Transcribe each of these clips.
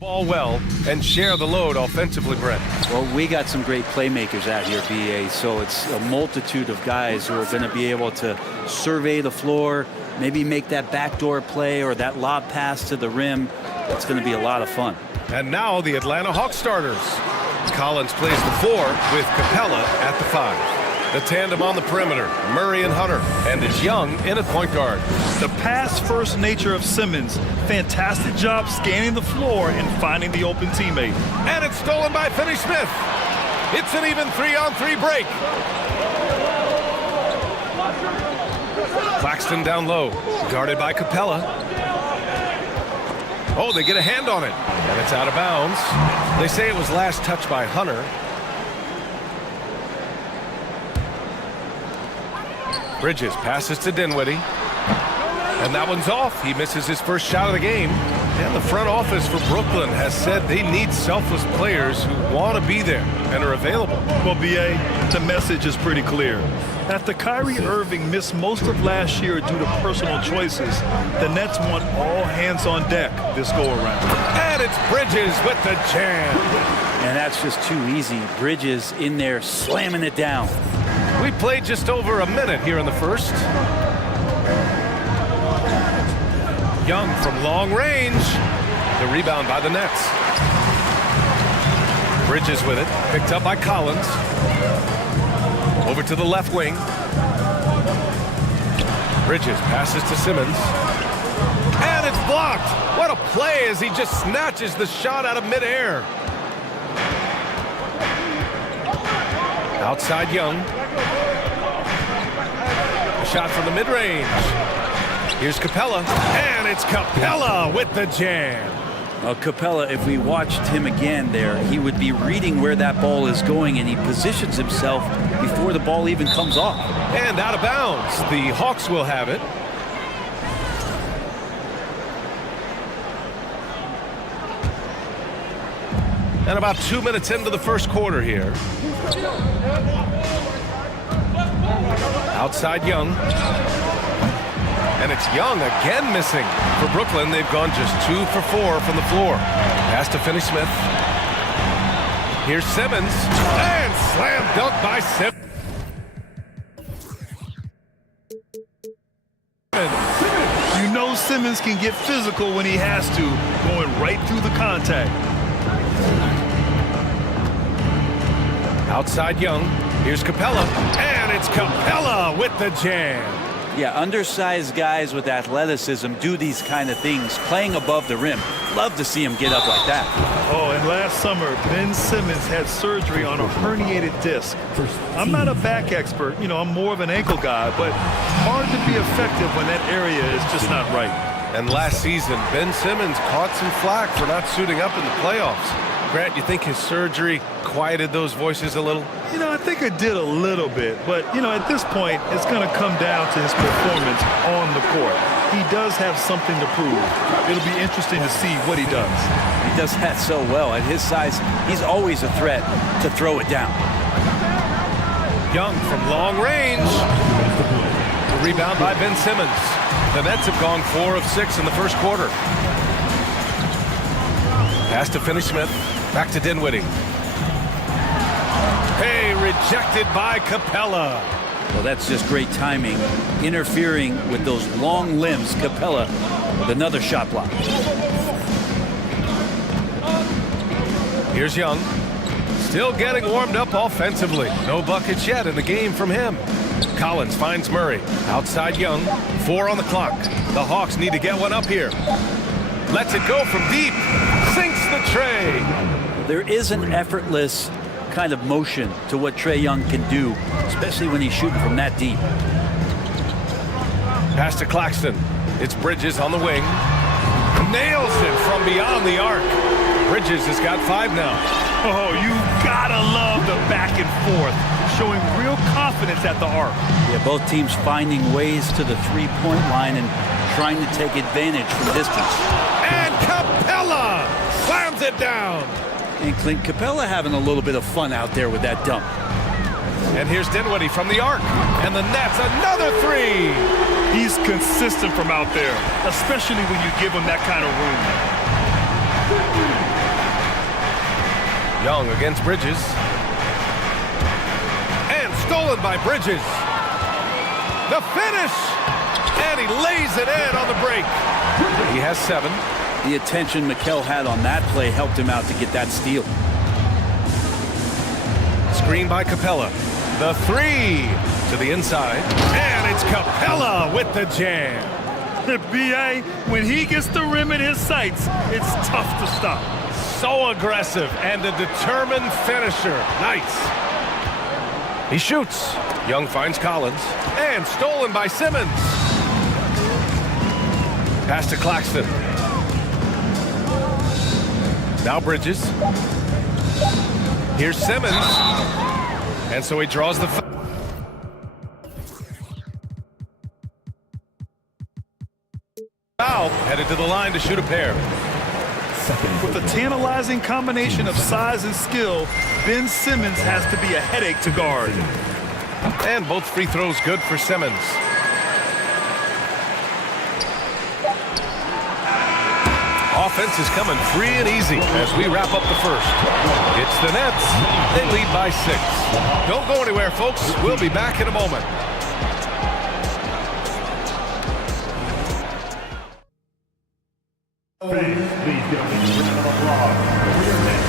Ball well and share the load offensively, Brett. Well, we got some great playmakers out here, BA, so it's a multitude of guys who are going to be able to survey the floor, maybe make that backdoor play or that lob pass to the rim. It's going to be a lot of fun. And now the Atlanta Hawks starters. Collins plays the 4 with Capella at the 5. The tandem on the perimeter, Murray and Hunter, and is Young in at point guard. The pass-first nature of Simmons, fantastic job scanning the floor and finding the open teammate. And it's stolen by Finney-Smith. It's an even 3-on-3 break. Claxton down low, guarded by Capella. Oh, they get a hand on it, and it's out of bounds. They say it was last touched by Hunter. Bridges passes to Dinwiddie. And that one's off. He misses his first shot of the game. And the front office for Brooklyn has said they need selfless players who want to be there and are available. Well, BA, the message is pretty clear. After Kyrie Irving missed most of last year due to personal choices, the Nets want all hands on deck this go-around. And it's Bridges with the jam. And that's just too easy. Bridges in there slamming it down. We played just over a minute here in the first. Young from long range. The rebound by the Nets. Bridges with it. Picked up by Collins. Over to the left wing. Bridges passes to Simmons. And it's blocked. What a play as he just snatches the shot out of midair. Outside Young. A shot from the mid-range. Here's Capella. And it's Capella with the jam. Well, Capella, if we watched him again there, he would be reading where that ball is going, and he positions himself before the ball even comes off. And out of bounds. The Hawks will have it. And about 2 minutes into the first quarter here. Outside Young. And it's Young again missing. For Brooklyn, they've gone just 2 for 4 from the floor. Pass to Finney-Smith. Here's Simmons. And slam dunk by Simmons. You know Simmons can get physical when he has to, going right through the contact. Outside Young. Here's Capella. And it's Capella with the jam. Yeah, undersized guys with athleticism do these kind of things, playing above the rim. Love to see him get up like that. Oh, and last summer, Ben Simmons had surgery on a herniated disc. I'm not a back expert, you know, I'm more of an ankle guy, but hard to be effective when that area is just not right. And last season, Ben Simmons caught some flack for not suiting up in the playoffs. Grant, you think his surgery quieted those voices a little? You know, I think it did a little bit, but, you know, at this point, it's going to come down to his performance on the court. He does have something to prove. It'll be interesting to see what he does. He does that so well. At his size, he's always a threat to throw it down. Young from long range. The rebound by Ben Simmons. The Nets have gone 4 of 6 in the first quarter. Pass to Finney-Smith. Back to Dinwiddie. Hey, rejected by Capella. Well, that's just great timing. Interfering with those long limbs. Capella with another shot block. Here's Young. Still getting warmed up offensively. No buckets yet in the game from him. Collins finds Murray. Outside Young. 4 on the clock. The Hawks need to get one up here. Lets it go from deep. Sinks the tray. There is an effortless kind of motion to what Trae Young can do, especially when he's shooting from that deep. Pass to Claxton. It's Bridges on the wing. Nails it from beyond the arc. Bridges has got 5 now. Oh, you gotta love the back and forth, showing real confidence at the arc. Yeah, both teams finding ways to the three-point line and trying to take advantage from distance. And Capella slams it down. And Clint Capella having a little bit of fun out there with that dunk. And here's Dinwiddie from the arc. And the Nets, another 3. He's consistent from out there, especially when you give him that kind of room. Young against Bridges. And stolen by Bridges. The finish! And he lays it in on the break. He has 7. The attention Mikel had on that play helped him out to get that steal. Screen by Capella. The 3 to the inside. And it's Capella with the jam. The BA, when he gets the rim in his sights, it's tough to stop. So aggressive and a determined finisher. Nice. He shoots. Young finds Collins. And stolen by Simmons. Pass to Claxton. Now Bridges. Here's Simmons. And so he draws the foul. Headed to the line to shoot a pair. With a tantalizing combination of size and skill, Ben Simmons has to be a headache to guard. And both free throws good for Simmons. Offense is coming free and easy as we wrap up the first. It's the Nets. They lead by 6. Don't go anywhere, folks. We'll be back in a moment.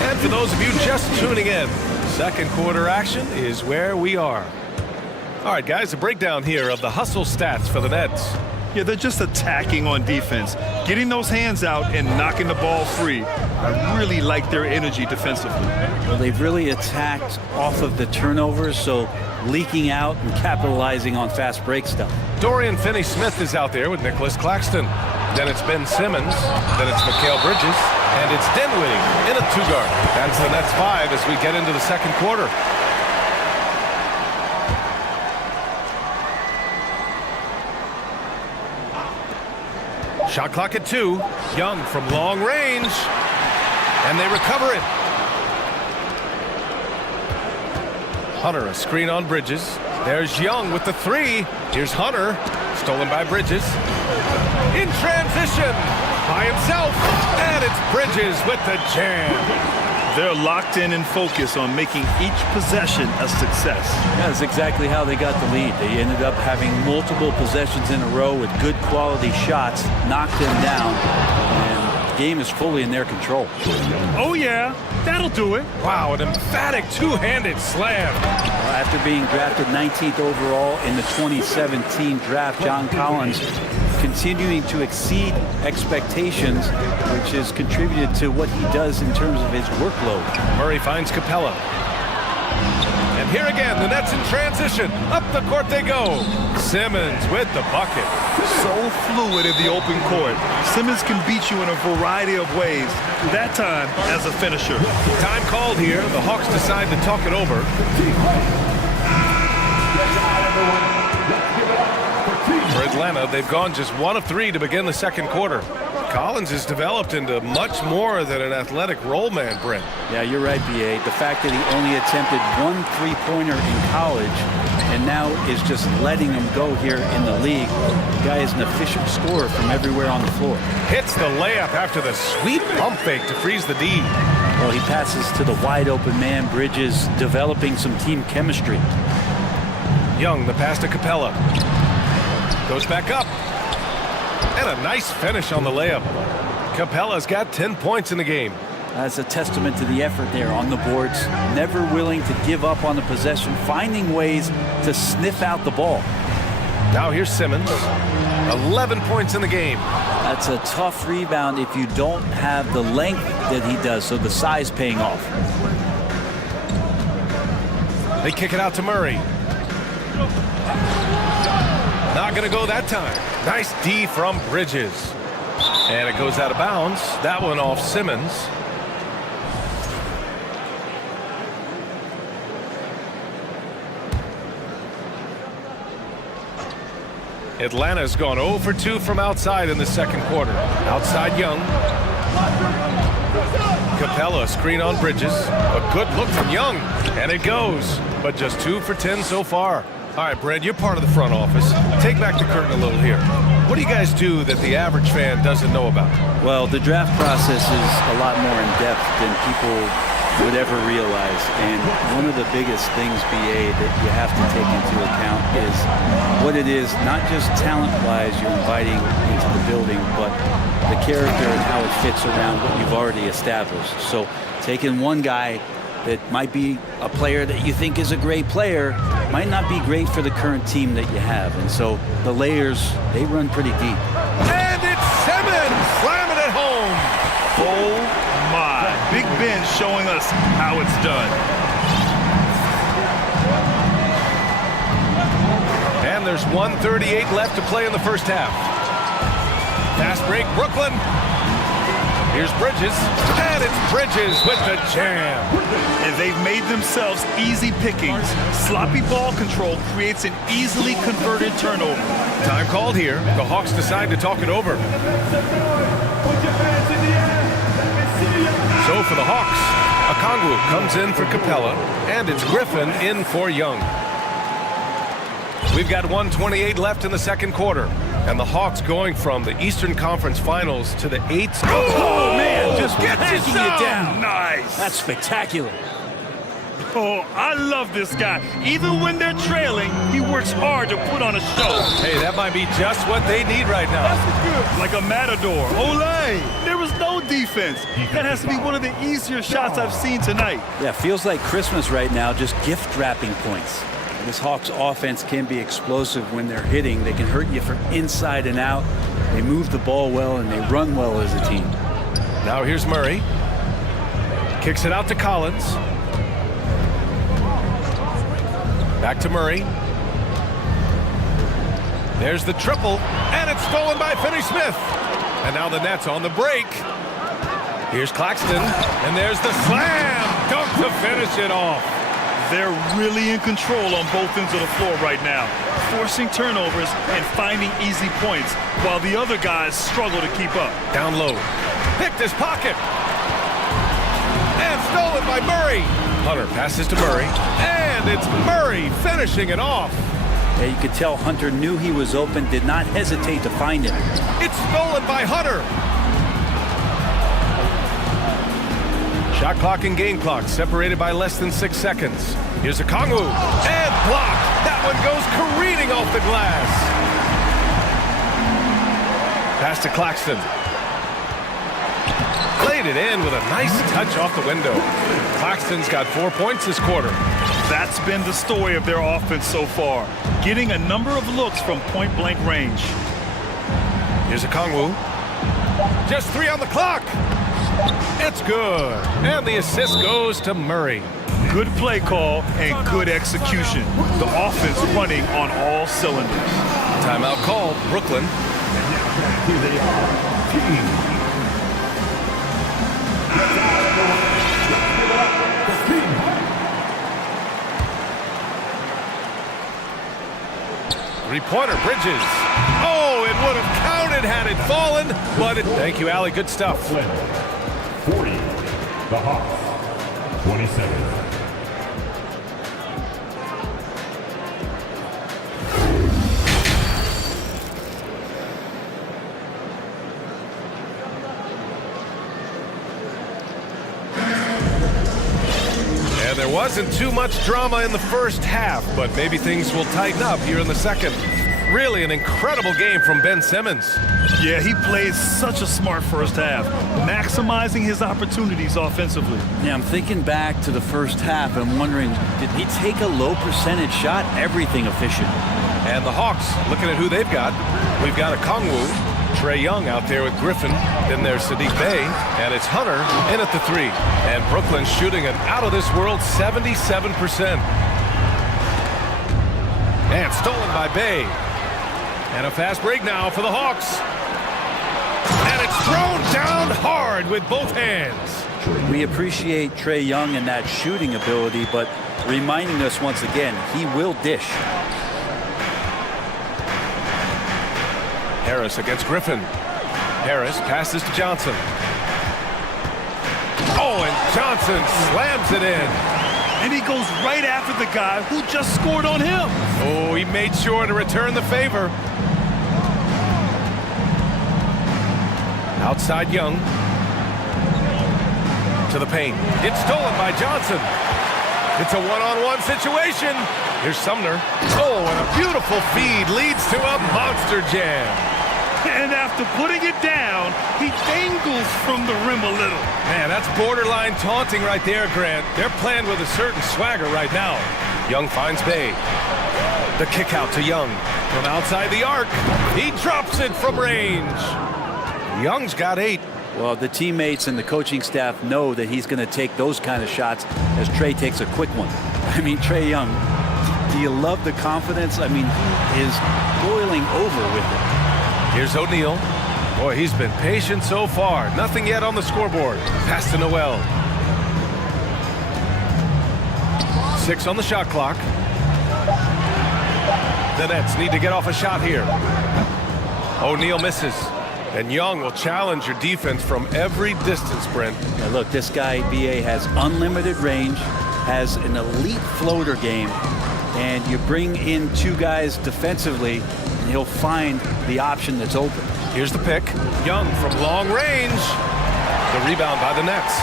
And for those of you just tuning in, second quarter action is where we are. All right, guys, a breakdown here of the hustle stats for the Nets. Yeah, they're just attacking on defense, getting those hands out and knocking the ball free. I really like their energy defensively. Well, they've really attacked off of the turnovers, so leaking out and capitalizing on fast break stuff. Dorian Finney-Smith is out there with Nicholas Claxton. Then it's Ben Simmons. Then it's Mikal Bridges. And it's Dinwiddie in a 2-guard. That's the Nets 5 as we get into the second quarter. Shot clock at 2. Young from long range. And they recover it. Hunter, a screen on Bridges. There's Young with the 3. Here's Hunter. Stolen by Bridges. In transition. By himself. And it's Bridges with the jam. They're locked in and focused on making each possession a success. Yeah, that's exactly how they got the lead. They ended up having multiple possessions in a row with good quality shots, knocked them down, and the game is fully in their control. Oh yeah, that'll do it. Wow, an emphatic two-handed slam. After being drafted 19th overall in the 2017 draft, John Collins continuing to exceed expectations, which has contributed to what he does in terms of his workload. Murray finds Capella. And here again, the Nets in transition. Up the court they go. Simmons with the bucket. So fluid in the open court. Simmons can beat you in a variety of ways. That time as a finisher. Time called here. The Hawks decide to talk it over. For Atlanta, they've gone just 1 of 3 to begin the second quarter. Collins has developed into much more than an athletic roll man, Brent. Yeah, you're right, B.A. The fact that he only attempted 1 3-pointer in college and now is just letting him go here in the league. The guy is an efficient scorer from everywhere on the floor. Hits the layup after the sweet pump fake to freeze the D. Well, he passes to the wide open man, Bridges, developing some team chemistry. Young, the pass to Capella. Goes back up. And a nice finish on the layup. Capella's got 10 points in the game. That's a testament to the effort there on the boards. Never willing to give up on the possession, finding ways to sniff out the ball. Now here's Simmons. 11 points in the game. That's a tough rebound if you don't have the length that he does, so the size paying off. They kick it out to Murray. Not going to go that time. Nice D from Bridges. And it goes out of bounds. That one off Simmons. Atlanta's gone 0 for 2 from outside in the second quarter. Outside Young. Capella, screen on Bridges. A good look from Young. And it goes. But just 2 for 10 so far. All right, Brad, you're part of the front office. Take back the curtain a little here. What do you guys do that the average fan doesn't know about? Well, the draft process is a lot more in depth than people would ever realize. And one of the biggest things, BA, that you have to take into account is what it is, not just talent-wise you're inviting into the building, but the character and how it fits around what you've already established. So taking one guy that might be a player that you think is a great player might not be great for the current team that you have. And so the layers, they run pretty deep. And it's Simmons slamming it home. Oh my. Big Ben showing us how it's done. And there's 1:38 left to play in the first half. Fast break, Brooklyn. Here's Bridges, and it's Bridges with the jam. And they've made themselves easy pickings. Sloppy ball control creates an easily converted turnover. Time called here. The Hawks decide to talk it over. So for the Hawks, Okongwu comes in for Capella, and it's Griffin in for Young. We've got 1:28 left in the second quarter, and the Hawks going from the Eastern Conference Finals to the 8th. Oh, man, just Gets packing it it down. Nice. That's spectacular. Oh, I love this guy. Even when they're trailing, he works hard to put on a show. Hey, that might be just what they need right now. Like a matador. Olay! There was no defense. That has to be one of the easier shots I've seen tonight. Yeah, feels like Christmas right now, just gift wrapping points. This Hawks offense can be explosive when they're hitting. They can hurt you from inside and out. They move the ball well, and they run well as a team. Now here's Murray. Kicks it out to Collins. Back to Murray. There's the triple, and it's stolen by Finney-Smith. And now the Nets on the break. Here's Claxton, and there's the slam dunk to finish it off. They're really in control on both ends of the floor right now, forcing turnovers and finding easy points, while the other guys struggle to keep up. Down low. Picked his pocket. And stolen by Murray. Hunter passes to Murray, and it's Murray finishing it off. Yeah, you could tell Hunter knew he was open, did not hesitate to find him. It's stolen by Hunter. Shot clock and game clock separated by less than 6 seconds. Here's Okongwu, and blocked. That one goes careening off the glass. Pass to Claxton. Played it in with a nice touch off the window. Claxton's got 4 points this quarter. That's been the story of their offense so far, getting a number of looks from point-blank range. Here's Okongwu. Just 3 on the clock. It's good. And the assist goes to Murray. Good play call and good execution. The offense running on all cylinders. Timeout called, Brooklyn. Three-pointer, Bridges. Oh, it would have counted had it fallen, but it... Thank you, Allie. Good stuff. 40. The Hawks. 27. And there wasn't too much drama in the first half, but maybe things will tighten up here in the second. Really an incredible game from Ben Simmons. Yeah, he played such a smart first half, maximizing his opportunities offensively. Yeah, I'm thinking back to the first half. I'm wondering, did he take a low percentage shot? Everything efficient. And the Hawks, looking at who they've got. We've got Okongwu, Trae Young out there with Griffin. Then there's Saddiq Bey, and it's Hunter in at the 3. And Brooklyn shooting an out-of-this-world 77%. And stolen by Bey. And a fast break now for the Hawks. And it's thrown down hard with both hands. We appreciate Trae Young and that shooting ability, but reminding us once again, he will dish. Harris against Griffin. Harris passes to Johnson. Oh, and Johnson slams it in. And he goes right after the guy who just scored on him. Oh, he made sure to return the favor. Outside Young. To the paint. It's stolen by Johnson. It's a one-on-one situation. Here's Sumner. Oh, and a beautiful feed leads to a monster jam. And after putting it down, he dangles from the rim a little. Man, that's borderline taunting right there, Grant. They're playing with a certain swagger right now. Young finds Bay. The kick out to Young. From outside the arc, he drops it from range. Young's got 8. Well, the teammates and the coaching staff know that he's going to take those kind of shots as Trey takes a quick one. I mean, Trey Young, do you love the confidence? I mean, he is boiling over with it. Here's O'Neal. Boy, he's been patient so far. Nothing yet on the scoreboard. Pass to Noel. 6 on the shot clock. The Nets need to get off a shot here. O'Neal misses. And Young will challenge your defense from every distance, Brent. Now look, this guy, B.A., has unlimited range, has an elite floater game, and you bring in 2 guys defensively, and he'll find the option that's open. Here's the pick. Young from long range. The rebound by the Nets.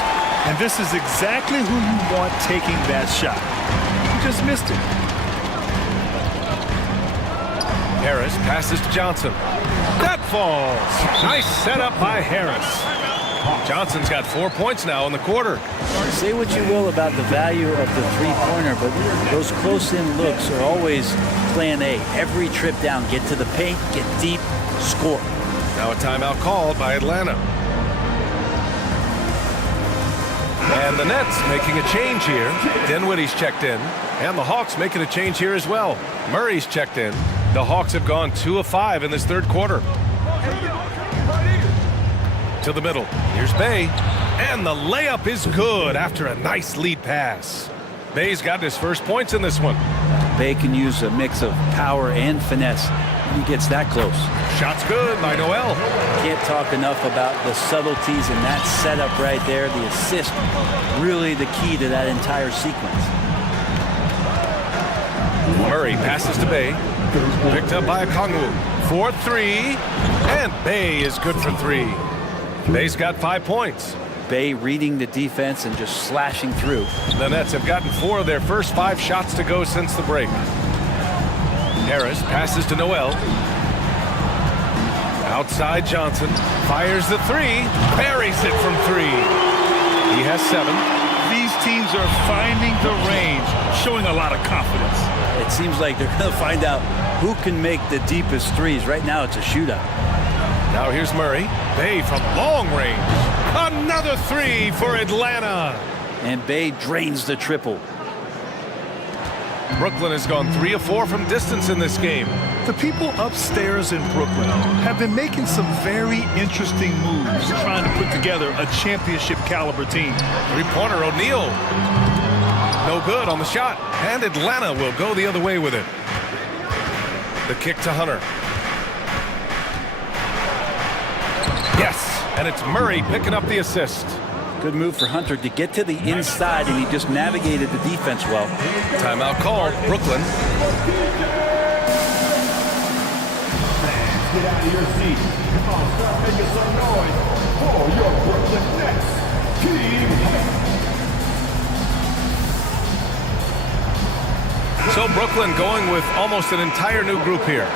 And this is exactly who you want taking that shot. You just missed it. Harris passes to Johnson. That falls. Nice setup by Harris. Johnson's got 4 points now in the quarter. Say what you will about the value of the three-pointer, but those close-in looks are always plan A. Every trip down, get to the paint, get deep, score. Now a timeout called by Atlanta. And the Nets making a change here. Dinwiddie's checked in. And the Hawks making a change here as well. Murray's checked in. The Hawks have gone 2 of 5 in this third quarter. To the middle. Here's Bay. And the layup is good after a nice lead pass. Bay's got his first points in this one. Bay can use a mix of power and finesse when he gets that close. Shot's good by Noel. Can't talk enough about the subtleties in that setup right there. The assist, really the key to that entire sequence. Murray passes to Bay. Picked up by Okongwu. 4-3. And Bay is good for 3. Bay's got 5 points. Bay reading the defense and just slashing through. The Nets have gotten 4 of their first 5 shots to go since the break. Harris passes to Noel. Outside Johnson. Fires the 3. Buries it from 3. He has 7. These teams are finding the range, showing a lot of confidence. It seems like they're going to find out who can make the deepest threes. Right now it's a shootout. Now here's Murray. Bay from long range. Another 3 for Atlanta. And Bay drains the triple. Brooklyn has gone 3 of 4 from distance in this game. The people upstairs in Brooklyn have been making some very interesting moves, trying to put together a championship caliber team. 3-pointer O'Neal. No good on the shot. And Atlanta will go the other way with it. The kick to Hunter. Yes, and it's Murray picking up the assist. Good move for Hunter to get to the inside, and he just navigated the defense well. Timeout called. Brooklyn. Get out of your seat. Come on, start making some noise for your Brooklyn Nets. Team. So Brooklyn going with almost an entire new group here.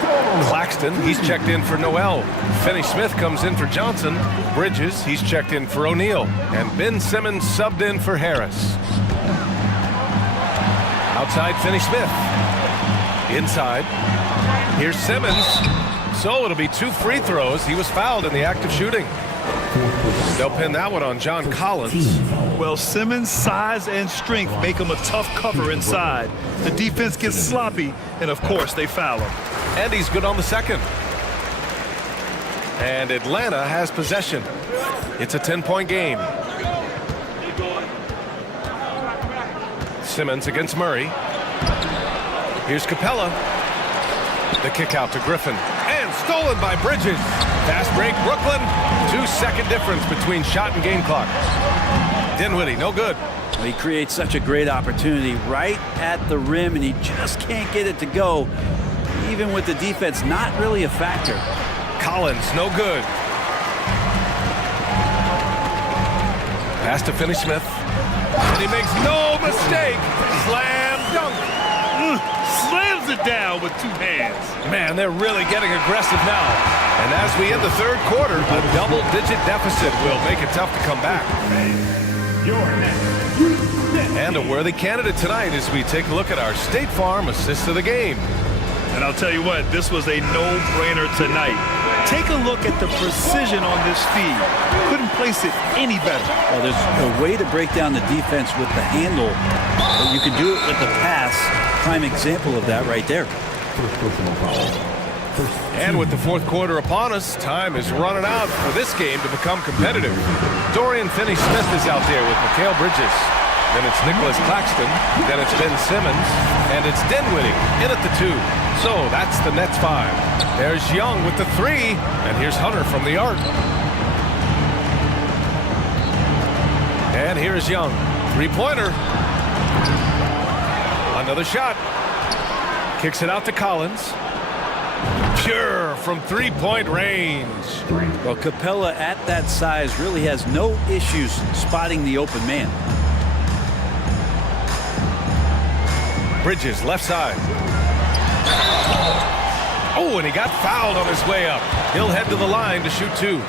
Claxton, he's checked in for Noel. Finney-Smith comes in for Johnson. Bridges, he's checked in for O'Neal. And Ben Simmons subbed in for Harris. Outside Finney-Smith. Inside. Here's Simmons. So it'll be 2 free throws. He was fouled in the act of shooting. They'll pin that one on John Collins. Well, Simmons' size and strength make him a tough cover inside. The defense gets sloppy, and of course, they foul him. And he's good on the second. And Atlanta has possession. It's a 10-point game. Simmons against Murray. Here's Capella. The kick out to Griffin. And stolen by Bridges. Fast break, Brooklyn. 2-second difference between shot and game clock. Dinwiddie, no good. He creates such a great opportunity right at the rim, and he just can't get it to go. Even with the defense not really a factor. Collins, no good. Pass to Finney-Smith. And he makes no mistake. Slam dunk. Slams it down with two hands. Man, they're really getting aggressive now. And as we end the third quarter, a double-digit deficit will make it tough to come back. And a worthy candidate tonight as we take a look at our State Farm assist of the game. And I'll tell you what, this was a no-brainer tonight. Take a look at the precision on this feed. Couldn't place it any better. Well, there's a way to break down the defense with the handle, but you can do it with the pass. Prime example of that right there. And with the fourth quarter upon us, time is running out for this game to become competitive. Dorian Finney-Smith is out there with Mikal Bridges. Then it's Nicholas Claxton. Then it's Ben Simmons. And it's Dinwiddie in at the 2. So that's the Nets 5. There's Young with the 3. And here's Hunter from the arc. And here's Young. Three-pointer. Another shot. Kicks it out to Collins. Pure from three-point range. Well, Capella at that size really has no issues spotting the open man. Bridges, left side. Oh, and he got fouled on his way up. He'll head to the line to shoot 2.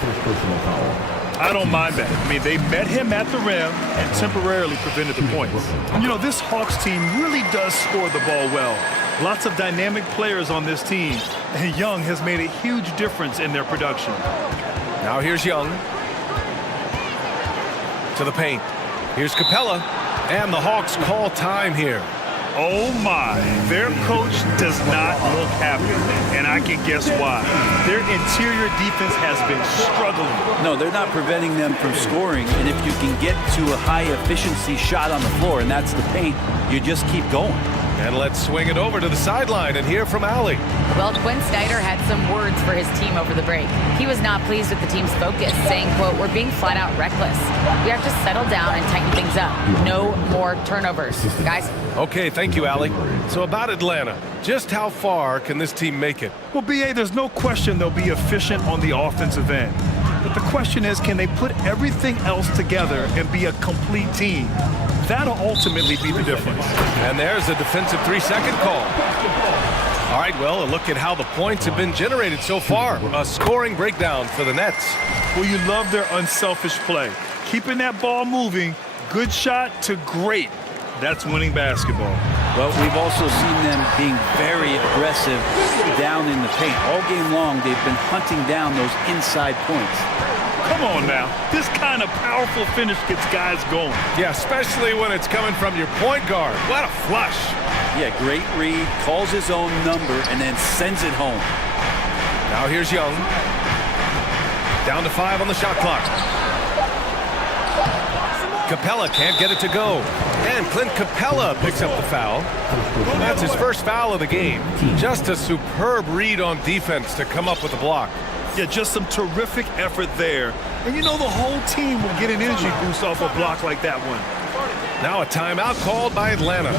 I don't mind that. I mean, they met him at the rim and temporarily prevented the points. You know, this Hawks team really does score the ball well. Lots of dynamic players on this team, and Young has made a huge difference in their production. Now here's Young. To the paint. Here's Capella. And the Hawks call time here. Oh my, their coach does not look happy, and I can guess why. Their interior defense has been struggling. No, they're not preventing them from scoring, and if you can get to a high efficiency shot on the floor, and that's the paint, you just keep going. And let's swing it over to the sideline and hear from Allie. Well, Quinn Snyder had some words for his team over the break. He was not pleased with the team's focus, saying, quote, "We're being flat out reckless. We have to settle down and tighten things up. No more turnovers." Guys? Okay, thank you, Allie. So about Atlanta, just how far can this team make it? Well, BA, there's no question they'll be efficient on the offensive end. But the question is, can they put everything else together and be a complete team? That'll ultimately be the difference. And there's a defensive 3-second call. All right, well, a look at how the points have been generated so far. A scoring breakdown for the Nets. Well, you love their unselfish play. Keeping that ball moving, good shot to great. That's winning basketball. Well, we've also seen them being very aggressive down in the paint. All game long, they've been hunting down those inside points. Come on now. This kind of powerful finish gets guys going. Yeah, especially when it's coming from your point guard. What a flush. Yeah, great read, calls his own number, and then sends it home. Now here's Young. Down to 5 on the shot clock. Capella can't get it to go. And Clint Capella picks up the foul. That's his first foul of the game. Just a superb read on defense to come up with a block. Yeah, just some terrific effort there. And you know the whole team will get an energy boost off a block like that one. Now a timeout called by Atlanta.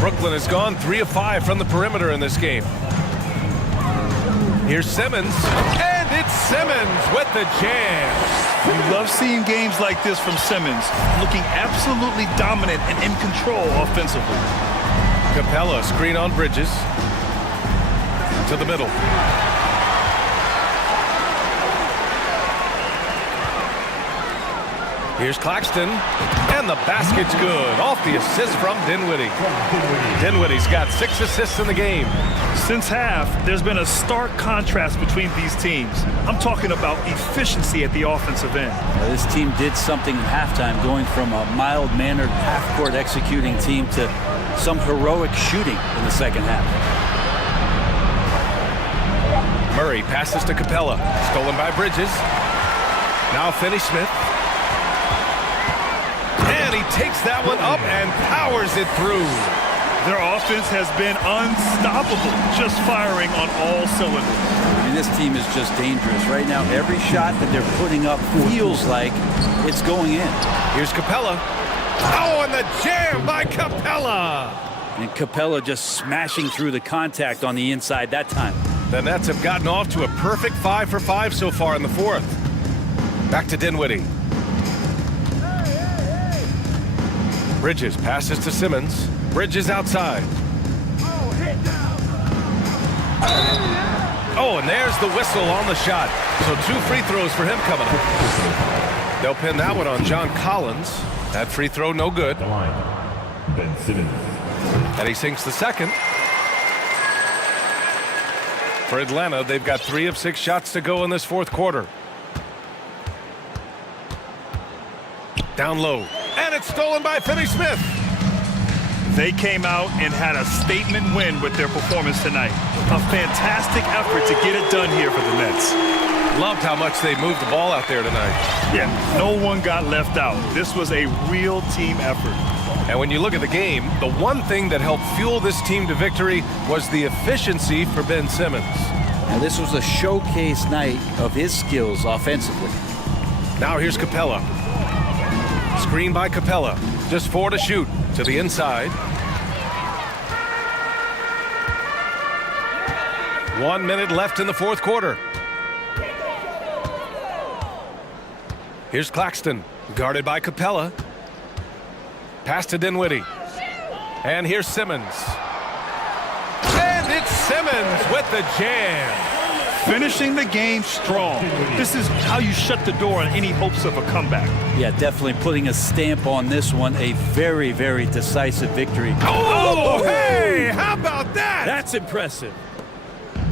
Brooklyn has gone 3 of 5 from the perimeter in this game. Here's Simmons, and it's Simmons with the jam. You love seeing games like this from Simmons, looking absolutely dominant and in control offensively. Capella, screen on Bridges. To the middle. Here's Claxton, and the basket's good. Off the assist from Dinwiddie. Dinwiddie's got 6 assists in the game. Since half, there's been a stark contrast between these teams. I'm talking about efficiency at the offensive end. Well, this team did something in halftime, going from a mild-mannered half-court executing team to some heroic shooting in the second half. Murray passes to Capella. Stolen by Bridges. Now Finney-Smith. And he takes that one up and powers it through. Their offense has been unstoppable, just firing on all cylinders. I mean, this team is just dangerous. Right now, every shot that they're putting up feels like it's going in. Here's Capella. Oh, and the jam by Capella. And Capella just smashing through the contact on the inside that time. The Nets have gotten off to a perfect 5 for 5 so far in the fourth. Back to Dinwiddie. Bridges passes to Simmons. Bridges outside. Oh, and there's the whistle on the shot. So 2 free throws for him coming up. They'll pin that one on John Collins. That free throw no good. The line, Ben Simmons. And he sinks the second. For Atlanta, they've got 3 of 6 shots to go in this fourth quarter. Down low. And it's stolen by Finney-Smith. They came out and had a statement win with their performance tonight. A fantastic effort to get it done here for the Nets. Loved how much they moved the ball out there tonight. Yeah, no one got left out. This was a real team effort. And when you look at the game, the one thing that helped fuel this team to victory was the efficiency for Ben Simmons. Now this was a showcase night of his skills offensively. Now here's Capella. Screen by Capella. Just 4 to shoot. To the inside. 1 minute left in the fourth quarter. Here's Claxton, guarded by Capella. Pass to Dinwiddie. And here's Simmons. And it's Simmons with the jam. Finishing the game strong. This is how you shut the door on any hopes of a comeback. Yeah, definitely putting a stamp on this one. A very, very decisive victory. Oh, hey, how about that? That's impressive.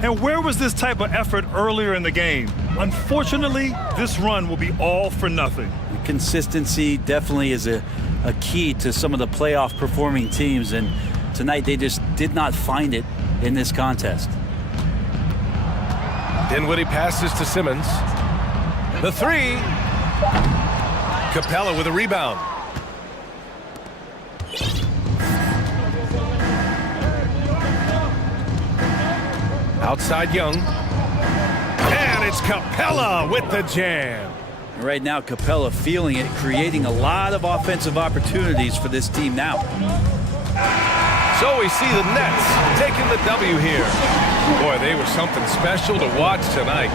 And where was this type of effort earlier in the game? Unfortunately, this run will be all for nothing. Consistency definitely is a key to some of the playoff performing teams, and tonight they just did not find it in this contest. Dinwiddie passes to Simmons. The 3. Capella with a rebound. Outside Young. And it's Capella with the jam. Right now, Capella feeling it, creating a lot of offensive opportunities for this team now. So we see the Nets taking the W here. Boy, they were something special to watch tonight.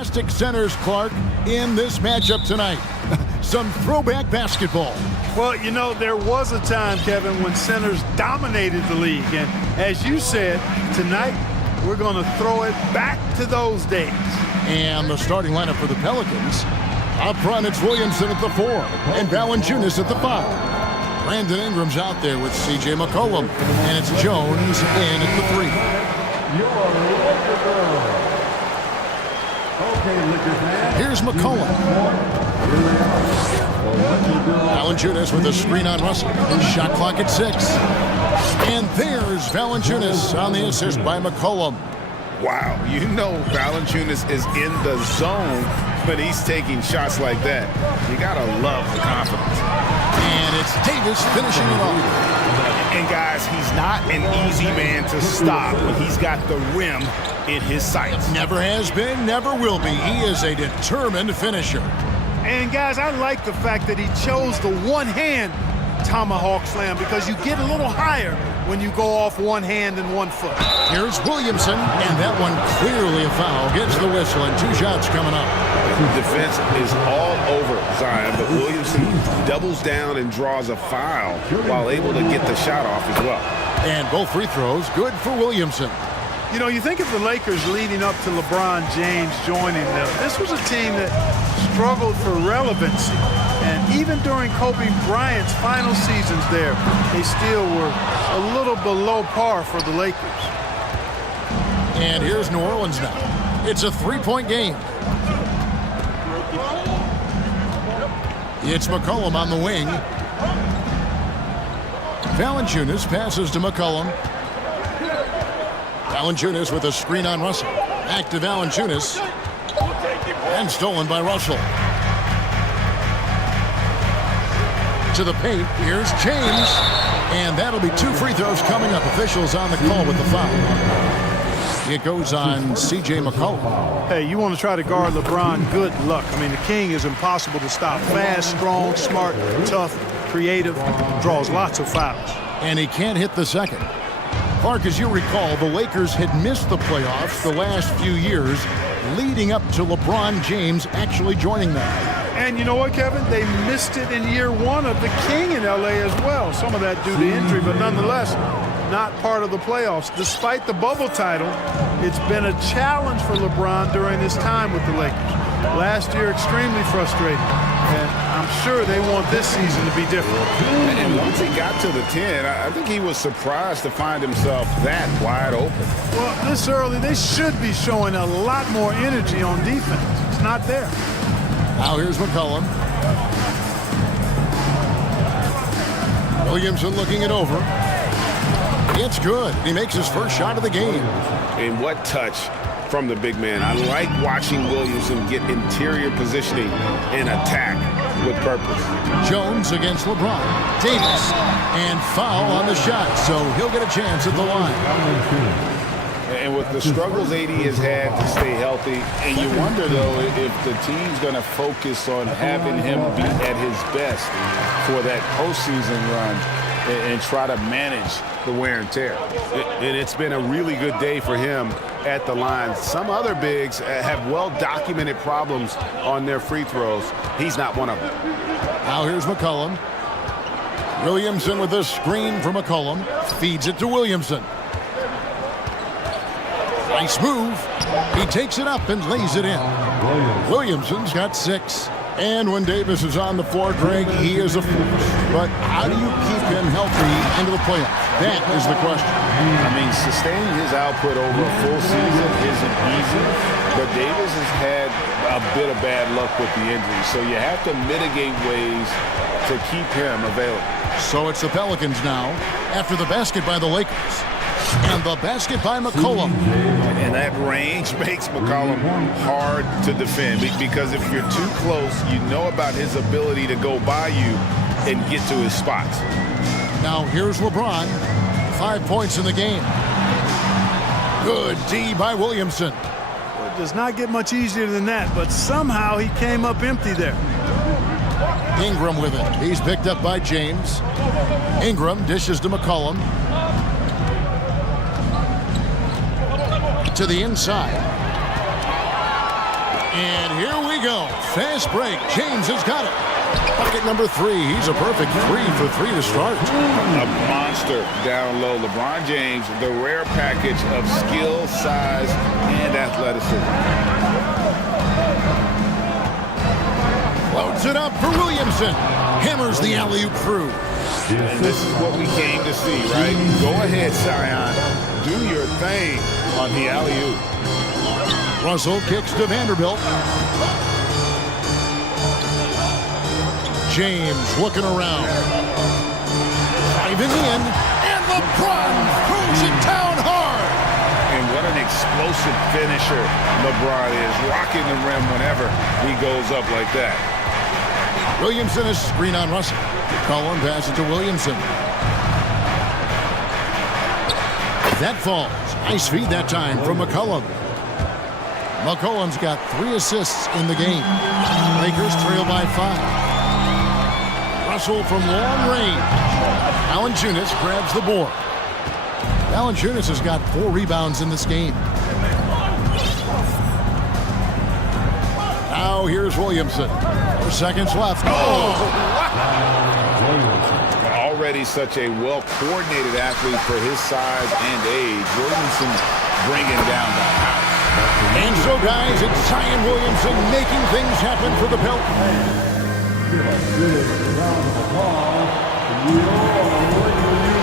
Fantastic centers, Clark, in this matchup tonight. Some throwback basketball. Well, you know, there was a time, Kevin, when centers dominated the league. And as you said, tonight we're going to throw it back to those days. And the starting lineup for the Pelicans. Up front, it's Williamson at the 4 and Valanciunas at the 5. Brandon Ingram's out there with C.J. McCollum. And it's Jones in at the 3. Here's McCollum. Valanciunas with a screen on Russell. Shot clock at 6. And there's Valanciunas on the assist by McCollum. Wow, you know Valanciunas is in the zone when he's taking shots like that. You gotta love the confidence. And it's Davis finishing it off. And guys, he's not an easy man to stop when he's got the rim in his sights. Never has been, never will be. He is a determined finisher. And guys, I like the fact that he chose the one-hand tomahawk slam because you get a little higher when you go off one hand and 1 foot. Here's Williamson, and that one clearly a foul. Gets the whistle, and 2 shots coming up. The defense is all over Zion, but Williamson doubles down and draws a foul while able to get the shot off as well. And both free throws good for Williamson. You know, you think of the Lakers leading up to LeBron James joining them. This was a team that struggled for relevancy. And even during Kobe Bryant's final seasons there, they still were a little below par for the Lakers. And here's New Orleans now. It's a 3-point game. It's McCollum on the wing. Valanciunas passes to McCollum. Valanciunas with a screen on Russell. Back to Valanciunas. And stolen by Russell. To the paint, here's James. And that'll be 2 free throws coming up. Officials on the call with the foul. It goes on C.J. McCollum. Hey, you want to try to guard LeBron, good luck. I mean, the king is impossible to stop. Fast, strong, smart, tough, creative, draws lots of fouls. And he can't hit the second. Clark, as you recall, the Lakers had missed the playoffs the last few years, leading up to LeBron James actually joining them. And you know what, Kevin? They missed it in year 1 of the King in L.A. as well. Some of that due to injury, but nonetheless, not part of the playoffs. Despite the bubble title, it's been a challenge for LeBron during his time with the Lakers. Last year, extremely frustrating. And I'm sure they want this season to be different. And once he got to the 10, I think he was surprised to find himself that wide open. Well, this early, they should be showing a lot more energy on defense. It's not there. Now here's McCollum. Williamson looking it over. It's good. He makes his first shot of the game. And what touch from the big man. I like watching Williamson get interior positioning and attack with purpose. Jones against LeBron. Davis. And foul on the shot, so he'll get a chance at the line. And with the struggles AD has had to stay healthy, and you wonder, though, if the team's going to focus on having him be at his best for that postseason run and try to manage the wear and tear. And it's been a really good day for him at the line. Some other bigs have well-documented problems on their free throws. He's not one of them. Now here's McCollum. Williamson with a screen for McCollum. Feeds it to Williamson. Nice move. He takes it up and lays it in. Williamson's got 6. And when Davis is on the floor, Greg, he is a force. But how do you keep him healthy into the playoffs? That is the question. I mean, sustaining his output over a full season isn't easy, but Davis has had a bit of bad luck with the injury, so you have to mitigate ways to keep him available. So it's the Pelicans now, after the basket by the Lakers. And the basket by McCollum. And that range makes McCollum hard to defend, because if you're too close, you know about his ability to go by you and get to his spots. Now here's LeBron. 5 points in the game. Good D by Williamson. It does not get much easier than that, but somehow he came up empty there. Ingram with it. He's picked up by James. Ingram dishes to McCollum. To the inside. And here we go. Fast break. James has got it. Bucket number 3. He's a perfect 3 for 3 to start. A monster down low. LeBron James, the rare package of skill, size, and athleticism. Loads it up for Williamson. Hammers the alley-oop through. And this is what we came to see, right? Go ahead, Zion. Do your thing on the alley-oop. Russell kicks to Vanderbilt. James looking around. Driving in. And LeBron throws it down hard. And what an explosive finisher LeBron is. Rocking the rim whenever he goes up like that. Williamson is screen on Russell. Cullen passes to Williamson. That falls. Nice feed that time from McCollum. McCollum's got 3 assists in the game. Lakers trail by 5. Russell from long range. Valanciunas grabs the board. Valanciunas has got 4 rebounds in this game. Now here's Williamson. 4 seconds left. Oh! Already such a well-coordinated athlete for his size and age. Williamson bringing down the house. And so, guys, it's Zion Williamson making things happen for the Pelicans.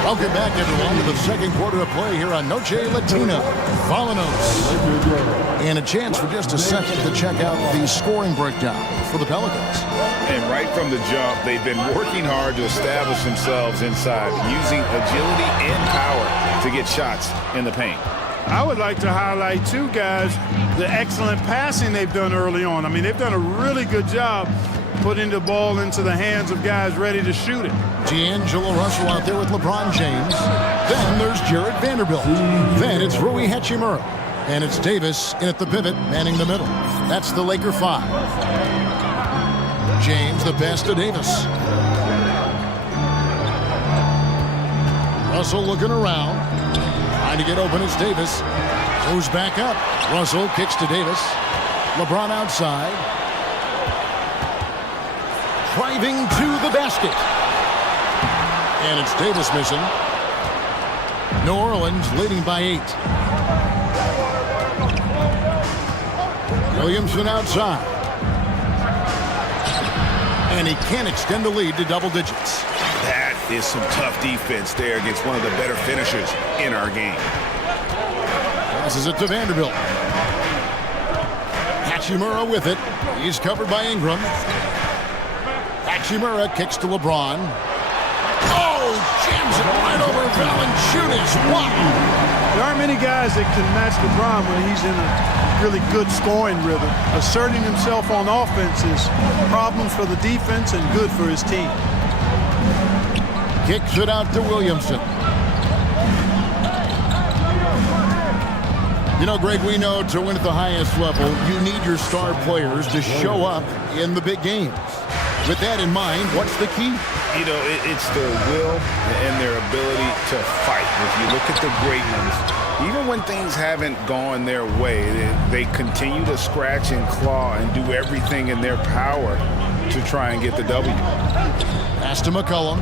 Welcome back, everyone, to the second quarter of play here on Noche Latina. Vámonos. And a chance for just a second to check out the scoring breakdown for the Pelicans. And right from the jump, they've been working hard to establish themselves inside, using agility and power to get shots in the paint. I would like to highlight, too, guys, the excellent passing they've done early on. I mean, they've done a really good job putting the ball into the hands of guys ready to shoot it. D'Angelo Russell out there with LeBron James. Then there's Jared Vanderbilt. Then it's Rui Hachimura. And it's Davis in at the pivot, manning the middle. That's the Laker 5. James, the pass to Davis. Russell looking around. Trying to get open is Davis. Goes back up. Russell kicks to Davis. LeBron outside. Driving to the basket. And it's Davis missing. New Orleans leading by 8. Williamson outside. And he can't extend the lead to double digits. That is some tough defense there against one of the better finishers in our game. Passes it to Vanderbilt. Hachimura with it. He's covered by Ingram. Hachimura kicks to LeBron. Oh, jams it right over Valanciunas. Wow. There aren't many guys that can match LeBron when he's in a really good scoring rhythm. Asserting himself on offense is problems for the defense and good for his team. Kicks it out to Williamson. You know, Greg, we know to win at the highest level, you need your star players to show up in the big games. With that in mind, what's the key? You know, it's their will and their ability to fight. If you look at the great ones, even when things haven't gone their way, they continue to scratch and claw and do everything in their power to try and get the W. Pass to McCollum.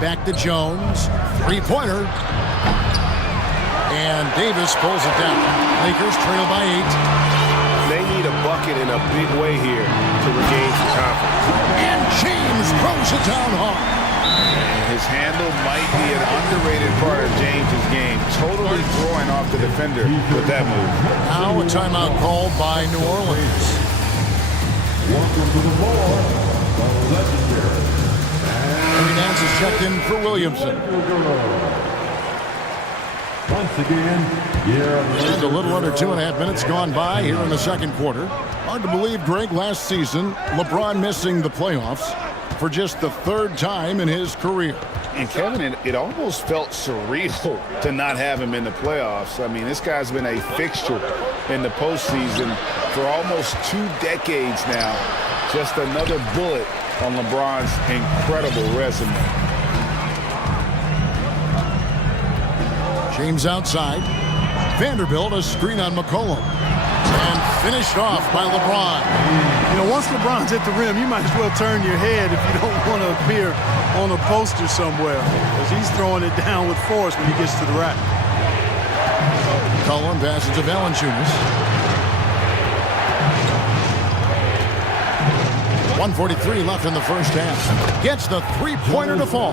Back to Jones. Three-pointer. And Davis pulls it down. Lakers trail by 8. They need a bucket in a big way here to regain some confidence. And James throws it down hard. And his handle might be an underrated part of James's game. Totally throwing off the defender with that move. Now a timeout called by New Orleans. Welcome to the floor, the legendary. Henry Nance is checked in for Williamson. Once again, And a little under 2.5 minutes gone by here in the second quarter. Hard to believe, Greg, last season, LeBron missing the playoffs for just the 3rd time in his career. And Kevin, it almost felt surreal to not have him in the playoffs. I mean, this guy's been a fixture in the postseason for almost 2 decades now. Just another bullet on LeBron's incredible resume. James outside. Vanderbilt a screen on McCollum. And finished off by LeBron. You know, once LeBron's at the rim, you might as well turn your head if you don't want to appear on a poster somewhere, because he's throwing it down with force when he gets to the rack. McCollum passes to Valanciunas. 1:43 left in the first half. Gets the three-pointer to fall.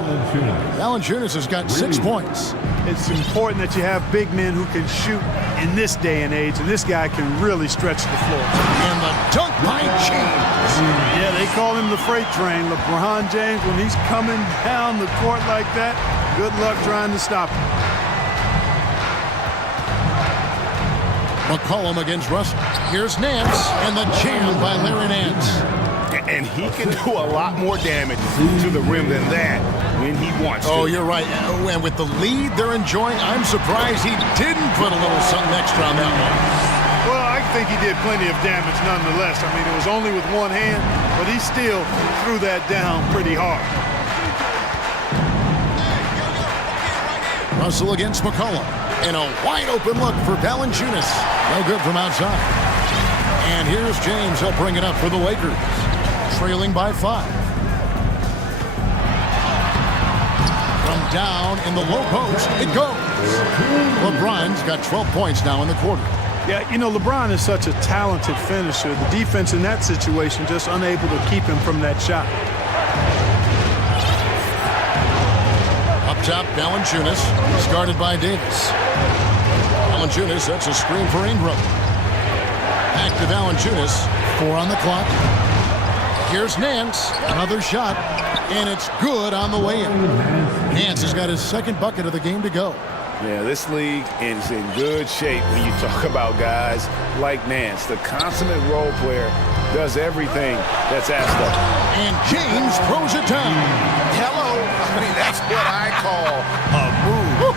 Valanciunas has got 6 points. It's important that you have big men who can shoot in this day and age, and this guy can really stretch the floor. And the dunk by James. Yeah, they call him the freight train. LeBron James, when he's coming down the court like that, good luck trying to stop him. McCollum against Russell. Here's Nance, and the jam by Larry Nance. And he can do a lot more damage to the rim than that when he wants to. Oh, you're right. And with the lead they're enjoying, I'm surprised he didn't put a little something extra on that one. Well, I think he did plenty of damage nonetheless. I mean, it was only with one hand, but he still threw that down pretty hard. Russell against McCollum. And a wide open look for Valanciunas. No good from outside. And here's James. He'll bring it up for the Lakers. Trailing by 5. From down in the low post, it goes. LeBron's got 12 points now in the quarter. Yeah, you know, LeBron is such a talented finisher. The defense in that situation just unable to keep him from that shot. Up top, Valanciunas, guarded by Davis. Valanciunas sets a screen for Ingram. Back to Valanciunas, 4 on the clock. Here's Nance, another shot, and it's good on the way in. Nance has got his second bucket of the game to go. Yeah, this league is in good shape when you talk about guys like Nance. The consummate role player does everything that's asked of him. And James throws it down. Hello. I mean, that's what I call a move.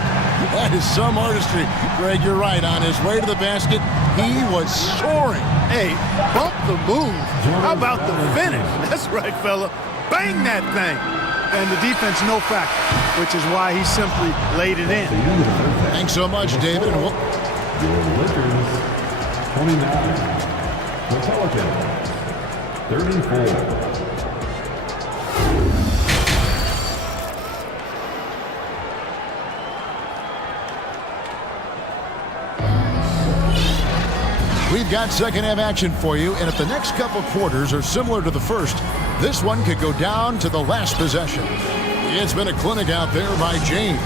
That is some artistry. Greg, you're right. On his way to the basket, he was soaring. Hey, bump the move. How about the finish? That's right, fella. Bang that thing. And the defense, no factor, which is why he simply laid it in. Thanks so much, David. The Lakers, 29. The Pelicans, 34. We've got second half action for you, and if the next couple quarters are similar to the first, this one could go down to the last possession. It's been a clinic out there by James.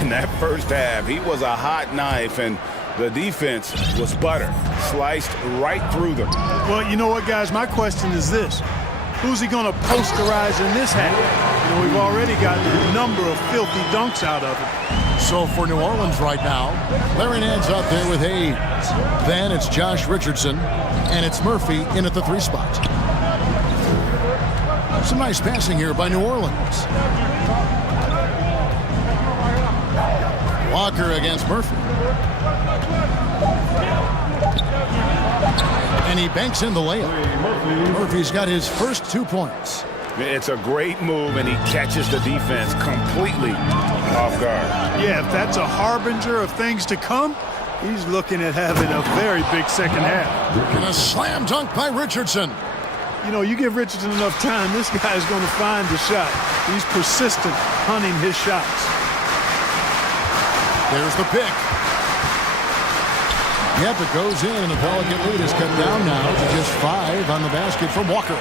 In that first half, he was a hot knife, and the defense was butter, sliced right through them. Well, you know what, guys? My question is this. Who's he going to posterize in this half? You know, we've already got a number of filthy dunks out of it. So for New Orleans right now, Larry Nance out there with Hayes. Then it's Josh Richardson, and it's Murphy in at the 3 spot. Some nice passing here by New Orleans. Walker against Murphy. And he banks in the layup. Murphy's got his first 2 points. It's a great move, and he catches the defense completely off guard. Yeah, if that's a harbinger of things to come, he's looking at having a very big second half. And a slam dunk by Richardson. You know, you give Richardson enough time, this guy's going to find the shot. He's persistent hunting his shots. There's the pick. Yep, it goes in, and the Pelican lead is cut down now to just 5 on the basket from Walker.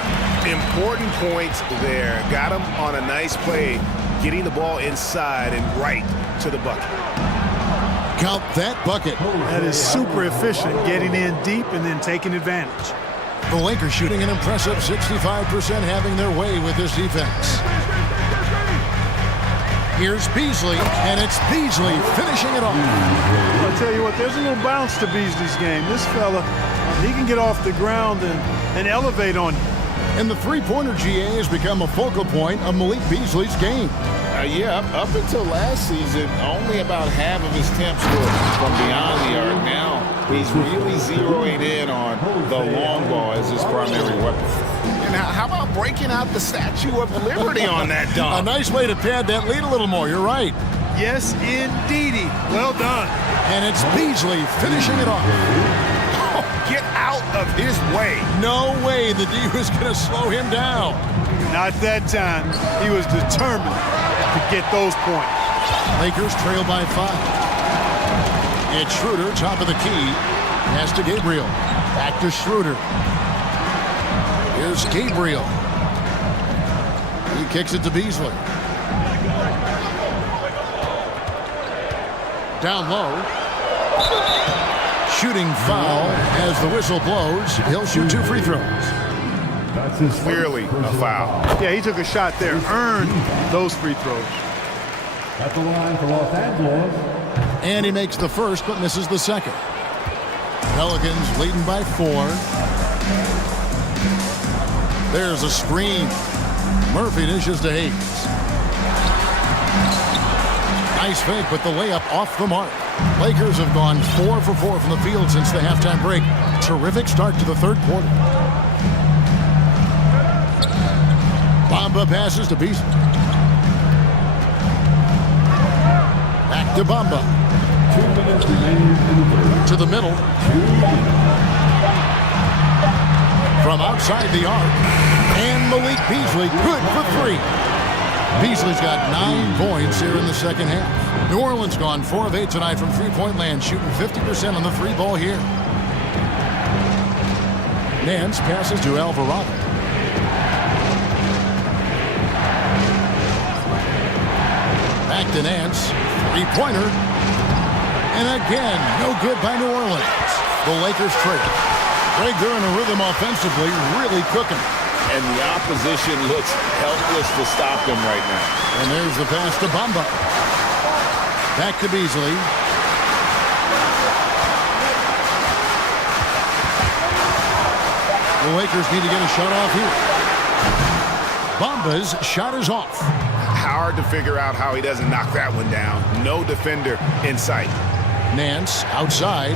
Important points there. Got him on a nice play, getting the ball inside and right to the bucket. Count that bucket. That is super efficient, getting in deep and then taking advantage. The Lakers shooting an impressive 65%, having their way with this defense. Here's Beasley, and it's Beasley finishing it off. I'll tell you what, there's a little bounce to Beasley's game. This fella, he can get off the ground and elevate on you. And the three-pointer GA has become a focal point of Malik Beasley's game. Yeah, up until last season, only about half of his attempts were from beyond the arc. Now he's really zeroing in on the long ball as his primary weapon. And how about breaking out the Statue of Liberty on that dunk? A nice way to pad that lead a little more. You're right. Yes, indeedy. Well done. And it's Beasley finishing it off. Get out of his way. No way the D was going to slow him down. Not that time. He was determined to get those points. Lakers trail by 5. It's Schroeder, top of the key. Pass to Gabriel. Back to Schroeder. Here's Gabriel. He kicks it to Beasley. Down low. Shooting foul as the whistle blows. He'll shoot 2 free throws. That's Clearly a foul. Yeah, he took a shot there, earned those free throws. at the line for Los Angeles. And he makes the first, but misses the second. Pelicans leading by 4. There's a screen. Murphy dishes to Hayes. Nice fake, but the layup off the mark. Lakers have gone 4 for 4 from the field since the halftime break. Terrific start to the third quarter. Bamba passes to Beasley. Back to Bamba. 2 minutes remaining in the third. To the middle. From outside the arc. And Malik Beasley good for 3. Beasley's got 9 points here in the second half. New Orleans gone 4 of 8 tonight from three-point land, shooting 50% on the 3 ball here. Nance passes to Alvarado. Back to Nance. 3-pointer. And again, no good by New Orleans. The Lakers trail. Greg, they're in a rhythm offensively, really cooking. And the opposition looks helpless to stop them right now. And there's the pass to Bamba. Back to Beasley. The Lakers need to get a shot off here. Bamba's shot is off. Hard to figure out how he doesn't knock that one down. No defender in sight. Nance outside.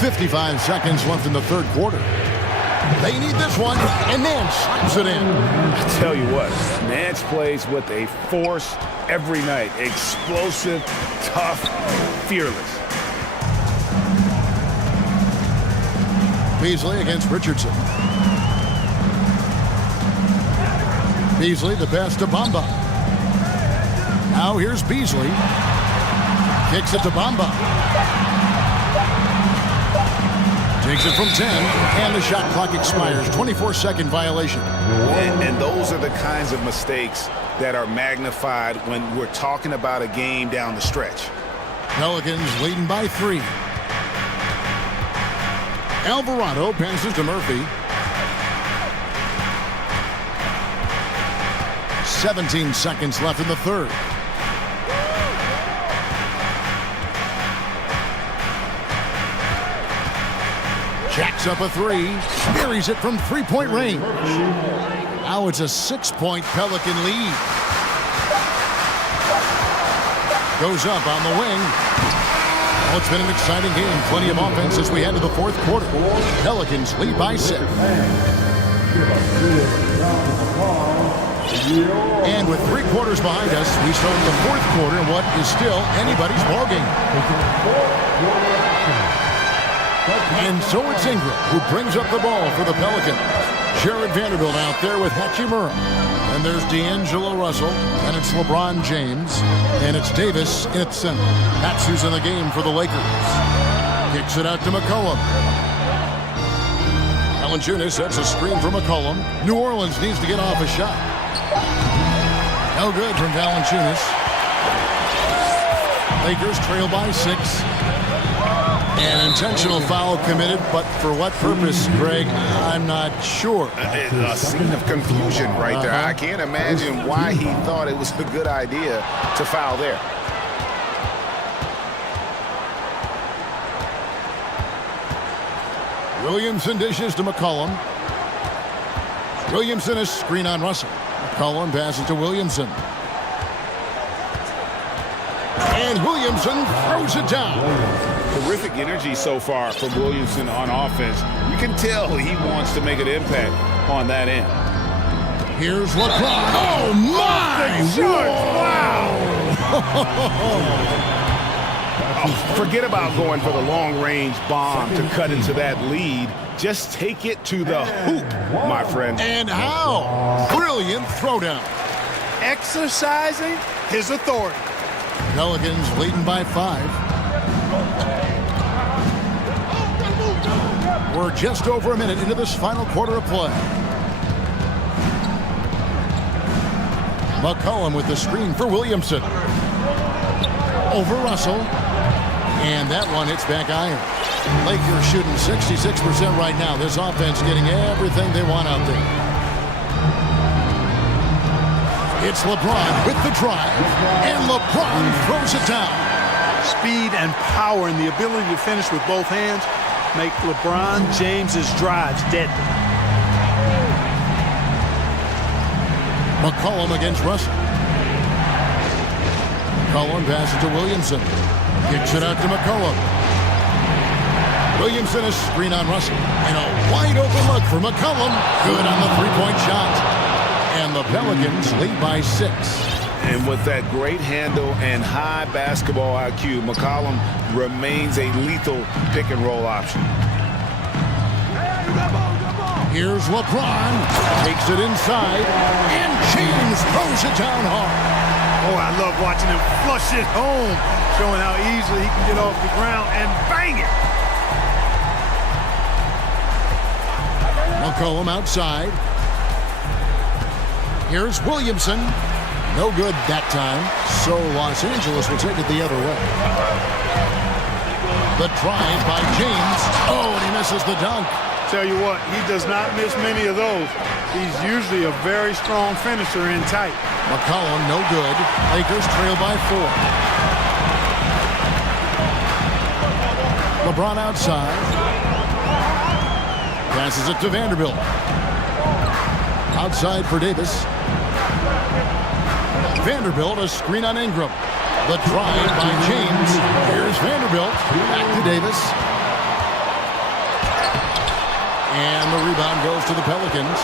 55 seconds left in the third quarter. They need this one, and Nance slaps it in. I tell you what, Nance plays with a force every night. Explosive, tough, fearless. Beasley against Richardson. Beasley, the pass to Bamba. Now here's Beasley. Kicks it to Bamba. Takes it from 10, and the shot clock expires. 24-second violation. And those are the kinds of mistakes that are magnified when we're talking about a game down the stretch. Pelicans leading by 3. Alvarado passes to Murphy. 17 seconds left in the third. Jacks up a 3. Buries it from 3-point range. Now it's a 6-point Pelican lead. Goes up on the wing. Well, it's been an exciting game. Plenty of offense as we head to the fourth quarter. Pelicans lead by 6. And with 3 quarters behind us, we start the fourth quarter in what is still anybody's ballgame. And so it's Ingram who brings up the ball for the Pelicans. Jared Vanderbilt out there with Hachimura. And there's D'Angelo Russell, and it's LeBron James, and it's Davis in its center. That's who's in the game for the Lakers. Kicks it out to McCollum. Valanciunas sets a screen for McCollum. New Orleans needs to get off a shot. No good from Valanciunas. Lakers trail by 6. An intentional foul committed, but for what purpose, Greg, I'm not sure. A scene of confusion right there. I can't imagine why he thought it was a good idea to foul there. Williamson dishes to McCollum. Williamson a screen on Russell. McCollum passes to Williamson. And Williamson throws it down. Terrific energy so far from Williamson on offense. You can tell he wants to make an impact on that end. Here's LeBron. Oh, my! Oh, forget about going for the long-range bomb to cut into that lead. Just take it to the hoop, my friend. And how? Brilliant throwdown. Exercising his authority. Pelicans leading by 5. We're just over a minute into this final quarter of play. McCollum with the screen for Williamson. Over Russell. And that one hits back iron. Lakers shooting 66% right now. This offense getting everything they want out there. It's LeBron with the drive. And LeBron throws it down. Speed and power and the ability to finish with both hands make LeBron James's drives deadly. McCollum against Russell. McCollum passes to Williamson. Kicks it out to McCollum. Williamson a screen on Russell. And a wide open look for McCollum. Good on the three-point shot. And the Pelicans lead by 6. And with that great handle and high basketball IQ, McCollum remains a lethal pick-and-roll option. Here's LeBron. Takes it inside. And James throws it down hard. Oh, I love watching him flush it home, showing how easily he can get off the ground and bang it. McCollum outside. Here's Williamson. No good that time. So Los Angeles will take it the other way. The drive by James. Oh, and he misses the dunk. Tell you what, he does not miss many of those. He's usually a very strong finisher in tight. McCollum, no good. Lakers trail by 4. LeBron outside. Passes it to Vanderbilt. Outside for Davis. Vanderbilt, a screen on Ingram. The drive by James. Here's Vanderbilt. Back to Davis. And the rebound goes to the Pelicans.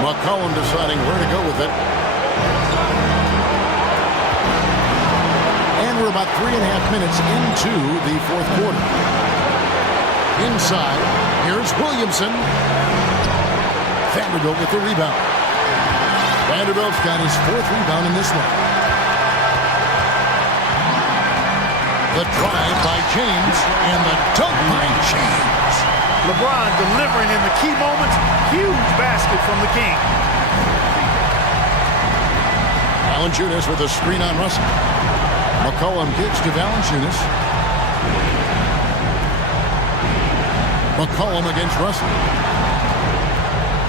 McCollum deciding where to go with it. And we're about 3.5 minutes into the fourth quarter. Inside, here's Williamson. Vanderbilt with the rebound. Vanderbilt's got his 4th rebound in this one. The drive by James and the dunk by James. LeBron delivering in the key moments. Huge basket from the King. Valanciunas with a screen on Russell. McCollum kicks to Valanciunas. McCollum against Russell.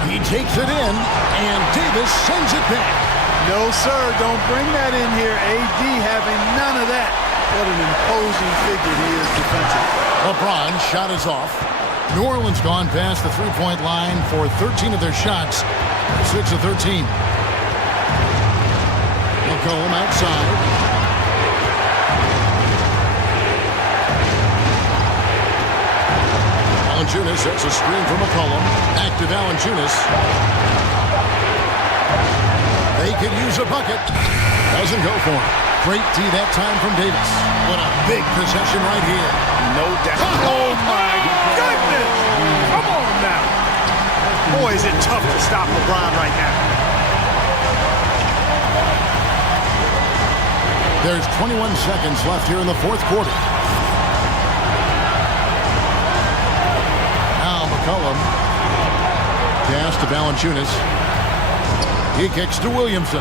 He takes it in, and Davis sends it back. No, sir, don't bring that in here. AD having none of that. What an imposing figure he is defensively. LeBron's shot is off. New Orleans gone past the three-point line for 13 of their shots. 6 of 13. McCollum outside. Valanciunas sets a screen for McCollum. Back to Valanciunas. They could use a bucket. Doesn't go for it. Great D that time from Davis. What a big possession right here. No doubt. Oh, my goodness! Come on now. Boy, is it tough to stop LeBron right now. There's 21 seconds left here in the fourth quarter. Now McCollum. Pass to Valanciunas. He kicks to Williamson.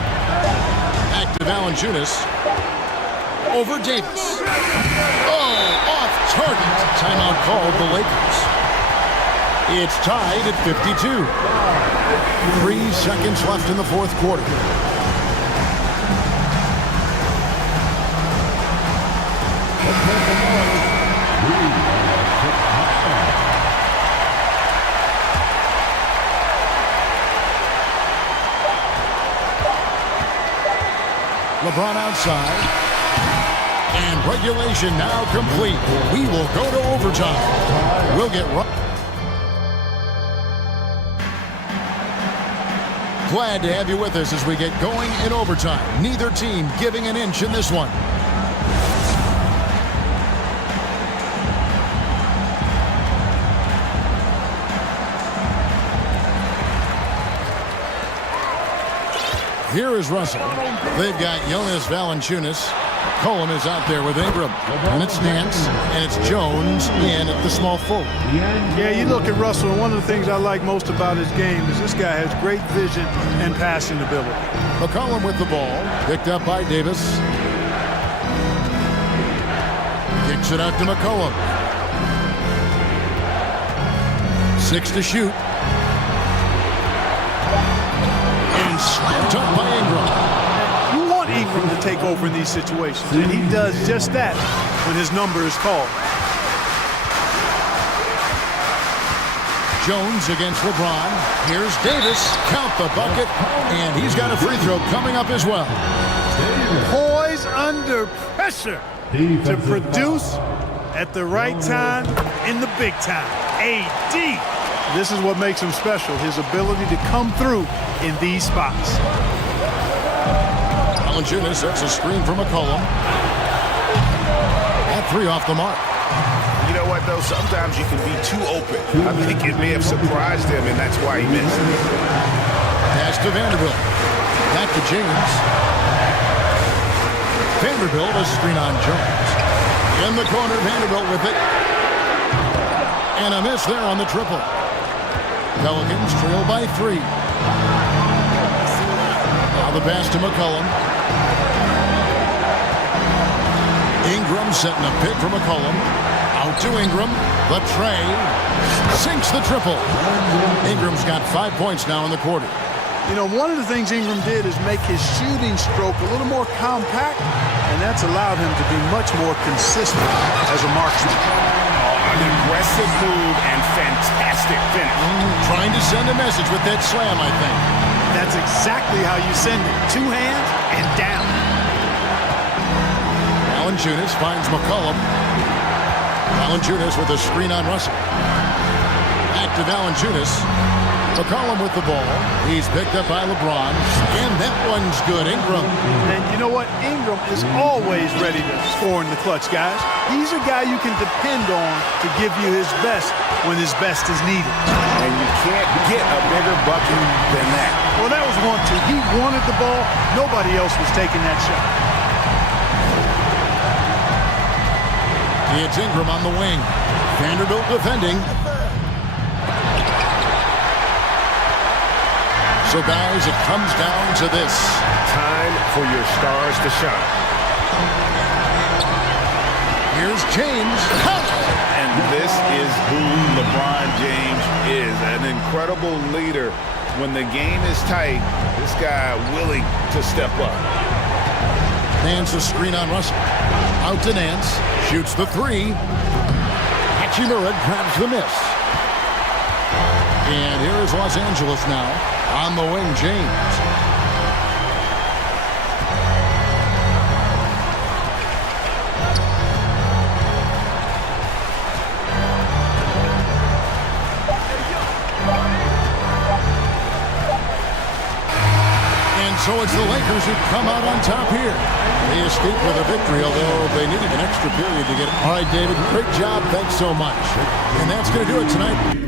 Back to Valanciunas. Over Davis. Oh, off target. Timeout called the Lakers. It's tied at 52. 3 seconds left in the fourth quarter. LeBron outside. And regulation now complete. We will go to overtime. We'll get right. Glad to have you with us as we get going in overtime. Neither team giving an inch in this one. Here is Russell. They've got Jonas Valanciunas. Cohen is out there with Ingram. And it's Nance. And it's Jones in at the small forward. Yeah, you look at Russell, and one of the things I like most about his game is this guy has great vision and passing ability. McCollum with the ball. Picked up by Davis. Kicks it out to McCollum. 6 to shoot. And slapped up by Ingram. You want Ingram to take over in these situations, and he does just that when his number is called. Jones against LeBron. Here's Davis. Count the bucket. And he's got a free throw coming up as well. Poise under pressure to produce at the right time in the big time. AD. This is what makes him special, his ability to come through in these spots. Valanciunas sets a screen for McCollum. That 3 off the mark. You know what, though? Sometimes you can be too open. I think it may have surprised him, and that's why he missed. Pass to Vanderbilt. Back to James. Vanderbilt a screen on Jones. In the corner, Vanderbilt with it. And a miss there on the triple. Pelicans trail by 3. Now the pass to McCollum. Ingram setting a pick for McCollum. Out to Ingram. The tray. Sinks the triple. Ingram's got 5 points now in the quarter. You know, one of the things Ingram did is make his shooting stroke a little more compact, and that's allowed him to be much more consistent as a marksman. An aggressive move and fantastic finish. Trying to send a message with that slam, I think. That's exactly how you send it. 2 hands and down. Valanciunas finds McCollum. Valanciunas with a screen on Russell. Back to Valanciunas. McCollum with the ball. He's picked up by LeBron. And that one's good. Ingram. And you know what? Ingram is always ready to score in the clutch, guys. He's a guy you can depend on to give you his best when his best is needed. And you can't get a bigger bucket than that. Well, that was 1-2. He wanted the ball. Nobody else was taking that shot. It's Ingram on the wing. Vanderbilt defending. So, guys, it comes down to this. Time for your stars to shine. Here's James. And this is who LeBron James is. An incredible leader. When the game is tight, this guy willing to step up. Nance a screen on Russell. Out to Nance. Shoots the 3. Hachimura grabs the miss. And here is Los Angeles now. On the wing, James. And so it's the Lakers who come out on top here. They escape with a victory, although they needed an extra period to get it. All right, David, great job. Thanks so much. And that's going to do it tonight.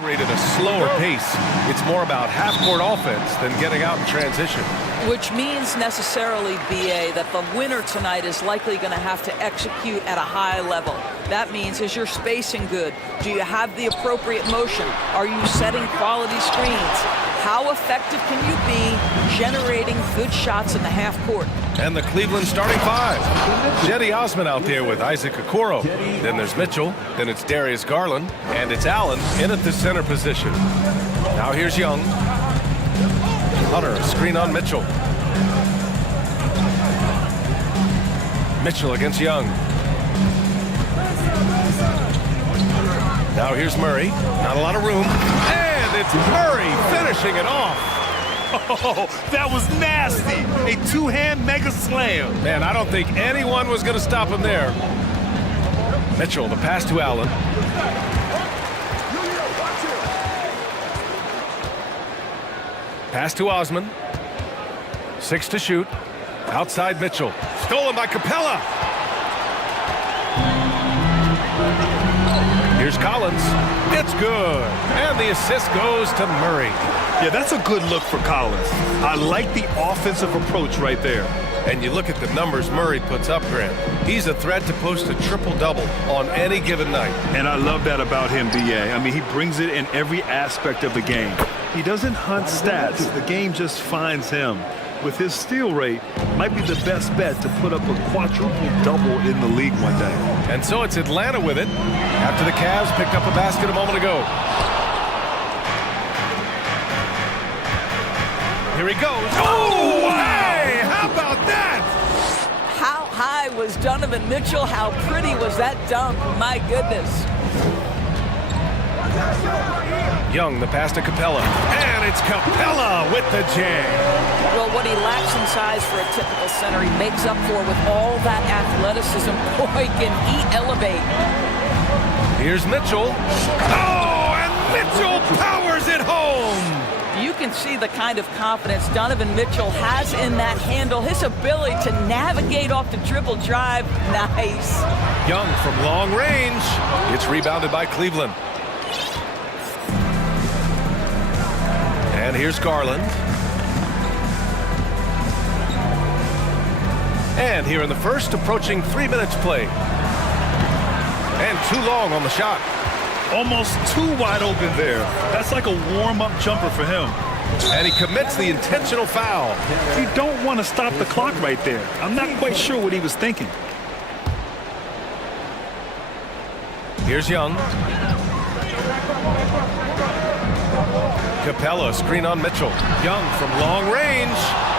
At a slower pace. It's more about half-court offense than getting out in transition. Which means necessarily, BA, that the winner tonight is likely going to have to execute at a high level. That means, is your spacing good? Do you have the appropriate motion? Are you setting quality screens? How effective can you be generating good shots in the half court? And the Cleveland starting five. Jetty Osman out there with Isaac Okoro. Then there's Mitchell. Then it's Darius Garland. And it's Allen in at the center position. Now here's Young. Hunter, a screen on Mitchell. Mitchell against Young. Now here's Murray. Not a lot of room. And it's Murray finishing it off. Oh, that was nasty. A two-hand mega slam. Man, I don't think anyone was going to stop him there. Mitchell, the pass to Allen. Pass to Osman. 6 to shoot. Outside Mitchell. Stolen by Capella. Here's Collins. It's good. And the assist goes to Murray. Yeah, that's a good look for Collins. I like the offensive approach right there. And you look at the numbers Murray puts up, Grant. He's a threat to post a triple-double on any given night. And I love that about him, BA. I mean, he brings it in every aspect of the game. He doesn't hunt stats. The game just finds him. With his steal rate, might be the best bet to put up a quadruple-double in the league one day. And so it's Atlanta with it, after the Cavs picked up a basket a moment ago. Here he goes. Oh, hey! How about that? How high was Donovan Mitchell? How pretty was that dunk? My goodness. Young, the pass to Capella. And it's Capella with the jam. Well, what he lacks in size for a typical center, he makes up for with all that athleticism. Boy, can he elevate. Here's Mitchell. Oh, and Mitchell powers it home. You can see the kind of confidence Donovan Mitchell has in that handle. His ability to navigate off the dribble drive. Nice. Young from long range. It's rebounded by Cleveland. And here's Garland. And here in the first, approaching 3 minutes play. And too long on the shot. Almost too wide open there. That's like a warm-up jumper for him. And he commits the intentional foul. You don't want to stop the clock right there. I'm not quite sure what he was thinking. Here's Young. Capella, screen on Mitchell. Young from long range.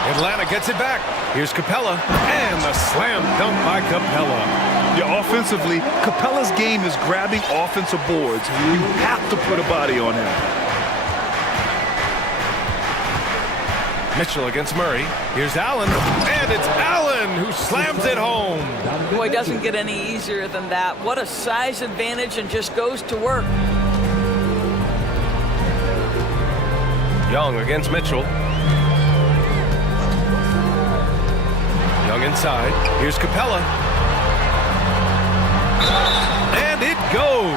Atlanta gets it back. Here's Capella. And the slam dunk by Capella. Yeah, offensively, Capella's game is grabbing offensive boards. You have to put a body on him. Mitchell against Murray. Here's Allen. And it's Allen who slams it home. Boy, it doesn't get any easier than that. What a size advantage, and just goes to work. Young against Mitchell. Young inside. Here's Capella. And it goes.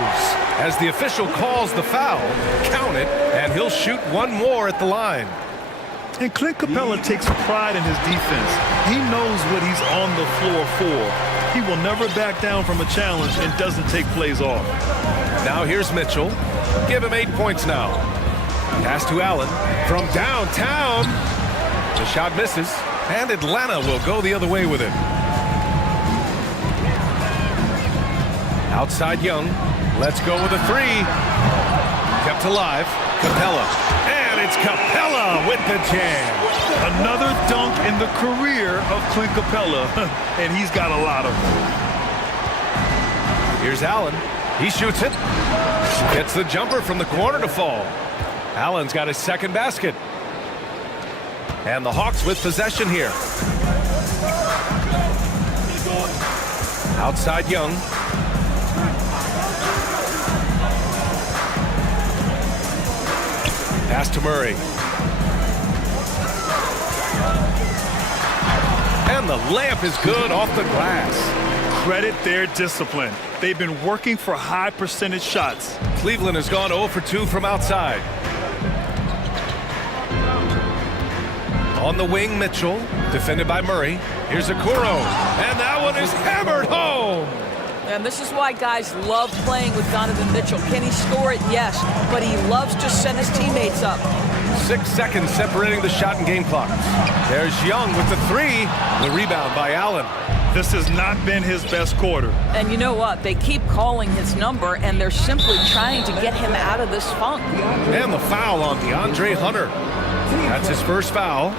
As the official calls the foul, count it, and he'll shoot one more at the line. And Clint Capella takes pride in his defense. He knows what he's on the floor for. He will never back down from a challenge and doesn't take plays off. Now here's Mitchell. Give him 8 points now. Pass to Allen from downtown. The shot misses, and Atlanta will go the other way with it. Outside Young. Let's go with a three. Kept alive. Capella. And it's Capella with the jam. Another dunk in the career of Clint Capella, and he's got a lot of them. Here's Allen. He shoots it. Gets the jumper from the corner to fall. Allen's got his second basket. And the Hawks with possession here. Outside Young. Pass to Murray. And the layup is good off the glass. credit their discipline. They've been working for high percentage shots. Cleveland has gone 0 for 2 from outside. On the wing, Mitchell, defended by Murray. Here's Okoro, and that one is hammered home. And this is why guys love playing with Donovan Mitchell. Can he score it? Yes, but he loves to set his teammates up. 6 seconds separating the shot and game clock. There's Young with the three. The rebound by Allen. This has not been his best quarter. And you know what? They keep calling his number, and they're simply trying to get him out of this funk. And the foul on DeAndre Hunter. That's his first foul.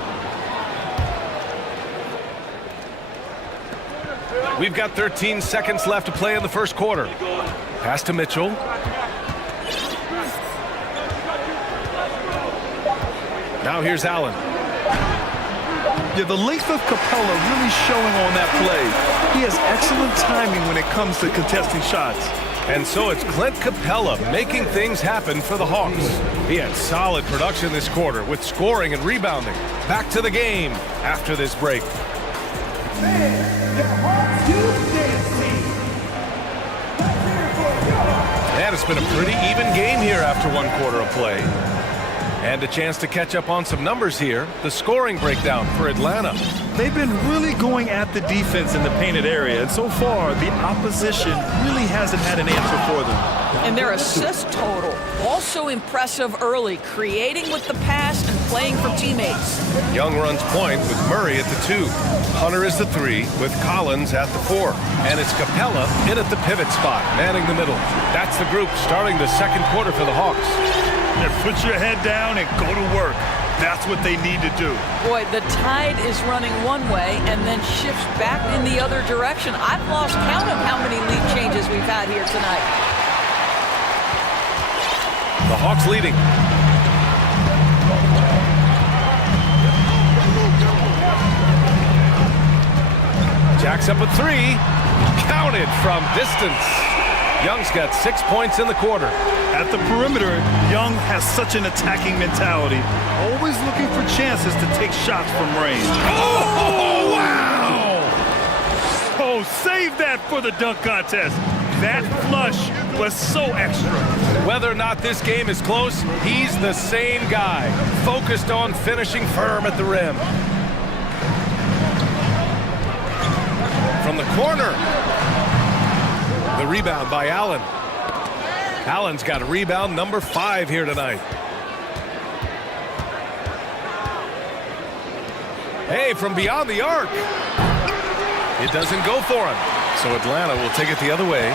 We've got 13 seconds left to play in the first quarter. Pass to Mitchell. Now here's Allen. Yeah, the length of Capella really showing on that play. He has excellent timing when it comes to contesting shots. And so it's Clint Capella making things happen for the Hawks. He had solid production this quarter with scoring and rebounding. Back to the game after this break. And it's been a pretty even game here after one quarter of play. And a chance to catch up on some numbers here. The scoring breakdown for Atlanta. They've been really going at the defense in the painted area, and so far the opposition really hasn't had an answer for them. And their assist total, also impressive early, creating with the pass and playing for teammates. Young runs point with Murray at the 2. Hunter is the 3 with Collins at the 4. And it's Capella in at the pivot spot, manning the middle. That's the group starting the second quarter for the Hawks. And put your head down and go to work. That's what they need to do. Boy, the tide is running one way and then shifts back in the other direction. I've lost count of how many lead changes we've had here tonight. The Hawks leading. Jacks up a 3. Counted from distance. Young's got 6 points in the quarter. At the perimeter, Young has such an attacking mentality, always looking for chances to take shots from range. Oh, wow! Oh, save that for the dunk contest. That flush was so extra. Whether or not this game is close, he's the same guy, focused on finishing firm at the rim. From the corner. The rebound by Allen. Allen's got a rebound number 5 here tonight. Hey, from beyond the arc. It doesn't go for him. So Atlanta will take it the other way.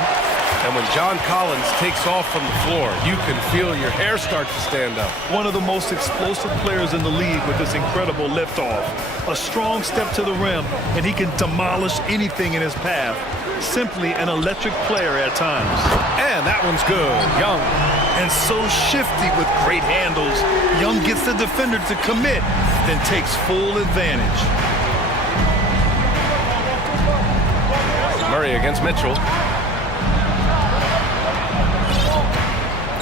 And when John Collins takes off from the floor, you can feel your hair start to stand up. One of the most explosive players in the league with this incredible liftoff. A strong step to the rim, and he can demolish anything in his path. Simply an electric player at times. And that one's good. Young. And so shifty with great handles. Young gets the defender to commit, then takes full advantage. Murray against Mitchell.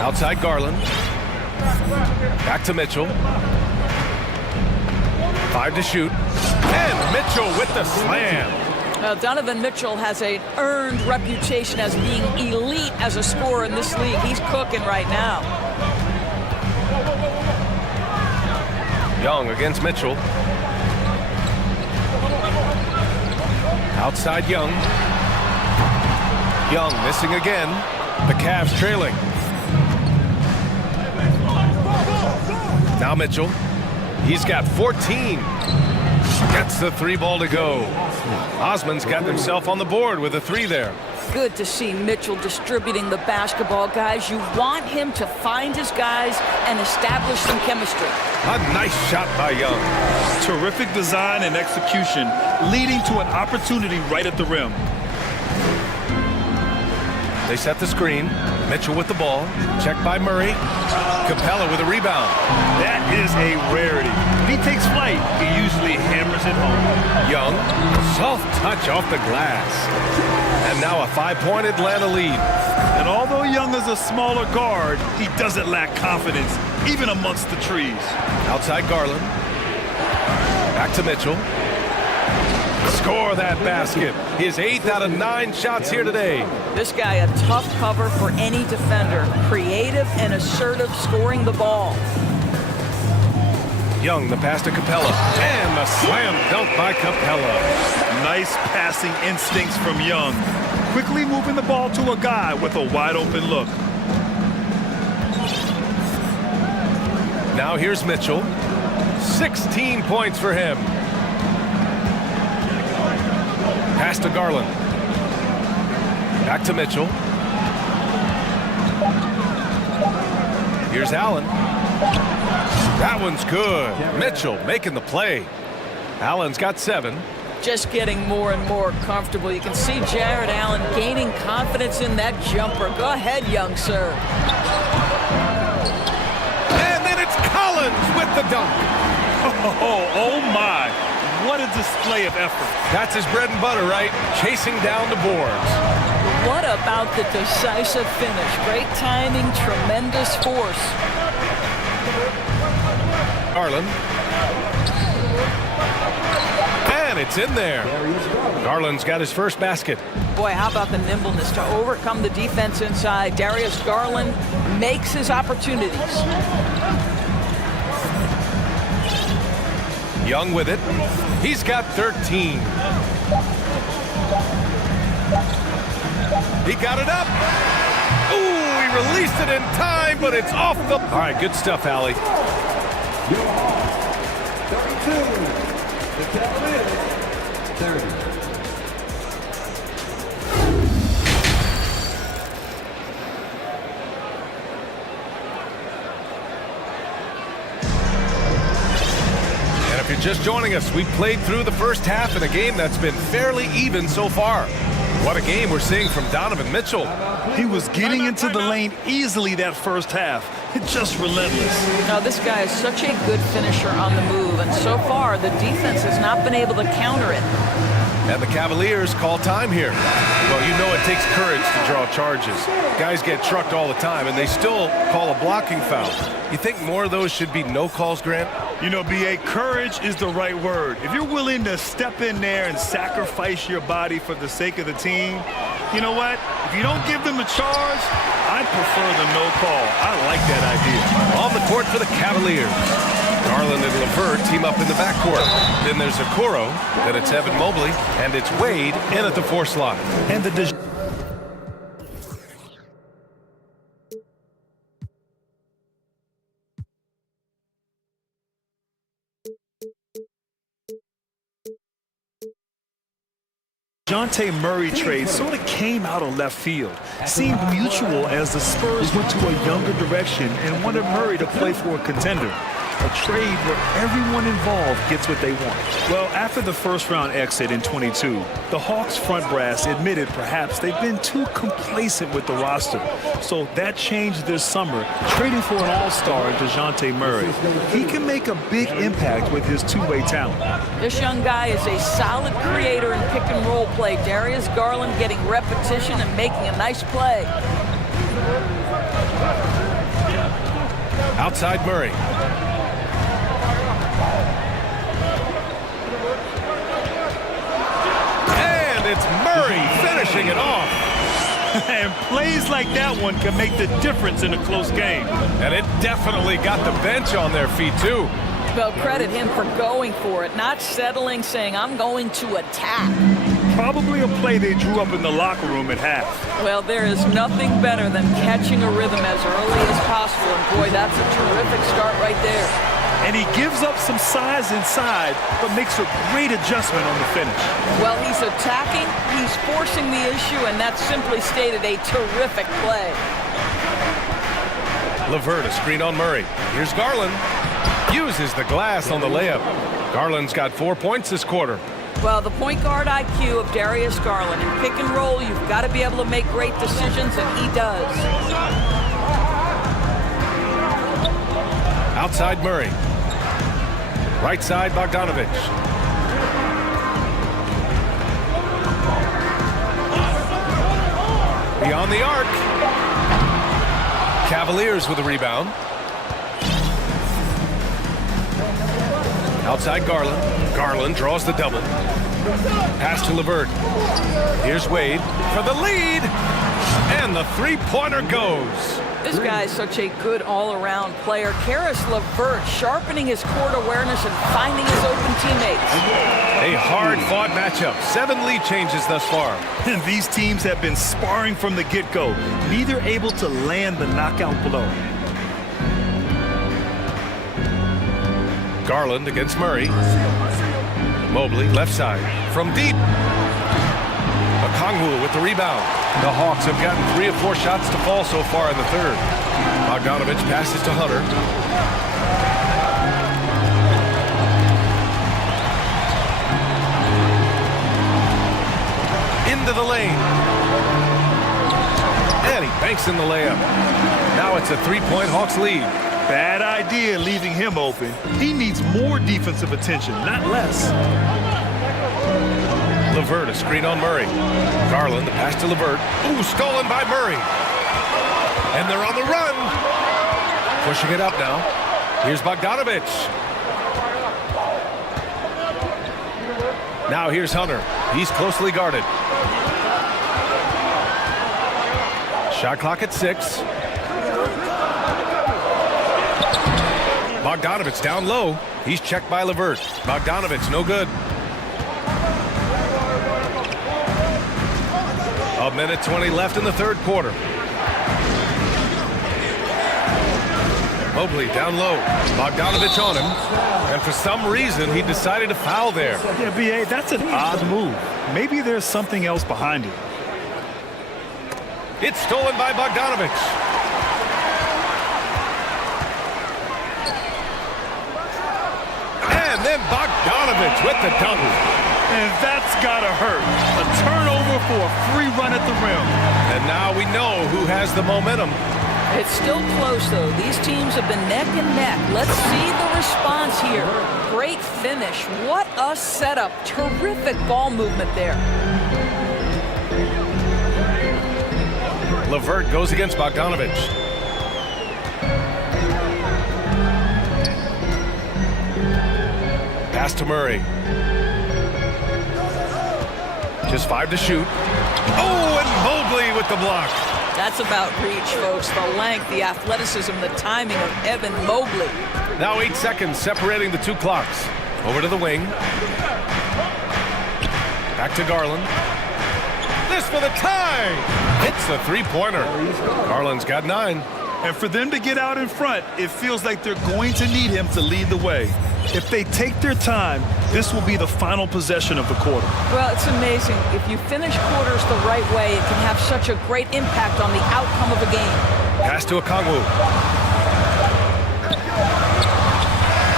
Outside Garland. Back to Mitchell. 5 to shoot. And Mitchell with the slam. Donovan Mitchell has an earned reputation as being elite as a scorer in this league. He's cooking right now. Young against Mitchell. Outside Young. Young missing again. The Cavs trailing. Now Mitchell. He's got 14. Gets the 3 ball to go. Osman's got himself on the board with a 3 there. Good to see Mitchell distributing the basketball, guys. You want him to find his guys and establish some chemistry. A nice shot by Young. Terrific design and execution, leading to an opportunity right at the rim. They set the screen. Mitchell with the ball. Checked by Murray. Capella with a rebound. That is a rarity. When he takes flight, he usually hammers it home. Young, soft touch off the glass. And now a 5-point Atlanta lead. And although Young is a smaller guard, he doesn't lack confidence, even amongst the trees. Outside Garland. Back to Mitchell. score that basket. His 8th out of 9 shots here today. This guy, a tough cover for any defender. Creative and assertive scoring the ball. Young, the pass to Capella. And the slam dunk by Capella. Nice passing instincts from Young. Quickly moving the ball to a guy with a wide open look. Now here's Mitchell. 16 points for him. Pass to Garland. Back to Mitchell. Here's Allen. That one's good. Mitchell making the play. Allen's got 7. Just getting more and more comfortable. You can see Jared Allen gaining confidence in that jumper. Go ahead, young sir. And then it's Collins with the dunk. Oh my. What a display of effort. That's his bread and butter, right? Chasing down the boards. What about the decisive finish? Great timing, tremendous force. Garland. And it's in there. Garland's got his first basket. Boy, how about the nimbleness to overcome the defense inside. Darius Garland makes his opportunities. Young with it. He's got 13. He got it up. Ooh, he released it in time, but it's off the... All right, good stuff, Allie. 32. The count is 30. If you're just joining us, we played through the first half in a game that's been fairly even so far. What a game we're seeing from Donovan Mitchell. He was getting into the lane easily that first half. It's just relentless. Now, this guy is such a good finisher on the move, and so far, the defense has not been able to counter it. And the Cavaliers call time here. Well, you know it takes courage to draw charges. Guys get trucked all the time, and they still call a blocking foul. You think more of those should be no calls, Grant? You know, B.A., courage is the right word. If you're willing to step in there and sacrifice your body for the sake of the team, you know what? If you don't give them a charge, I prefer the no call. I like that idea. On the court for the Cavaliers. Garland and LeVert team up in the backcourt. Then there's Okoro, then it's Evan Mobley, and it's Wade in at the 4 slot. And the DeJounte Murray trade sort of came out of left field. Seemed mutual as the Spurs went to a younger direction and wanted Murray to play for a contender. A trade where everyone involved gets what they want. Well, after the first-round exit in 22, the Hawks front brass admitted perhaps they've been too complacent with the roster. So that changed this summer, trading for an all-star DeJounte Murray. He can make a big impact with his two-way talent. This young guy is a solid creator in pick-and-roll play. Darius Garland getting repetition and making a nice play. Outside Murray. It's Murray finishing it off. And plays like that one can make the difference in a close game. And it definitely got the bench on their feet, too. Well, credit him for going for it, not settling, saying, I'm going to attack. Probably a play they drew up in the locker room at half. Well, there is nothing better than catching a rhythm as early as possible. And, boy, that's a terrific start right there. And he gives up some size inside, but makes a great adjustment on the finish. Well, he's attacking, he's forcing the issue, and that's simply stated a terrific play. LeVert, a screen on Murray. Here's Garland. Uses the glass on the layup. Garland's got 4 points this quarter. Well, the point guard IQ of Darius Garland. In pick and roll, you've got to be able to make great decisions, and he does. Outside Murray. Right side Bogdanovich. Beyond the arc. Cavaliers with a rebound. Outside Garland. Garland draws the double. Pass to LeVert. Here's Wade for the lead. And the three-pointer goes. This guy is such a good all-around player. Karis LeVert sharpening his court awareness and finding his open teammates. A hard-fought matchup. 7 lead changes thus far. And these teams have been sparring from the get-go, neither able to land the knockout blow. Garland against Murray. Mobley, left side, from deep. Okongwu with the rebound. The Hawks have gotten 3 of 4 shots to fall so far in the third. Bogdanovich passes to Hunter. Into the lane. And he banks in the layup. Now it's a 3-point Hawks lead. Bad idea leaving him open. He needs more defensive attention, not less. LeVert, a screen on Murray. Garland, the pass to LeVert. Ooh, stolen by Murray. And they're on the run. Pushing it up now. Here's Bogdanovich. Now here's Hunter. He's closely guarded. Shot clock at 6. Bogdanovich down low. He's checked by LeVert. Bogdanovich, no good. A minute 20 left in the third quarter. Mobley down low. Bogdanovich on him. And for some reason, he decided to foul there. Yeah, B.A., that's an odd move. Maybe there's something else behind it. It's stolen by Bogdanovich. And then Bogdanovich with the dunk. And that's gotta hurt. A turnover for a free run at the rim. And now we know who has the momentum. It's still close, though. These teams have been neck and neck. Let's see the response here. Great finish. What a setup. Terrific ball movement there. LeVert goes against Bogdanovich. Pass to Murray. Just 5 to shoot. Oh, and Mobley with the block. That's about reach, folks. The length, the athleticism, the timing of Evan Mobley. Now 8 seconds separating the 2 clocks. Over to the wing. Back to Garland. This for the tie. Hits the three-pointer. Garland's got 9. And for them to get out in front, it feels like they're going to need him to lead the way. If they take their time, this will be the final possession of the quarter. Well, it's amazing. If you finish quarters the right way, it can have such a great impact on the outcome of a game. Pass to Okongwu.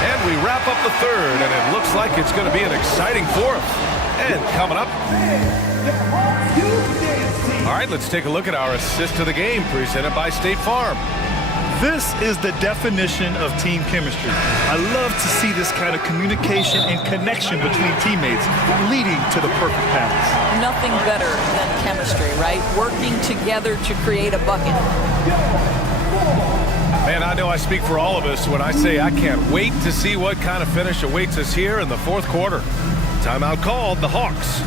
And we wrap up the third, and it looks like it's going to be an exciting fourth. And coming up. All right, let's take a look at our assist to the game presented by State Farm. This is the definition of team chemistry. I love to see this kind of communication and connection between teammates leading to the perfect pass. Nothing better than chemistry, right? Working together to create a bucket. Man, I know I speak for all of us when I say I can't wait to see what kind of finish awaits us here in the fourth quarter. Timeout called, the Hawks.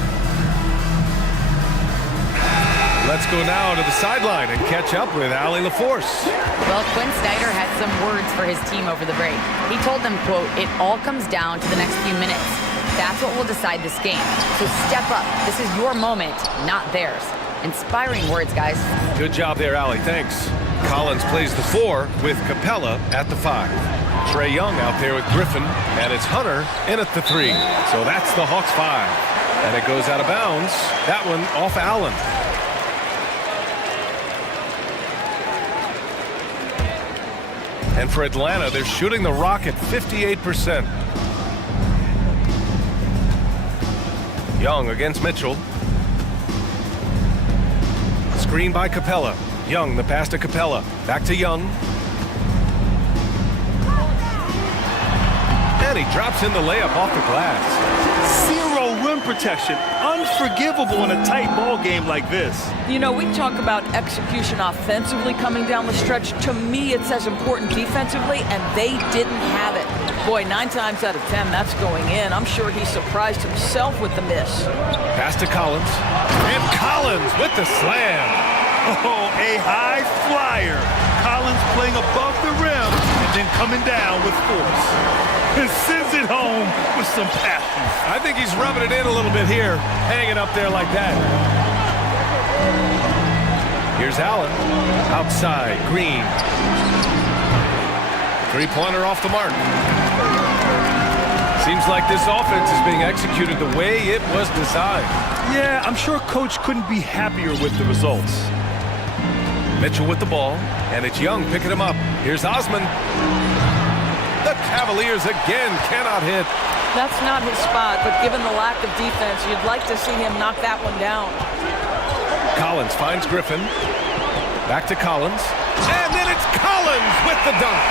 Let's go now to the sideline and catch up with Allie LaForce. Well, Quinn Snyder had some words for his team over the break. He told them, quote, "It all comes down to the next few minutes. That's what will decide this game. So step up. This is your moment, not theirs." Inspiring words, guys. Good job there, Allie. Thanks. Collins plays the 4 with Capella at the 5. Trae Young out there with Griffin, and it's Hunter in at the 3. So that's the Hawks 5. And it goes out of bounds. That one off Allen. And for Atlanta, they're shooting the rock at 58%. Young against Mitchell. Screen by Capella. Young, the pass to Capella. Back to Young. And he drops in the layup off the glass. Zero rim protection. unforgivable in a tight ball game like this. You know, we talk about execution offensively coming down the stretch. To me, it's as important defensively, and they didn't have it. Boy, 9 times out of 10, that's going in. I'm sure he surprised himself with the miss. Pass to Collins. And Collins with the slam. Oh, a high flyer. Collins playing above the rim and then coming down with force. And sends it home with some passion. I think he's rubbing it in a little bit here, hanging up there like that. Here's Allen. Outside, Green. Three-pointer off the mark. Seems like this offense is being executed the way it was designed. Yeah, I'm sure Coach couldn't be happier with the results. Mitchell with the ball, and it's Young picking him up. Here's Osman. The Cavaliers again cannot hit. That's not his spot, but given the lack of defense, you'd like to see him knock that one down. Collins finds Griffin. Back to Collins. And then it's Collins with the dunk.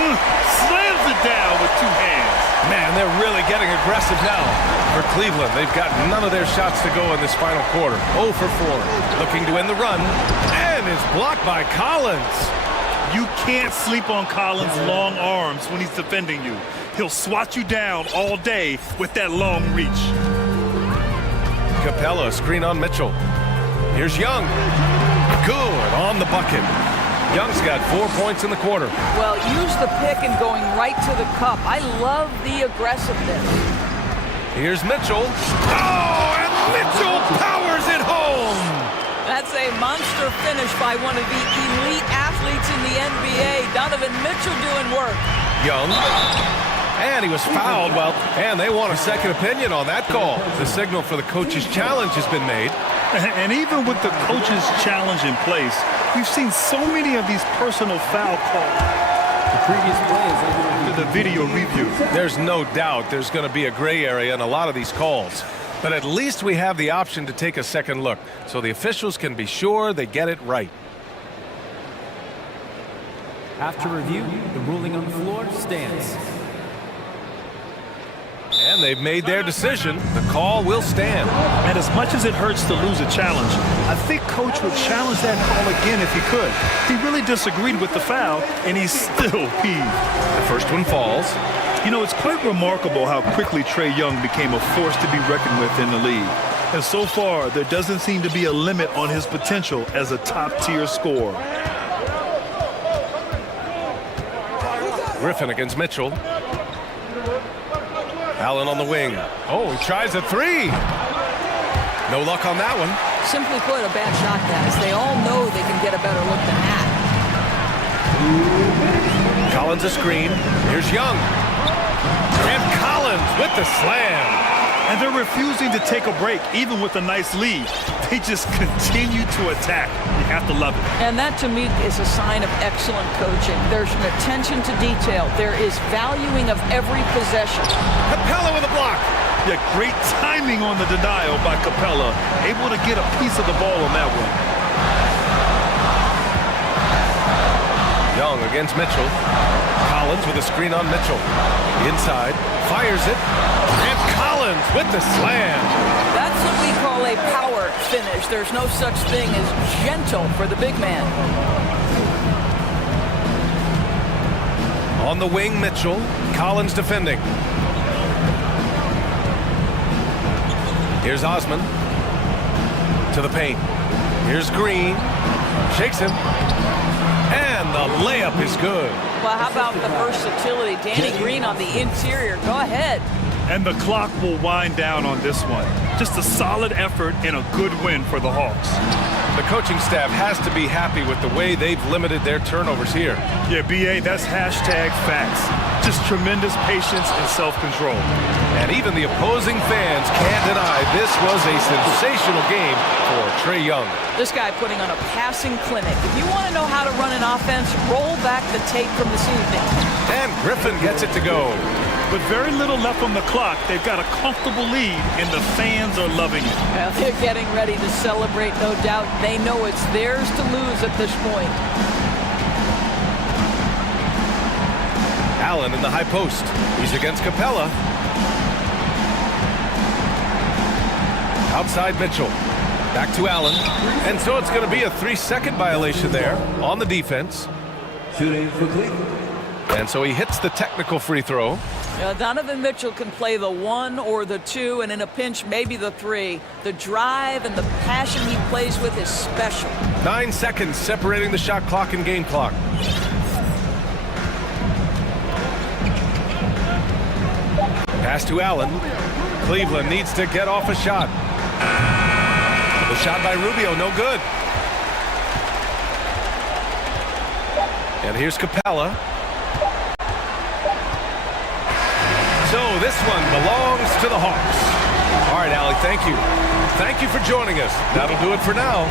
Slams it down with 2 hands. Man, they're really getting aggressive now for Cleveland. They've got none of their shots to go in this final quarter. 0 for 4. Looking to end the run. And is blocked by Collins. You can't sleep on Collins' long arms when he's defending you. He'll swat you down all day with that long reach. Capella, screen on Mitchell. Here's Young. Good on the bucket. Young's got 4 points in the quarter. Well, use the pick and going right to the cup. I love the aggressiveness. Here's Mitchell. Oh, and Mitchell powers it home. That's a monster finish by one of the elite athletes in the NBA. Donovan Mitchell doing work. Young. And he was fouled. Well, and they want a second opinion on that call. The signal for the coach's challenge has been made. And even with the coach's challenge in place, we've seen so many of these personal foul calls. The previous play is under the video review. There's no doubt there's going to be a gray area in a lot of these calls. But at least we have the option to take a second look, so the officials can be sure they get it right. After review, the ruling on the floor stands. And they've made their decision. The call will stand. And as much as it hurts to lose a challenge, I think Coach would challenge that call again if he could. He really disagreed with the foul, and he's still peeved. The first one falls. You know, it's quite remarkable how quickly Trae Young became a force to be reckoned with in the league. And so far, there doesn't seem to be a limit on his potential as a top-tier scorer. Griffin against Mitchell. Allen on the wing. Oh, he tries a 3. No luck on that one. Simply put, a bad shot, guys. They all know they can get a better look than that. Collins a screen. Here's Young. And Collins with the slam. And they're refusing to take a break, even with a nice lead. They just continue to attack. You have to love it. And that, to me, is a sign of excellent coaching. There's an attention to detail. There is valuing of every possession. Capella with a block. Yeah, great timing on the denial by Capella. Able to get a piece of the ball on that one. Young against Mitchell. Collins with a screen on Mitchell. Inside. Fires it. And Collins with the slam. That's what we call a power finish. There's no such thing as gentle for the big man. On the wing, Mitchell. Collins defending. Here's Osman. To the paint. Here's Green. Shakes him. And the layup is good. Well, how about the versatility? Danny Green on the interior. Go ahead. And the clock will wind down on this one. Just a solid effort and a good win for the Hawks. The coaching staff has to be happy with the way they've limited their turnovers here. Yeah, BA, that's hashtag facts. Just tremendous patience and self-control. And even the opposing fans can't deny this was a sensational game for Trae Young. This guy putting on a passing clinic. If you want to know how to run an offense, roll back the tape from this evening. And Griffin gets it to go. With very little left on the clock, they've got a comfortable lead, and the fans are loving it. Well, they're getting ready to celebrate, no doubt. They know it's theirs to lose at this point. Allen in the high post. He's against Capella. Outside Mitchell. Back to Allen. And so it's going to be a 3-second violation there on the defense. Shooting for Cleveland. And so he hits the technical free throw. Donovan Mitchell can play the 1 or the 2, and in a pinch, maybe the 3. The drive and the passion he plays with is special. 9 seconds separating the shot clock and game clock. Pass to Allen. Cleveland needs to get off a shot. The shot by Rubio, no good. And here's Capella. So this one belongs to the Hawks. All right, Allie, thank you. Thank you for joining us. That'll do it for now.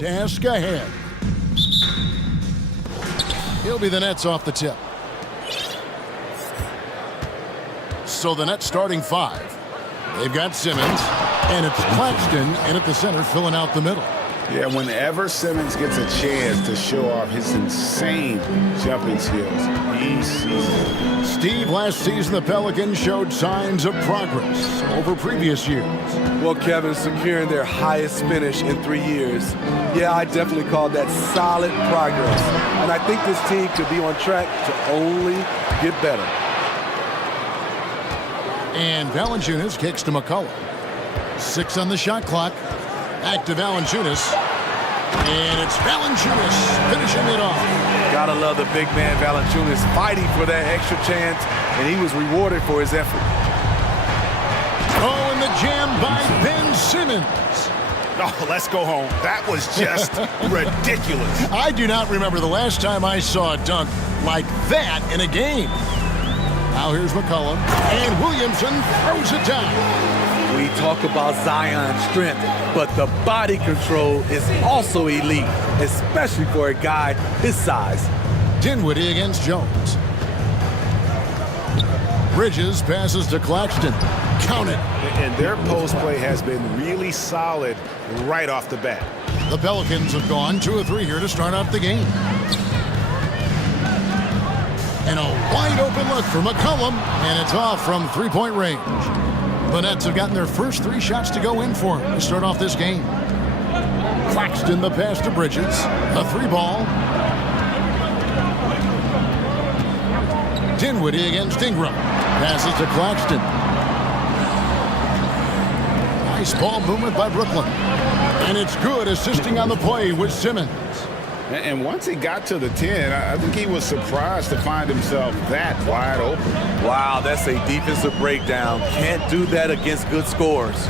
Task ahead. He'll be the Nets off the tip. So the Nets starting five. They've got Simmons, and it's Claxton in at the center filling out the middle. Yeah, whenever Simmons gets a chance to show off his insane jumping skills, he sees it. Steve, last season the Pelicans showed signs of progress over previous years. Well, Kevin, securing their highest finish in 3 years. Yeah, I definitely call that solid progress. And I think this team could be on track to only get better. And Valanciunas kicks to McCollum. 6 on the shot clock. Back to Valanciunas. And it's Valanciunas finishing it off. Gotta love the big man Valanciunas fighting for that extra chance, and he was rewarded for his effort. Oh, and the jam by Ben Simmons. Oh, let's go home. That was just ridiculous. I do not remember the last time I saw a dunk like that in a game. Now here's McCollum, and Williamson throws it down. We talk about Zion's strength, but the body control is also elite, especially for a guy his size. Dinwiddie against Jones. Bridges passes to Claxton. Count it. And their post play has been really solid right off the bat. The Pelicans have gone 2 of 3 here to start out the game. And a wide open look for McCollum, and it's off from three-point range. The Nets have gotten their first 3 shots to go in for him to start off this game. Claxton the pass to Bridges. A 3-ball. Dinwiddie against Ingram. Passes to Claxton. Nice ball movement by Brooklyn. And it's good, assisting on the play with Simmons. And once he got to the 10, I think he was surprised to find himself that wide open. Wow, that's a defensive breakdown. Can't do that against good scores.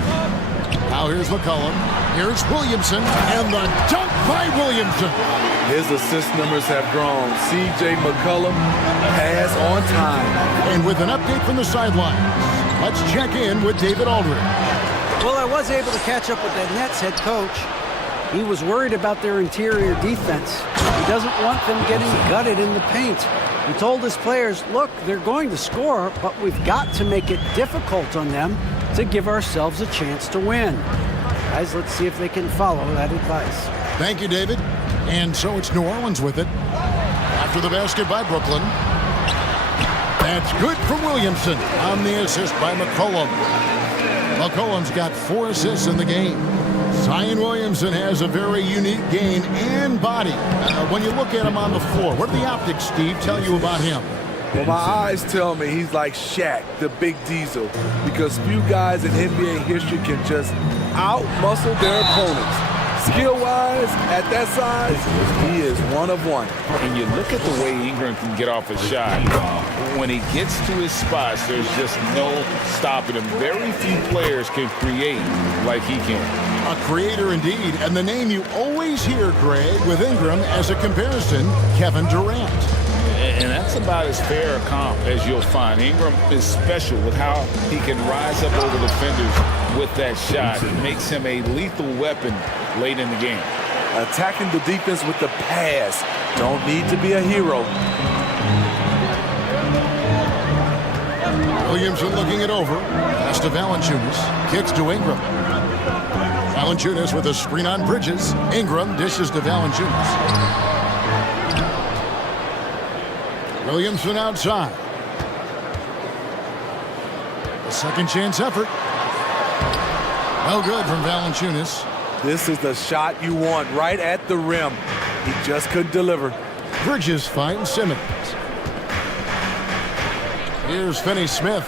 Now here's McCollum. Here's Williamson, and the dunk by Williamson. His assist numbers have grown. C.J. McCollum pass on time. And with an update from the sidelines, let's check in with David Aldridge. Well, I was able to catch up with the Nets head coach. He was worried about their interior defense. He doesn't want them getting gutted in the paint. He told his players, look, they're going to score, but we've got to make it difficult on them to give ourselves a chance to win. Guys, let's see if they can follow that advice. Thank you, David. And so it's New Orleans with it. After the basket by Brooklyn. That's good from Williamson on the assist by McCollum. McCollum's got 4 assists in the game. Zion Williamson has a very unique game and body. When you look at him on the floor, what do the optics, Steve, tell you about him? Well, my eyes tell me he's like Shaq, the big diesel, because few guys in NBA history can just out-muscle their opponents. Skill-wise, at that size, he is one of one. And you look at the way Ingram can get off a shot. When he gets to his spots, there's just no stopping him. Very few players can create like he can. A creator indeed, and the name you always hear, Greg, with Ingram as a comparison, Kevin Durant. And that's about as fair a comp as you'll find. Ingram is special with how he can rise up over defenders with that shot. It makes him a lethal weapon late in the game. Attacking the defense with the pass. Don't need to be a hero. Williamson looking it over. Pass to Valanciunas. Kicks to Ingram. Valanciunas with a screen on Bridges. Ingram dishes to Valanciunas. Williamson outside. A second chance effort. No good from Valanciunas. This is the shot you want right at the rim. He just couldn't deliver. Bridges finds Simmons. Here's Finney-Smith.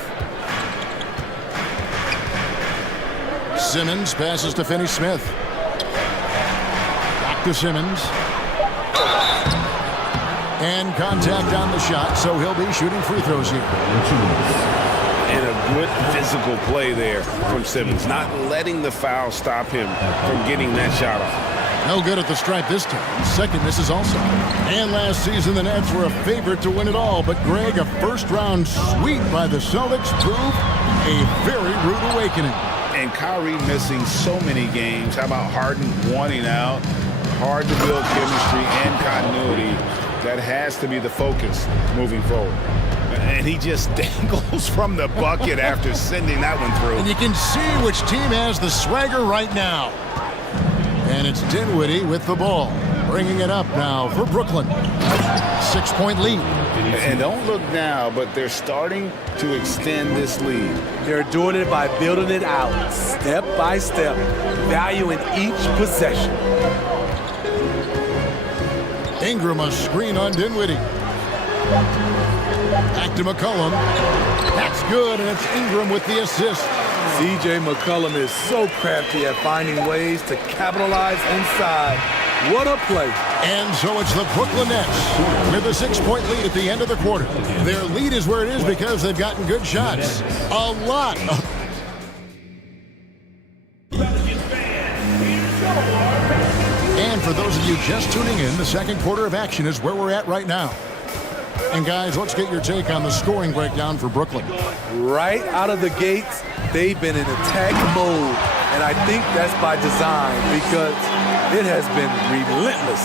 Simmons passes to Finney-Smith. Back to Simmons. And contact on the shot, so he'll be shooting free throws here. And a good physical play there from Simmons, not letting the foul stop him from getting that shot off. No good at the stripe this time. Second misses also. And last season, the Nets were a favorite to win it all, but Greg, a first-round sweep by the Celtics proved a very rude awakening. And Kyrie missing so many games. How about Harden wanting out? hard to build chemistry and continuity. That has to be the focus moving forward. And he just dangles from the bucket after sending that one through. And you can see which team has the swagger right now. And it's Dinwiddie with the ball, bringing it up now for Brooklyn. 6-point lead. And don't look now, but they're starting to extend this lead. They're doing it by building it out, step by step, valuing each possession. Ingram a screen on Dinwiddie. Back to McCollum. That's good, and it's Ingram with the assist. C.J. McCollum is so crafty at finding ways to capitalize inside. What a play. And so it's the Brooklyn Nets with a 6-point lead at the end of the quarter. Their lead is where it is because they've gotten good shots. A lot of... And for those of you just tuning in, the second quarter of action is where we're at right now. And guys, let's get your take on the scoring breakdown for Brooklyn. Right out of the gates, they've been in attack mode. And I think that's by design because it has been relentless.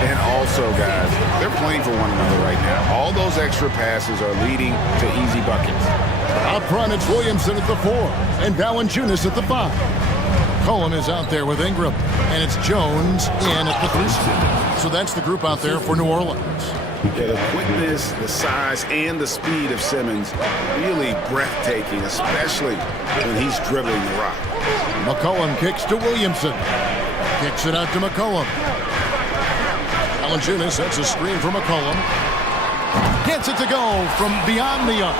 And also, guys, they're playing for one another right now. All those extra passes are leading to easy buckets. Up front, it's Williamson at the 4 and Valanciunas at the 5. Cohen is out there with Ingram, and it's Jones in at the 3. So that's the group out there for New Orleans. Yeah, the quickness, the size, and the speed of Simmons really breathtaking, especially when he's dribbling the rock. McCollum kicks to Williamson. Kicks it out to McCollum. Valanciunas sets a screen for McCollum. Gets it to go from beyond the arc.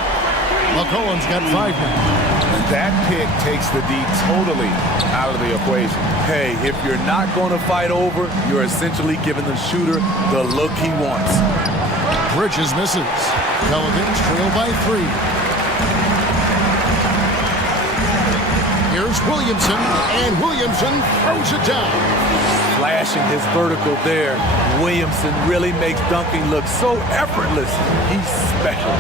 McCollum's got 5 now. That pick takes the D totally out of the equation. Hey, if you're not going to fight over, you're essentially giving the shooter the look he wants. Bridges misses. Pelicans trail by 3. Here's Williamson, and Williamson throws it down. Flashing his vertical there. Williamson really makes dunking look so effortless. He's special.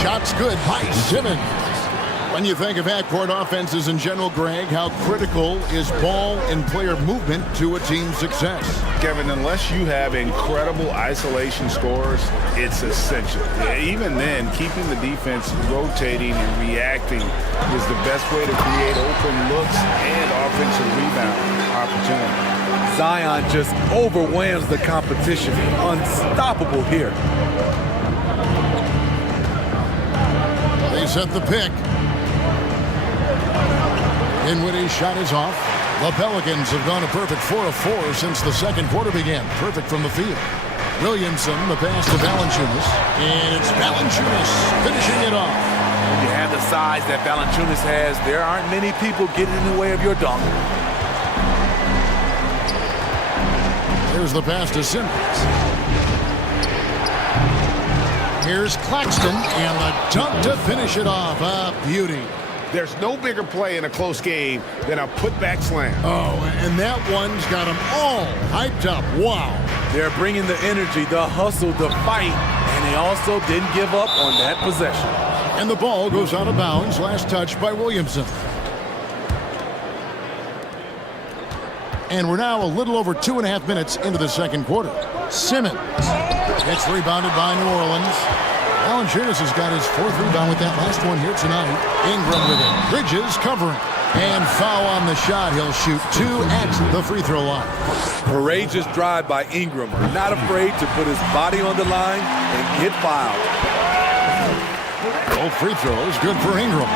Shot's good by Simmons. When you think of half-court offenses in general, Greg, how critical is ball and player movement to a team's success? Kevin, unless you have incredible isolation scores, it's essential. Even then, keeping the defense rotating and reacting is the best way to create open looks and offensive rebound opportunity. Zion just overwhelms the competition. Unstoppable here. They set the pick. Dinwiddie's shot is off. The Pelicans have gone a perfect 4 of 4 since the second quarter began. Perfect from the field. Williamson, the pass to Valanciunas. And it's Valanciunas finishing it off. When you have the size that Valanciunas has, there aren't many people getting in the way of your dunk. Here's the pass to Simmons. Here's Claxton, and the dunk to finish it off. A beauty. There's no bigger play in a close game than a putback slam. Oh, and that one's got them all hyped up. Wow. They're bringing the energy, the hustle, the fight, and they also didn't give up on that possession. And the ball goes out of bounds. Last touch by Williamson. And we're now a little over 2.5 minutes into the second quarter. Simmons gets rebounded by New Orleans. Valanciunas has got his 4th rebound with that last one here tonight. Ingram with it. Bridges covering. And foul on the shot. He'll shoot 2 at the free throw line. Courageous drive by Ingram. Not afraid to put his body on the line and get fouled. Both free throws good for Ingram.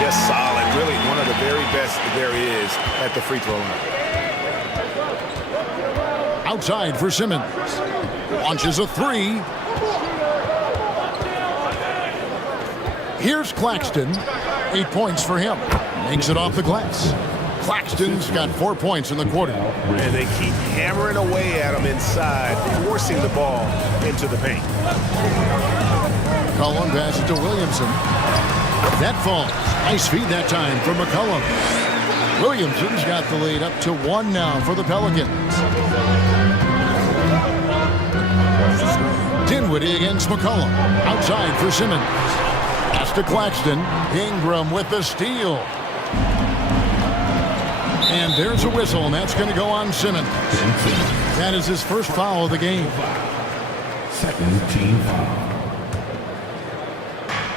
Just solid. Really one of the very best there is at the free throw line. Outside for Simmons. Launches a 3. Here's Claxton. 8 points for him. Makes it off the glass. Claxton's got 4 points in the quarter. And they keep hammering away at him inside, forcing the ball into the paint. McCollum passes it to Williamson. That falls. Nice feed that time for McCollum. Williamson's got the lead up to 1 now for the Pelicans. Dinwiddie against McCollum. Outside for Simmons. Pass to Claxton. Ingram with the steal. And And there's a whistle, and that's going to go on Simmons. That is his first foul of the game. Second team foul.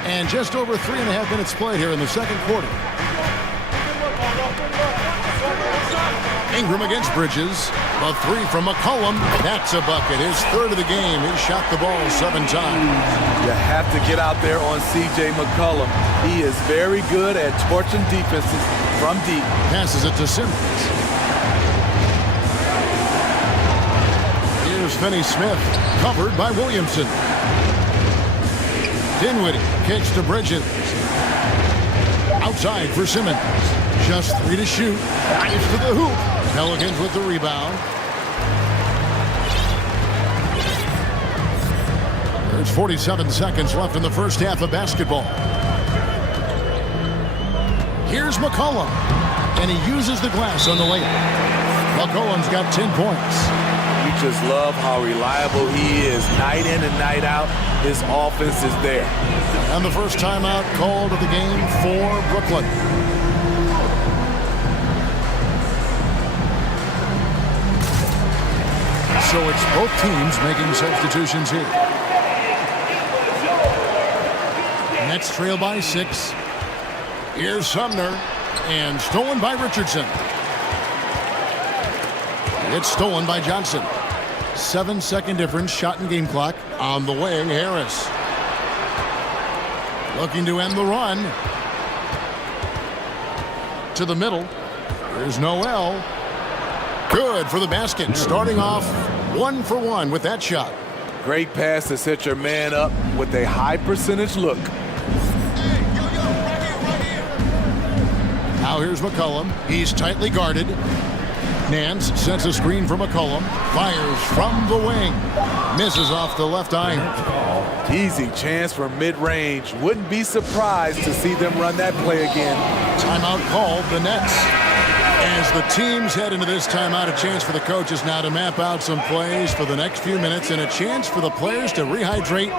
And just over 3.5 minutes played here in the second quarter. Ingram against Bridges. A three from McCollum. That's a bucket. His third of the game. He shot the ball 7 times. You have to get out there on C.J. McCollum. He is very good at torching defenses from deep. Passes it to Simmons. Here's Finney-Smith. Covered by Williamson. Dinwiddie kicks to Bridges. Outside for Simmons. Just 3 to shoot. Dives to the hoop. Pelicans with the rebound. There's 47 seconds left in the first half of basketball. Here's McCollum. And he uses the glass on the layup. McCollum's got 10 points. You just love how reliable he is. Night in and night out, his offense is there. And the first timeout called of the game for Brooklyn. So it's both teams making substitutions here. Nets trail by 6. Here's Sumner. And stolen by Richardson. It's stolen by Johnson. 7-second difference, shot and game clock. On the wing, Harris. Looking to end the run. To the middle. Here's Noel. Good for the basket. Starting off 1 for 1 with that shot. Great pass to set your man up with a high percentage look. Now here's McCollum. He's tightly guarded. Nance sets a screen for McCollum. Fires from the wing. Misses off the left iron. Easy chance for mid-range. Wouldn't be surprised to see them run that play again. Timeout called, the Nets. As the teams head into this timeout, a chance for the coaches now to map out some plays for the next few minutes and a chance for the players to rehydrate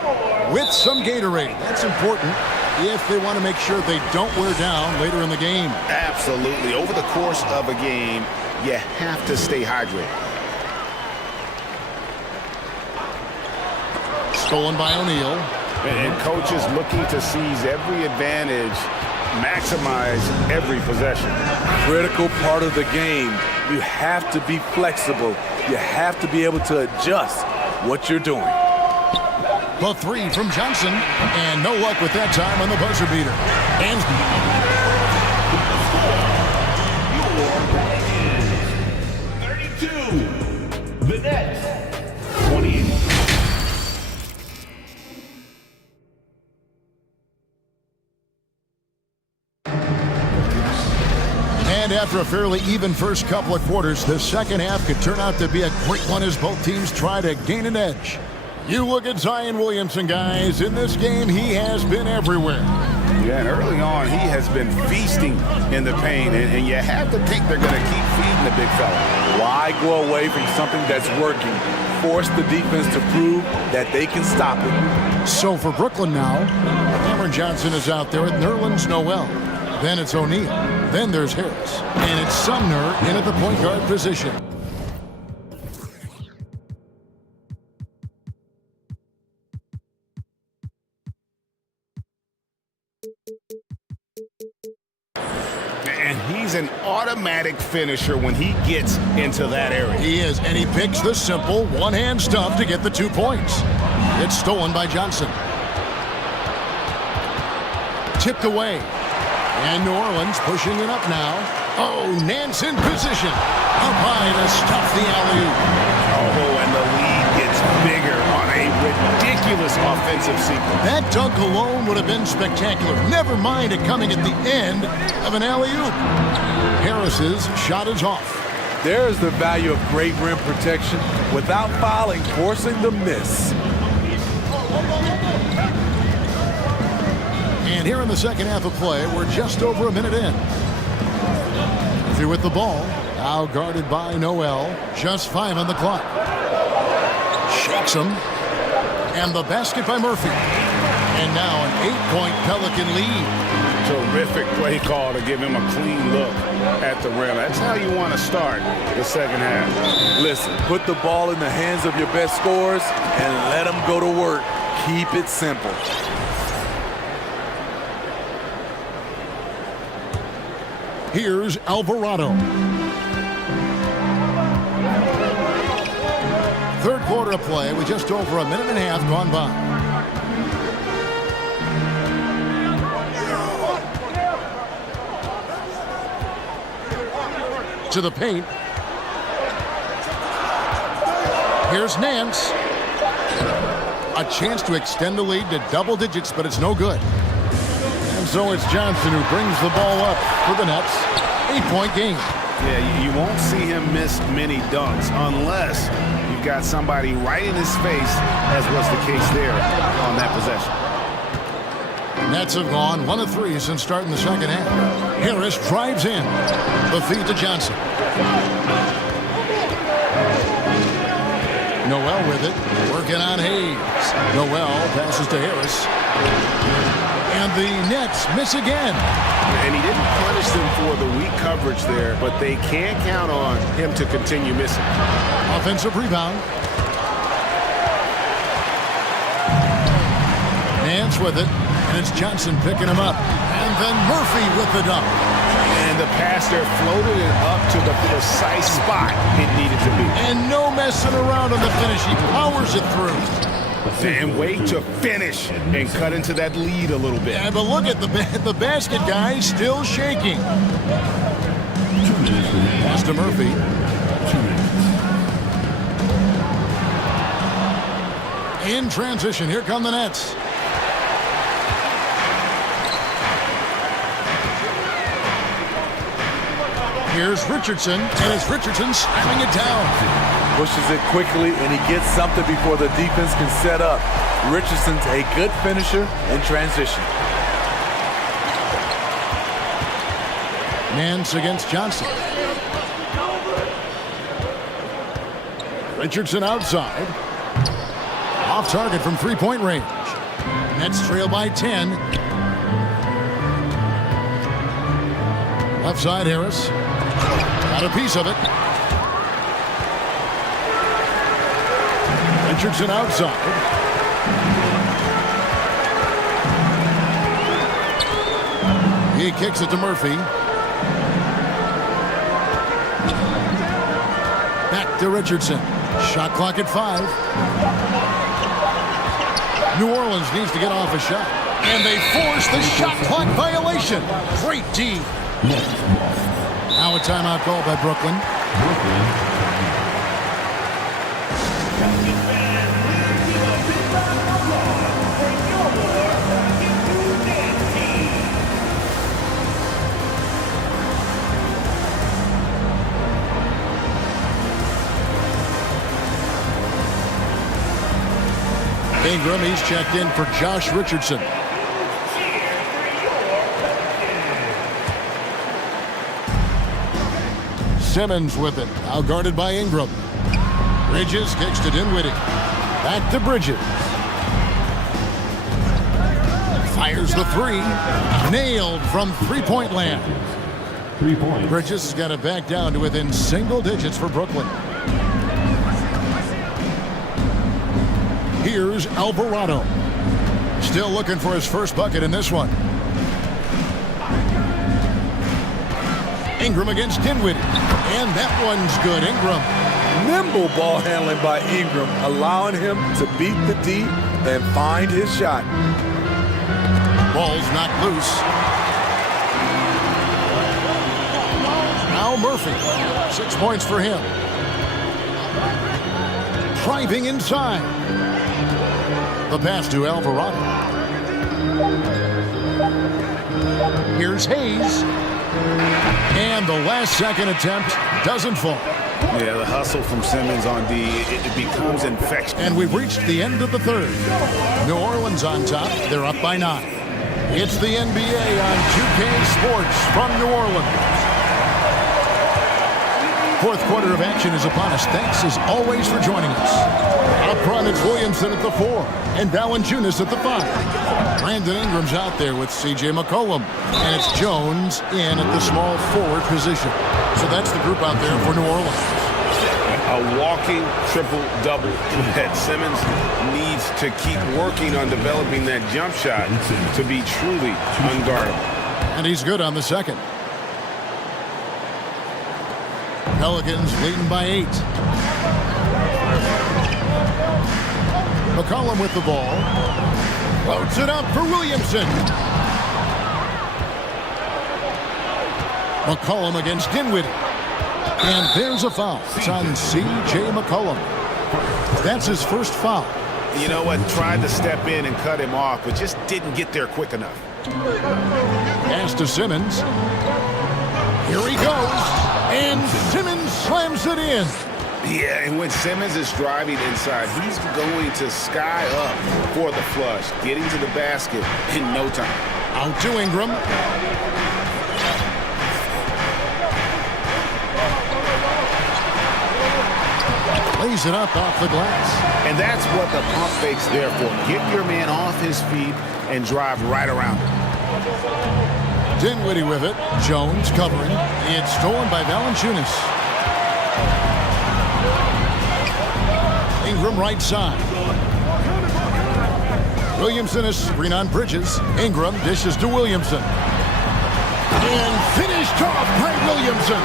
with some Gatorade. That's important if they want to make sure they don't wear down later in the game. Absolutely. Over the course of a game, you have to stay hydrated. Stolen by O'Neal. And coaches looking to seize every advantage, maximize every possession. Critical part of the game. You have to be flexible. You have to be able to adjust what you're doing. The three from Johnson, and no luck with that time on the buzzer beater. And the Nets, 28. And after a fairly even first couple of quarters, the second half could turn out to be a great one as both teams try to gain an edge. You look at Zion Williamson, guys. In this game, he has been everywhere. Yeah, and early on, he has been feasting in the paint, and you have to think they're going to keep feeding the big fella. Why go away from something that's working? Force the defense to prove that they can stop it. So for Brooklyn now, Cameron Johnson is out there with Nerlens Noel. Then it's O'Neal. Then there's Harris. And it's Sumner in at the point guard position. And he's an automatic finisher when he gets into that area. He is, and he picks the simple one-hand stuff to get the 2 points. It's stolen by Johnson. Tipped away. And New Orleans pushing it up now. Oh, Nance in position. Up high to stuff the alley-oop. Oh, and the lead gets bigger on a ridiculous offensive sequence. That dunk alone would have been spectacular. Never mind it coming at the end of an alley-oop. Harris's shot is off. There's the value of great rim protection without fouling, forcing the miss. And here in the second half of play, we're just over a minute in. Through with the ball. Now guarded by Noel. Just 5 on the clock. Shakes him. And the basket by Murphy. And now an 8-point Pelican lead. Terrific play call to give him a clean look at the rim. That's how you want to start the second half. Listen, put the ball in the hands of your best scorers and let them go to work. Keep it simple. Here's Alvarado. Third quarter of play with just over a minute and a half gone by. To the paint. Here's Nance. A chance to extend the lead to double digits, but it's no good. And so it's Johnson who brings the ball up for the Nets. 8-point game. Yeah, you won't see him miss many dunks unless you've got somebody right in his face, as was the case there on that possession. Nets have gone 1 of 3 since starting the second half. Harris drives in. The feed to Johnson. Noel with it, working on Hayes. Noel passes to Harris. And the Nets miss again. And he didn't punish them for the weak coverage there, but they can't count on him to continue missing. Offensive rebound. Nance with it, and it's Johnson picking him up. And then Murphy with the dunk. And the pass there floated it up to the precise spot it needed to be. And no messing around on the finish. He powers it through. And wait to finish and cut into that lead a little bit. Yeah, but look at the basket guy still shaking. Pass to Murphy. In transition, here come the Nets. Here's Richardson, and it's Richardson slamming it down. Pushes it quickly, and he gets something before the defense can set up. Richardson's a good finisher in transition. Nance against Johnson. Richardson outside. Off target from three-point range. Nets trail by 10. Left side, Harris. Got a piece of it. Richardson outside. He kicks it to Murphy. Back to Richardson. Shot clock at 5. New Orleans needs to get off a shot. And they force the shot clock violation. Great D. Now a timeout call by Brooklyn. Ingram, he's checked in for Josh Richardson. Simmons with it, now guarded by Ingram. Bridges kicks to Dinwiddie. Back to Bridges. Fires the three. Nailed from three-point land. 3 points. Bridges has got it back down to within single digits for Brooklyn. Here's Alvarado. Still looking for his first bucket in this one. Ingram against Dinwiddie. And that one's good. Ingram. Nimble ball handling by Ingram, allowing him to beat the D and find his shot. Ball's knocked loose. Now Murphy. 6 points for him. Driving inside. The pass to Alvarado. Here's Hayes. And the last second attempt doesn't fall. Yeah, the hustle from Simmons on D, it becomes infectious. And we've reached the end of the third. New Orleans on top. They're up by 9. It's the NBA on 2K Sports from New Orleans. Fourth quarter of action is upon us. Thanks as always for joining us. Up front, it's Williamson at the 4 and Valanciunas at the 5. Brandon Ingram's out there with C.J. McCollum. And it's Jones in at the small forward position. So that's the group out there for New Orleans. A walking triple-double that Simmons needs to keep working on developing that jump shot to be truly unguardable. And he's good on the second. Pelicans leading by 8. McCollum with the ball. Loads it up for Williamson. McCollum against Dinwiddie. And there's a foul. It's on C.J. McCollum. That's his first foul. You know what? Tried to step in and cut him off, but just didn't get there quick enough. Pass to Simmons. Here he goes. And Simmons slams it in. Yeah, and when Simmons is driving inside, he's going to sky up for the flush, getting to the basket in no time. Out to Ingram. Lays it up off the glass. And that's what the pump fake's there for. Get your man off his feet and drive right around him. Dinwiddie with it. Jones covering. It's stolen by Valanciunas. Ingram right side. Williamson is screen on Bridges. Ingram dishes to Williamson. And finished off by Williamson.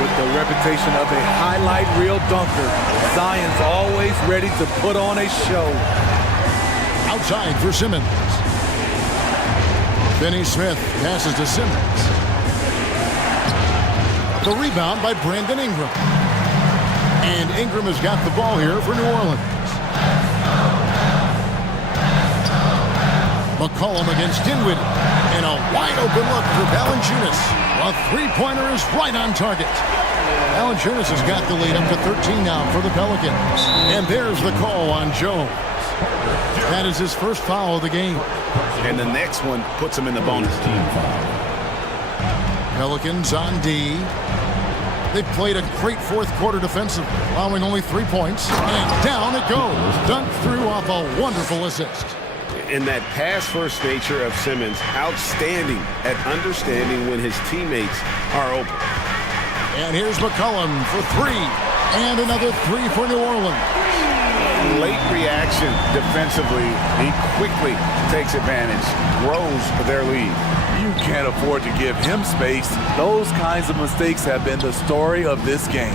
With the reputation of a highlight reel dunker, Zion's always ready to put on a show. Outside for Simmons. Finney Smith passes to Simmons. The rebound by Brandon Ingram. And Ingram has got the ball here for New Orleans. McCollum against Dinwiddie. And a wide open look for Valanciunas. A three-pointer is right on target. Valanciunas has got the lead up to 13 now for the Pelicans. And there's the call on Jones. That is his first foul of the game. And the next one puts him in the bonus. Pelicans on D. They played a great fourth quarter defensive, allowing only 3 points. And down it goes. Dunked through off a wonderful assist. In that pass-first nature of Simmons, outstanding at understanding when his teammates are open. And here's McCollum for 3. And another 3 for New Orleans. Late reaction defensively. He quickly takes advantage, grows their lead. You can't afford to give him space. Those kinds of mistakes have been the story of this game.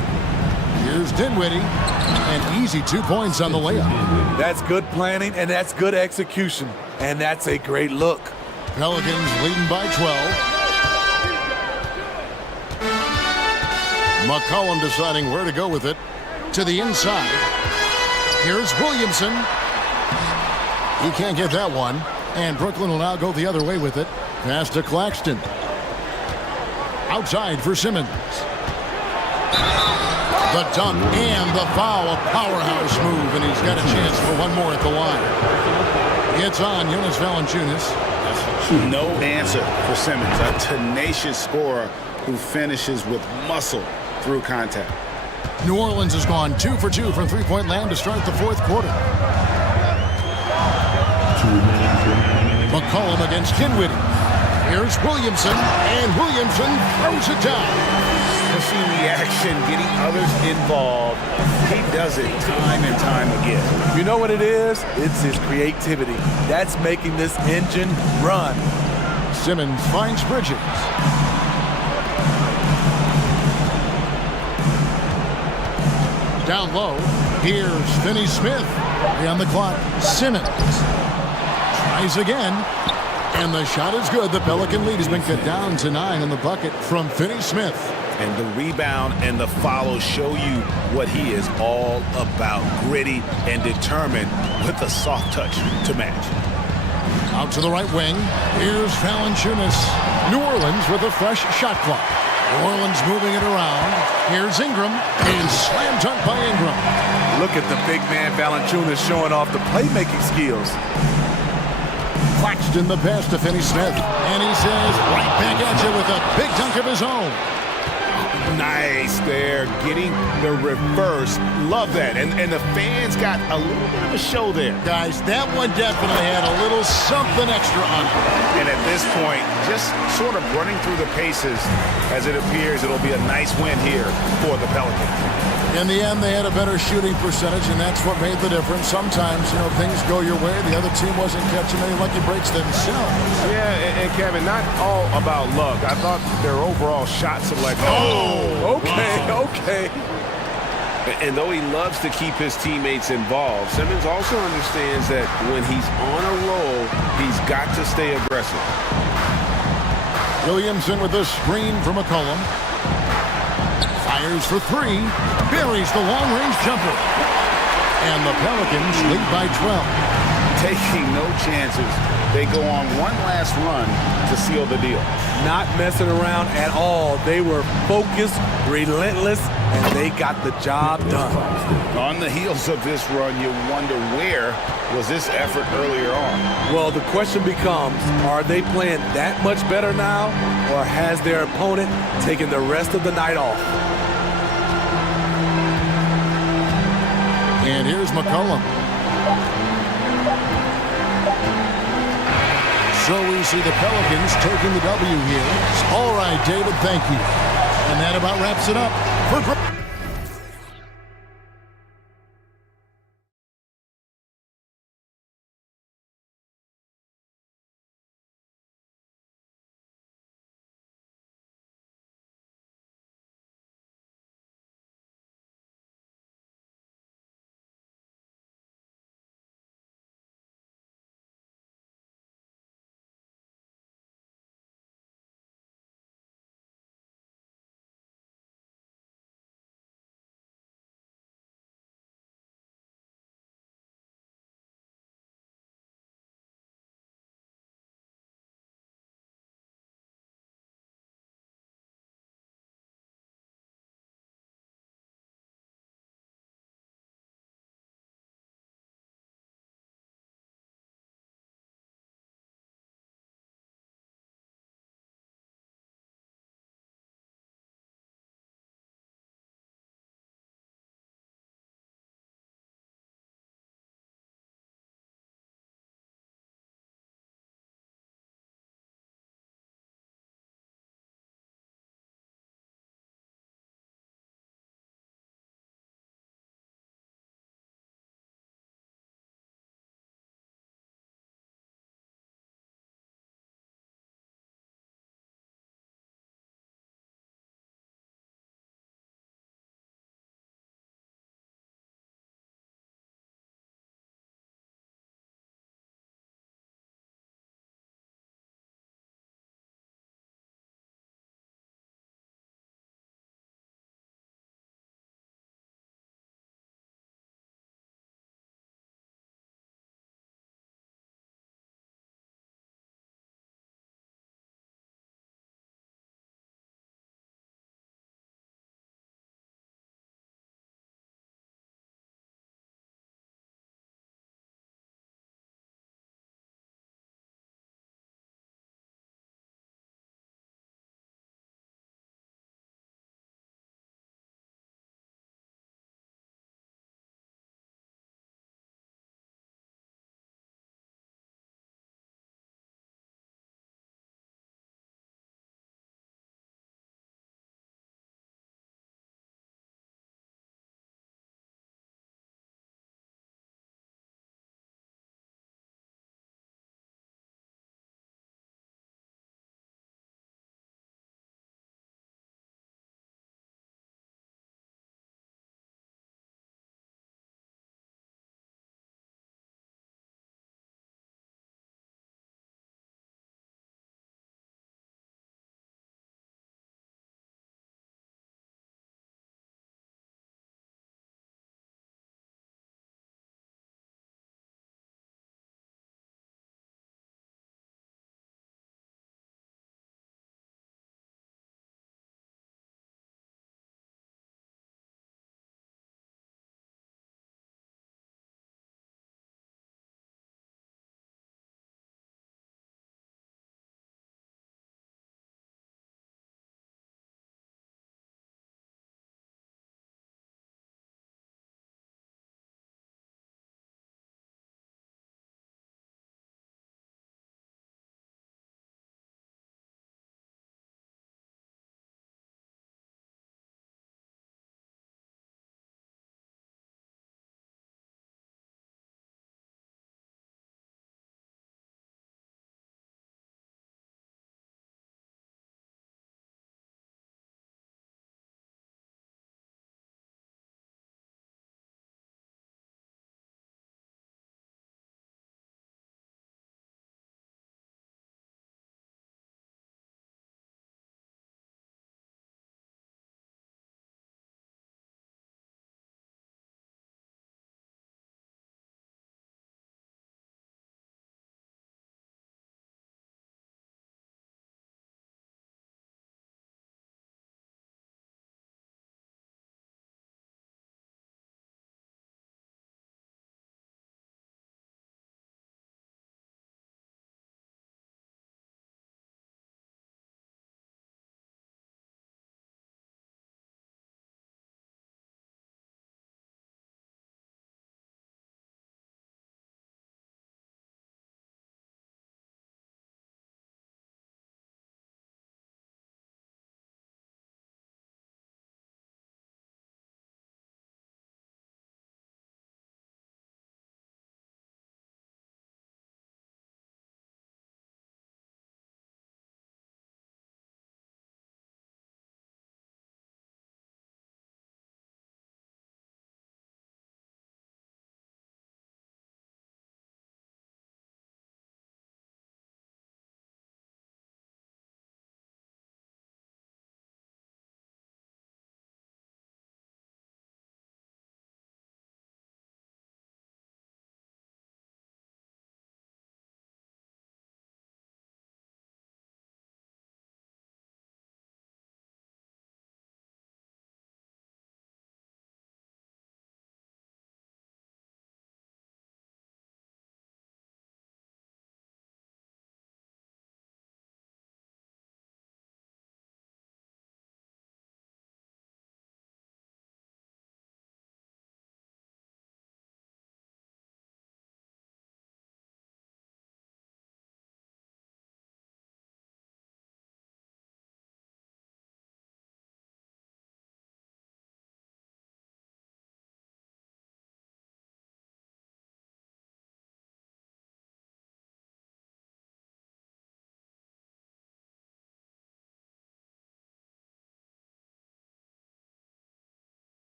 Here's Dinwiddie. An easy 2 points on the layup. That's good planning, and that's good execution. And that's a great look. Pelicans leading by 12. McCollum deciding where to go with it. To the inside. Here's Williamson. He can't get that one. And Brooklyn will now go the other way with it. Pass to Claxton. Outside for Simmons. The dunk and the foul. A powerhouse move. And he's got a chance for one more at the line. It's on Jonas Valanciunas. No answer for Simmons. A tenacious scorer who finishes with muscle through contact. New Orleans has gone 2 for 2 from three-point land to start the fourth quarter. McCollum against Dinwiddie. Here's Williamson, and Williamson throws it down. Pushing the action, getting others involved. He does it time and time again. You know what it is? It's his creativity. That's making this engine run. Simmons finds Bridges. Down low, here's Finney Smith. On the clock, Simmons tries again, and the shot is good. The Pelican lead has been cut down to 9 in the bucket from Finney Smith. And the rebound and the follow show you what he is all about. Gritty and determined with a soft touch to match. Out to the right wing, here's Valanciunas. New Orleans with a fresh shot clock. New Orleans moving it around. Here's Ingram, and slam dunk by Ingram. Look at the big man Valanciunas showing off the playmaking skills. Claxton the pass to Finney Smith, and he says right back at you with a big dunk of his own. Nice there, getting the reverse. Love that. And the fans got a little bit of a show there. Guys, that one definitely had a little something extra on it. And at this point, just sort of running through the paces, as it appears it'll be a nice win here for the Pelicans. In the end, they had a better shooting percentage, and that's what made the difference. Sometimes, things go your way. The other team wasn't catching any lucky breaks themselves. Yeah, and Kevin, not all about luck. I thought their overall shot selection. Oh, okay. And though he loves to keep his teammates involved, Simmons also understands that when he's on a roll, he's got to stay aggressive. Williamson with the screen from McCollum. Fires for three. Buries the long-range jumper. And the Pelicans lead by 12. Taking no chances. They go on one last run to seal the deal. Not messing around at all. They were focused, relentless, and they got the job done. On the heels of this run, you wonder where was this effort earlier on? Well, the question becomes, are they playing that much better now, or has their opponent taken the rest of the night off? And here's McCollum. So we see the Pelicans taking the W here. All right, David, thank you. And that about wraps it up for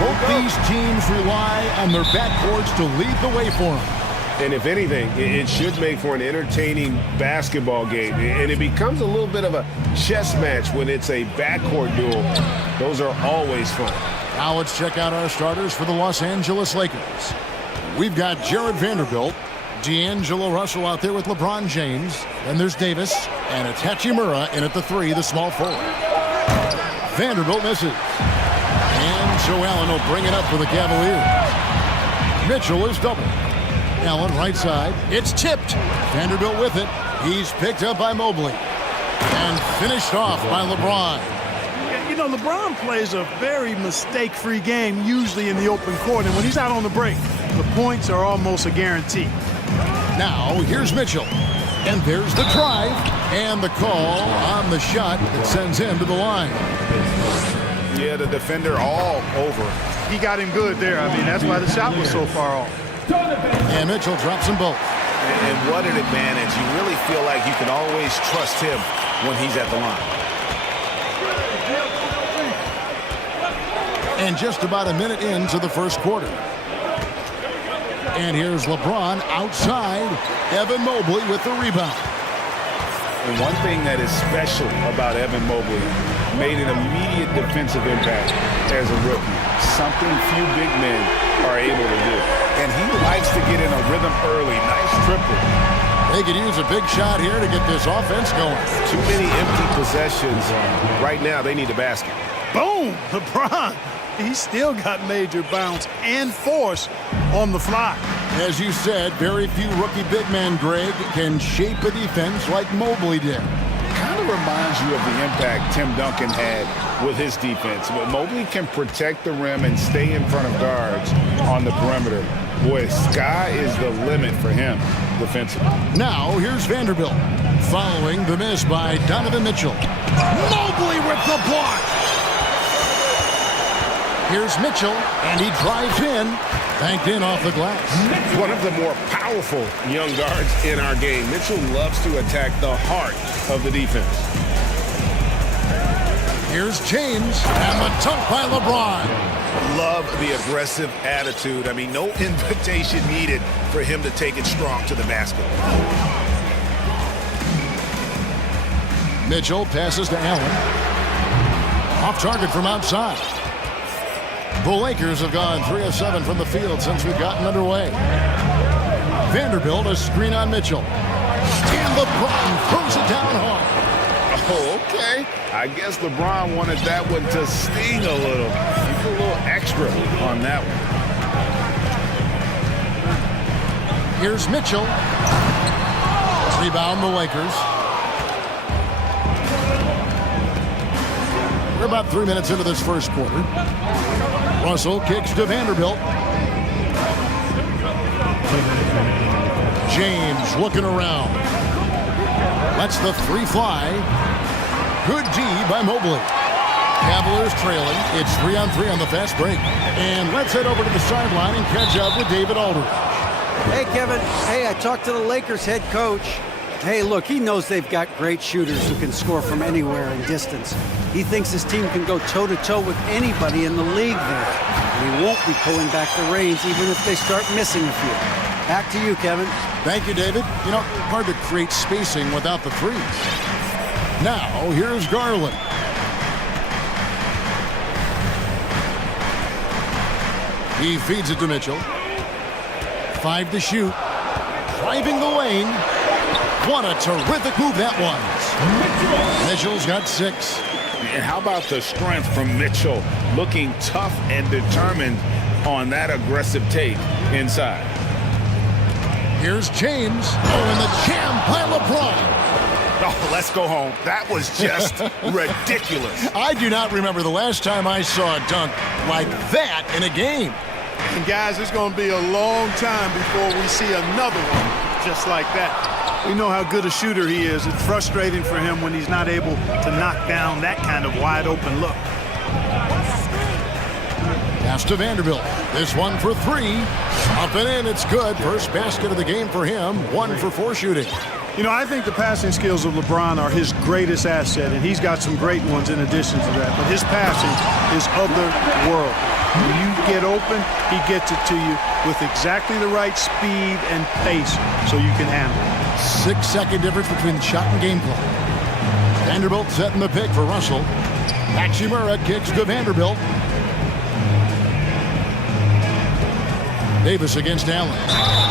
Both these teams rely on their backcourts to lead the way for them. And if anything, it should make for an entertaining basketball game. And it becomes a little bit of a chess match when it's a backcourt duel. Those are always fun. Now let's check out our starters for the Los Angeles Lakers. We've got Jared Vanderbilt, D'Angelo Russell out there with LeBron James. Then there's Davis, and it's Hachimura in at the 3, the small forward. Vanderbilt misses. And Joe Allen will bring it up for the Cavaliers. Mitchell is doubled. Allen right side. It's tipped. Vanderbilt with it. He's picked up by Mobley. And finished off by LeBron. You know, LeBron plays a very mistake-free game, usually in the open court. And when he's out on the break, the points are almost a guarantee. Now, here's Mitchell. And there's the drive. And the call on the shot that sends him to the line. Yeah, the defender all over. He got him good there. I mean, that's why the shot was so far off. And Mitchell drops them both. And what an advantage. You really feel like you can always trust him when he's at the line. And just about a minute into the first quarter. And here's LeBron outside. Evan Mobley with the rebound. And one thing that is special about Evan Mobley, made an immediate defensive impact as a rookie. Something few big men are able to do. And he likes to get in a rhythm early. Nice triple. They could use a big shot here to get this offense going. Too many empty possessions. Right now, they need a basket. Boom! LeBron. He still got major bounce and force on the fly. As you said, very few rookie big men, Greg, can shape a defense like Mobley did. Kind of reminds you of the impact Tim Duncan had with his defense. But Mobley can protect the rim and stay in front of guards on the perimeter. Boy, sky is the limit for him defensively. Now, here's Vanderbilt, following the miss by Donovan Mitchell. Mobley with the block! Here's Mitchell, and he drives in, banked in off the glass. One of the more powerful young guards in our game. Mitchell loves to attack the heart of the defense. Here's James, and the dunk by LeBron. Love the aggressive attitude. I mean, no invitation needed for him to take it strong to the basket. Mitchell passes to Allen. Off target from outside. The Lakers have gone 3 of 7 from the field since we've gotten underway. Vanderbilt, a screen on Mitchell. And LeBron throws it down hard. Oh, okay. I guess LeBron wanted that one to sting a little. He put a little extra on that one. Here's Mitchell. Rebound the Lakers. We're about 3 minutes into this first quarter. Russell kicks to Vanderbilt. James looking around. Lets the 3 fly. Good D by Mobley. Cavaliers trailing. It's 3-on-3 on the fast break. And let's head over to the sideline and catch up with David Aldridge. Hey, Kevin. Hey, I talked to the Lakers head coach. Hey, look, he knows they've got great shooters who can score from anywhere and distance. He thinks his team can go toe-to-toe with anybody in the league there. And he won't be pulling back the reins even if they start missing a few. Back to you, Kevin. Thank you, David. You know, hard to create spacing without the threes. Now, here's Garland. He feeds it to Mitchell. 5 to shoot. Driving the lane. What a terrific move that was. Mitchell's got 6. And how about the strength from Mitchell, looking tough and determined on that aggressive take inside. Here's James. Oh, and the jam by LeBron. Oh, let's go home. That was just ridiculous. I do not remember the last time I saw a dunk like that in a game. And guys, it's going to be a long time before we see another one just like that. We know how good a shooter he is. It's frustrating for him when he's not able to knock down that kind of wide open look. Pass to Vanderbilt. This one for 3. Up and in, it's good. First basket of the game for him. 1 for 4 shooting. You know, I think the passing skills of LeBron are his greatest asset, and he's got some great ones in addition to that. But his passing is otherworldly. When you get open, he gets it to you with exactly the right speed and pace so you can handle it. 6-second difference between the shot and game clock. Vanderbilt setting the pick for Russell. Hachimura kicks to Vanderbilt. Davis against Allen.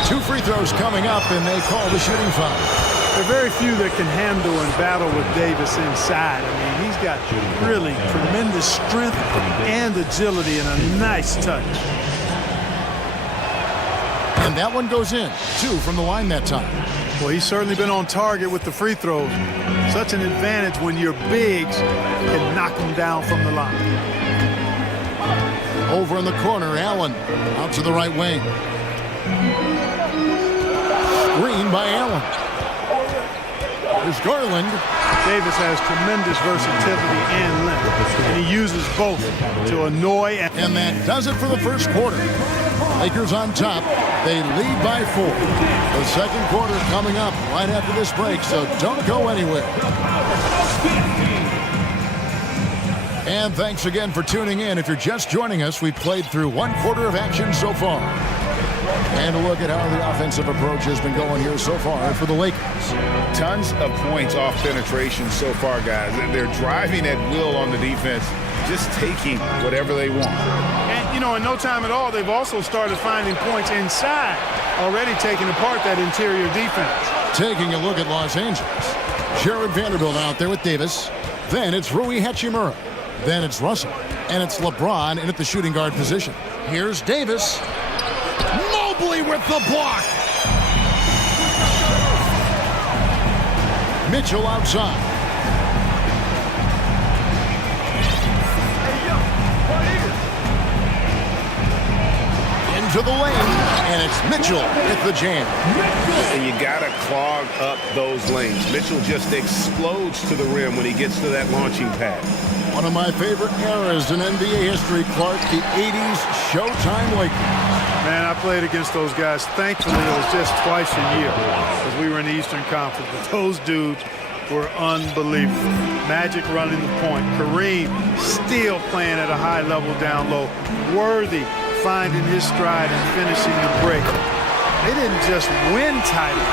2 free throws coming up, and they call the shooting foul. There are very few that can handle and battle with Davis inside. I mean, he's got really tremendous strength and agility and a nice touch. And that one goes in. 2 from the line that time. Well, he's certainly been on target with the free throws. Such an advantage when your bigs can knock them down from the line. Over in the corner, Allen out to the right wing. Screen by Allen. There's Garland. Davis has tremendous versatility and length, and he uses both to annoy. And that does it for the first quarter. Lakers on top. They lead by 4. The second quarter coming up right after this break, so don't go anywhere. And thanks again for tuning in. If you're just joining us, we've played through 1 quarter of action so far. And a look at how the offensive approach has been going here so far for the Lakers. Tons of points off penetration so far, guys. They're driving at will on the defense, just taking whatever they want. And, you know, in no time at all, they've also started finding points inside, already taking apart that interior defense. Taking a look at Los Angeles. Jared Vanderbilt out there with Davis. Then it's Rui Hachimura. Then it's Russell. And it's LeBron in at the shooting guard position. Here's Davis. Mobley with the block. Mitchell outside. Into the lane, and it's Mitchell with the jam. And you gotta clog up those lanes. Mitchell just explodes to the rim when he gets to that launching pad. One of my favorite eras in NBA history, Clark, the 80s Showtime Lakers. Man, I played against those guys. Thankfully, it was just twice a year as we were in the Eastern Conference. But those dudes were unbelievable. Magic running the point. Kareem still playing at a high level down low. Worthy finding his stride and finishing the break. They didn't just win titles.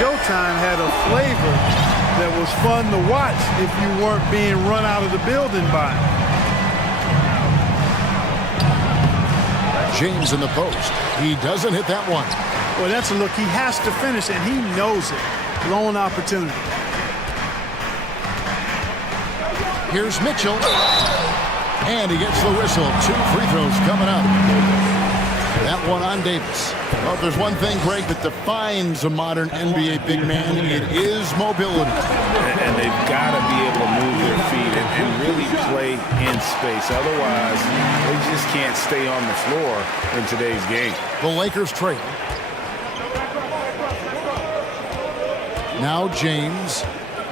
Showtime had a flavor that was fun to watch if you weren't being run out of the building by him. James in the post. He doesn't hit that one. Well, that's a look. He has to finish, and he knows it. Lone opportunity. Here's Mitchell. And he gets the whistle. 2 free throws coming up. That one on Davis. Well, if there's one thing, Greg, that defines a modern NBA big man, it is mobility. And they've got to be able to move their feet and really play in space. Otherwise, they just can't stay on the floor in today's game. The Lakers trail. Now James.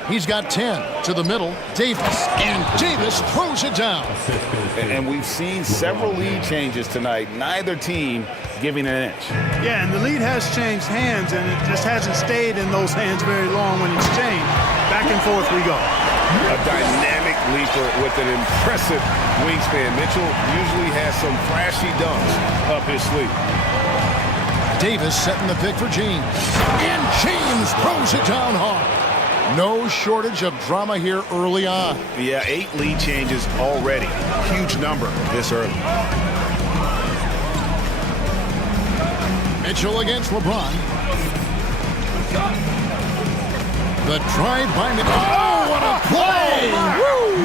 He's got 10 to the middle. Davis. And Davis throws it down. And we've seen several lead changes tonight. Neither team giving an inch. Yeah, and the lead has changed hands, and it just hasn't stayed in those hands very long when it's changed. Back and forth we go. A dynamic leaper with an impressive wingspan. Mitchell usually has some flashy dunks up his sleeve. Davis setting the pick for James. And James throws it down hard. No shortage of drama here early on. Yeah, 8 lead changes already. Huge number this early. Mitchell against LeBron. The drive by Mitchell. Oh, what a play! Woo!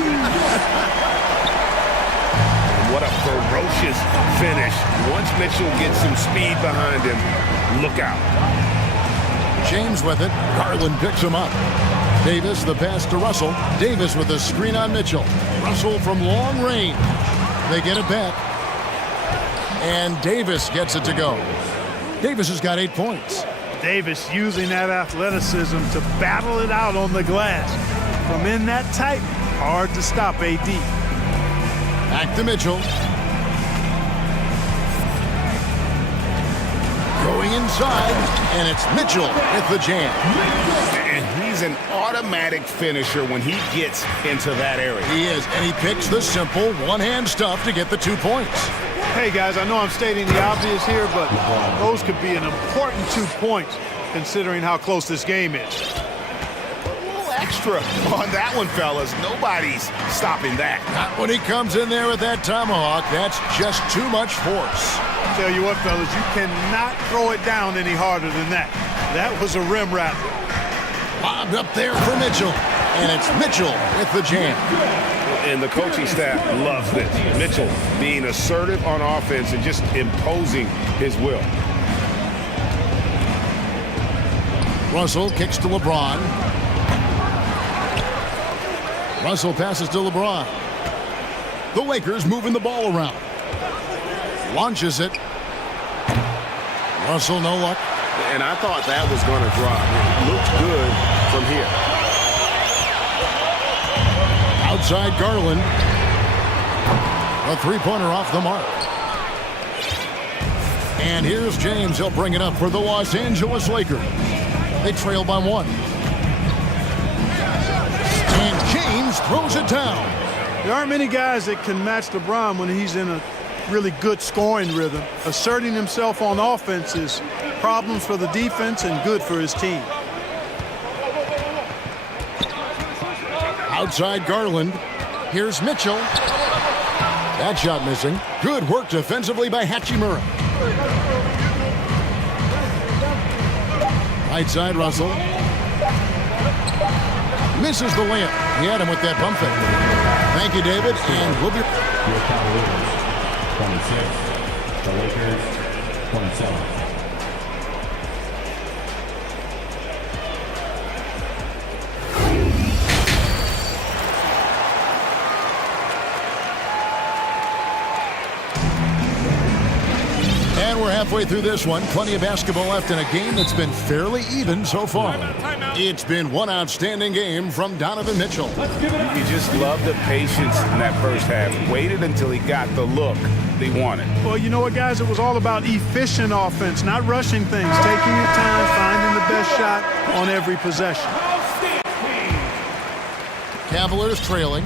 What a ferocious finish. Once Mitchell gets some speed behind him, look out. James with it. Garland picks him up. Davis the pass to Russell. Davis with a screen on Mitchell. Russell from long range. They get it back. And Davis gets it to go. Davis has got 8 points. Davis using that athleticism to battle it out on the glass. From in that tight, hard to stop AD. Back to Mitchell. Going inside, and it's Mitchell with the jam. And he's an automatic finisher when he gets into that area. He is, and he picks the simple one-hand stuff to get the 2 points. Hey, guys, I know I'm stating the obvious here, but those could be an important 2 points considering how close this game is. Extra on that one, fellas. Nobody's stopping that. Not when he comes in there with that tomahawk. That's just too much force. Tell you what, fellas, you cannot throw it down any harder than that. That was a rim rattler. Lobbed up there for Mitchell. And it's Mitchell with the jam. And the coaching staff loves this. Mitchell being assertive on offense and just imposing his will. Russell kicks to LeBron. Russell passes to LeBron. The Lakers moving the ball around. Launches it. Russell, no luck. And I thought that was going to drop. It looked good from here. Outside Garland. A three-pointer off the mark. And here's James. He'll bring it up for the Los Angeles Lakers. They trail by 1. And James throws it down. There aren't many guys that can match LeBron when he's in a really good scoring rhythm. Asserting himself on offense is problems for the defense and good for his team. Outside Garland. Here's Mitchell. That shot missing. Good work defensively by Hachimura. Right side Russell. Misses the layup. He had him with that bump fake. Thank you, David. And we'll be... Your Cavaliers, 26. The Lakers, 27. And we're halfway through this one. Plenty of basketball left in a game that's been fairly even so far. It's been one outstanding game from Donovan Mitchell. You just love the patience in that first half. Waited until he got the look they wanted. Well, you know what, guys? It was all about efficient offense, not rushing things, taking your time, finding the best shot on every possession. Cavaliers trailing.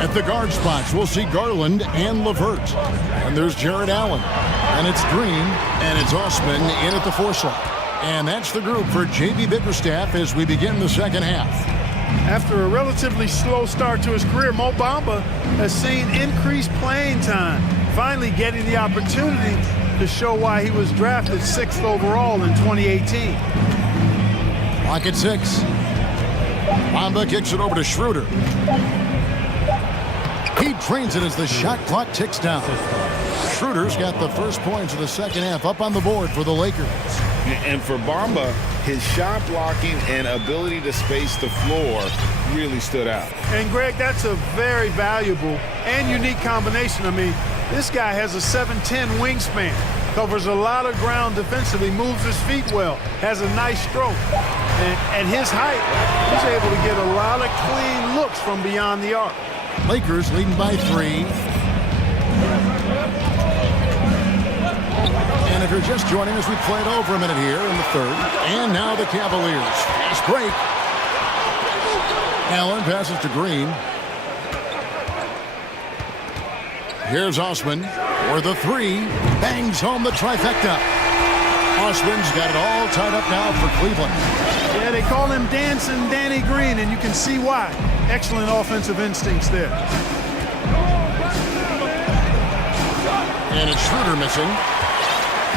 At the guard spots, we'll see Garland and LeVert. And there's Jared Allen. And it's Green, and it's Osman in at the 4 slot. And that's the group for J.B. Bickerstaff as we begin the second half. After a relatively slow start to his career, Mo Bamba has seen increased playing time, finally getting the opportunity to show why he was drafted 6th overall in 2018. Clock at 6. Bamba kicks it over to Schroeder. He trains it as the shot clock ticks down. Schroeder's got the first points of the second half up on the board for the Lakers. And for Bamba, his shot blocking and ability to space the floor really stood out. And Greg, that's a very valuable and unique combination. I mean, this guy has a 7'10" wingspan, covers a lot of ground defensively, moves his feet well, has a nice stroke. And at his height, he's able to get a lot of clean looks from beyond the arc. Lakers leading by 3. And if you're just joining us, we played over a minute here in the third. And now the Cavaliers. Fast break. Allen passes to Green. Here's Osman for the 3. Bangs home the trifecta. Osman's got it all tied up now for Cleveland. Yeah, they call him Dancing Danny Green, and you can see why. Excellent offensive instincts there. And it's Schroeder missing.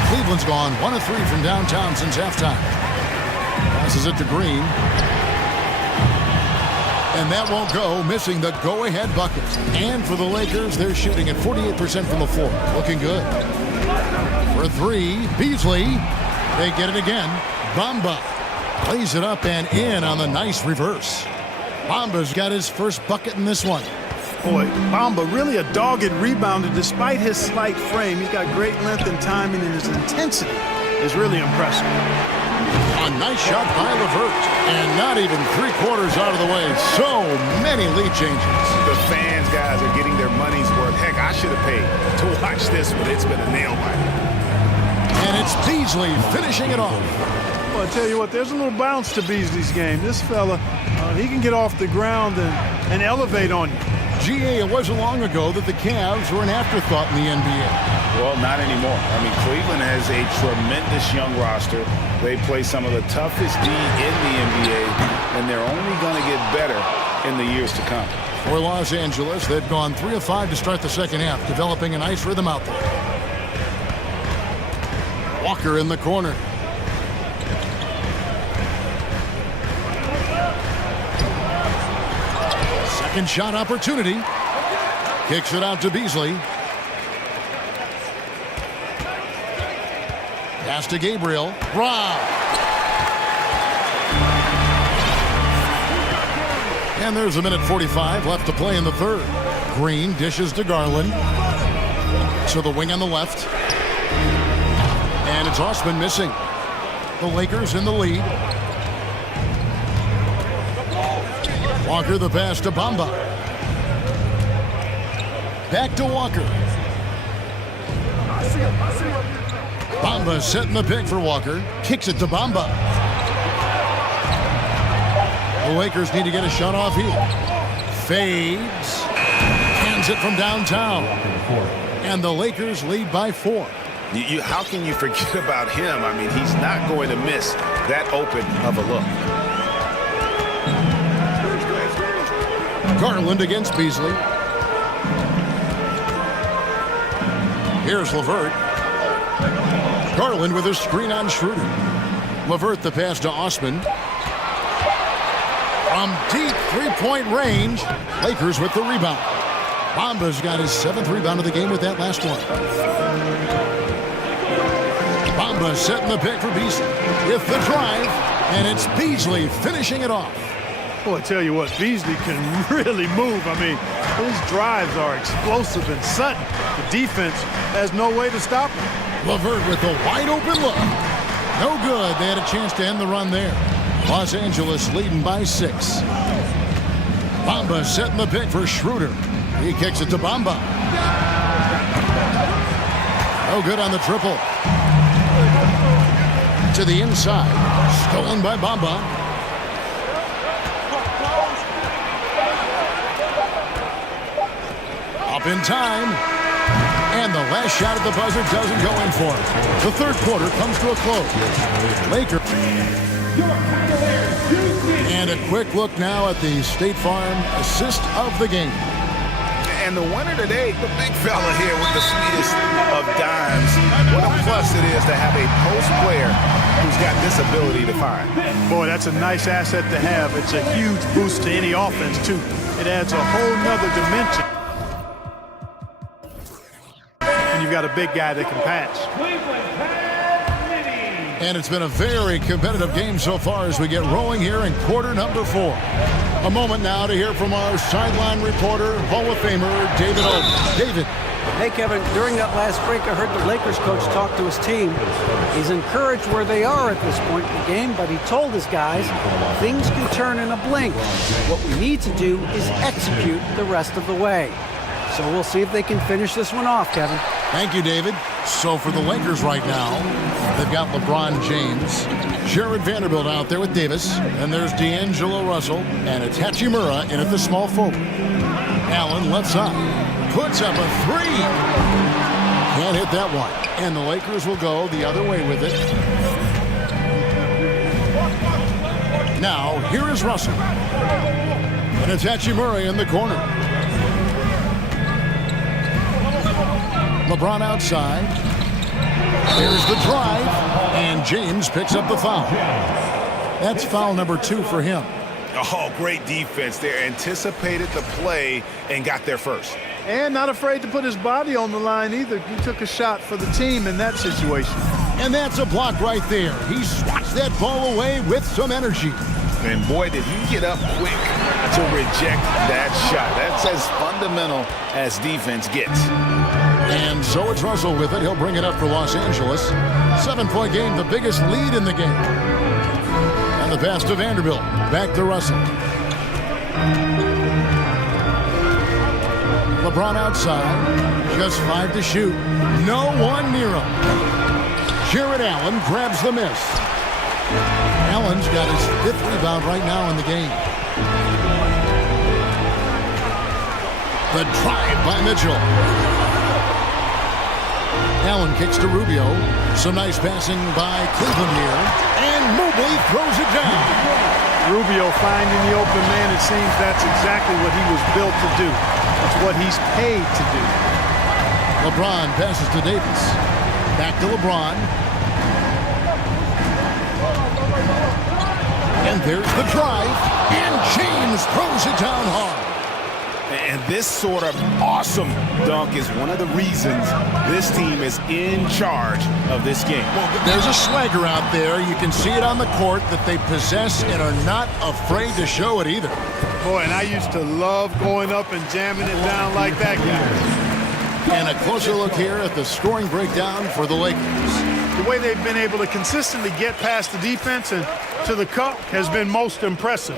Cleveland's gone 1 of 3 from downtown since halftime. Passes it to Green. And that won't go, missing the go-ahead bucket. And for the Lakers, they're shooting at 48% from the floor. Looking good. For 3, Beasley. They get it again. Bamba lays it up and in on the nice reverse. Bamba's got his first bucket in this one. Boy, Bamba really a dogged rebounder despite his slight frame. He's got great length and timing, and his intensity is really impressive. A nice shot by LeVert, and not even 3/4 out of the way. So many lead changes. The fans, guys, are getting their money's worth. Heck, I should have paid to watch this one. It's been a nail biter. And it's Beasley finishing it off. Well, I tell you what, there's a little bounce to Beasley's game. This fella, he can get off the ground and elevate on you. GA, it wasn't long ago that the Cavs were an afterthought in the NBA. Well, not anymore. I mean, Cleveland has a tremendous young roster. They play some of the toughest D in the NBA, and they're only going to get better in the years to come. For Los Angeles, they've gone 3 of 5 to start the second half, developing a nice rhythm out there. Walker in the corner. Second shot opportunity. Kicks it out to Beasley. Pass to Gabriel. Rob. And there's a minute 45 left to play in the third. Green dishes to Garland. To the wing on the left. And it's Osman missing. The Lakers in the lead. Walker the pass to Bamba. Back to Walker. Bamba setting the pick for Walker. Kicks it to Bamba. The Lakers need to get a shot off here. Fades. Hands it from downtown. And the Lakers lead by 4. How can you forget about him? I mean, he's not going to miss that open of a look. Garland against Beasley. Here's LeVert. Garland with a screen on Schroeder. LeVert the pass to Osman. From deep three-point range, Lakers with the rebound. Bamba's got his 7th rebound of the game with that last one. Bamba setting the pick for Beasley with the drive, and it's Beasley finishing it off. Boy, I tell you what, Beasley can really move. I mean, his drives are explosive and sudden. The defense has no way to stop him. LeVert with a wide-open look. No good. They had a chance to end the run there. Los Angeles leading by 6. Bamba setting the pick for Schroeder. He kicks it to Bamba. No good on the triple. To the inside. Stolen by Bamba. Up in time. And the last shot at the buzzer doesn't go in for it. The third quarter comes to a close. Lakers. And a quick look now at the State Farm assist of the game. And the winner today, the big fella here with the sweetest of dimes. What a plus it is to have a post player who's got this ability to find. Boy, that's a nice asset to have. It's a huge boost to any offense, too. It adds a whole nother dimension. And you've got a big guy that can pass. And it's been a very competitive game so far as we get rolling here in quarter number 4. A moment now to hear from our sideline reporter, Hall of Famer, David Oak. David. Hey, Kevin, during that last break, I heard the Lakers coach talk to his team. He's encouraged where they are at this point in the game, but he told his guys things can turn in a blink. What we need to do is execute the rest of the way. So we'll see if they can finish this one off, Kevin. Thank you, David. So for the Lakers right now, they've got LeBron James, Jared Vanderbilt out there with Davis, and there's D'Angelo Russell, and it's Hachimura in at the small forward. Allen left side, puts up a 3. Can't hit that one. And the Lakers will go the other way with it. Now, here is Russell. And it's Hachimura in the corner. LeBron outside. There's the drive, and James picks up the foul. That's foul number 2 for him. Oh, great defense there. Anticipated the play and got there first. And not afraid to put his body on the line either. He took a shot for the team in that situation. And that's a block right there. He swats that ball away with some energy. And boy, did he get up quick to reject that shot. That's as fundamental as defense gets. And so it's Russell with it. He'll bring it up for Los Angeles. 7-point game, the biggest lead in the game. And the pass to Vanderbilt. Back to Russell. LeBron outside. Just 5 to shoot. No one near him. Jared Allen grabs the miss. Allen's got his 5th rebound right now in the game. The drive by Mitchell. Allen kicks to Rubio. Some nice passing by Cleveland here. And Mobley throws it down. Rubio finding the open man. It seems that's exactly what he was built to do. It's what he's paid to do. LeBron passes to Davis. Back to LeBron. And there's the drive. And James throws it down hard. And this sort of awesome dunk is one of the reasons this team is in charge of this game. Well, there's a swagger out there. You can see it on the court that they possess and are not afraid to show it either. Boy, and I used to love going up and jamming it down like that guy. And a closer look here at the scoring breakdown for the Lakers. The way they've been able to consistently get past the defense and to the cup has been most impressive.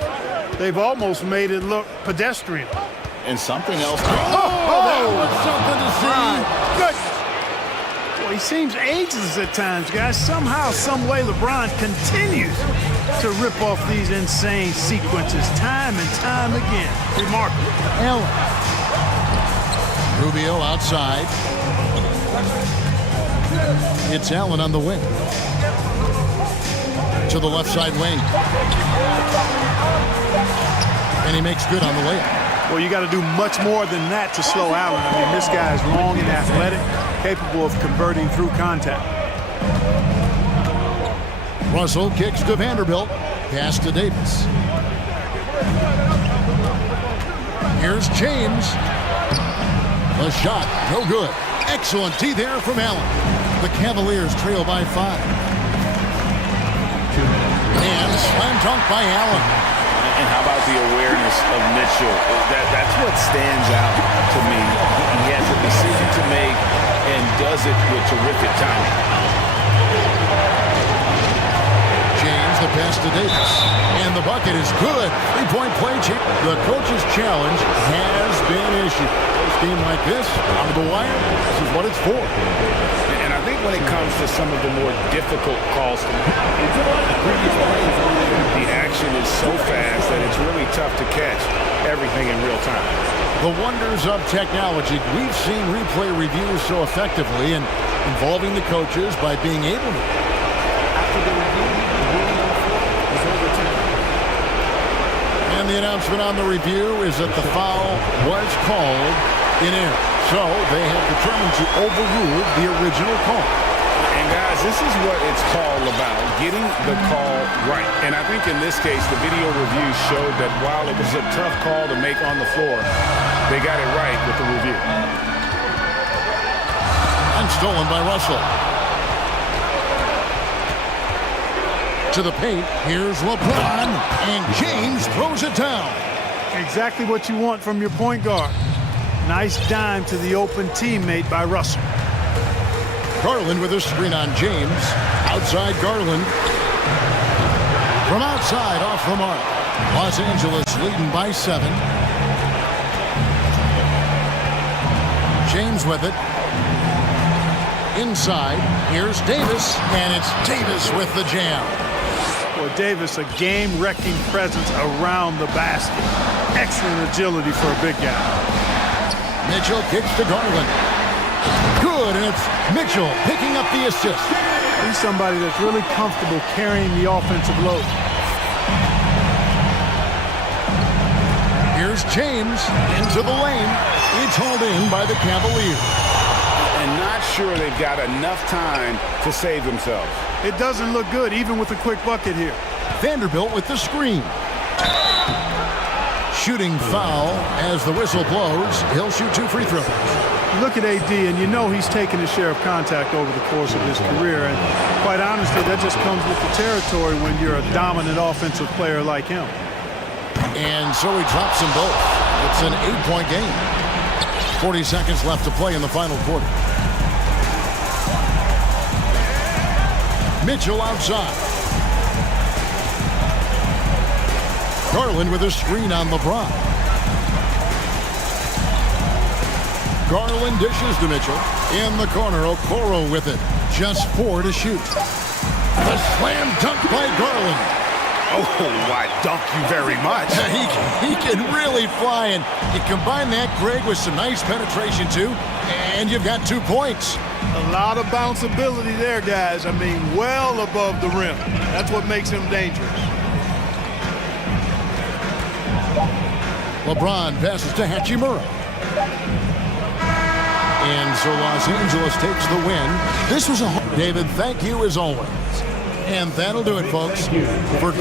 They've almost made it look pedestrian. And something else. That was something to see. Goodness. Well, he seems ageless at times, guys. Somehow, some way, LeBron continues to rip off these insane sequences time and time again. Remarkable. Allen. Rubio outside. It's Allen on the wing. To the left side wing. And he makes good on the layup. Well, you got to do much more than that to slow Allen. I mean, this guy is long and athletic, capable of converting through contact. Russell kicks to Vanderbilt. Pass to Davis. Here's James. The shot, no good. Excellent D there from Allen. The Cavaliers trail by 5. And slam dunk by Allen. And how about the awareness of Mitchell? That's what stands out to me. He has a decision to make and does it with terrific timing. James, the pass to Davis. And the bucket is good. 3-point play. The coach's challenge has been issued. A game like this, out of the wire, this is what it's for. And I think when it comes to some of the more difficult calls, the action is so fast that it's really tough to catch everything in real time. The wonders of technology. We've seen replay reviews so effectively and involving the coaches by being able to. After the review, the ruling on the floor is overturned. And the announcement on the review is that the foul was called in error. So they have determined to overrule the original call. And guys, this is what it's all about, getting the call right. And I think in this case, the video review showed that while it was a tough call to make on the floor, they got it right with the review. And stolen by Russell. To the paint, here's LeBron, and James throws it down. Exactly what you want from your point guard. Nice dime to the open teammate by Russell. Garland with a screen on James. Outside Garland. From outside, off the mark. Los Angeles leading by 7. James with it. Inside, here's Davis, and it's Davis with the jam. Well, Davis, a game-wrecking presence around the basket. Excellent agility for a big guy. Mitchell kicks to Garland. Good, and it's Mitchell picking up the assist. He's somebody that's really comfortable carrying the offensive load. Here's James into the lane. It's hauled in by the Cavaliers. And not sure they've got enough time to save themselves. It doesn't look good, even with a quick bucket here. Vanderbilt with the screen. Shooting foul as the whistle blows. He'll shoot 2 free throws. You look at AD, and you know he's taken his share of contact over the course of his career. And quite honestly, that just comes with the territory when you're a dominant offensive player like him. And so he drops them both. It's an 8-point game. 40 seconds left to play in the final quarter. Mitchell outside. Garland with a screen on LeBron. Garland dishes to Mitchell. In the corner, Okoro with it. Just 4 to shoot. The slam dunk by Garland. Oh, I dunk you very much. He can really fly, and you combine that, Greg, with some nice penetration, too, and you've got 2 points. A lot of bounceability there, guys. I mean, well above the rim. That's what makes him dangerous. LeBron passes to Hachimura. And so Los Angeles takes the win. This was a... David, thank you as always. And that'll do it, folks. For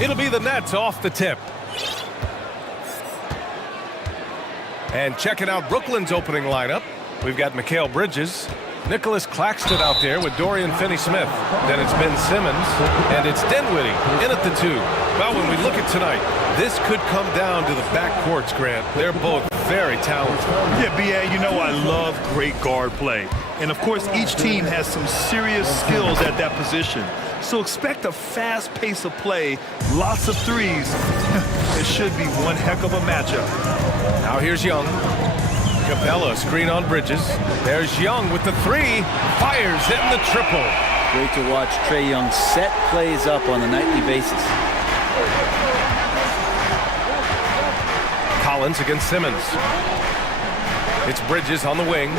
It'll be the Nets off the tip. And checking out Brooklyn's opening lineup, we've got Mikal Bridges, Nicholas Claxton out there with Dorian Finney-Smith. Then it's Ben Simmons, and it's Dinwiddie in at the 2. Well, when we look at tonight, this could come down to the backcourts, Grant. They're both very talented. Yeah, B.A., you know I love great guard play. And, of course, each team has some serious skills at that position. So expect a fast pace of play, lots of threes. It should be one heck of a matchup. Now here's Young. Capella, screen on Bridges. There's Young with the 3. Fires in the triple. Great to watch Trae Young set plays up on a nightly basis. Collins against Simmons. It's Bridges on the wing.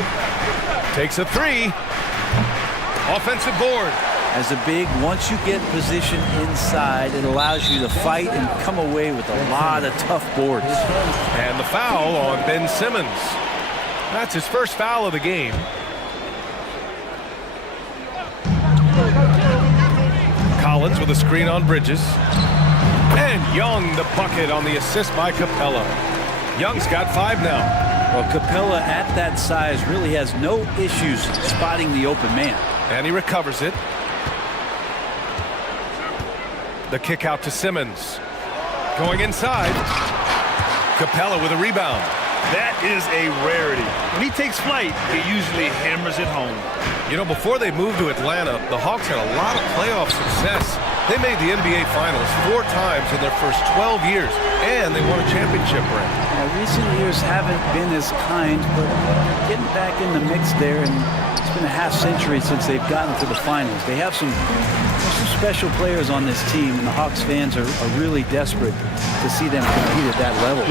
Takes a 3. Offensive board. As a big, once you get position inside, it allows you to fight and come away with a lot of tough boards. And the foul on Ben Simmons. That's his first foul of the game. Collins with a screen on Bridges. And Young the bucket on the assist by Capella. Young's got 5 now. Well, Capella at that size really has no issues spotting the open man. And he recovers it. The kick out to Simmons. Going inside. Capella with a rebound. That is a rarity. When he takes flight, he usually hammers it home. You know, before they moved to Atlanta, the Hawks had a lot of playoff success. They made the NBA Finals 4 times in their first 12 years, and they won a championship ring. Recent years haven't been as kind, but getting back in the mix there, and it's been a half century since they've gotten to the finals. They have some special players on this team, and the Hawks fans are really desperate to see them compete at that level.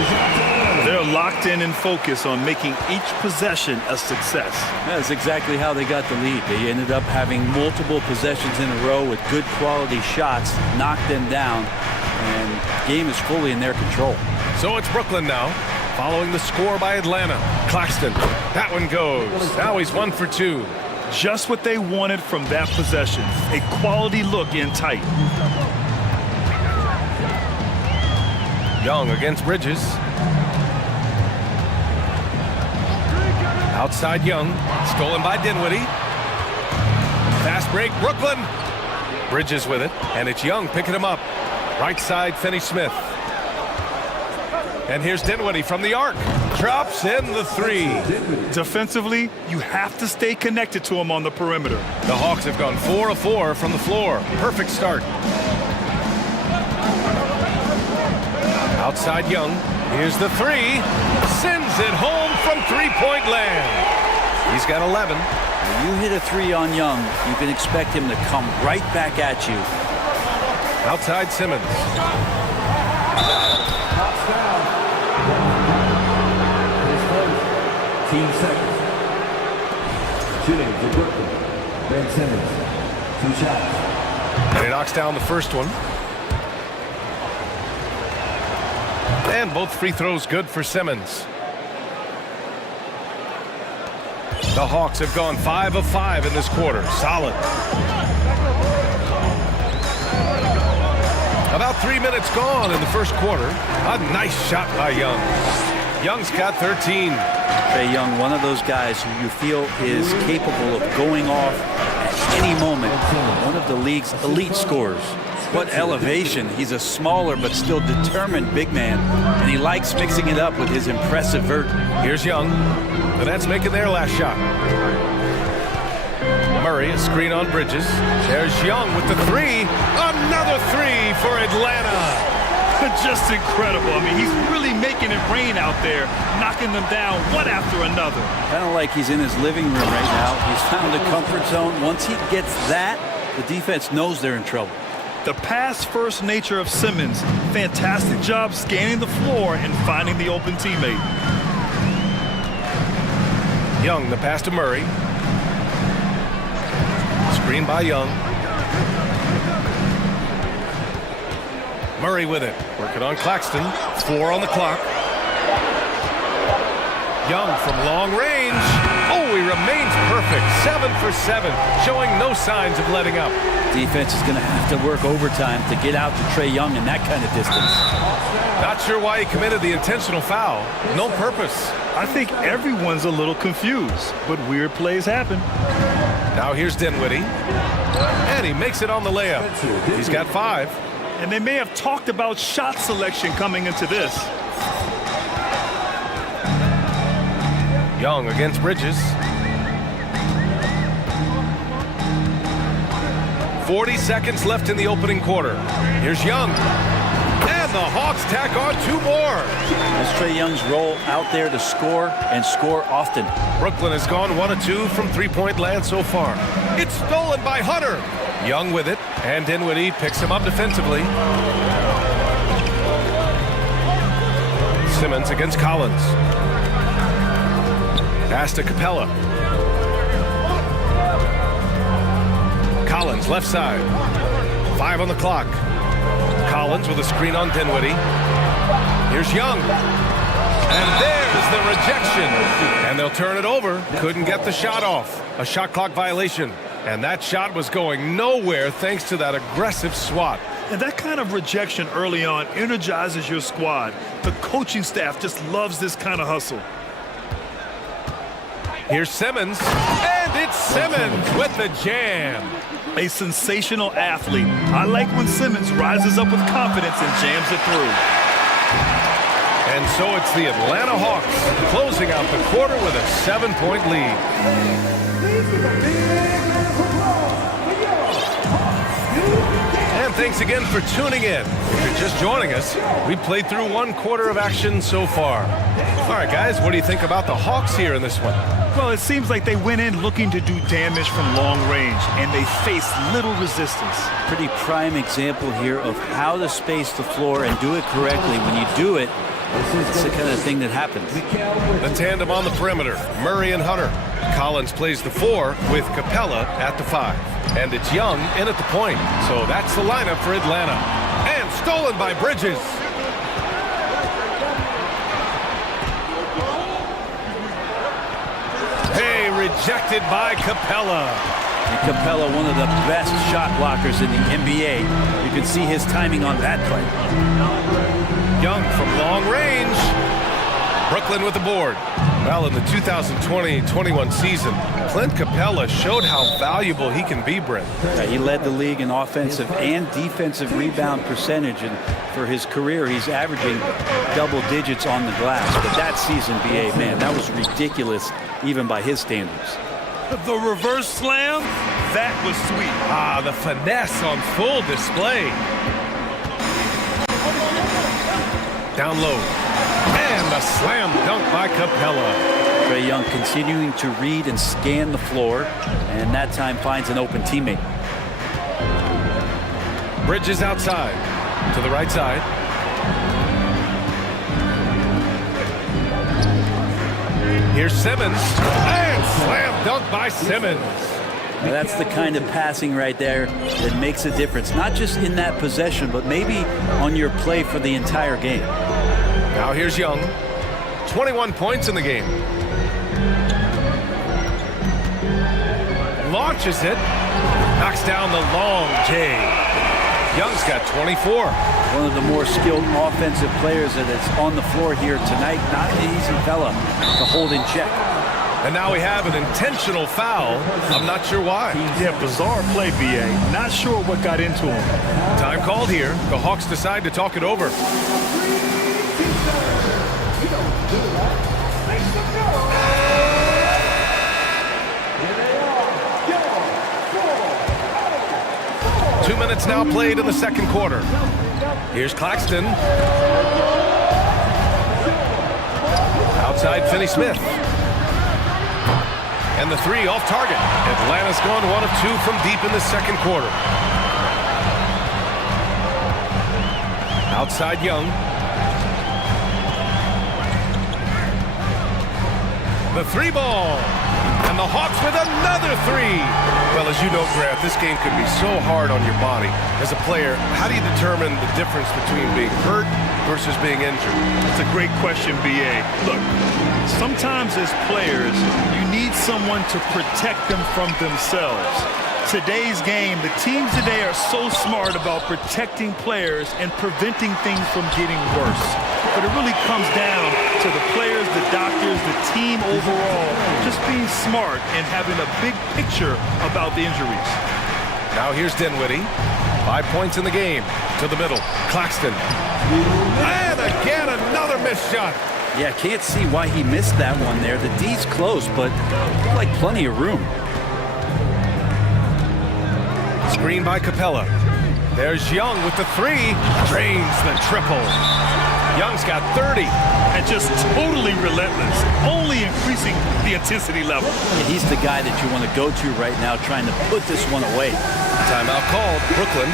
They're locked in and focused on making each possession a success. That's exactly how they got the lead. They ended up having multiple possessions in a row with good quality shots, knocked them down, and the game is fully in their control. So it's Brooklyn now, following the score by Atlanta. Claxton, that one goes. Now he's 1 for 2. Just what they wanted from that possession. A quality look in tight. Young against Bridges. Outside Young, stolen by Dinwiddie. Fast break, Brooklyn. Bridges with it, and it's Young picking him up. Right side, Finney-Smith. And here's Dinwiddie from the arc. Drops in the 3. Defensively, you have to stay connected to him on the perimeter. The Hawks have gone 4 of 4 from the floor. Perfect start. Outside Young. Here's the 3. Sends it home from three-point land. He's got 11. When you hit a 3 on Young, you can expect him to come right back at you. Outside Simmons. Team seconds. Shooting for Brooklyn. Ben Simmons. 2 shots. And he knocks down the first one. And both free throws good for Simmons. The Hawks have gone 5 of 5 in this quarter. Solid. About 3 minutes gone in the first quarter. A nice shot by Young. Young's got 13. Trae Young, one of those guys who you feel is capable of going off at any moment. One of the league's elite scorers. What elevation. He's a smaller but still determined big man, and he likes mixing it up with his impressive vert. Here's Young. The Nets making their last shot. Murray, a screen on Bridges. There's Young with the 3. Another 3 for Atlanta. Just incredible. I mean, he's really making it rain out there, knocking them down one after another. Kind of like he's in his living room right now. He's found a comfort zone. Once he gets that, the defense knows they're in trouble. The pass-first nature of Simmons. Fantastic job scanning the floor and finding the open teammate. Young, the pass to Murray. Screen by Young. Murray with it. Working on Claxton. 4 on the clock. Young from long range. Oh, he remains perfect. 7 for 7. Showing no signs of letting up. Defense is going to have to work overtime to get out to Trae Young in that kind of distance. Not sure why he committed the intentional foul. No purpose. I think everyone's a little confused, but weird plays happen. Now here's Dinwiddie. And he makes it on the layup. He's got 5. And they may have talked about shot selection coming into this. Young against Bridges. 40 seconds left in the opening quarter. Here's Young. And the Hawks tack on 2 more. That's Trae Young's role out there to score and score often. Brooklyn has gone 1 of 2 from three-point land so far. It's stolen by Hunter. Young with it, and Dinwiddie picks him up defensively. Simmons against Collins. Pass to Capella. Collins left side. 5 on the clock. Collins with a screen on Dinwiddie. Here's Young. And there's the rejection. And they'll turn it over. Couldn't get the shot off. A shot clock violation. And that shot was going nowhere thanks to that aggressive swat. And that kind of rejection early on energizes your squad. The coaching staff just loves this kind of hustle. Here's Simmons. And it's Simmons with the jam. A sensational athlete. I like when Simmons rises up with confidence and jams it through. And so it's the Atlanta Hawks closing out the quarter with a 7-point lead. And thanks again for tuning in. If you're just joining us, we've played through 1 quarter of action so far. All right, guys, what do you think about the Hawks here in this one? Well, it seems like they went in looking to do damage from long range, and they faced little resistance. Pretty prime example here of how to space the floor and do it correctly. When you do it, it's the kind of thing that happens. The tandem on the perimeter, Murray and Hunter. Collins plays the 4 with Capella at the 5. And it's Young in at the point. So that's the lineup for Atlanta. And stolen by Bridges. Hey, rejected by Capella. And Capella, one of the best shot blockers in the NBA. You can see his timing on that play. Young from long range. Brooklyn with the board. Well, in the 2020-21 season, Clint Capella showed how valuable he can be, Brent. Yeah, he led the league in offensive and defensive rebound percentage, and for his career, he's averaging double digits on the glass. But that season, BA, man, that was ridiculous, even by his standards. The reverse slam, that was sweet. Ah, the finesse on full display. Down low. And a slam dunk by Capella. Trae Young continuing to read and scan the floor, and that time finds an open teammate. Bridges outside to the right side. Here's Simmons. And slam dunk by Simmons. Now that's the kind of passing right there that makes a difference, not just in that possession, but maybe on your play for the entire game. Now here's Young. 21 points in the game. Launches it. Knocks down the long J. Young's got 24. One of the more skilled offensive players that is on the floor here tonight. Not an easy fella to hold in check. And now we have an intentional foul. I'm not sure why. Yeah, bizarre play, BA. Not sure what got into him. Time called here. The Hawks decide to talk it over. Two minutes now played in the second quarter. Here's Claxton. Outside Finney-Smith. And the 3 off target. Atlanta's gone 1 of 2 from deep in the second quarter. Outside Young. The 3 ball. And the Hawks with another 3. Well, as you know, Grant, this game can be so hard on your body. As a player, how do you determine the difference between being hurt versus being injured? That's a great question, BA. Look, sometimes as players, you need someone to protect them from themselves. today's game, the teams today are so smart about protecting players and preventing things from getting worse. But it really comes down to the players, the doctors, the team overall, just being smart and having a big picture about the injuries. Now here's Dinwiddie. 5 points in the game. To the middle. Claxton. And again, another missed shot. Yeah, can't see why he missed that one there. The D's close, but like plenty of room. Screen by Capella. There's Young with the three. Drains the triple. Young's got 30. And just totally relentless, only increasing the intensity level. Yeah, he's the guy that you want to go to right now, trying to put this one away. Timeout called. Brooklyn.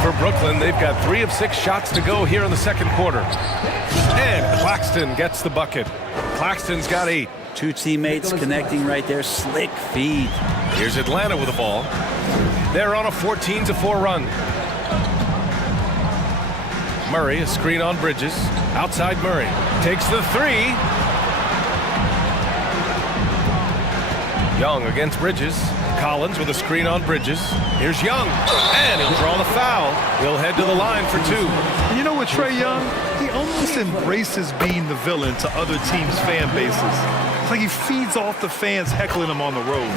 For Brooklyn, they've got 3 of 6 shots to go here in the second quarter. And Claxton gets the bucket. Claxton's got 8. 2 teammates connecting right there. Slick feed. Here's Atlanta with the ball. They're on a 14-4 run. Murray, a screen on Bridges. Outside Murray. Takes the 3. Young against Bridges. Collins with a screen on Bridges. Here's Young. And he'll draw the foul. He'll head to the line for 2. And you know what, Trae Young? He almost embraces being the villain to other teams' fan bases. It's like he feeds off the fans heckling him on the road.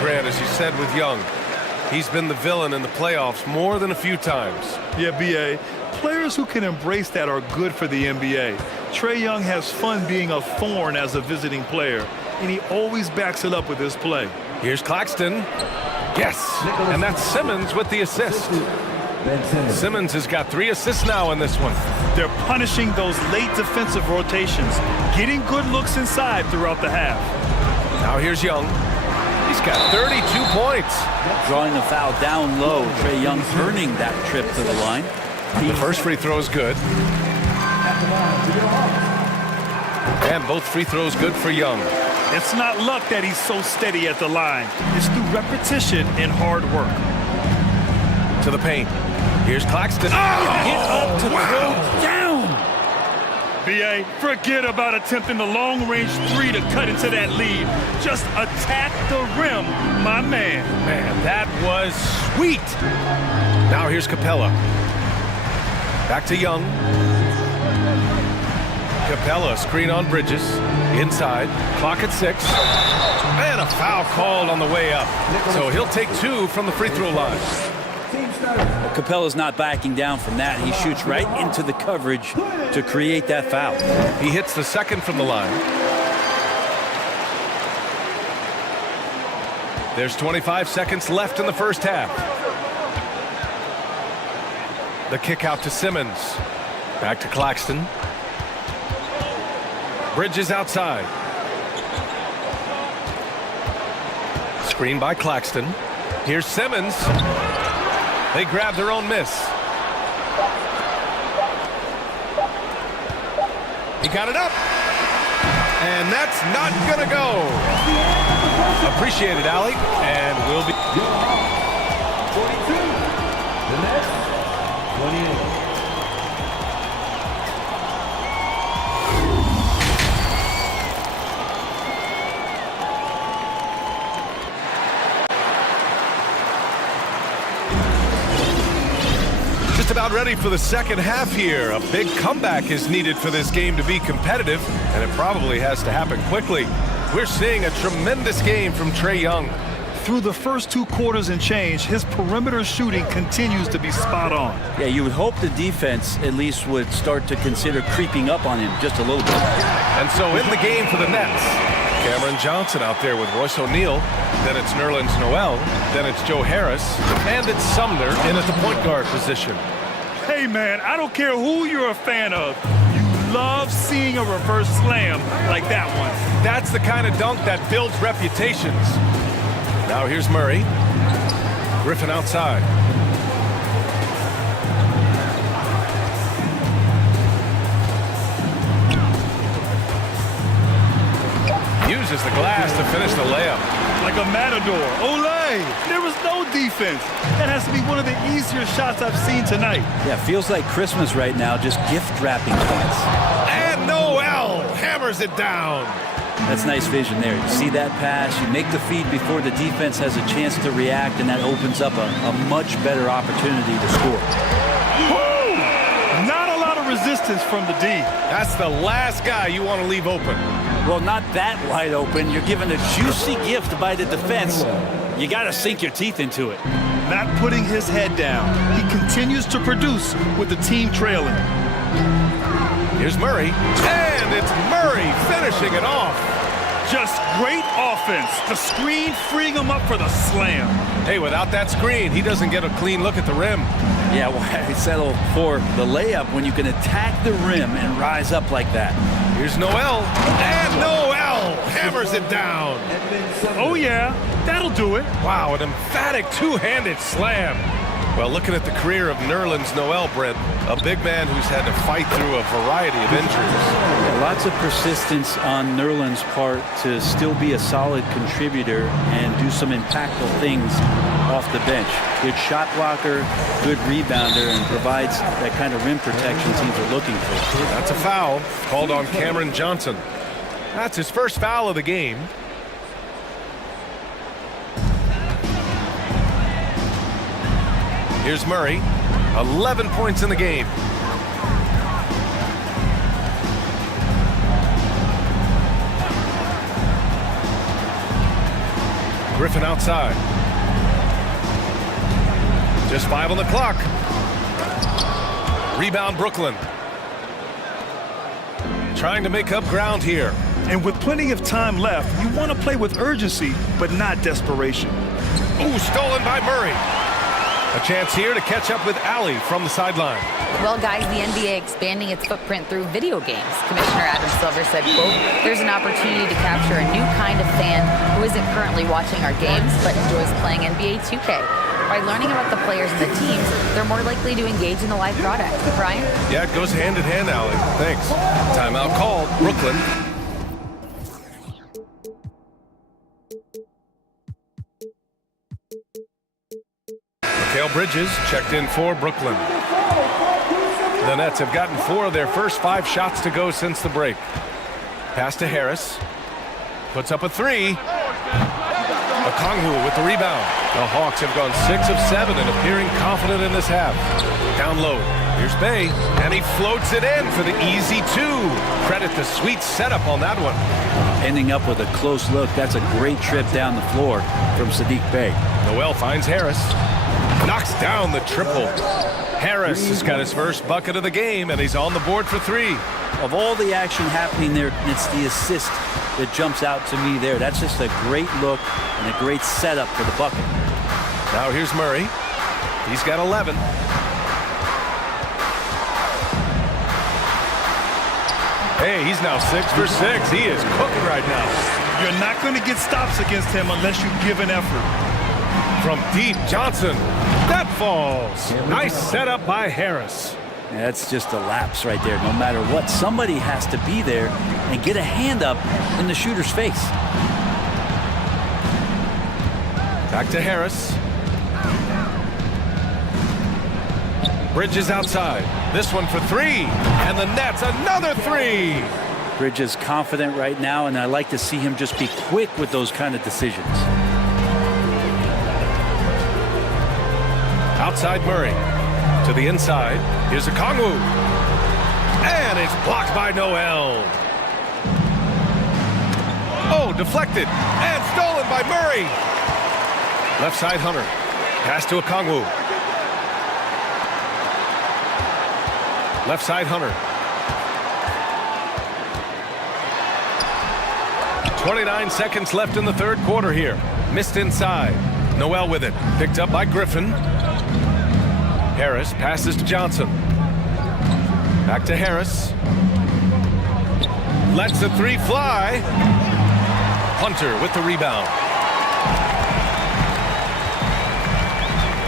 Grant, as you said with Young, he's been the villain in the playoffs more than a few times. Yeah, B.A. Players who can embrace that are good for the NBA. Trae Young has fun being a thorn as a visiting player, and he always backs it up with his play. Here's Claxton. Yes, and that's Simmons with the assist. Simmons has got 3 assists now in this one. They're punishing those late defensive rotations, getting good looks inside throughout the half. Now here's Young. He's got 32 points. Drawing the foul down low. Trae Young earning that trip to the line. The first free throw is good. And both free throws good for Young. It's not luck that he's so steady at the line. It's through repetition and hard work. To the paint. Here's Claxton. Get up to throw down. B.A., forget about attempting the long-range 3 to cut into that lead. Just attack the rim, my man. Man, that was sweet. Now here's Capella. Back to Young. Capella, screen on Bridges. Inside. Clock at 6. And a foul called on the way up. So he'll take 2 from the free throw line. Well, Capella's not backing down from that. He shoots right into the coverage to create that foul. He hits the second from the line. There's 25 seconds left in the first half. The kick out to Simmons. Back to Claxton. Bridges outside. Screen by Claxton. Here's Simmons. They grab their own miss. He got it up. And that's not gonna go. Appreciate it, Allie. And we'll be... 42. The next, 28. Just about ready for the second half here. A big comeback is needed for this game to be competitive, and it probably has to happen quickly. We're seeing a tremendous game from Trae Young. Through the first 2 quarters and change, his perimeter shooting continues to be spot on. Yeah, you would hope the defense at least would start to consider creeping up on him just a little bit. And so in the game for the Nets, Cameron Johnson out there with Royce O'Neal. Then it's Nerlens Noel. Then it's Joe Harris. And it's Sumner in at the point guard position. Hey, man, I don't care who you're a fan of. You love seeing a reverse slam like that one. That's the kind of dunk that builds reputations. Now here's Murray. Griffin outside. Uses the glass to finish the layup. Like a matador. Olay! There was no defense. That has to be one of the easier shots I've seen tonight. Yeah, feels like Christmas right now, just gift wrapping points. And Noel hammers it down. That's nice vision there. You see that pass, you make the feed before the defense has a chance to react, and that opens up a much better opportunity to score. Woo! Not a lot of resistance from the D. That's the last guy you want to leave open. Well, not that wide open. You're given a juicy gift by the defense. You got to sink your teeth into it. Not putting his head down. He continues to produce with the team trailing. Here's Murray, and it's Murray finishing it off. Just great offense. The screen freeing him up for the slam. Hey, without that screen, he doesn't get a clean look at the rim. Yeah, why settle for the layup when you can attack the rim and rise up like that? Here's Noel, and Noel hammers it down. Oh, yeah, that'll do it. Wow, an emphatic two-handed slam. Well, looking at the career of Nerlens Noel, Brent, a big man who's had to fight through a variety of injuries. Yeah, lots of persistence on Nerlens' part to still be a solid contributor and do some impactful things off the bench. Good shot blocker, good rebounder, and provides that kind of rim protection teams are looking for. That's a foul called on Cameron Johnson. That's his first foul of the game. Here's Murray, 11 points in the game. Griffin outside. Just 5 on the clock. Rebound Brooklyn. Trying to make up ground here. And with plenty of time left, you want to play with urgency, but not desperation. Ooh, stolen by Murray. A chance here to catch up with Allie from the sideline. Well, guys, the NBA expanding its footprint through video games. Commissioner Adam Silver said, quote, there's an opportunity to capture a new kind of fan who isn't currently watching our games, but enjoys playing NBA 2K. By learning about the players and the teams, they're more likely to engage in the live product. Brian? Yeah, it goes hand in hand, Allie. Thanks. Timeout called. Brooklyn. Mikal Bridges checked in for Brooklyn. The Nets have gotten 4 of their first 5 shots to go since the break. Pass to Harris. Puts up a 3. Okongwu with the rebound. The Hawks have gone 6 of 7 and appearing confident in this half. Down low. Here's Bey, and he floats it in for the easy 2. Credit the sweet setup on that one. Ending up with a close look. That's a great trip down the floor from Saddiq Bey. Noel finds Harris. Knocks down the triple. Harris has got his first bucket of the game, and he's on the board for 3. Of all the action happening there, it's the assist that jumps out to me there. That's just a great look and a great setup for the bucket. Now here's Murray. He's got 11. Hey, he's now 6 for 6. He is cooking right now. You're not going to get stops against him unless you give an effort. From deep, Johnson. That falls. Nice setup by Harris. Yeah, that's just a lapse right there. No matter what, somebody has to be there and get a hand up in the shooter's face. Back to Harris. Bridges outside. This one for 3. And the Nets, another 3. Bridges confident right now, and I like to see him just be quick with those kind of decisions. Outside Murray. To the inside. Here's Okongwu. And it's blocked by Noel. Oh, deflected. And stolen by Murray. Left side Hunter. Pass to Okongwu. Left side Hunter. 29 seconds left in the third quarter here. Missed inside. Noel with it. Picked up by Griffin. Harris passes to Johnson. Back to Harris. Lets the 3 fly. Hunter with the rebound.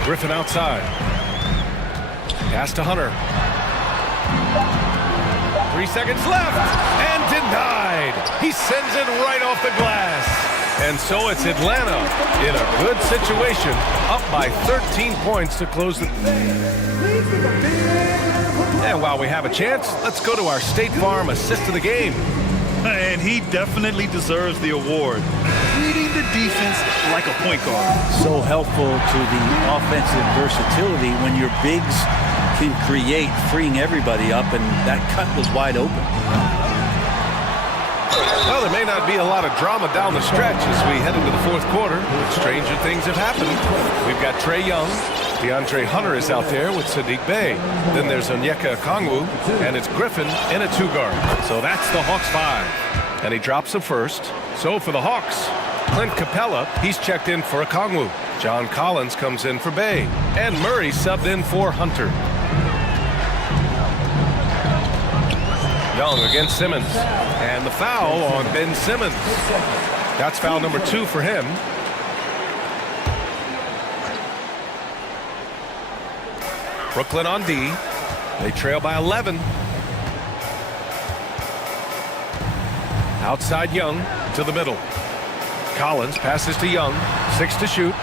Griffin outside. Pass to Hunter. 3 seconds left. And denied. He sends it right off the glass. And so it's Atlanta in a good situation, up by 13 points to close the... And while we have a chance, let's go to our State Farm assist of the game. And he definitely deserves the award. Reading the defense like a point guard. So helpful to the offensive versatility when your bigs can create, freeing everybody up, and that cut was wide open. Well, there may not be a lot of drama down the stretch as we head into the fourth quarter, but stranger things have happened. We've got Trae Young. DeAndre Hunter is out there with Sadiq Bey. Then there's Onyeka Okongwu, and it's Griffin in a two-guard. So that's the Hawks 5. And he drops the first. So for the Hawks, Clint Capella, he's checked in for Okongwu. John Collins comes in for Bey. And Murray subbed in for Hunter. Young against Simmons. And the foul on Ben Simmons. That's foul number 2 for him. Brooklyn on D. They trail by 11. Outside Young to the middle. Collins passes to Young. 6 to shoot.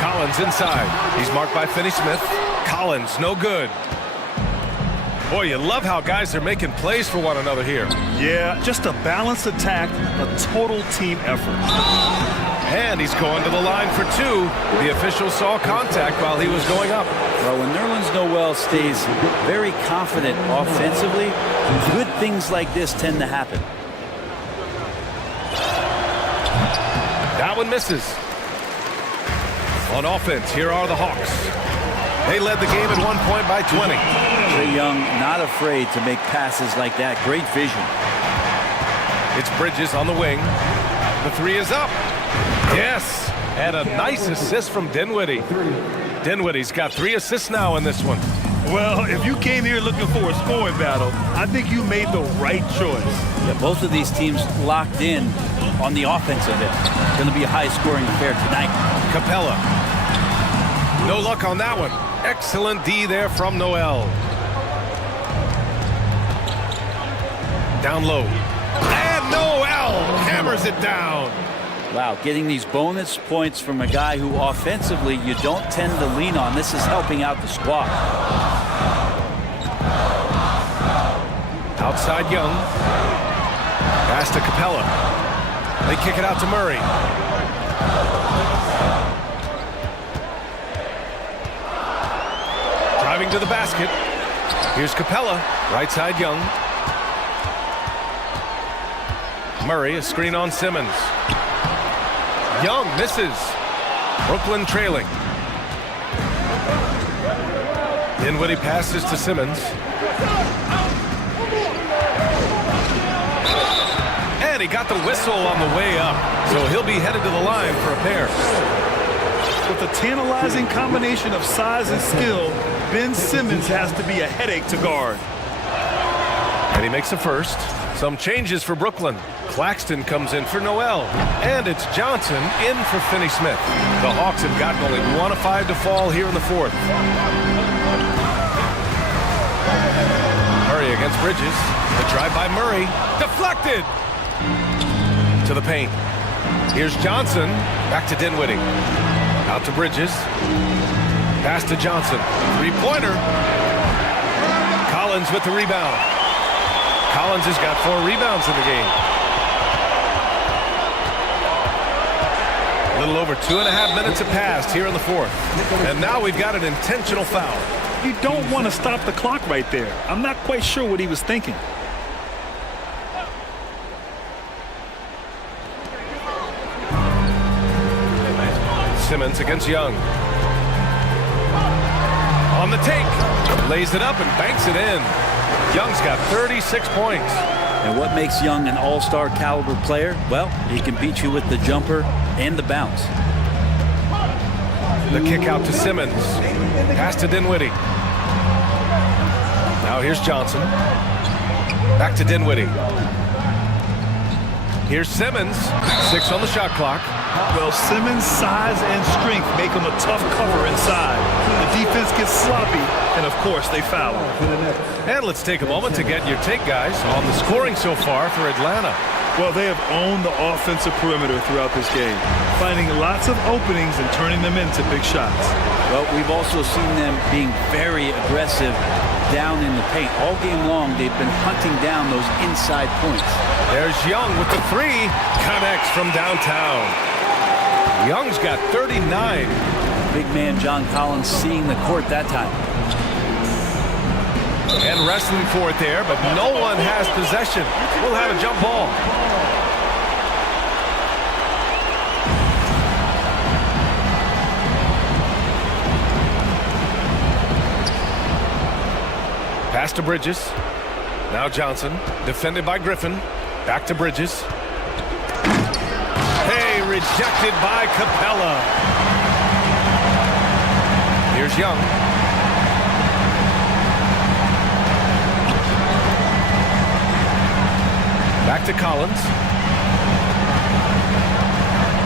Collins inside. He's marked by Finney-Smith. Collins, no good. Boy, you love how guys are making plays for one another here. Yeah, just a balanced attack, a total team effort. And he's going to the line for 2. The official saw contact while he was going up. Well, when Nerlens Noel stays very confident offensively, good things like this tend to happen. That one misses. On offense, here are the Hawks. They led the game at 1 point by 20. Trae Young not afraid to make passes like that. Great vision. It's Bridges on the wing. The 3 is up. Yes, and a nice assist from Dinwiddie. Dinwiddie's got 3 assists now in this one. Well, if you came here looking for a scoring battle, I think you made the right choice. Yeah, both of these teams locked in on the offensive end. Going to be a high-scoring affair tonight. Capella. No luck on that one. Excellent D there from Noel. Down low. And Noel hammers it down. Wow, getting these bonus points from a guy who offensively you don't tend to lean on. This is helping out the squad. Outside Young. Pass to Capella. They kick it out to Murray. Driving to the basket. Here's Capella. Right side Young. Murray, a screen on Simmons. Young misses. Brooklyn trailing. Dinwiddie passes to Simmons. And he got the whistle on the way up. So he'll be headed to the line for a pair. With a tantalizing combination of size and skill, Ben Simmons has to be a headache to guard. And he makes the first. Some changes for Brooklyn. Claxton comes in for Noel. And it's Johnson in for Finney-Smith. The Hawks have gotten only 1 of 5 to fall here in the fourth. Murray against Bridges. The drive by Murray. Deflected! To the paint. Here's Johnson. Back to Dinwiddie. Out to Bridges. Pass to Johnson. 3-pointer. Collins with the rebound. Collins has got 4 rebounds in the game. A little over 2.5 minutes have passed here in the fourth. And now we've got an intentional foul. You don't want to stop the clock right there. I'm not quite sure what he was thinking. Simmons against Young. On the take. Lays it up and banks it in. Young's got 36 points. And what makes Young an all-star caliber player? Well, he can beat you with the jumper and the bounce. The kick out to Simmons. Pass to Dinwiddie. Now here's Johnson. Back to Dinwiddie. Here's Simmons. 6 on the shot clock. Well, Simmons' size and strength make him a tough cover inside. The defense gets sloppy, and of course they foul him. And let's take a moment to get your take, guys, on the scoring so far for Atlanta. Well, they have owned the offensive perimeter throughout this game, finding lots of openings and turning them into big shots. Well, we've also seen them being very aggressive down in the paint. All game long, they've been hunting down those inside points. There's Young with the three. Connects from downtown. Young's got 39. Big man John Collins seeing the court that time. And wrestling for it there, but no one has possession. We'll have a jump ball. Pass to Bridges. Now Johnson, defended by Griffin. Back to Bridges. Hey, rejected by Capella. Here's Young. Back to Collins.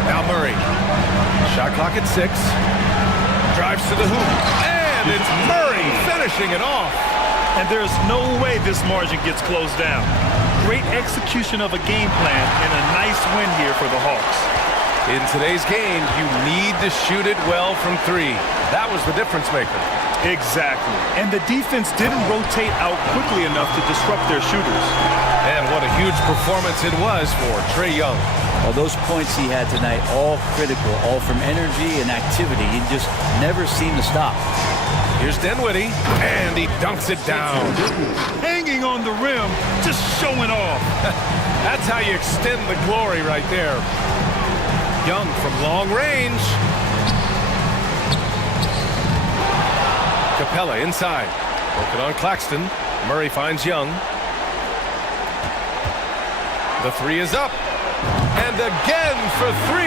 Now Murray. Shot clock at 6. Drives to the hoop. And it's Murray finishing it off. And there's no way this margin gets closed down. Great execution of a game plan and a nice win here for the Hawks. In today's game, you need to shoot it well from 3. That was the difference maker. Exactly. And the defense didn't rotate out quickly enough to disrupt their shooters. And what a huge performance it was for Trae Young. Well, those points he had tonight, all critical, all from energy and activity. He just never seemed to stop. Here's Dinwiddie, and he dunks it down. Hanging on the rim, just showing off. That's how you extend the glory right there. Young from long range. Capella inside. Broken on Claxton. Murray finds Young. The three is up. And again for 3.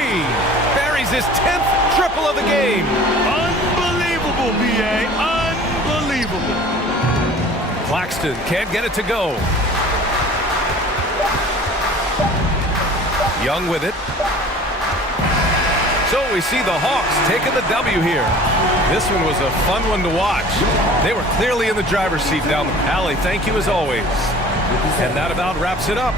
Buries his 10th triple of the game. Unbelievable, B.A. Unbelievable. Claxton can't get it to go. Young with it. So we see the Hawks taking the W here. This one was a fun one to watch. They were clearly in the driver's seat down the alley. Thank you as always. And that about wraps it up.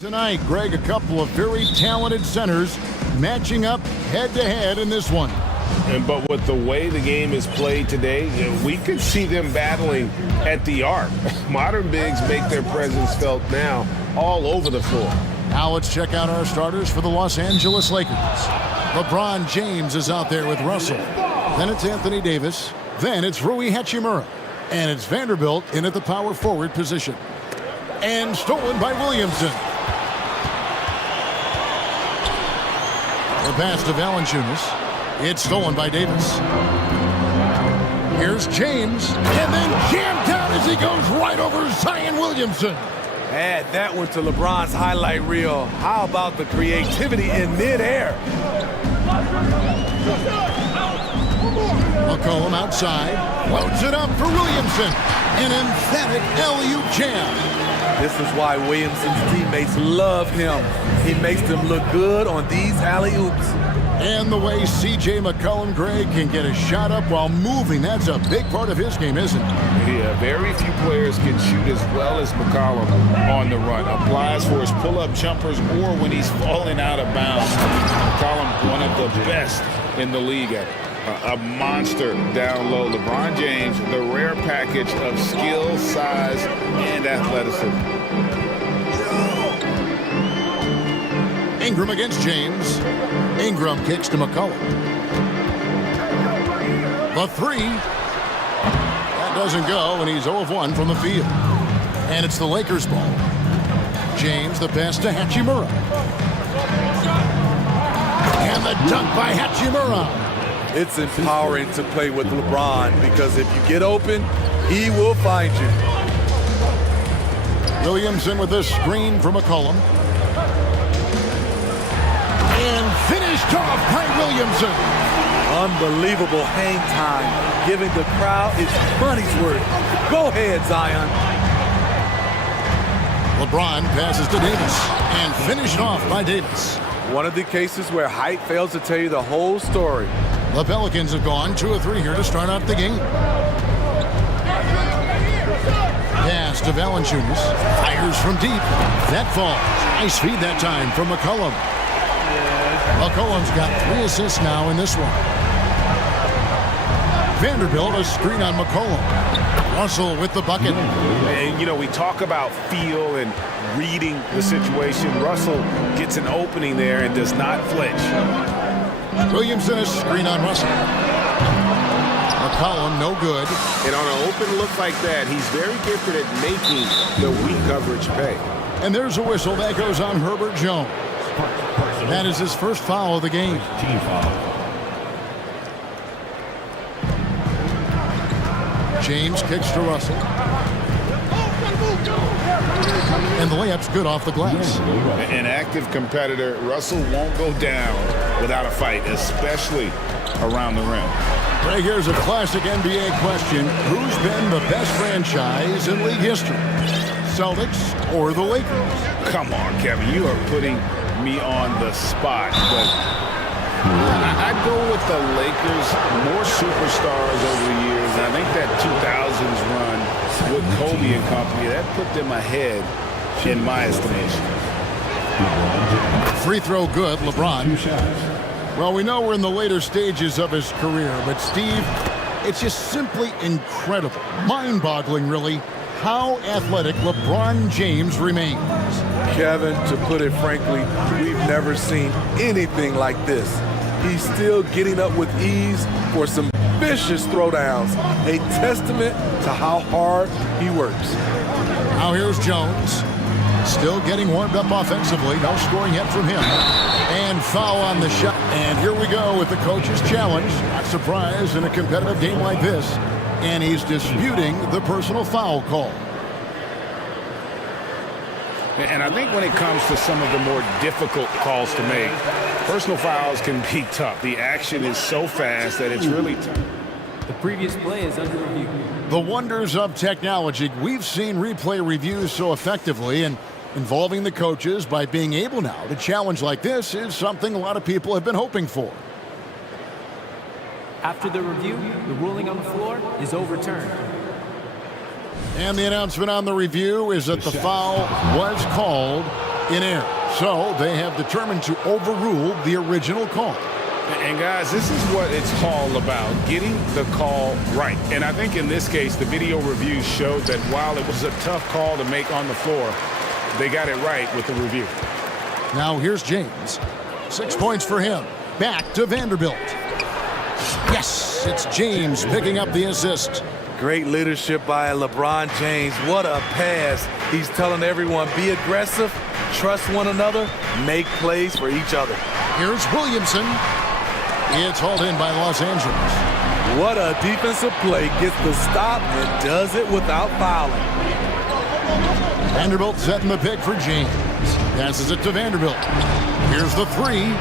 Tonight, Greg, a couple of very talented centers matching up head-to-head in this one. But with the way the game is played today, we could see them battling at the arc. Modern bigs make their presence felt now all over the floor. Now let's check out our starters for the Los Angeles Lakers. LeBron James is out there with Russell. Then it's Anthony Davis. Then it's Rui Hachimura. And it's Vanderbilt in at the power forward position. And stolen by Williamson. The pass to Valanciunas. It's stolen by Davis. Here's James. And then jammed down as he goes right over Zion Williamson. Add that one to LeBron's highlight reel. How about the creativity in midair? McCollum outside. Loads it up for Williamson. An emphatic alley-oop jam. This is why Williamson's teammates love him. He makes them look good on these alley-oops. And the way C.J. McCollum, Greg, can get a shot up while moving, that's a big part of his game, isn't it? Yeah, very few players can shoot as well as McCollum on the run. Applies for his pull-up jumpers or when he's falling out of bounds. McCollum, one of the best in the league at it. A monster down low. LeBron James, the rare package of skill, size, and athleticism. Ingram against James. Ingram kicks to McCollum. The three. That doesn't go, and he's 0 of 1 from the field. And it's the Lakers' ball. James, the pass to Hachimura. And the dunk by Hachimura. It's empowering to play with LeBron because if you get open, he will find you. Williamson with this screen from McCollum. And finished off by Williamson. Unbelievable hang time, giving the crowd its money's worth. Go ahead, Zion. LeBron passes to Davis and finished off by Davis. One of the cases where height fails to tell you the whole story. The Pelicans have gone 2 of 3 here to start out the game. Pass to Valanciunas. Fires from deep. That falls. Nice feed that time from McCollum. McCollum's got 3 assists now in this one. Vanderbilt, a screen on McCollum. Russell with the bucket. And, you know, we talk about feel and reading the situation. Russell gets an opening there and does not flinch. Williamson, a screen on Russell. McCollum, no good. And on an open look like that, he's very gifted at making the weak coverage pay. And there's a whistle that goes on Herbert Jones. That is his first foul of the game. Team foul. James kicks to Russell. And the layup's good off the glass. An active competitor, Russell won't go down without a fight, especially around the rim. Right, here's a classic NBA question. Who's been the best franchise in league history? Celtics or the Lakers? Come on, Kevin, you are putting me on the spot, but I'd go with the Lakers. More superstars over the years, and I think that 2000s run with Kobe and company, that put them ahead in my estimation. Free throw good, LeBron. Well, we know we're in the later stages of his career, but Steve, it's just simply incredible, mind-boggling really, how athletic LeBron James remains. Kevin, to put it frankly, we've never seen anything like this. He's still getting up with ease for some vicious throwdowns, a testament to how hard he works. Now here's Jones, still getting warmed up offensively, no scoring yet from him. And foul on the shot. And here we go with the coach's challenge. Not surprised in a competitive game like this. And he's disputing the personal foul call. And I think when it comes to some of the more difficult calls to make, personal fouls can be tough. The action is so fast that it's really tough. The previous play is under review. The wonders of technology. We've seen replay reviews so effectively, and involving the coaches by being able now to challenge like this is something a lot of people have been hoping for. After the review, the ruling on the floor is overturned. And the announcement on the review is that the foul was called in air. So they have determined to overrule the original call. And guys, this is what it's all about, getting the call right. And I think in this case, the video reviews showed that while it was a tough call to make on the floor, they got it right with the review. Now here's James. 6 points for him. Back to Vanderbilt. Yes, it's James picking up the assist. Great leadership by LeBron James. What a pass. He's telling everyone, be aggressive, trust one another, make plays for each other. Here's Williamson. It's hauled in by Los Angeles. What a defensive play. Gets the stop and does it without fouling. Vanderbilt setting the pick for James. Passes it to Vanderbilt. Here's the three.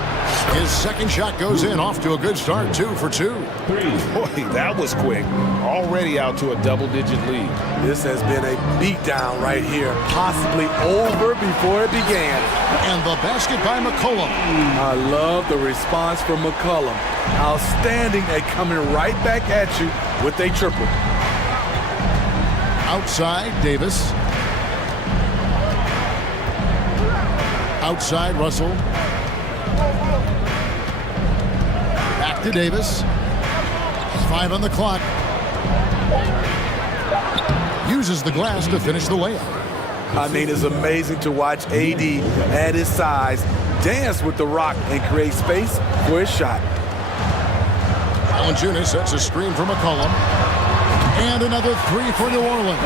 His second shot goes in, off to a good start, 2 for 2. Boy, that was quick. Already out to a double-digit lead. This has been a beatdown right here, possibly over before it began. And the basket by McCollum. I love the response from McCollum. Outstanding at coming right back at you with a triple. Outside, Davis. Outside, Russell. Back to Davis. 5 on the clock. Uses the glass to finish the layup. I mean, it's amazing to watch AD at his size dance with the rock and create space for his shot. Valanciunas sets a screen for McCollum. And another 3 for New Orleans.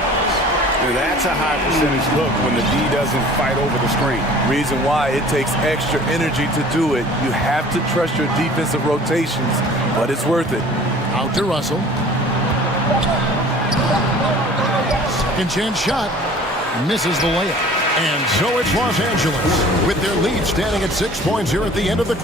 Now that's a high percentage look when the D doesn't fight over the screen. Reason why it takes extra energy to do it. You have to trust your defensive rotations, but it's worth it. Out to Russell. Second chance shot. Misses the layup. And so it's Los Angeles with their lead standing at 6 points here at the end of the...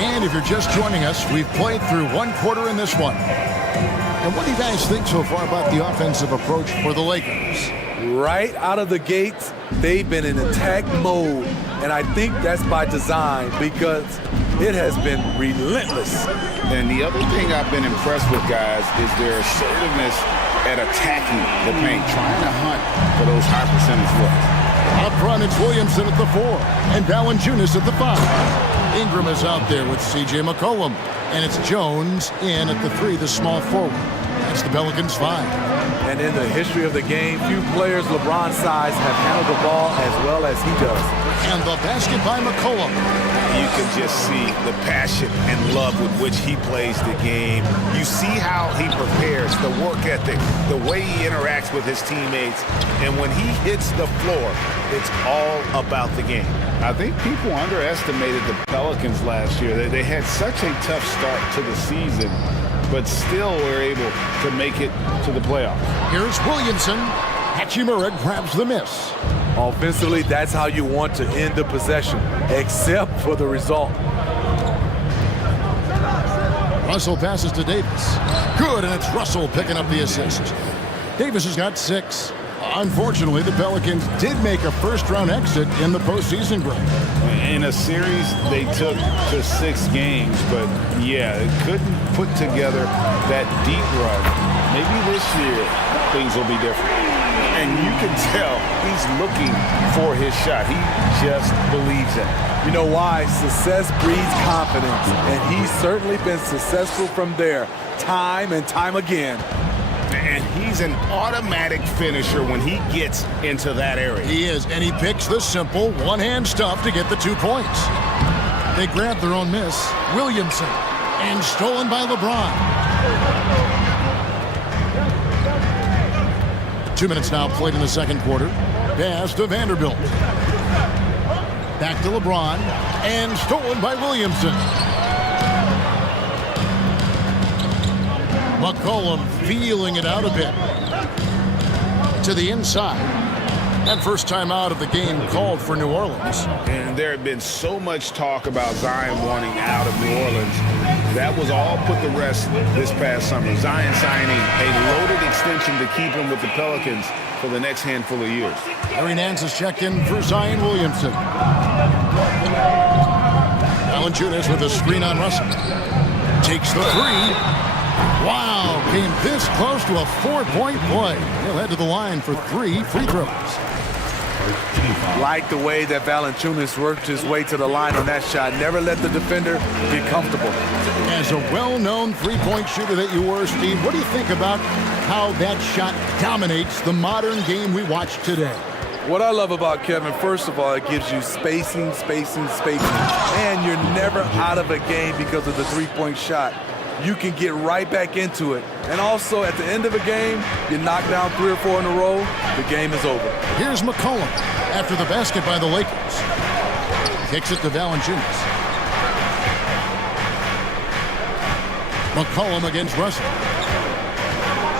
And if you're just joining us, we've played through 1 quarter in this one. And what do you guys think so far about the offensive approach for the Lakers? Right out of the gates, they've been in attack mode. And I think that's by design because it has been relentless. And the other thing I've been impressed with, guys, is their assertiveness at attacking the paint, trying to hunt for those high percentage looks. Up front, it's Williamson at the 4 and Valanciunas at the 5. Ingram is out there with C.J. McCollum. And it's Jones in at the 3, the small forward. That's the Pelicans' 5. And in the history of the game, few players LeBron's size have handled the ball as well as he does. And the basket by McCollum. You can just see the passion and love with which he plays the game. You see how he prepares, the work ethic, the way he interacts with his teammates. And when he hits the floor, it's all about the game. I think people underestimated the Pelicans last year. They had such a tough start to the season, but still were able to make it to the playoffs. Here's Williamson. Hachimura grabs the miss. Offensively, that's how you want to end the possession, except for the result. Russell passes to Davis. Good, and it's Russell picking up the assist. Davis has got 6. Unfortunately, the Pelicans did make a first-round exit in the postseason break. In a series, they took to 6 games, but yeah, they couldn't put together that deep run. Maybe this year, things will be different. And you can tell he's looking for his shot. He just believes it. You know why? Success breeds confidence, and he's certainly been successful from there, time and time again. And he's an automatic finisher when he gets into that area. He is, and he picks the simple one-hand stuff to get the 2 points. They grab their own miss. Williamson, and stolen by LeBron. 2 minutes now played in the second quarter. Pass to Vanderbilt. Back to LeBron, and stolen by Williamson. McCollum feeling it out a bit. To the inside. That first time out of the game called for New Orleans. And there had been so much talk about Zion wanting out of New Orleans. That was all put to rest this past summer. Zion signing a loaded extension to keep him with the Pelicans for the next handful of years. Larry Nance is checked in for Zion Williamson. Valanciunas with a screen on Russell. Takes the 3. Wow, came this close to a 4-point play. He'll head to the line for 3 free throws. Like the way that Valanciunas worked his way to the line on that shot. Never let the defender get comfortable. As a well-known three-point shooter that you were, Steve, what do you think about how that shot dominates the modern game we watch today? What I love about Kevin, first of all, it gives you spacing. And you're never out of a game because of the three-point shot. You can get right back into it. And also, at the end of a game, you knock down 3 or 4 in a row, the game is over. Here's McCollum after the basket by the Lakers. Kicks it to Valanciunas. McCollum against Russell.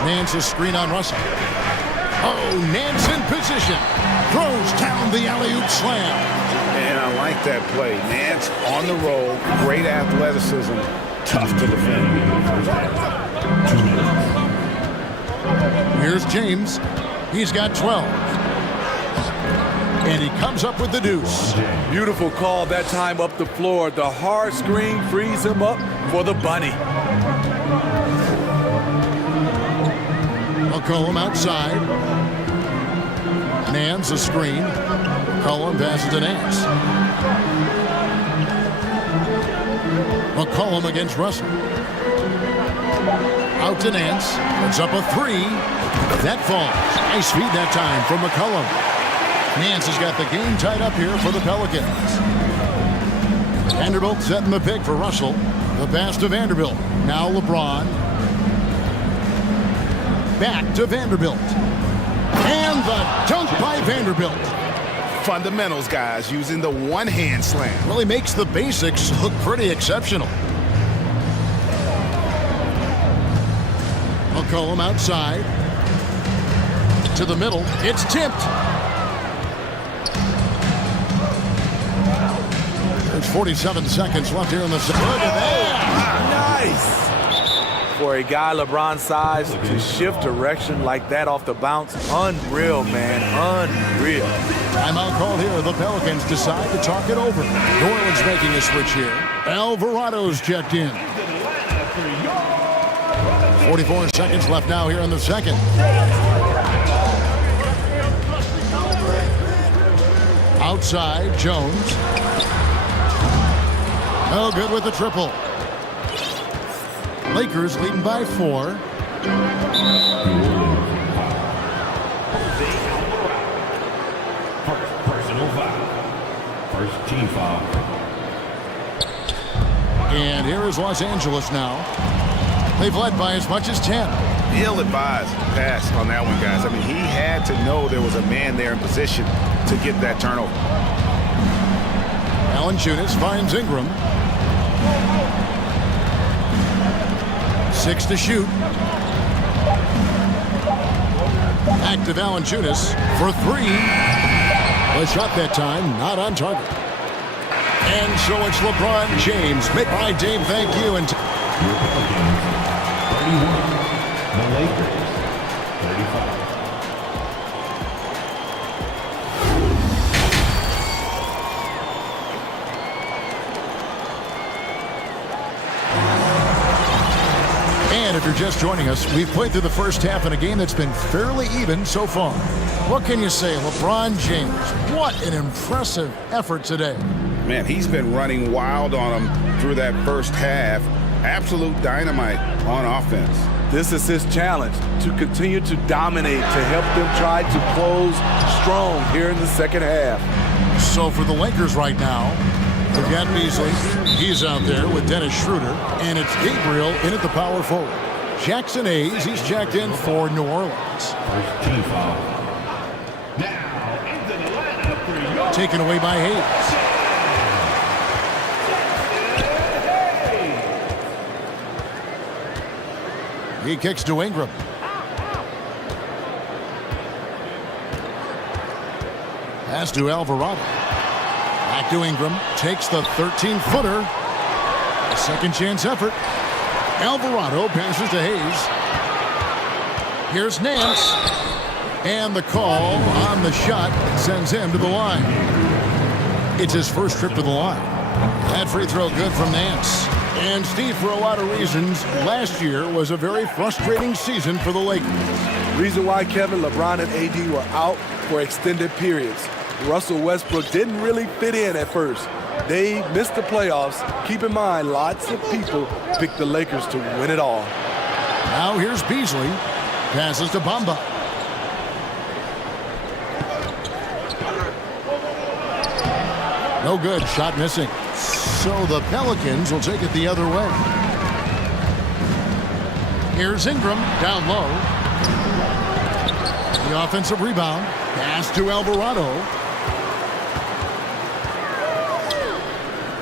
Nance's screen on Russell. Oh, Nance in position. Throws down the alley-oop slam. And I like that play. Nance on the roll, great athleticism, tough to defend. Here's James. He's got 12. And he comes up with the deuce. Beautiful call that time up the floor. The hard screen frees him up for the bunny. McCollum outside. Nance a screen. McCollum passes to Nance. McCollum against Russell. Out to Nance. Puts up a 3. That falls. Nice feed that time from McCollum. Nance has got the game tied up here for the Pelicans. Vanderbilt setting the pick for Russell. The pass to Vanderbilt. Now LeBron. Back to Vanderbilt. And the dunk by Vanderbilt. Fundamentals, guys, using the one-hand slam. Really makes the basics look pretty exceptional. McCollum outside. To the middle. It's tipped. There's 47 seconds left here in the second. Look at that. Nice. For a guy LeBron's size to shift direction like that off the bounce, unreal, man, unreal. Timeout called here. The Pelicans decide to talk it over. New Orleans making a switch here. Alvarado's checked in. 44 seconds left now here in the second. Outside, Jones. No good with the triple. Lakers leading by 4. Personal foul. First team foul. And here is Los Angeles now. They've led by as much as 10. Ill-advised pass on that one, guys. I mean, he had to know there was a man there in position to get that turnover. Valanciunas finds Ingram. 6 to shoot. Back to Valanciunas for 3. The shot that time not on target. And so it's LeBron James. All right, Dave, thank you. And 31. The Lakers. 35. And if you're just joining us, we've played through the first half in a game that's been fairly even so far. What can you say? LeBron James, what an impressive effort today. Man, he's been running wild on him through that first half. Absolute dynamite on offense. This is his challenge, to continue to dominate, to help them try to close strong here in the second half. So for the Lakers right now, we've got Beasley. He's out there with Dennis Schroeder. And it's Gabriel in at the power forward. Jackson Hayes, he's checked in for New Orleans. First team foul. Now into the lineup for your Taken away by Hayes. He kicks to Ingram. Pass to Alvarado. Back to Ingram. Takes the 13-footer. Second chance effort. Alvarado passes to Hayes. Here's Nance. And the call on the shot sends him to the line. It's his first trip to the line. That free throw good from Nance. And Steve, for a lot of reasons, last year was a very frustrating season for the Lakers. Reason why, Kevin, LeBron and AD were out for extended periods. Russell Westbrook didn't really fit in at first. They missed the playoffs. Keep in mind, lots of people picked the Lakers to win it all. Now here's Beasley. Passes to Bamba. No good. Shot missing. So the Pelicans will take it the other way. Here's Ingram down low. The offensive rebound. Pass to Alvarado.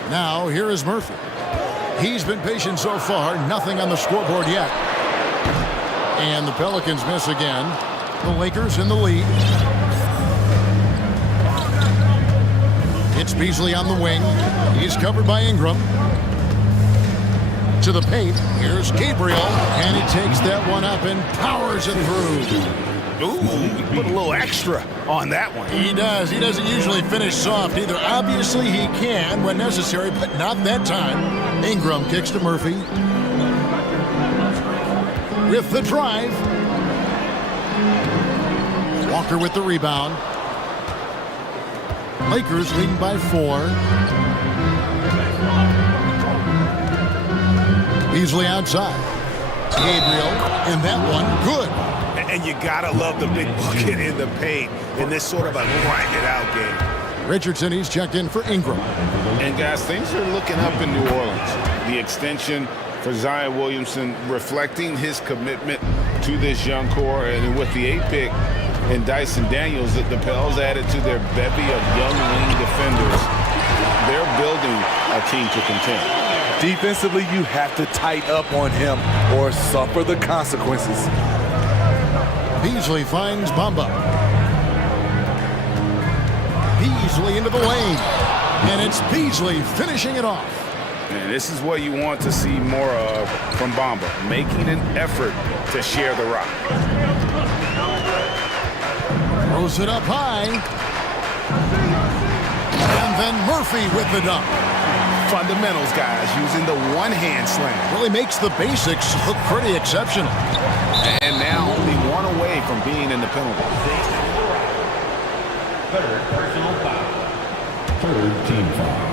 Now here is Murphy. He's been patient so far. Nothing on the scoreboard yet. And the Pelicans miss again. The Lakers in the lead. It's Beasley on the wing. He's covered by Ingram. To the paint. Here's Gabriel. And he takes that one up and powers it through. Ooh, he put a little extra on that one. He does. He doesn't usually finish soft either. Obviously, he can when necessary, but not that time. Ingram kicks to Murphy. With the drive. Walker with the rebound. Lakers leading by 4. Beasley outside. Gabriel, and that one good. And you gotta love the big bucket in the paint in this sort of a grind-it-out game. Richardson, he's checked in for Ingram. And guys, things are looking up in New Orleans. The extension for Zion Williamson reflecting his commitment to this young core, and with the 8th pick and Dyson Daniels, that the Pels added to their bevy of young wing defenders. They're building a team to contend. Defensively, you have to tighten up on him or suffer the consequences. Beasley finds Bamba. Beasley into the lane. And it's Beasley finishing it off. And this is what you want to see more of from Bamba, making an effort to share the rock. Throws it up high. And then Murphy with the dunk. Fundamentals, guys, using the one-hand slam. Really makes the basics look pretty exceptional. And now only one away from being in the penalty. Third personal foul. Third team foul.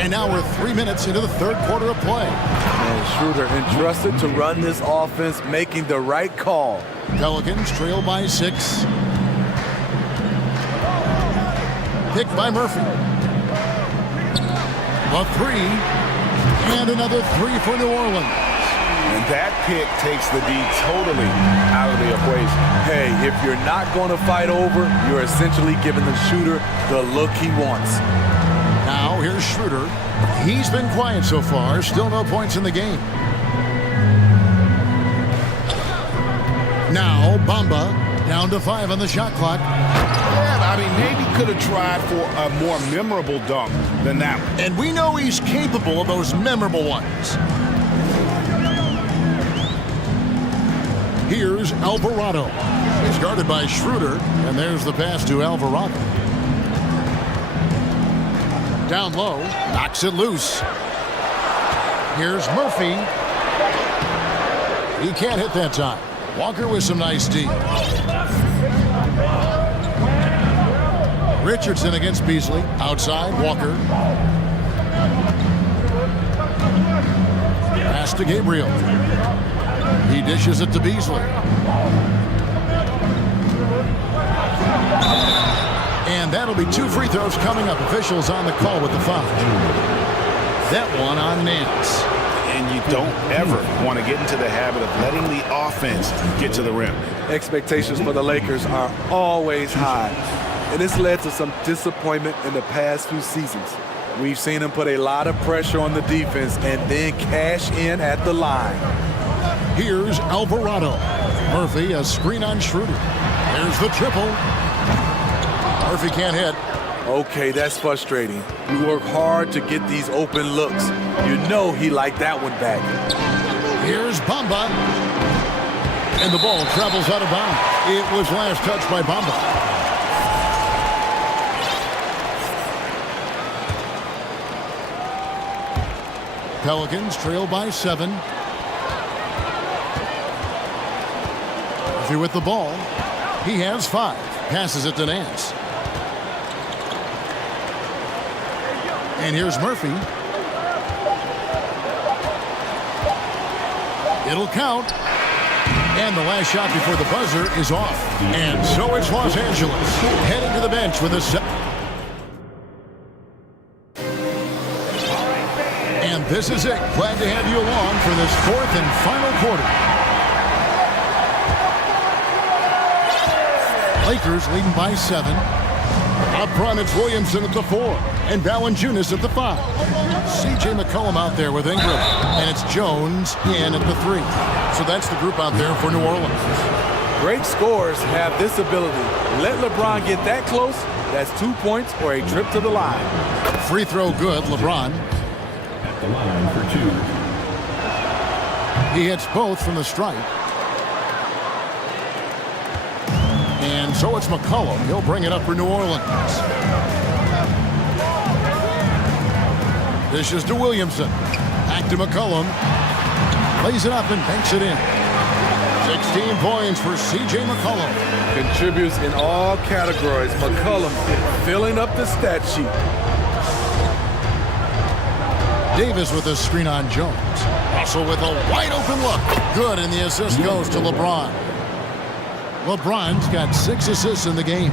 And now we're 3 minutes into the third quarter of play. And Schroeder entrusted to run this offense, making the right call. Pelicans trail by 6. Picked by Murphy. A 3. And another 3 for New Orleans. And that pick takes the D totally out of the equation. Hey, if you're not going to fight over, you're essentially giving the shooter the look he wants. Now here's Schroeder. He's been quiet so far. Still no points in the game. Now Bamba down to 5 on the shot clock. Yeah, I mean, maybe could have tried for a more memorable dunk than that one. And we know he's capable of those memorable ones. Here's Alvarado. He's guarded by Schroeder, and there's the pass to Alvarado. Down low, knocks it loose. Here's Murphy. He can't hit that time. Walker with some nice D. Richardson against Beasley. Outside, Walker. Pass to Gabriel. He dishes it to Beasley. And that'll be 2 free throws coming up. Officials on the call with the foul. That one on Nance. And you don't ever want to get into the habit of letting the offense get to the rim. Expectations for the Lakers are always high. And this led to some disappointment in the past few seasons. We've seen them put a lot of pressure on the defense and then cash in at the line. Here's Alvarado. Murphy, a screen on Schroeder. There's the triple. Murphy can't hit. Okay, that's frustrating. We work hard to get these open looks. You know he liked that one back. Here's Bamba. And the ball travels out of bounds. It was last touched by Bamba. Pelicans trail by 7. Murphy with the ball. He has 5. Passes it to Nance. And here's Murphy. It'll count. And the last shot before the buzzer is off. And so it's Los Angeles heading to the bench with a set. And this is it. Glad to have you along for this 4th and final quarter. Lakers leading by 7. Up front, it's Williamson at the 4 and Valanciunas at the 5. C.J. McCollum out there with Ingram, and it's Jones in at the 3. So that's the group out there for New Orleans. Great scorers have this ability. Let LeBron get that close, that's 2 points or a trip to the line. Free throw good, LeBron. At the line for 2. He hits both from the stripe. And so it's McCollum. He'll bring it up for New Orleans. Dishes to Williamson. Back to McCollum. Lays it up and banks it in. 16 points for C.J. McCollum. Contributes in all categories. McCollum filling up the stat sheet. Davis with a screen on Jones. Russell with a wide open look. Good, and the assist goes to LeBron. LeBron's got 6 assists in the game.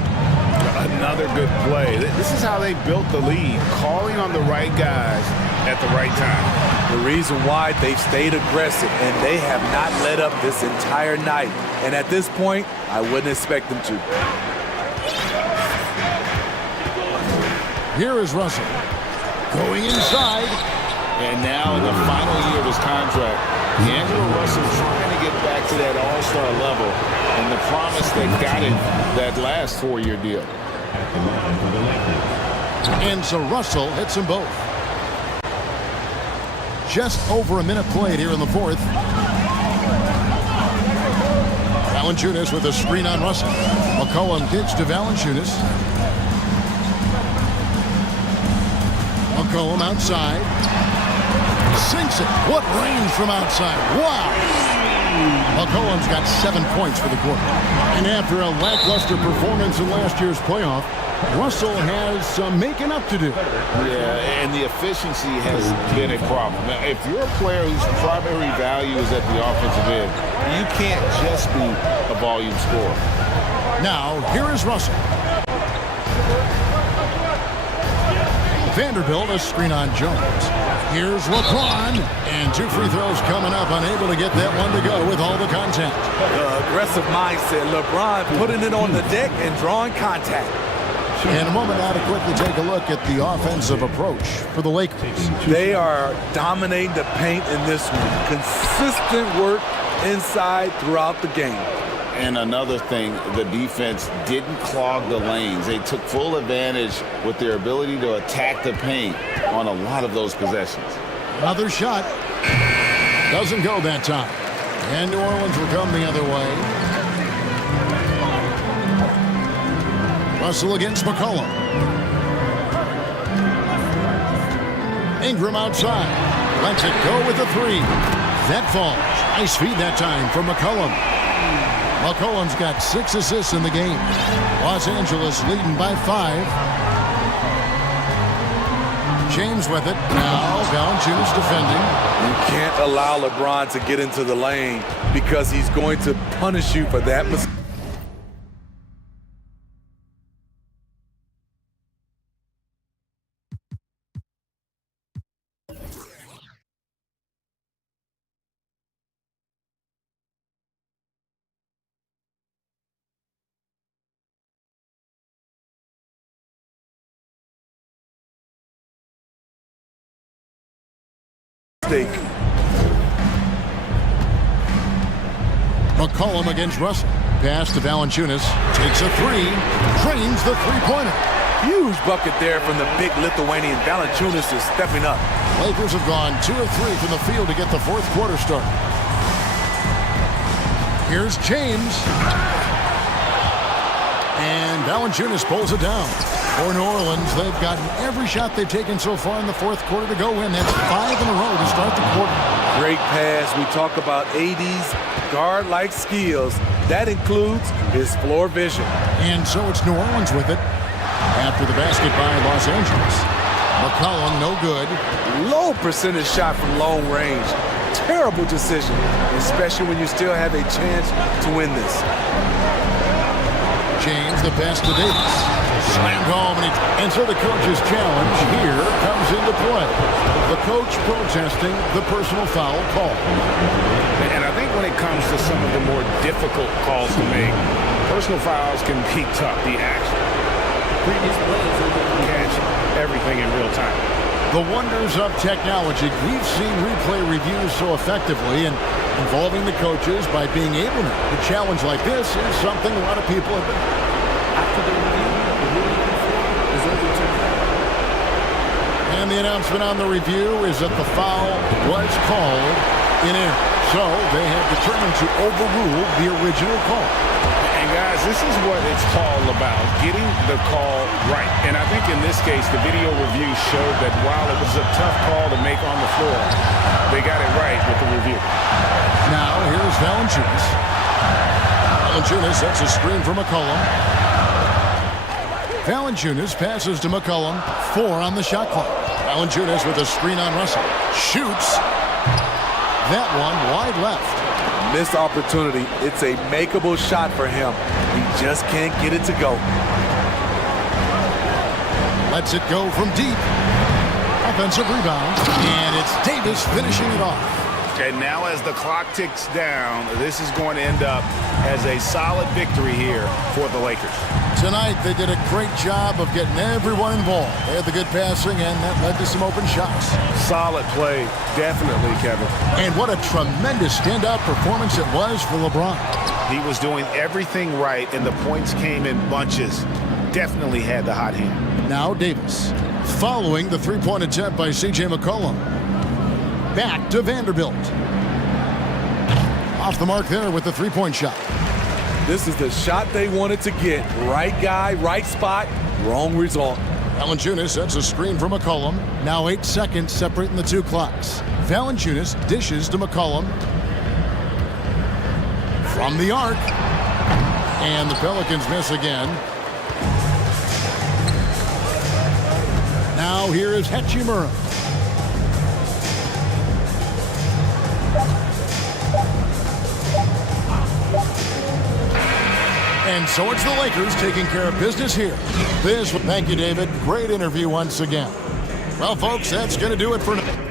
Another good play. This is how they built the lead, calling on the right guys at the right time. The reason why they've stayed aggressive, and they have not let up this entire night. And at this point, I wouldn't expect them to. Here is Russell. Going inside. And now in the final year of his contract, D'Angelo Russell trying to get back to that all-star level and the promise that got him that last 4-year deal. And so Russell hits them both. Just over a minute played here in the 4th. Valanciunas with a screen on Russell. McCollum gives to Valanciunas. McCollum outside. Sinks it. What range from outside. Wow. McCollum's got 7 points for the quarter. And after a lackluster performance in last year's playoff, Russell has some making up to do. Yeah, and the efficiency has been a problem. Now, if you're a player whose primary value is at the offensive end, you can't just be a volume scorer. Now, here is Russell. Vanderbilt, a screen on Jones. Here's LeBron, and 2 free throws coming up, unable to get that one to go with all the contact. Aggressive mindset. LeBron putting it on the deck and drawing contact. In a moment now to quickly take a look at the offensive approach for the Lakers. They are dominating the paint in this one. Consistent work inside throughout the game. And another thing, the defense didn't clog the lanes. They took full advantage with their ability to attack the paint on a lot of those possessions. Another shot. Doesn't go that time. And New Orleans will come the other way. Russell against McCollum. Ingram outside. Lets it go with the 3. That falls. Nice feed that time from McCollum. McCollum's got 6 assists in the game. Los Angeles leading by 5. James with it. Now Valanciunas defending. You can't allow LeBron to get into the lane because he's going to punish you for that mistake. McCollum against Russell. Pass to Valanciunas. Takes a 3. Drains the 3-pointer. Huge bucket there from the big Lithuanian. Valanciunas is stepping up. Lakers have gone 2 of 3 from the field to get the 4th quarter started. Here's James. And Valanciunas pulls it down. For New Orleans, they've gotten every shot they've taken so far in the fourth quarter to go in. That's 5 in a row to start the quarter. Great pass. We talk about AD's guard-like skills. That includes his floor vision. And so it's New Orleans with it after the basket by Los Angeles. McCollum, no good. Low percentage shot from long range. Terrible decision, especially when you still have a chance to win this. James, the pass to Davis. Slammed home, and so the coach's challenge here comes into play. The coach protesting the personal foul call. And I think when it comes to some of the more difficult calls to make, personal fouls can be tough. The action, previous plays, catch everything in real time. The wonders of technology. We've seen replay reviews so effectively, and involving the coaches by being able to challenge like this is something a lot of people have been. After the review, the ruling on the floor is overturned. And the announcement on the review is that the foul was called in error. So they have determined to overrule the original call. And guys, this is what it's all about, getting the call right. And I think in this case, the video review showed that while it was a tough call to make on the floor, they got it right with the review. Now here's Valanciunas. Valanciunas sets a screen for McCollum. Valanciunas passes to McCollum. 4 on the shot clock. Valanciunas with a screen on Russell. Shoots. That one wide left. Missed opportunity. It's a makeable shot for him. He just can't get it to go. Lets it go from deep. Offensive rebound. And it's Davis finishing it off. And now as the clock ticks down, this is going to end up as a solid victory here for the Lakers. Tonight, they did a great job of getting everyone involved. They had the good passing, and that led to some open shots. Solid play, definitely, Kevin. And what a tremendous standout performance it was for LeBron. He was doing everything right, and the points came in bunches. Definitely had the hot hand. Now Davis, following the three-point attempt by C.J. McCollum. Back to Vanderbilt. Off the mark there with the three-point shot. This is the shot they wanted to get. Right guy, right spot, wrong result. Valanciunas sets a screen for McCollum. Now 8 seconds separating the two clocks. Valanciunas dishes to McCollum. From the arc. And the Pelicans miss again. Now here is Hachimura. And so it's the Lakers taking care of business here. Thank you, David. Great interview once again. Well, folks, that's going to do it for now.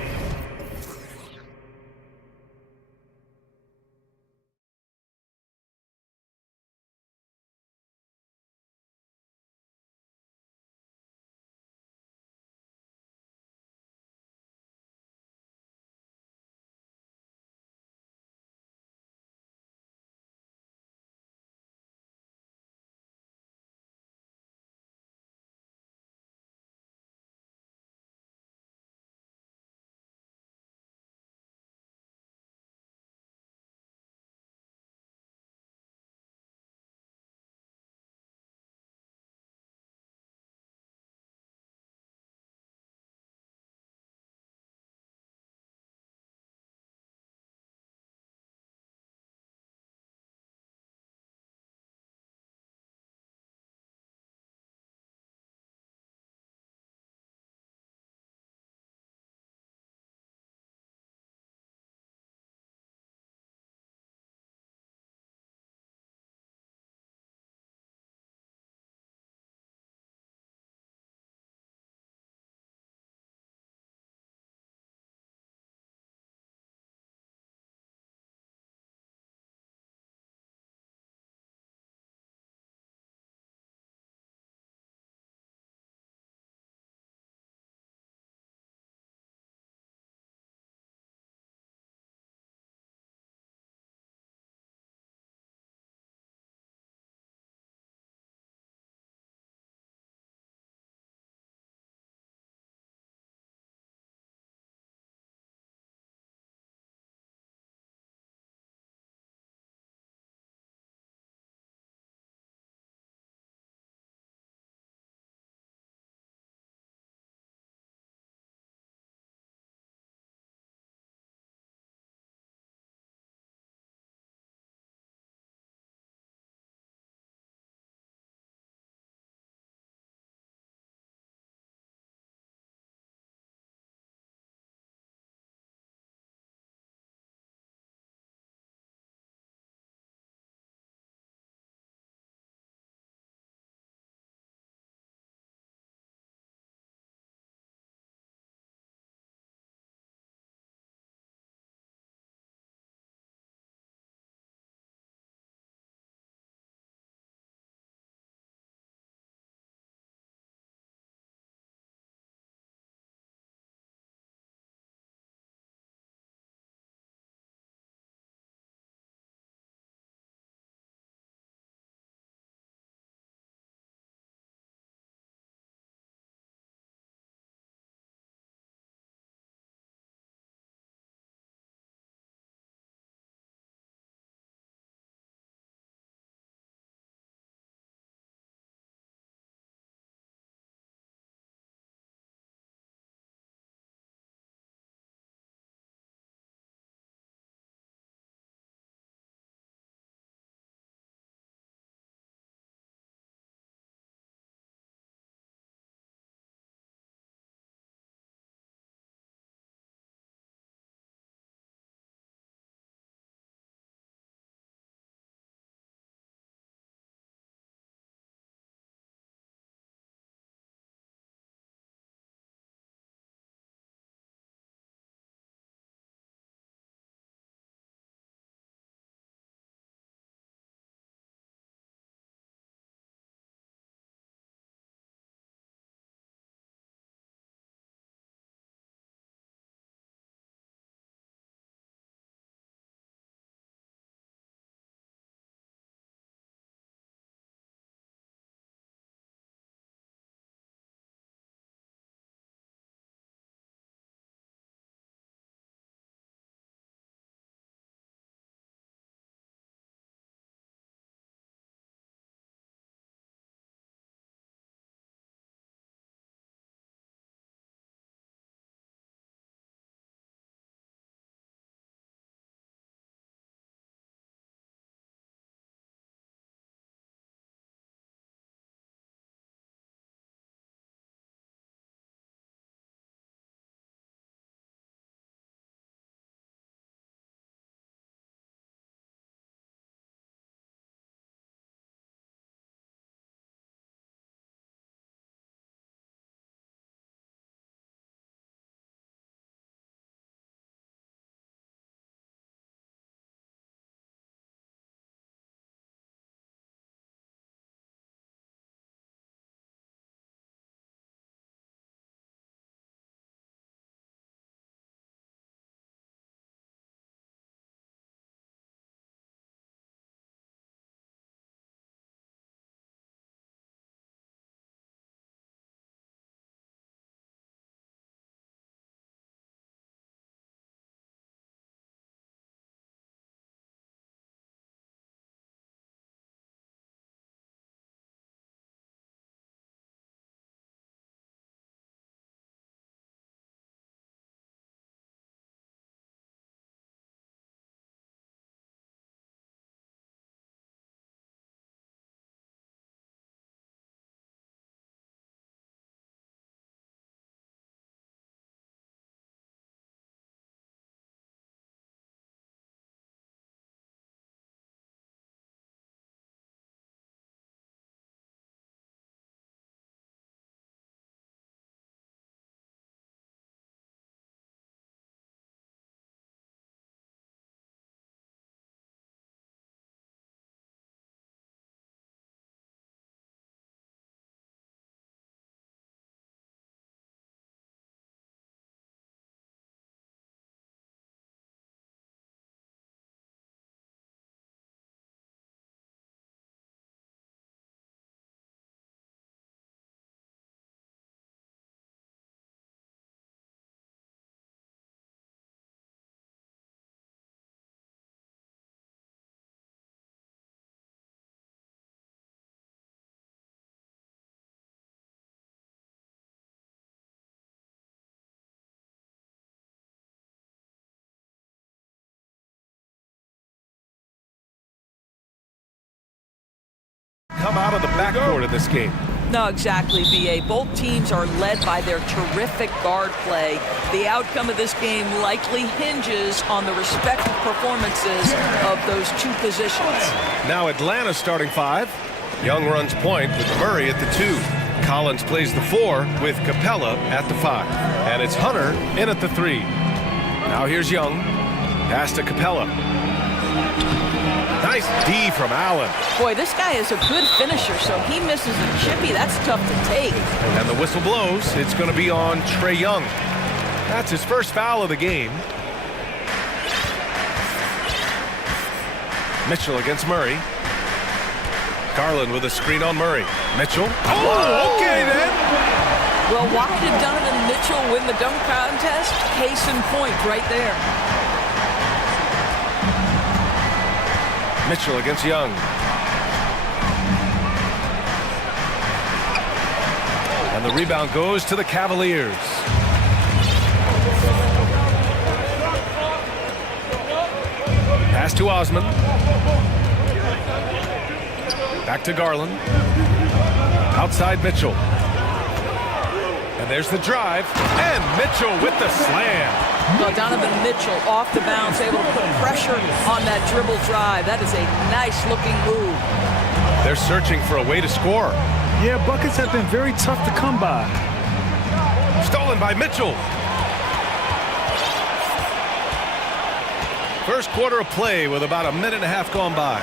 come out of the backcourt in this game. No, exactly, B.A. Both teams are led by their terrific guard play. The outcome of this game likely hinges on the respective performances of those two positions. Now Atlanta starting 5. Young runs point with Murray at the 2. Collins plays the 4 with Capella at the 5. And it's Hunter in at the 3. Now here's Young. Pass to Capella. Nice D from Allen. Boy, this guy is a good finisher, so he misses a chippy. That's tough to take. And the whistle blows. It's going to be on Trae Young. That's his first foul of the game. Mitchell against Murray. Garland with a screen on Murray. Mitchell. Oh, okay then. Well, why did Donovan Mitchell win the dunk contest? Case in point right there. Mitchell against Young. And the rebound goes to the Cavaliers. Pass to Osman. Back to Garland. Outside Mitchell. And there's the drive. And Mitchell with the slam. Well, Donovan Mitchell off the bounce, able to put pressure on that dribble drive. That is a nice-looking move. They're searching for a way to score. Yeah, buckets have been very tough to come by. Stolen by Mitchell. First quarter of play with about a minute and a half gone by.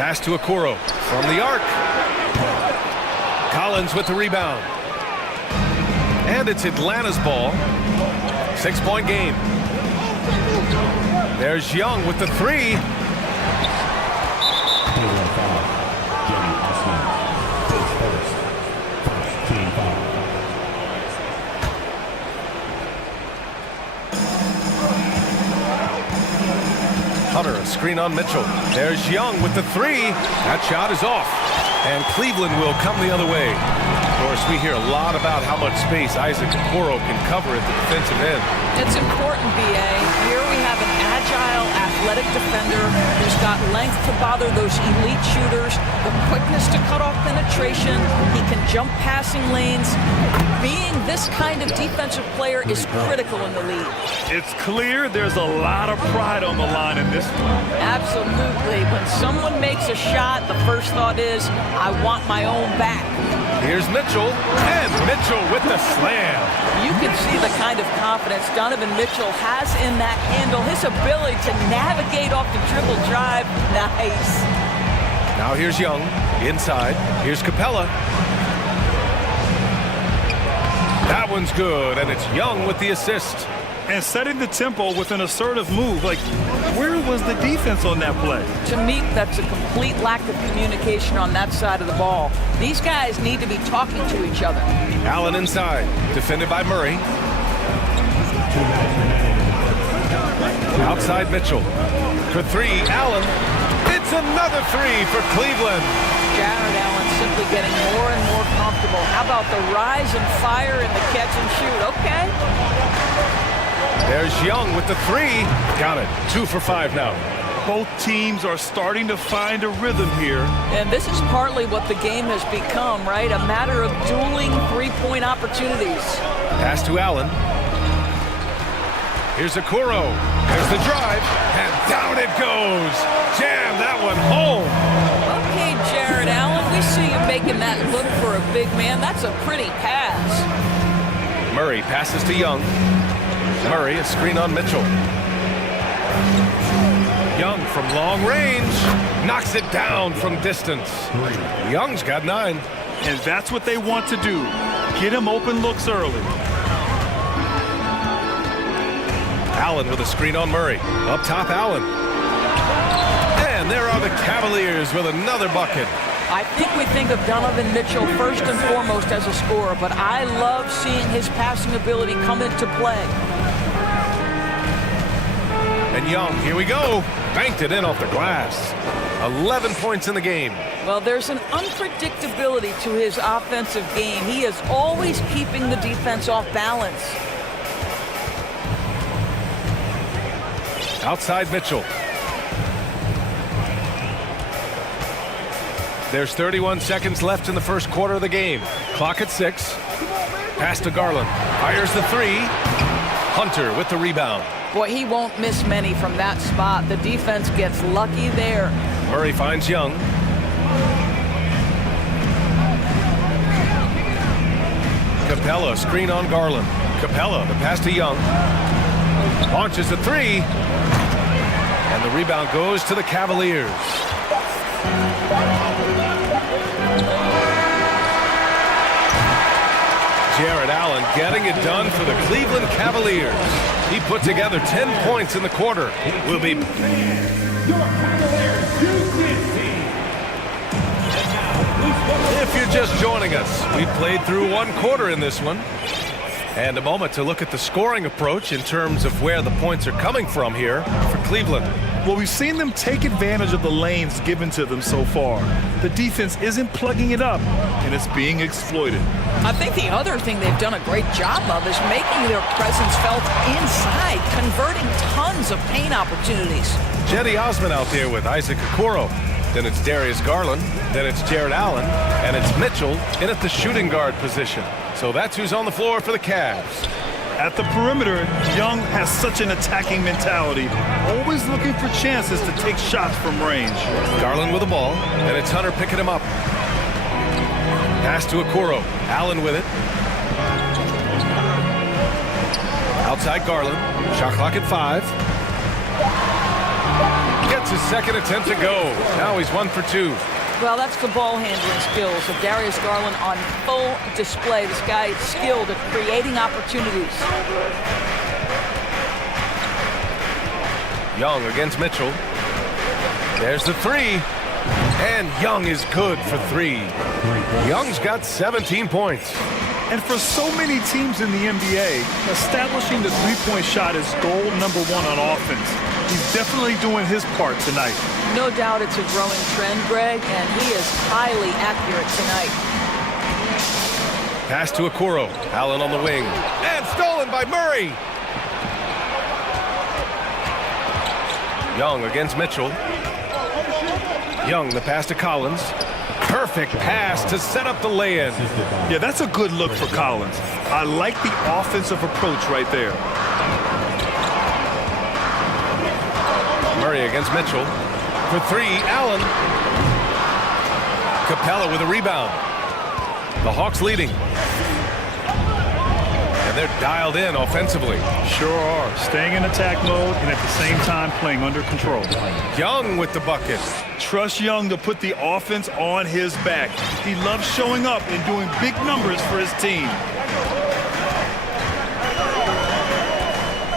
Pass to Okoro from the arc. Collins with the rebound. And it's Atlanta's ball. 6-point game. There's Young with the 3. Hunter, a screen on Mitchell. There's Young with the 3. That shot is off. And Cleveland will come the other way. Of course, we hear a lot about how much space Isaac Okoro can cover at the defensive end. It's important, B.A. Here we have an agile, athletic defender who's got length to bother those elite shooters, the quickness to cut off penetration. He can jump passing lanes. Being this kind of defensive player is critical in the league. It's clear there's a lot of pride on the line in this one. Absolutely. When someone makes a shot, the first thought is, I want my own back. Here's Mitchell, and Mitchell with the slam. You can see the kind of confidence Donovan Mitchell has in that handle. His ability to navigate off the dribble drive, nice. Now here's Young, inside. Here's Capella. That one's good, and it's Young with the assist. And setting the tempo with an assertive move. Like, where was the defense on that play? To me, that's a complete lack of communication on that side of the ball. These guys need to be talking to each other. Allen inside, defended by Murray. Outside Mitchell. For 3, Allen. It's another 3 for Cleveland. Jared Allen simply getting more and more comfortable. How about the rise and fire and the catch and shoot? Okay. There's Young with the 3. Got it. 2 for 5 now. Both teams are starting to find a rhythm here. And this is partly what the game has become, right? A matter of dueling three-point opportunities. Pass to Allen. Here's Okoro. There's the drive. And down it goes. Jam that one home. Okay, Jared Allen, we see you making that look for a big man. That's a pretty pass. Murray passes to Young. Murray, a screen on Mitchell. Young from long range knocks it down from distance. Young's got 9. And that's what they want to do. Get him open looks early. Allen with a screen on Murray. Up top, Allen. And there are the Cavaliers with another bucket. I think we think of Donovan Mitchell first and foremost as a scorer, but I love seeing his passing ability come into play. And Young, here we go. Banked it in off the glass. 11 points in the game. Well, there's an unpredictability to his offensive game. He is always keeping the defense off balance. Outside Mitchell. There's 31 seconds left in the first quarter of the game. Clock at 6. Pass to Garland. Fires the three. Hunter with the rebound. Boy, he won't miss many from that spot. The defense gets lucky there. Murray finds Young. Capella, screen on Garland. Capella, the pass to Young. Launches the three. And the rebound goes to the Cavaliers. Jared Allen getting it done for the Cleveland Cavaliers. He put together 10 points in the quarter. We'll be... If you're just joining us, we played through one quarter in this one. And a moment to look at the scoring approach in terms of where the points are coming from here for Cleveland. Well, we've seen them take advantage of the lanes given to them so far. The defense isn't plugging it up, and it's being exploited. I think the other thing they've done a great job of is making their presence felt inside, converting tons of paint opportunities. Jetty Osman out there with Isaac Okoro. Then it's Darius Garland. Then it's Jared Allen. And it's Mitchell in at the shooting guard position. So that's who's on the floor for the Cavs. At the perimeter, Young has such an attacking mentality, always looking for chances to take shots from range. Garland with the ball, and it's Hunter picking him up. Pass to Okoro. Allen with it. Outside Garland. Shot clock at 5. Gets his second attempt to go. Now he's 1 for 2. Well, that's the ball handling skills of Darius Garland on full display. This guy is skilled at creating opportunities. Young against Mitchell. There's the three. And Young is good for 3. Young's got 17 points. And for so many teams in the NBA, establishing the three-point shot is goal number 1 on offense. He's definitely doing his part tonight. No doubt it's a growing trend, Greg, and he is highly accurate tonight. Pass to Okoro. Allen on the wing. And stolen by Murray. Young against Mitchell. Young, the pass to Collins. Perfect pass to set up the lay-in. Yeah, that's a good look for Collins. I like the offensive approach right there. Murray against Mitchell. For 3, Allen. Capella with a rebound. The Hawks leading. And they're dialed in offensively. Sure are. Staying in attack mode and at the same time playing under control. Young with the bucket. Trust Young to put the offense on his back. He loves showing up and doing big numbers for his team.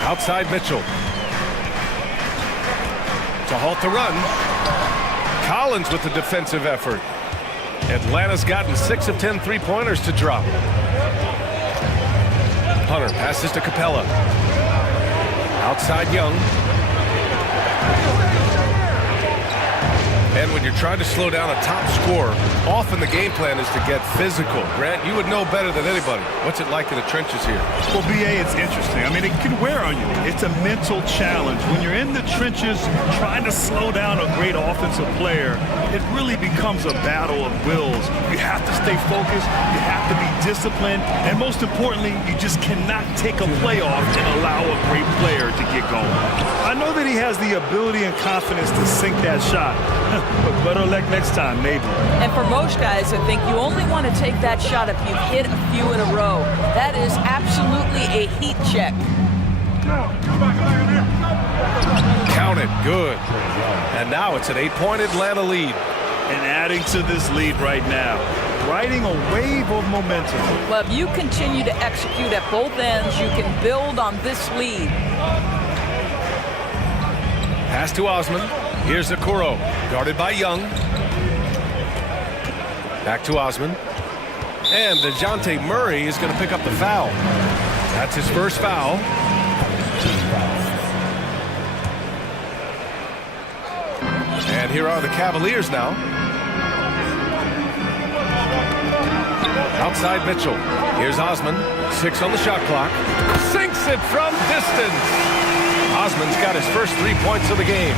Outside Mitchell. To halt the run. Collins with the defensive effort. Atlanta's gotten 6 of 10 three-pointers to drop. Hunter passes to Capella. Outside Young. And when you're trying to slow down a top scorer, often the game plan is to get physical. Grant, you would know better than anybody. What's it like in the trenches here? Well, BA, it's interesting. I mean, it can wear on you. It's a mental challenge. When you're in the trenches trying to slow down a great offensive player, it really becomes a battle of wills. You have to stay focused. You have to be disciplined. And most importantly, you just cannot take a play off and allow a great player to get going. I know that he has the ability and confidence to sink that shot. But better luck next time, maybe. And for most guys, I think you only want to take that shot if you've hit a few in a row. That is absolutely a heat check. Count it. Good. And now it's an 8-point Atlanta lead. And adding to this lead right now, riding a wave of momentum. Well, if you continue to execute at both ends, you can build on this lead. Pass to Osman. Here's Okoro, guarded by Young. Back to Osman. And DeJounte Murray is going to pick up the foul. That's his first foul. And here are the Cavaliers now. Outside Mitchell. Here's Osman. 6 on the shot clock. Sinks it from distance. Osman's got his first 3 points of the game.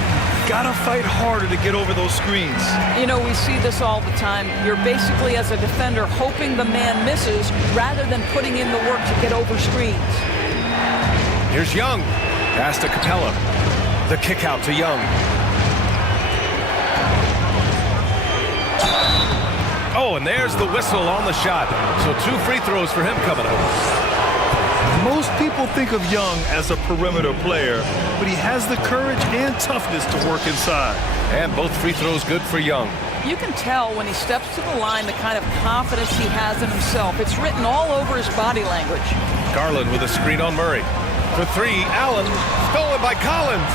Gotta fight harder to get over those screens. You know, we see this all the time. You're basically, as a defender, hoping the man misses rather than putting in the work to get over screens. Here's Young. Pass to Capella. The kick out to Young. Oh, and there's the whistle on the shot. So 2 free throws for him coming up. Most people think of Young as a perimeter player, but he has the courage and toughness to work inside. And both free throws good for Young. You can tell when he steps to the line the kind of confidence he has in himself. It's written all over his body language. Garland with a screen on Murray. For 3, Allen, stolen by Collins.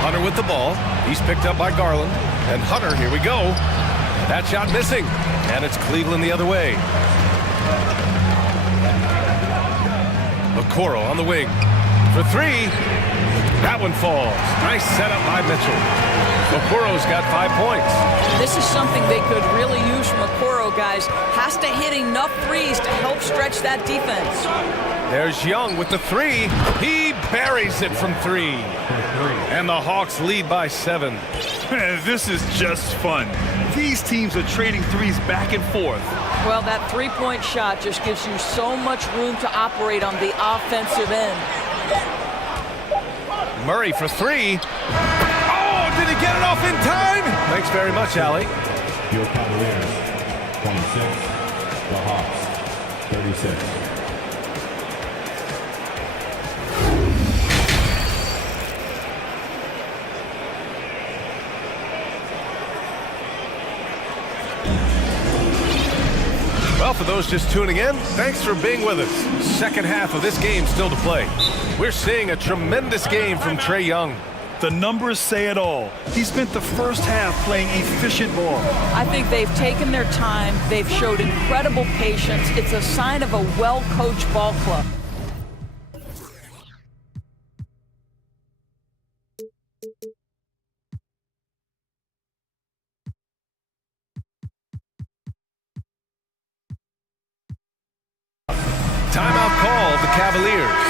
Hunter with the ball. He's picked up by Garland. And Hunter, here we go. That shot missing. And it's Cleveland the other way. Okoro on the wing. For 3. That one falls. Nice setup by Mitchell. Okoro's got 5 points. This is something they could really use from Okoro, guys. Has to hit enough threes to help stretch that defense. There's Young with the 3. He buries it from 3. And the Hawks lead by 7. This is just fun. These teams are trading threes back and forth. Well, that three-point shot just gives you so much room to operate on the offensive end. Murray for 3. Oh, did he get it off in time? Thanks very much, Allie. Your Cavaliers, 26. The Hawks, 36. Well, for those just tuning in, thanks for being with us. Second half of this game still to play. We're seeing a tremendous game from Trae Young. The numbers say it all. He spent the first half playing efficient ball. I think they've taken their time. They've showed incredible patience. It's a sign of a well-coached ball club. Timeout called the Cavaliers.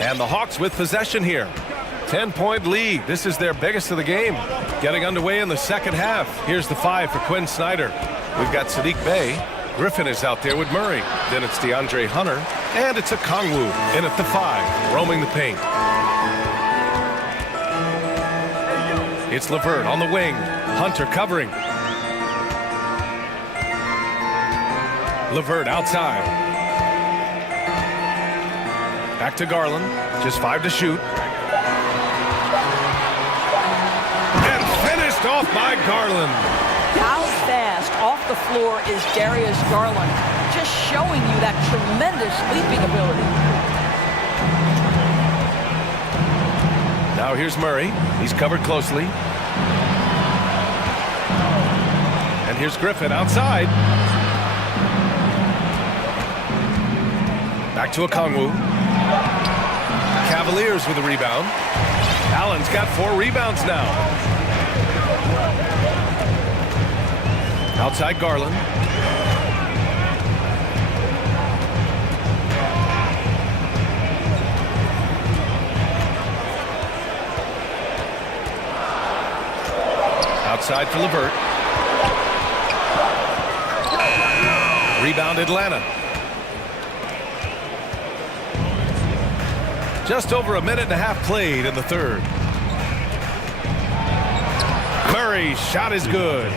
And the Hawks with possession here. 10-point lead. This is their biggest of the game. Getting underway in the second half. Here's the 5 for Quinn Snyder. We've got Sadiq Bey. Griffin is out there with Murray. Then it's DeAndre Hunter. And it's a Kongwu in at the 5, roaming the paint. It's LeVert on the wing. Hunter covering. LeVert outside. Back to Garland. Just 5 to shoot. And finished off by Garland. How fast off the floor is Darius Garland? Just showing you that tremendous leaping ability. Now here's Murray. He's covered closely. And here's Griffin outside. Back to Okongwu. Cavaliers with a rebound. Allen's got 4 rebounds now. Outside Garland. Outside for LeVert. Rebound Atlanta. Just over a minute and a half played in the third. Murray's shot is good.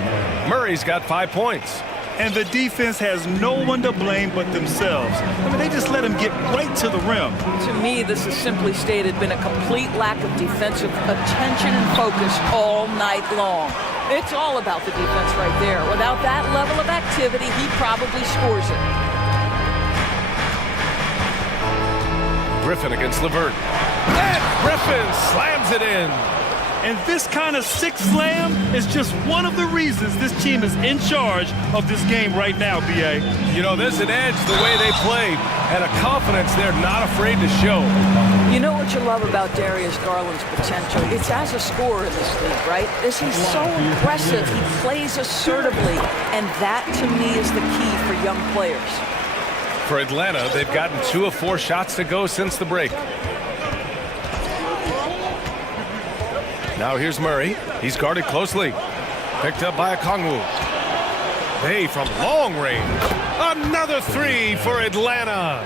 Murray's got 5 points. And the defense has no one to blame but themselves. I mean, they just let him get right to the rim. To me, this has simply stated been a complete lack of defensive attention and focus all night long. It's all about the defense right there. Without that level of activity, he probably scores it. Griffin against LeVert. And Griffin slams it in. And this kind of six slam is just one of the reasons this team is in charge of this game right now, B.A. You know, there's an edge the way they played and a confidence they're not afraid to show. You know what you love about Darius Garland's potential? It's as a scorer in this league, right? Is he's so aggressive. He plays assertively, and that, to me, is the key for young players. For Atlanta, they've gotten 2 of 4 shots to go since the break. Now here's Murray. He's guarded closely. Picked up by Okongwu. Hey, from long range. Another 3 for Atlanta.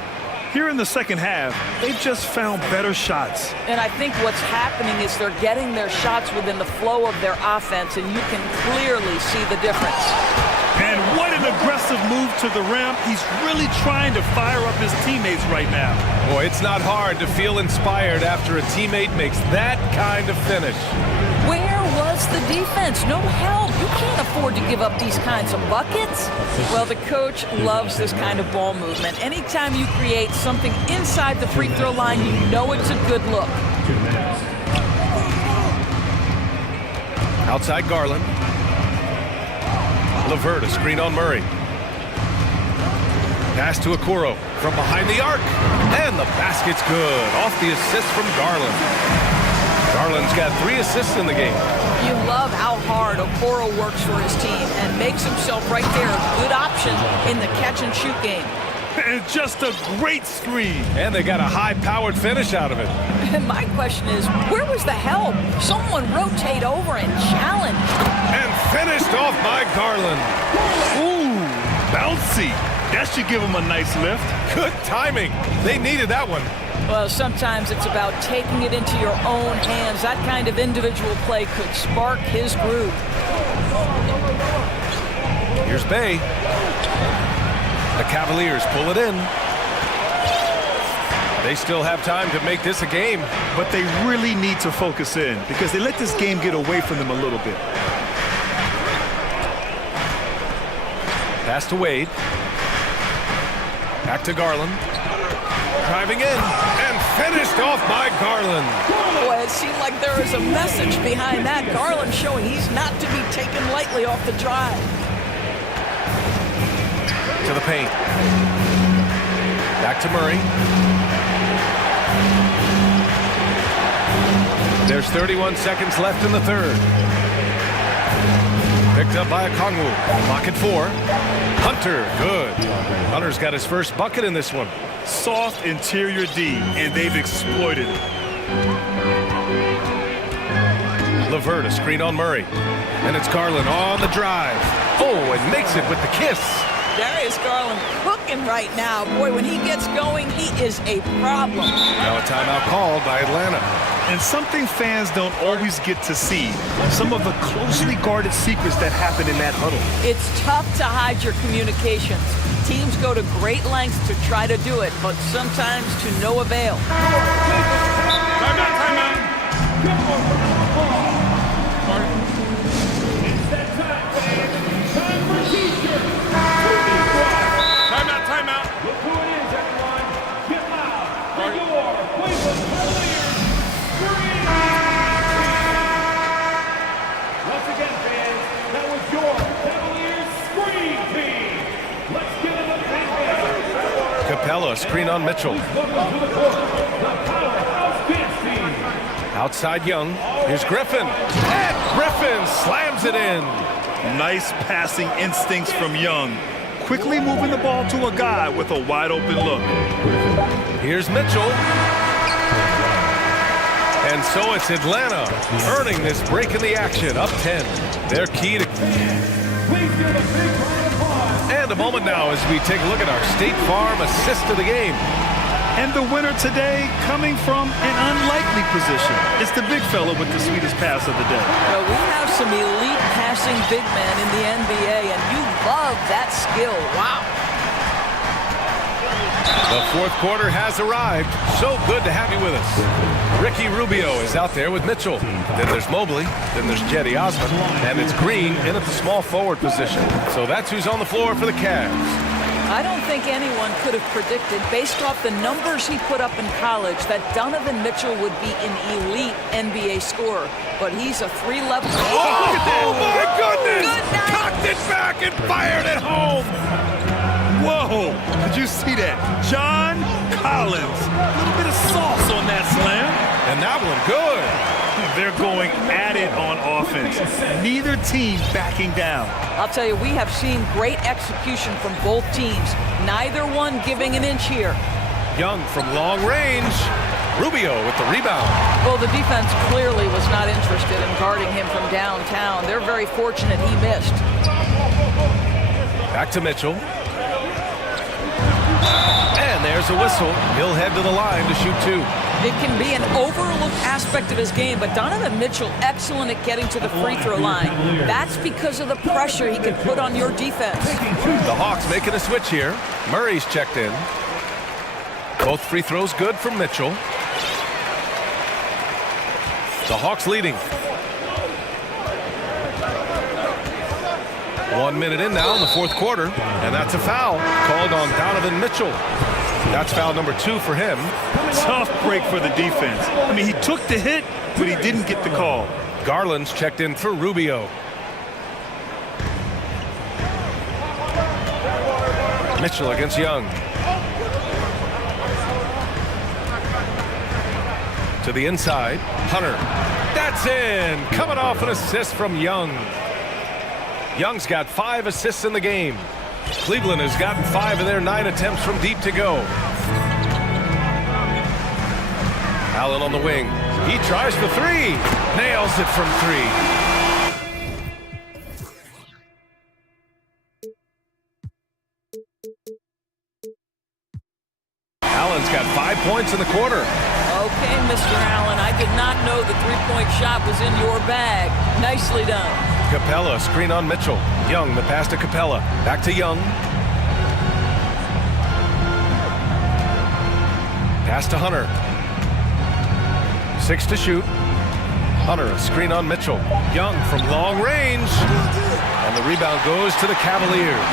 Here in the second half, they've just found better shots. And I think what's happening is they're getting their shots within the flow of their offense, and you can clearly see the difference. And what an aggressive move to the rim. He's really trying to fire up his teammates right now. Boy, it's not hard to feel inspired after a teammate makes that kind of finish. Where was the defense? No help. You can't afford to give up these kinds of buckets. Well, the coach loves this kind of ball movement. Anytime you create something inside the free throw line, you know it's a good look. Outside Garland. LeVert, a screen on Murray. Pass to Okoro from behind the arc. And the basket's good. Off the assist from Garland. Garland's got 3 assists in the game. You love how hard Okoro works for his team and makes himself right there a good option in the catch-and-shoot game. And just a great screen. And they got a high-powered finish out of it. And my question is, where was the help? Someone rotate over and challenge. And finished off by Garland. Ooh, bouncy. That should give him a nice lift. Good timing. They needed that one. Well, sometimes it's about taking it into your own hands. That kind of individual play could spark his groove. Here's Bay. The Cavaliers pull it in. They still have time to make this a game. But they really need to focus in because they let this game get away from them a little bit. Pass to Wade. Back to Garland. Driving in and finished off by Garland. Boy, it seemed like there was a message behind that. Garland showing he's not to be taken lightly off the drive. To the paint. Back to Murray. There's 31 seconds left in the third. Picked up by Okongwu. Clock at 4. Hunter, good. Hunter's got his first bucket in this one. Soft interior D, and they've exploited it. LeVert, a screen on Murray. And it's Garland on the drive. Oh, and makes it with the kiss. Darius Garland cooking right now. Boy, when he gets going, he is a problem. Now a timeout called by Atlanta. And something fans don't always get to see, some of the closely guarded secrets that happen in that huddle. It's tough to hide your communications. Teams go to great lengths to try to do it, but sometimes to no avail. Timeout. Timeout. Look who it is, everyone. Get loud. For your Cleveland Cavaliers Screen Team. Once again, fans, that was your Cavaliers Screen Team. Let's give them a big hand. Capella, a screen on Mitchell. Welcome to the court, the Powerhouse Dance Team. Outside Young. Here's Griffin. And Griffin slams it in. Nice passing instincts from Young. Quickly moving the ball to a guy with a wide open look. Here's Mitchell. And so it's Atlanta earning this break in the action. Up 10. They're key to... And a moment now as we take a look at our State Farm assist of the game. And the winner today coming from an unlikely position. It's the big fella with the sweetest pass of the day. Well, we have some elite passing big men in the NBA, and you love that skill. Wow. The fourth quarter has arrived. So good to have you with us. Ricky Rubio is out there with Mitchell. Then there's Mobley. Then there's Jetty Osmond. And it's Green in at the small forward position. So that's who's on the floor for the Cavs. I don't think anyone could have predicted, based off the numbers he put up in college, that Donovan Mitchell would be an elite NBA scorer. But he's a three-level... Oh, my goodness! Good night. Cocked it back and fired it home! Whoa! Did you see that? John Collins. A little bit of sauce on that slam. And that one good. They're going at it on offense. Neither team backing down. I'll tell you, we have seen great execution from both teams. Neither one giving an inch here. Young from long range. Rubio with the rebound. Well, the defense clearly was not interested in guarding him from downtown. They're very fortunate he missed. Back to Mitchell. And there's a whistle. He'll head to the line to shoot two. It can be an overlooked aspect of his game, but Donovan Mitchell excellent at getting to the free throw line. That's because of the pressure he can put on your defense. The Hawks making a switch here. Murray's checked in. Both free throws good from Mitchell. The Hawks leading. 1 minute in now in the fourth quarter, and that's a foul called on Donovan Mitchell. That's foul number 2 for him. Tough break for the defense. I mean, he took the hit, but he didn't get the call. Garland's checked in for Rubio. Mitchell against Young. To the inside, Hunter. That's in! Coming off an assist from Young. Young's got 5 assists in the game. Cleveland has gotten 5 of their 9 attempts from deep to go. Allen on the wing. He tries for 3. Nails it from 3. Allen's got 5 points in the quarter. Okay, Mr. Allen, I did not know the three-point shot was in your bag. Nicely done. Capella, screen on Mitchell. Young, the pass to Capella. Back to Young. Pass to Hunter. 6 to shoot. Hunter, a screen on Mitchell. Young from long range. And the rebound goes to the Cavaliers.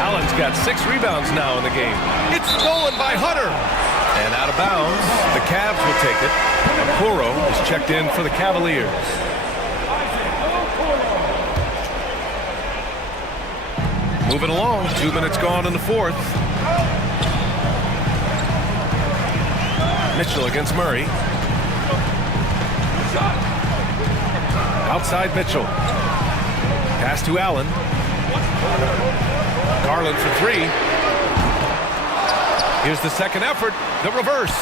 Allen's got 6 rebounds now in the game. It's stolen by Hunter. And out of bounds, the Cavs will take it. Okoro is checked in for the Cavaliers. Moving along, 2 minutes gone in the fourth. Mitchell against Murray. Outside Mitchell. Pass to Allen. Garland for 3. Here's the second effort, the reverse.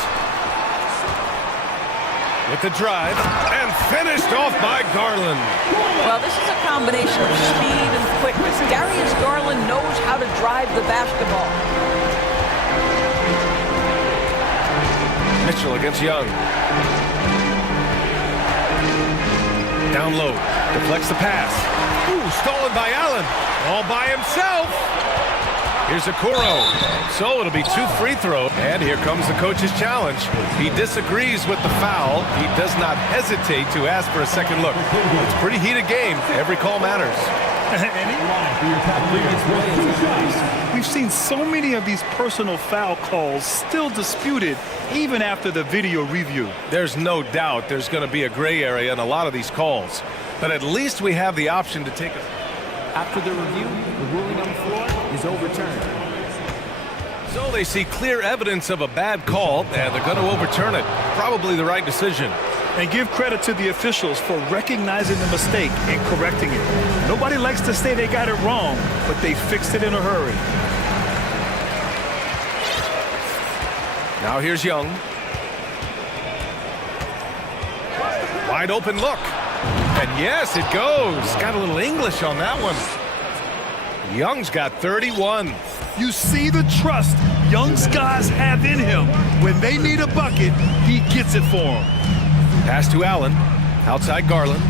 With the drive, and finished off by Garland. Well, this is a combination of speed and quickness. Darius Garland knows how to drive the basketball. Mitchell against Young. Down low, deflects the pass. Ooh, stolen by Allen, all by himself. Here's Okoro. So it'll be 2 free throws. And here comes the coach's challenge. He disagrees with the foul. He does not hesitate to ask for a second look. It's a pretty heated game. Every call matters. We've seen so many of these personal foul calls still disputed even after the video review. There's no doubt there's going to be a gray area in a lot of these calls. But at least we have the option to take a... After the review, the ruling on the floor is overturned. So they see clear evidence of a bad call, and they're going to overturn it. Probably the right decision. And give credit to the officials for recognizing the mistake and correcting it. Nobody likes to say they got it wrong, but they fixed it in a hurry. Now here's Young. Wide open look. And yes, it goes. Got a little English on that one. Young's got 31. You see the trust Young's guys have in him. When they need a bucket, he gets it for them. Pass to Allen. Outside Garland.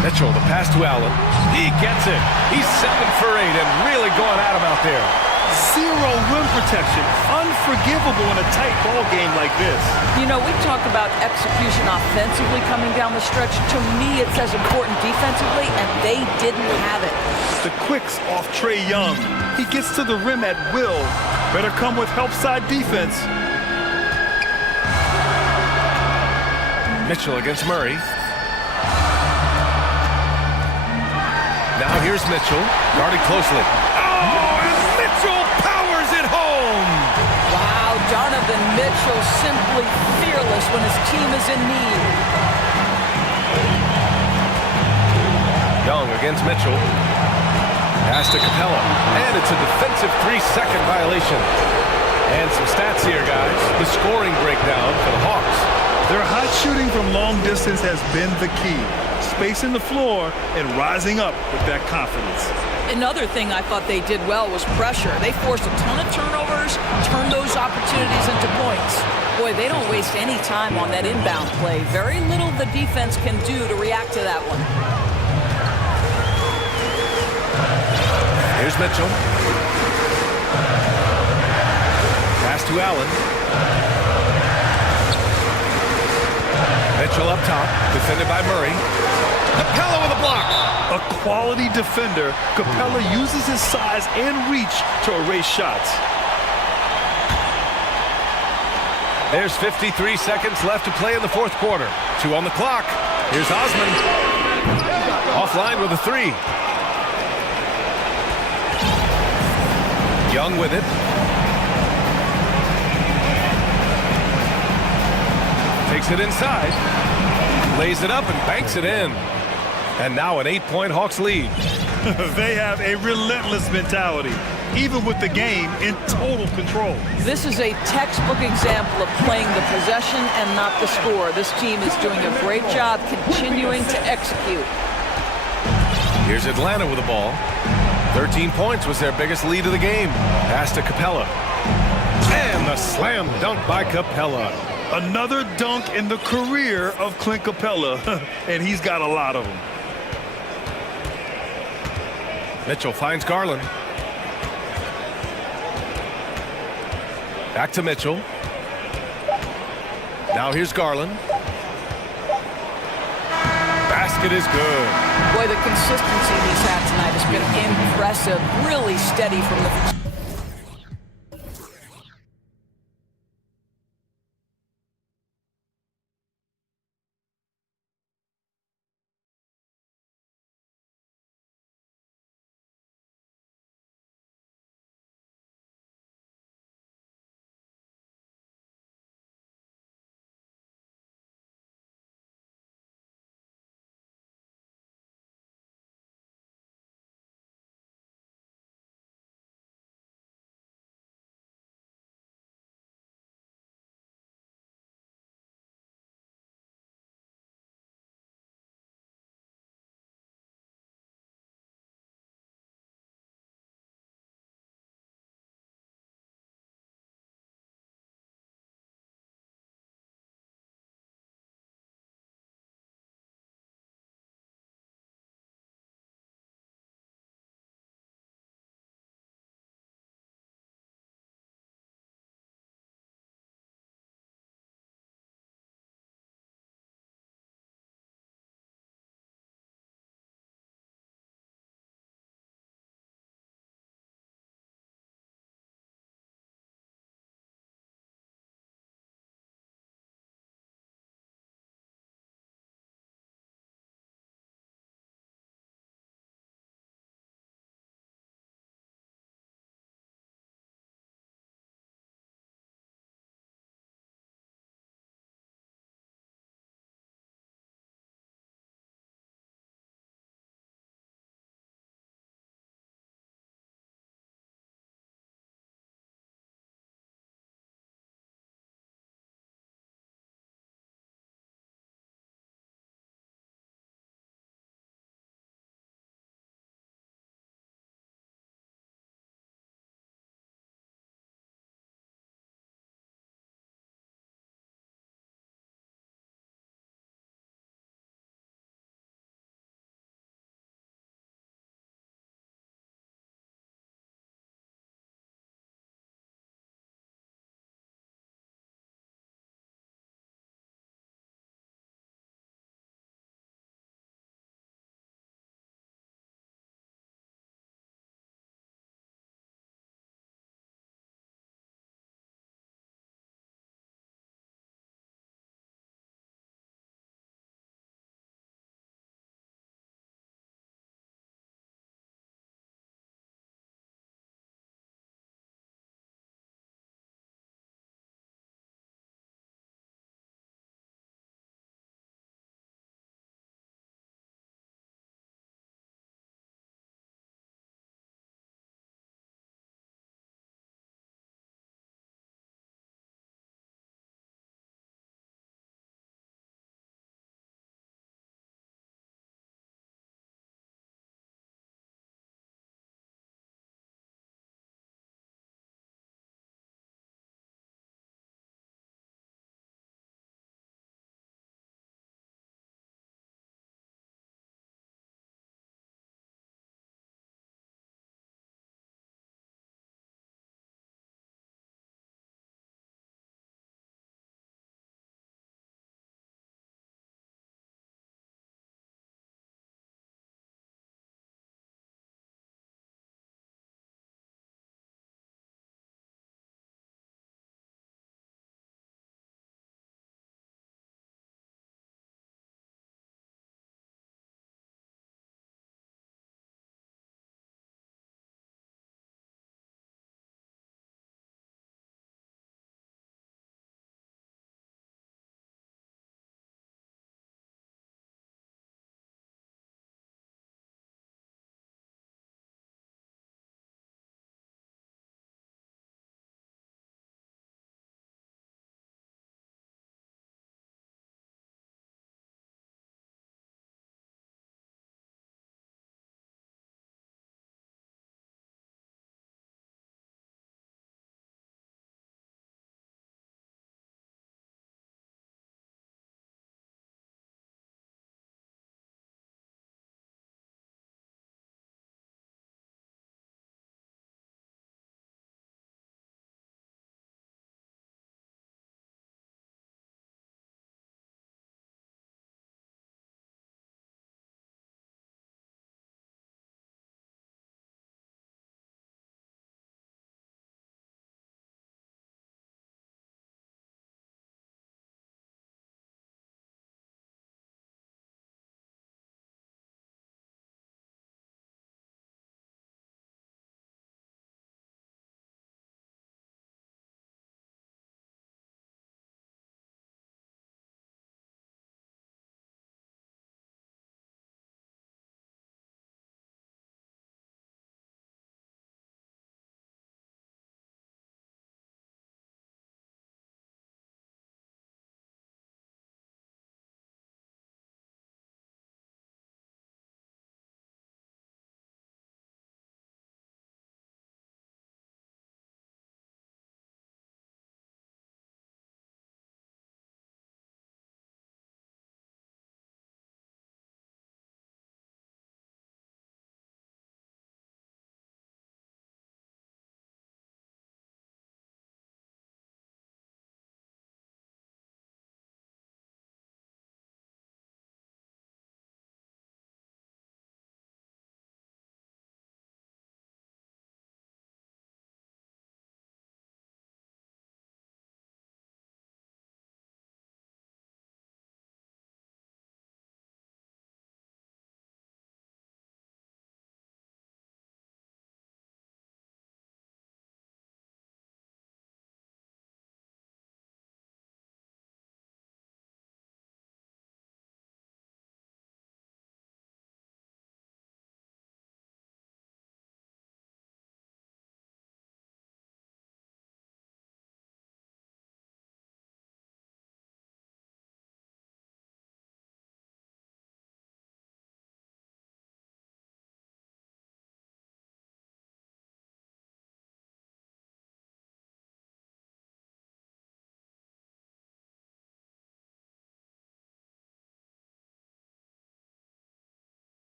Mitchell, the pass to Allen. He gets it. He's 7 for 8 and really going at him out there. 0 rim protection. unforgivable in a tight ball game like this. You know, we talked about execution offensively coming down the stretch. To me, it's as important defensively, and they didn't have it. The quicks off Trae Young. He gets to the rim at will. Better come with help side defense. Mitchell against Murray. Now here's Mitchell, guarded closely. Oh, and Mitchell powers it home! Wow, Donovan Mitchell simply fearless when his team is in need. Young against Mitchell. Pass to Capella, and it's a defensive 3-second violation. And some stats here, guys. The scoring breakdown for the Hawks. Their hot shooting from long distance has been the key. Spacing the floor and rising up with that confidence. Another thing I thought they did well was pressure. They forced a ton of turnovers, turned those opportunities into points. Boy, they don't waste any time on that inbound play. Very little the defense can do to react to that one. Here's Mitchell. Pass to Allen. Mitchell up top, defended by Murray. Capella with a block. A quality defender, Capella uses his size and reach to erase shots. There's 53 seconds left to play in the fourth quarter. 2 on the clock. Here's Osman. Offline with a 3. Young with it. Takes it inside. Lays it up and banks it in. And now an 8-point Hawks lead. They have a relentless mentality, even with the game in total control. This is a textbook example of playing the possession and not the score. This team is doing a great job continuing to execute. Here's Atlanta with the ball. 13 points was their biggest lead of the game. Pass to Capella. And the slam dunk by Capella. Another dunk in the career of Clint Capella, and he's got a lot of them. Mitchell finds Garland. Back to Mitchell. Now here's Garland. Basket is good. Boy, the consistency he's had tonight has been impressive. Really steady from the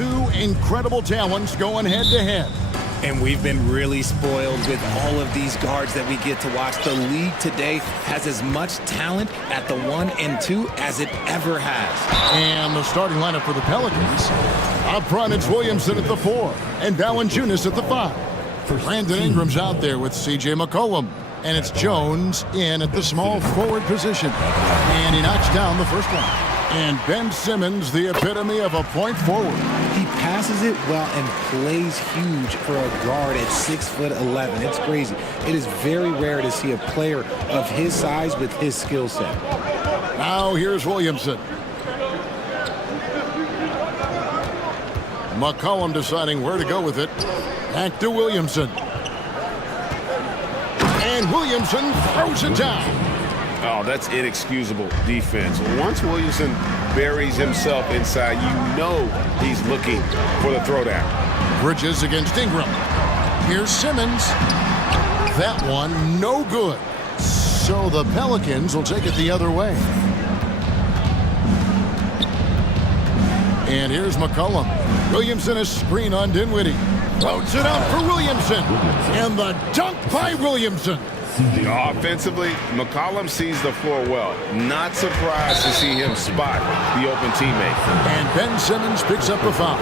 two incredible talents going head-to-head. And we've been really spoiled with all of these guards that we get to watch. The league today has as much talent at the 1 and 2 as it ever has. And the starting lineup for the Pelicans. Up front, it's Williamson at the 4 and Valanciunas at the 5. Brandon Ingram's out there with C.J. McCollum. And it's Jones in at the small forward position. And he knocks down the first one. And Ben Simmons, the epitome of a point forward. He passes it well and plays huge for a guard at 6'11". It's crazy. It is very rare to see a player of his size with his skill set. Now here's Williamson. McCollum deciding where to go with it. Back to Williamson. And Williamson throws it down. Oh, that's inexcusable defense. Once Williamson buries himself inside, you know he's looking for the throwdown. Bridges against Ingram. Here's Simmons. That one no good. So the Pelicans will take it the other way. And here's McCollum. Williamson is screen on Dinwiddie. Floats it up for Williamson. And the dunk by Williamson. Offensively, McCollum sees the floor well. Not surprised to see him spot the open teammate. And Ben Simmons picks up the foul.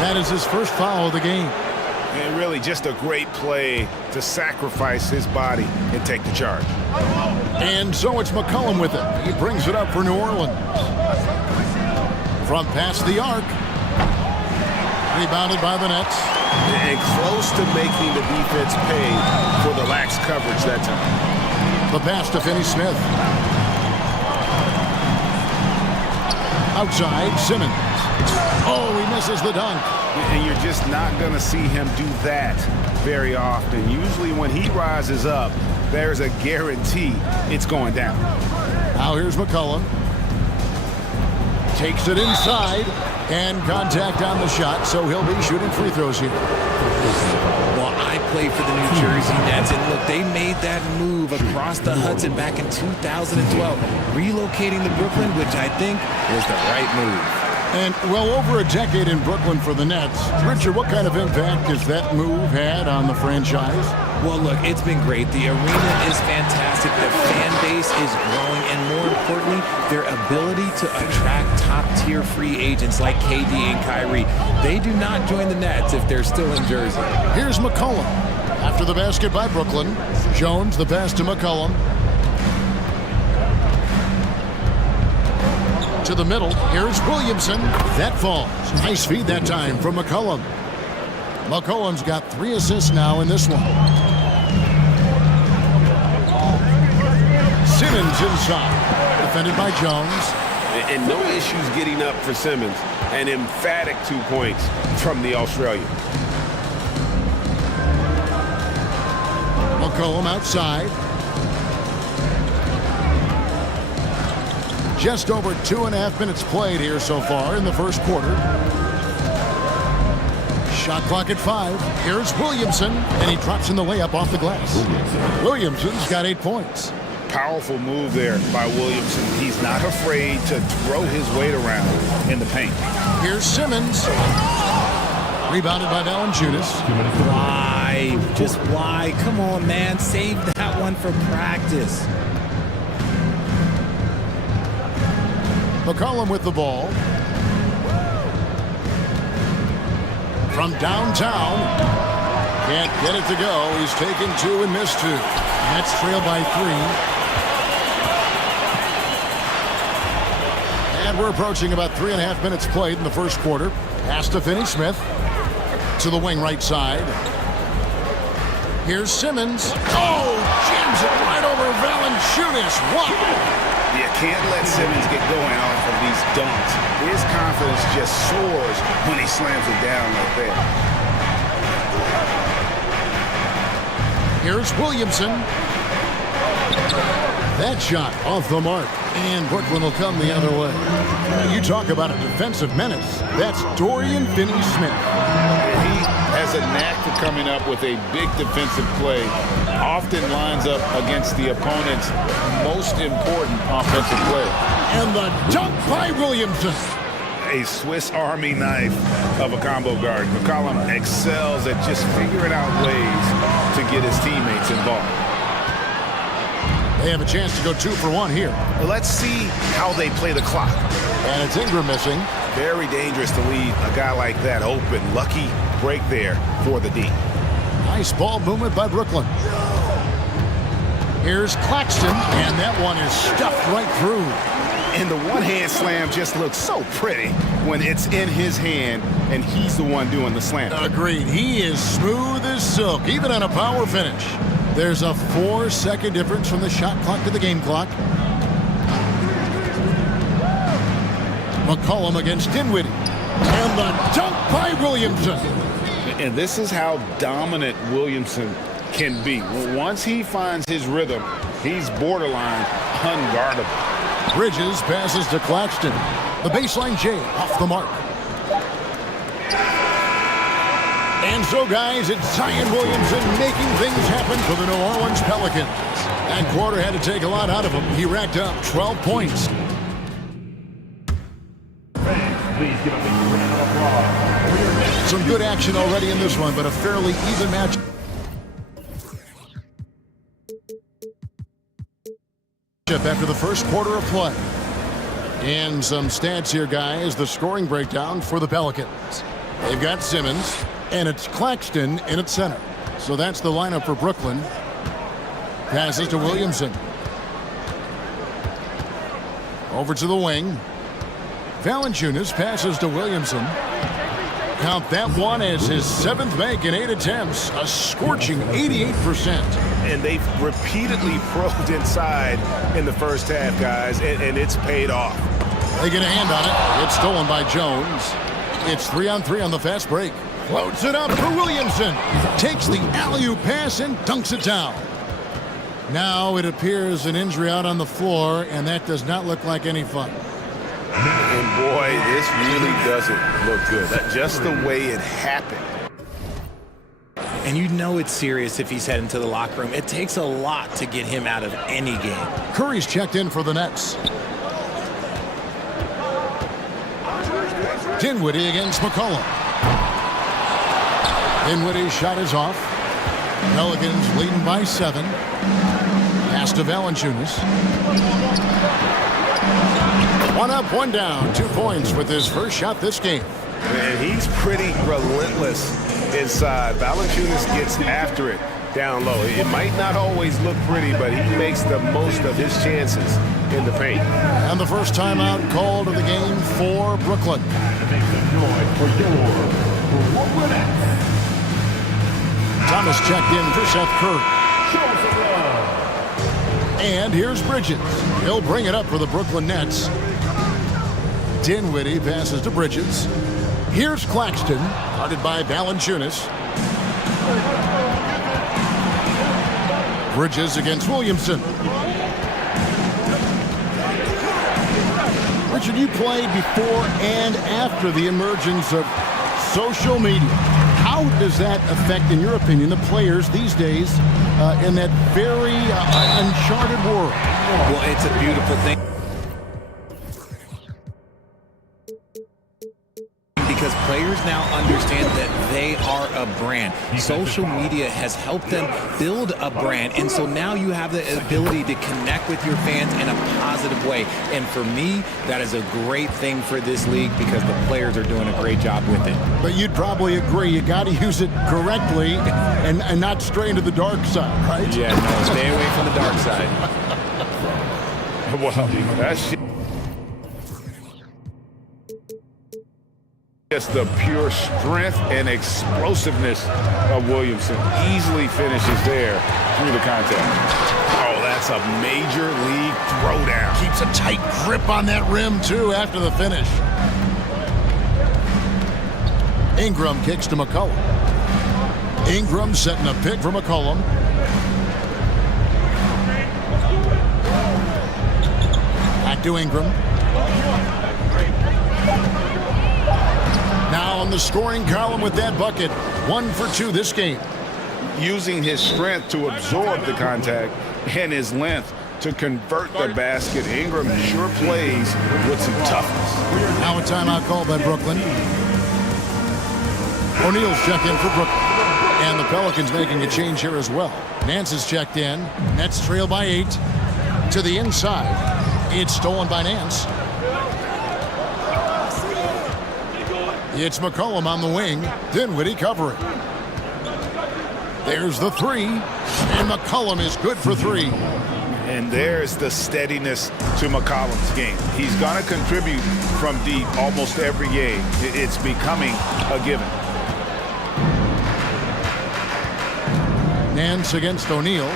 That is his first foul of the game. And really just a great play to sacrifice his body and take the charge. And so it's McCollum with it. He brings it up for New Orleans. From past the arc. Rebounded by the Nets. And close to making the defense pay for the lax coverage that time. The pass to Finney-Smith. Outside, Simmons. Oh, he misses the dunk. And you're just not going to see him do that very often. Usually when he rises up, there's a guarantee it's going down. Now here's McCollum. Takes it inside. And contact on the shot, so he'll be shooting free throws here. Well, I play for the New Jersey Nets, and look, they made that move across the Hudson back in 2012, relocating to Brooklyn, which I think was the right move. And well over a decade in Brooklyn for the Nets. Richard, what kind of impact has that move had on the franchise? Well, look, it's been great. The arena is fantastic. The fan base is growing. And more importantly, their ability to attract top-tier free agents like KD and Kyrie. They do not join the Nets if they're still in Jersey. Here's McCollum. After the basket by Brooklyn. Jones, the pass to McCollum. To the middle. Here's Williamson. That falls. Nice feed that time from McCollum. McCollum's got 3 assists now in this one. Simmons inside. Defended by Jones. And no issues getting up for Simmons. An emphatic 2 points from the Australian. McCollum outside. Just over 2.5 minutes played here so far in the first quarter. Shot clock at 5. Here's Williamson, and he drops in the layup off the glass. Williamson's got 8 points. Powerful move there by Williamson. He's not afraid to throw his weight around in the paint. Here's Simmons. Rebounded by Valanciunas. Why? Just why? Come on, man. Save that one for practice. McCollum with the ball. From downtown. Can't get it to go. He's taken 2 and missed 2. Nets trail by 3. And we're approaching about 3.5 minutes played in the first quarter. Pass to Finney-Smith. To the wing right side. Here's Simmons. Oh, jams it right over Valanciunas. Wow. You can't let Simmons get going off of these dunks. His confidence just soars when he slams it down like that. Here's Williamson. That shot off the mark. And Brooklyn will come the other way. You talk about a defensive menace. That's Dorian Finney-Smith. He has a knack for coming up with a big defensive play. Often lines up against the opponent's most important offensive play. And the dunk by Williamson. a Swiss Army knife of a combo guard. McCollum excels at just figuring out ways to get his teammates involved. They have a chance to go 2 for 1 here. Well, let's see how they play the clock. And it's Ingram missing. Very dangerous to leave a guy like that open. Lucky break there for the D. Nice ball movement by Brooklyn. Here's Claxton, and that one is stuffed right through. And the one-hand slam just looks so pretty when it's in his hand and he's the one doing the slam. Agreed. He is smooth as silk, even on a power finish. There's a 4-second difference from the shot clock to the game clock. McCollum against Dinwiddie. And the dunk by Williamson. And this is how dominant Williamson can be. Once he finds his rhythm, he's borderline unguardable. Bridges passes to Claxton. The baseline J off the mark. And so, guys, it's Zion Williamson making things happen for the New Orleans Pelicans. That quarter had to take a lot out of him. He racked up 12 points. Please give him a round of applause. Some good action already in this one, but a fairly even match. After the first quarter of play. And some stats here, guys. The scoring breakdown for the Pelicans. They've got Simmons, and it's Claxton in at center. So that's the lineup for Brooklyn. Passes to Williamson. Over to the wing. Valanciunas passes to Williamson. Count that one as his 7th make in 8 attempts, a scorching 88%. And they've repeatedly probed inside in the first half, guys, and it's paid off. They get a hand on it. It's stolen by Jones. It's 3-on-3 on the fast break. Floats it up for Williamson. Takes the alley-oop pass and dunks it down. Now it appears an injury out on the floor, and that does not look like any fun. And boy, this really doesn't look good. Just the way it happened. And you know it's serious if he's heading to the locker room. It takes a lot to get him out of any game. Curry's checked in for the Nets. Dinwiddie against McCollum. Dinwiddie's shot is off. Pelicans leading by 7. Pass to Valanciunas. 1 up, 1 down. 2 points with his first shot this game. And he's pretty relentless inside. Valanciunas gets after it down low. It might not always look pretty, but he makes the most of his chances in the paint. And the first timeout called of the game for Brooklyn. Thomas checked in for Seth Curry. And here's Bridges. He'll bring it up for the Brooklyn Nets. Dinwiddie passes to Bridges. Here's Claxton, guarded by Valanciunas. Bridges against Williamson. Richard, you played before and after the emergence of social media. How does that affect, in your opinion, the players these days in that very uncharted world? Well, it's a beautiful thing. Because players now understand that they are a brand. Social media has helped them build a brand, and so now you have the ability to connect with your fans in a positive way. And for me, that is a great thing for this league because the players are doing a great job with it. But you'd probably agree you got to use it correctly and not stray into the dark side, right? Yeah, no, stay away from the dark side. Well, that's just the pure strength and explosiveness of Williamson. Easily finishes there through the contact. Oh, that's a major league throwdown. Keeps a tight grip on that rim, too, after the finish. Ingram kicks to McCollum. Ingram setting a pick for McCollum. Back to Ingram. Now on the scoring column with that bucket. 1 for 2 this game. Using his strength to absorb the contact and his length to convert the basket. Ingram sure plays with some toughness. Now a timeout called by Brooklyn. O'Neal's checked in for Brooklyn. And the Pelicans making a change here as well. Nance is checked in. Nets trail by 8. To the inside. It's stolen by Nance. It's McCollum on the wing. Dinwiddie covering. There's the three. And McCollum is good for 3. And there's the steadiness to McCollum's game. He's going to contribute from deep almost every game. It's becoming a given. Nance against O'Neal.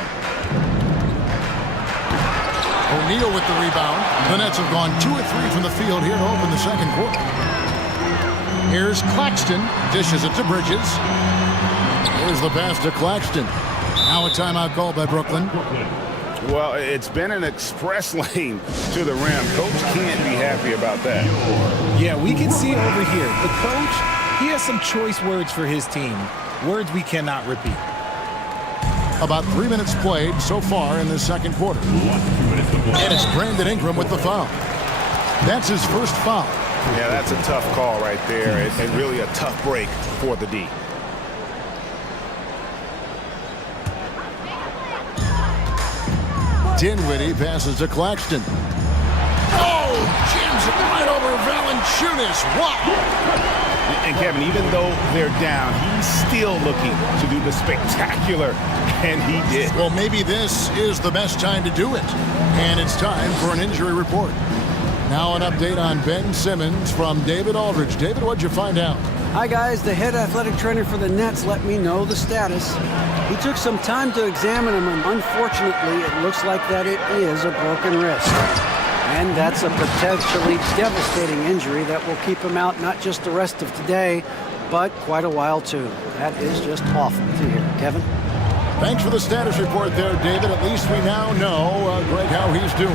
O'Neal with the rebound. The Nets have gone 2 of 3 from the field here to open the second quarter. Here's Claxton. Dishes it to Bridges. Here's the pass to Claxton. Now a timeout called by Brooklyn. Well, it's been an express lane to the rim. Coach can't be happy about that. Yeah, we can see over here. The coach, he has some choice words for his team. Words we cannot repeat. About 3 minutes played so far in this second quarter. And it's Brandon Ingram with the foul. That's his first foul. Yeah, that's a tough call right there, and really a tough break for the D. Dinwiddie passes to Claxton. Oh, jams it right over Valanciunas. Wow. And Kevin, even though they're down, he's still looking to do the spectacular, and he did. Well, maybe this is the best time to do it. And it's time for an injury report. Now an update on Ben Simmons from David Aldridge. David, what'd you find out? Hi, guys. The head athletic trainer for the Nets let me know the status. He took some time to examine him, and unfortunately, it looks like that it is a broken wrist. And that's a potentially devastating injury that will keep him out not just the rest of today, but quite a while, too. That is just awful to hear. Kevin? Thanks for the status report there, David. At least we now know, Greg, how he's doing.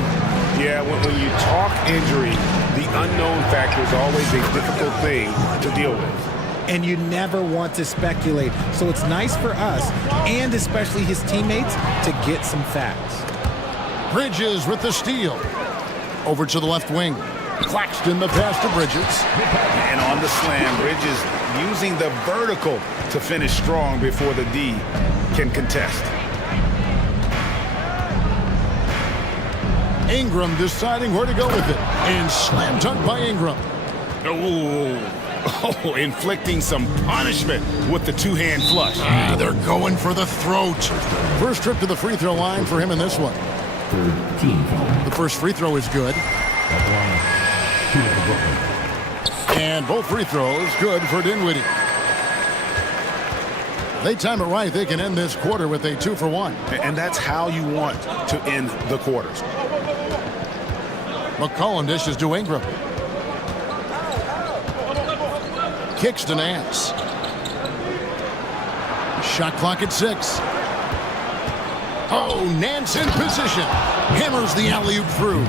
Yeah, when you talk injury, the unknown factor is always a difficult thing to deal with. And you never want to speculate. So it's nice for us, and especially his teammates, to get some facts. Bridges with the steal. Over to the left wing. Claxton the pass to Bridges. And on the slam, Bridges using the vertical to finish strong before the D can contest. Ingram deciding where to go with it. And slam dunk by Ingram. Oh, inflicting some punishment with the two-hand flush. They're going for the throat. First trip to the free throw line for him in this one. The first free throw is good. And both free throws good for Dinwiddie. They time it right, they can end this quarter with a 2-for-1. And that's how you want to end the quarters. McCollum dishes to Ingram. Kicks to Nance. Shot clock at 6. Oh, Nance in position. Hammers the alley-oop through.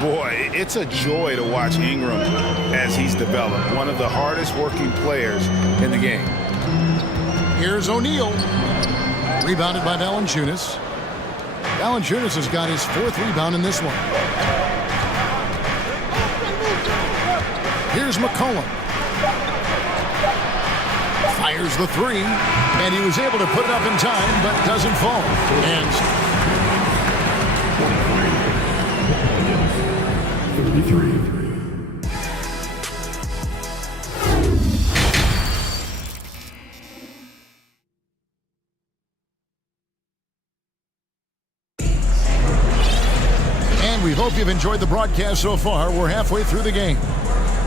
Boy, it's a joy to watch Ingram as he's developed. One of the hardest working players in the game. Here's O'Neal. Rebounded by Valanciunas. Valanciunas has got his 4th rebound in this one. Here's McCollum. Fires the 3, and he was able to put it up in time, but doesn't fall. And 33. And we hope you've enjoyed the broadcast so far. We're halfway through the game.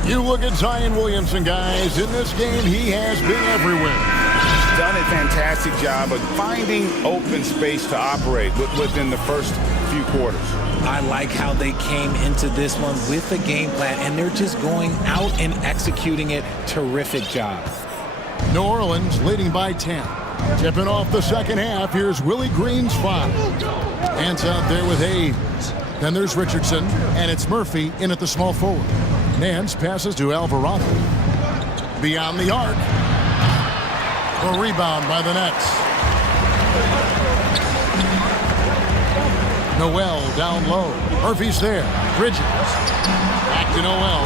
You look at Zion Williamson, guys. In this game, he has been everywhere. He's done a fantastic job of finding open space to operate within the first few quarters. I like how they came into this one with a game plan, and they're just going out and executing it. Terrific job. New Orleans leading by 10. Tipping off the second half, here's Willie Green's foul. Hands out there with Hayes. Then there's Richardson, and it's Murphy in at the small forward. Nance passes to Alvarado. Beyond the arc. A rebound by the Nets. Noel down low. Murphy's there. Bridges. Back to Noel.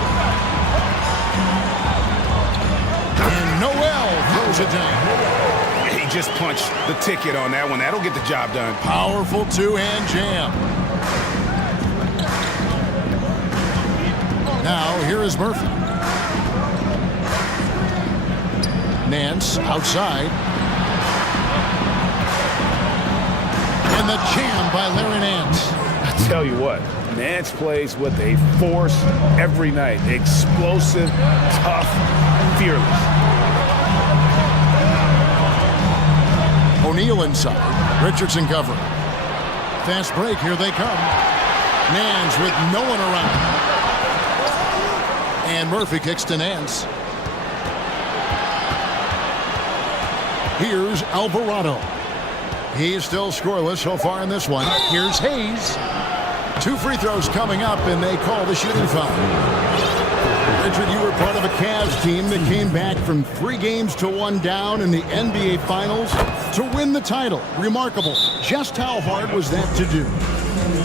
And Noel throws it down. He just punched the ticket on that one. That'll get the job done. Powerful two-hand jam. Now, here is Murphy. Nance outside. And the jam by Larry Nance. I tell you what, Nance plays with a force every night. Explosive, tough, fearless. O'Neal inside. Richardson covering. Fast break. Here they come. Nance with no one around. And Murphy kicks to Nance. Here's Alvarado. He's still scoreless so far in this one. Here's Hayes. 2 free throws coming up, and they call the shooting foul. Richard, you were part of a Cavs team that came back from 3 games to 1 down in the NBA Finals to win the title. Remarkable. Just how hard was that to do?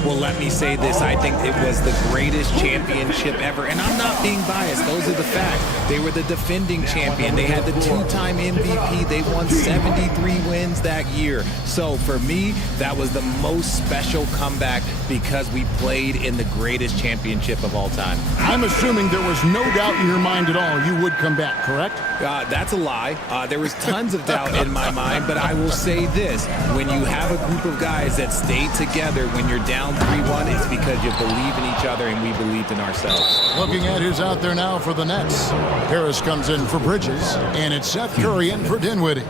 Well, let me say this. I think it was the greatest championship ever. And I'm not being biased. Those are the facts. They were the defending champion. They had the 2-time MVP. They won 73 wins that year. So for me, that was the most special comeback because we played in the greatest championship of all time. I'm assuming there was no doubt in your mind at all you would come back, correct? That's a lie. There was tons of doubt in my mind, but I will say this. When you have a group of guys that stay together when you're down 3-1, it's because you believe in each other and we believed in ourselves. Looking at who's out there now for the Nets. Harris comes in for Bridges, and it's Seth Curry in for Dinwiddie.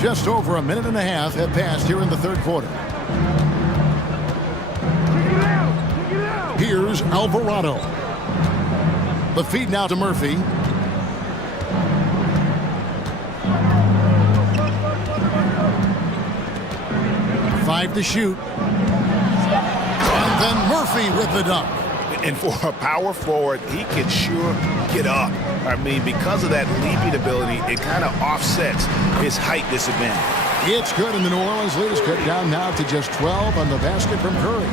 Just over a minute and a half have passed here in the third quarter. Here's Alvarado. The feed now to Murphy. Five to shoot. And then Murphy with the dunk. And for a power forward, he can sure get up. I mean, because of that leaping ability, it kind of offsets his height disadvantage. It's good, and the New Orleans lead is cut down now to just 12 on the basket from Curry.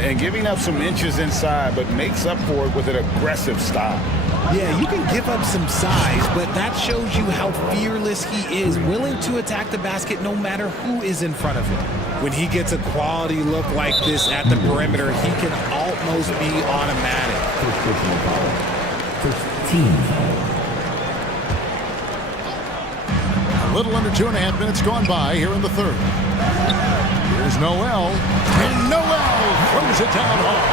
And giving up some inches inside, but makes up for it with an aggressive style. Yeah, you can give up some size, but that shows you how fearless he is, willing to attack the basket no matter who is in front of him. When he gets a quality look like this at the perimeter, he can almost be automatic. First team. A little under 2.5 minutes gone by here in the third. Here's Noel. And Noel throws it down hard.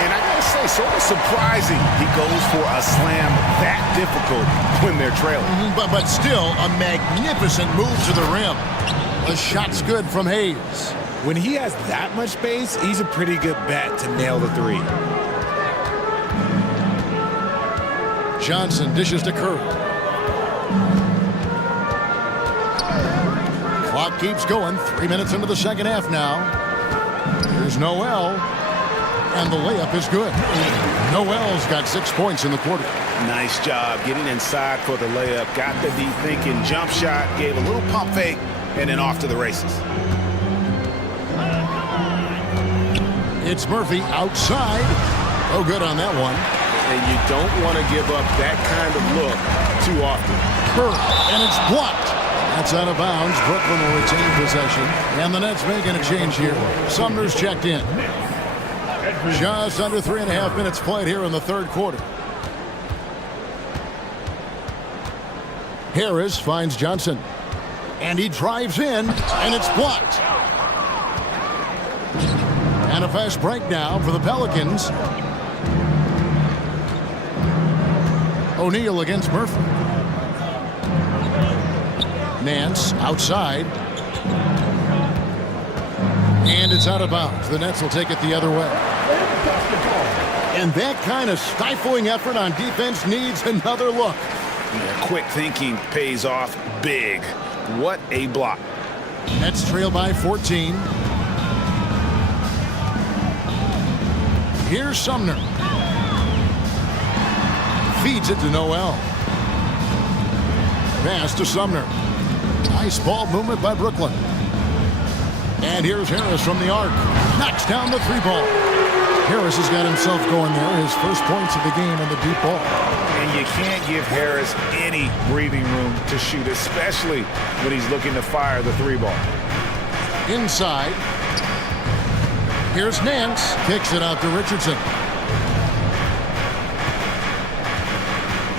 And I gotta say, sort of surprising he goes for a slam that difficult when they're trailing. But still, a magnificent move to the rim. The shot's good from Hayes. When he has that much space, he's a pretty good bet to nail the three. Johnson dishes to Curry. Clock keeps going. 3 minutes into the second half now. Here's Noel. And the layup is good. Noel's got 6 points in the quarter. Nice job getting inside for the layup. Got the deep thinking jump shot. Gave a little pump fake. And then off to the races. It's Murphy outside. Oh, good on that one. And you don't want to give up that kind of look too often. And it's blocked. That's out of bounds. Brooklyn will retain possession. And the Nets making a change here. Sumner's checked in. Just under 3.5 minutes played here in the third quarter. Harris finds Johnson. And he drives in, and it's blocked. And a fast break now for the Pelicans. O'Neal against Murphy. Nance outside. And it's out of bounds. The Nets will take it the other way. And that kind of stifling effort on defense needs another look. Yeah, quick thinking pays off big. What a block. Nets trail by 14. Here's Sumner. Feeds it to Noel. Pass to Sumner. Nice ball movement by Brooklyn. And here's Harris from the arc. Knocks down the three ball. Harris has got himself going there. His first points of the game on the deep ball. And you can't give Harris any breathing room to shoot, especially when he's looking to fire the three ball. Inside. Here's Nance. Kicks it out to Richardson.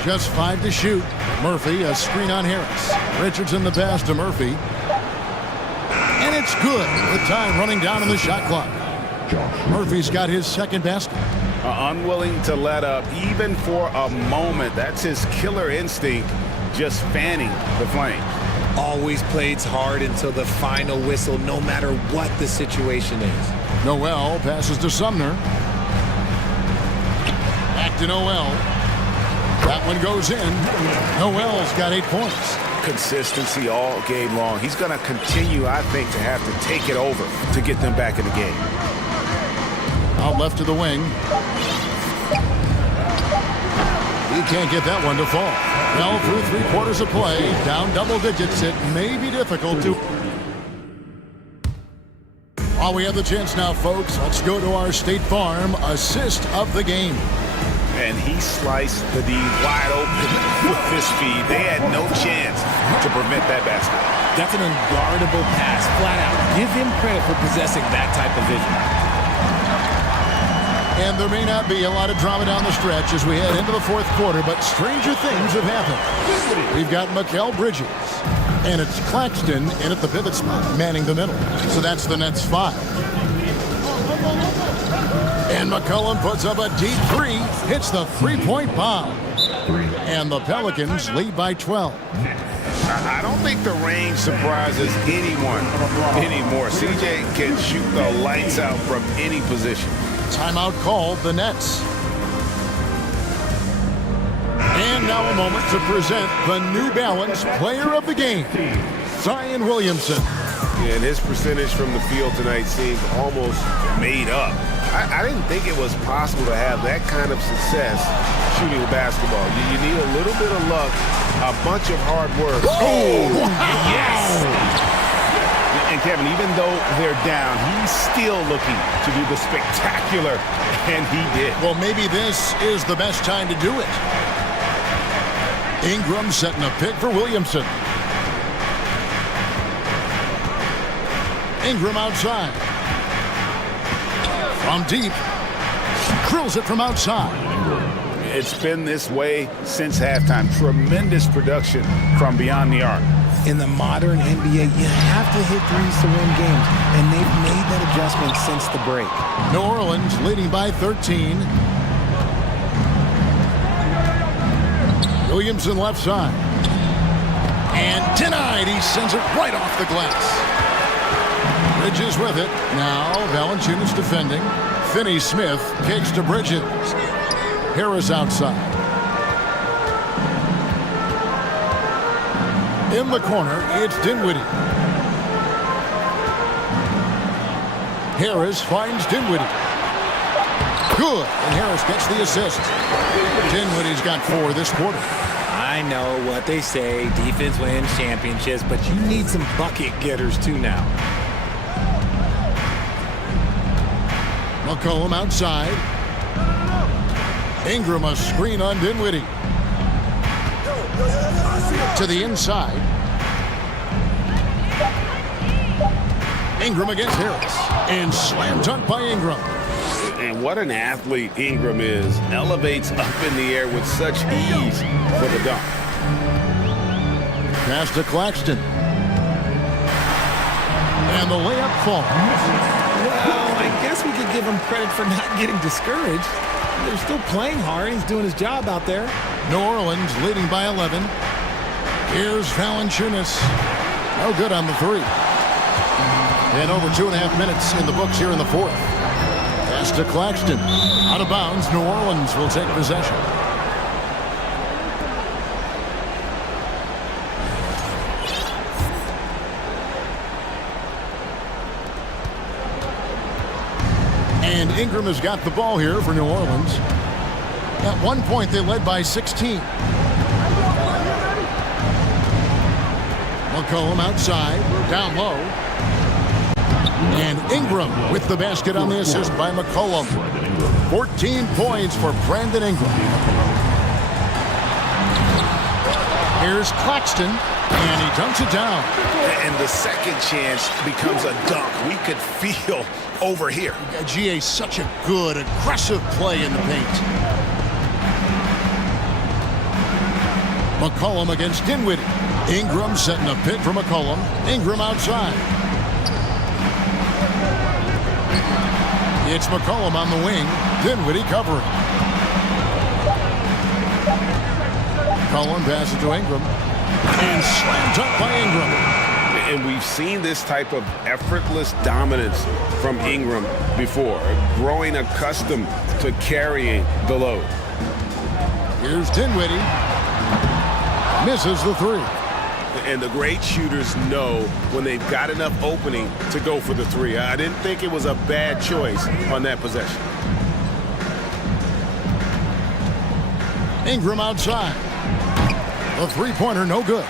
Just 5 to shoot. Murphy, a screen on Harris. Richardson the pass to Murphy. And it's good with time running down on the shot clock. Murphy's got his second basket. Unwilling to let up even for a moment. That's his killer instinct, just fanning the flame. Always plays hard until the final whistle, no matter what the situation is. Noel passes to Sumner. Back to Noel. That one goes in. Noel's got 8 points. Consistency all game long. He's going to continue, I think, to have to take it over to get them back in the game. Out left to the wing. He can't get that one to fall. Well, through 3 quarters of play, down double digits, it may be difficult to... While we have the chance now, folks, let's go to our State Farm assist of the game. And he sliced the D wide open with his speed. They had no chance to prevent that basket. That's an unguardable pass, flat out. Give him credit for possessing that type of vision. And there may not be a lot of drama down the stretch as we head into the 4th quarter, but stranger things have happened. We've got Mikal Bridges, and it's Claxton in at the pivot spot, manning the middle. So that's the Nets 5. And McCollum puts up a deep 3, hits the 3-point bomb. And the Pelicans lead by 12. I don't think the range surprises anyone anymore. CJ can shoot the lights out from any position. Timeout called, the Nets. And now a moment to present the New Balance Player of the Game, Zion Williamson. And his percentage from the field tonight seemed almost made up. I didn't think it was possible to have that kind of success shooting a basketball. You need a little bit of luck, a bunch of hard work. Oh, yes! And Kevin, even though they're down, he's still looking to do the spectacular, and he did. Well, maybe this is the best time to do it. Ingram setting a pick for Williamson. Ingram outside. From deep. Drills it from outside. It's been this way since halftime. Tremendous production from beyond the arc. In the modern NBA, you have to hit threes to win games, and they've made that adjustment since the break. New Orleans leading by 13. Williamson left side. And denied. He sends it right off the glass. Bridges with it. Now Valanciunas defending. Finney-Smith kicks to Bridges. Harris outside. In the corner, it's Dinwiddie. Harris finds Dinwiddie. Good, and Harris gets the assist. Dinwiddie's got 4 this quarter. I know what they say, defense wins championships, but you need some bucket getters too now. McCollum outside. Ingram a screen on Dinwiddie. To the inside. Ingram against Harris. And slam dunk by Ingram. And what an athlete Ingram is. Elevates up in the air with such ease for the dunk. Pass to Claxton. And the layup falls. Well, I guess we could give him credit for not getting discouraged. They're still playing hard. He's doing his job out there. New Orleans leading by 11. Here's Valanciunas. No good on the 3. And over 2.5 minutes in the books here in the 4th. Pass to Claxton. Out of bounds. New Orleans will take possession. And Ingram has got the ball here for New Orleans. At one point, they led by 16. McCollum outside, down low. And Ingram with the basket on the assist by McCollum. 14 points for Brandon Ingram. Here's Claxton, and he dunks it down. And the second chance becomes a dunk. We could feel over here. GA, such a good, aggressive play in the paint. McCollum against Dinwiddie. Ingram setting a pick for McCollum. Ingram outside. It's McCollum on the wing. Dinwiddie covering. McCollum passes to Ingram. And slams up by Ingram. And we've seen this type of effortless dominance from Ingram before, growing accustomed to carrying the load. Here's Dinwiddie. Misses the three. And the great shooters know when they've got enough opening to go for the three. I didn't think it was a bad choice on that possession. Ingram outside. The three-pointer no good.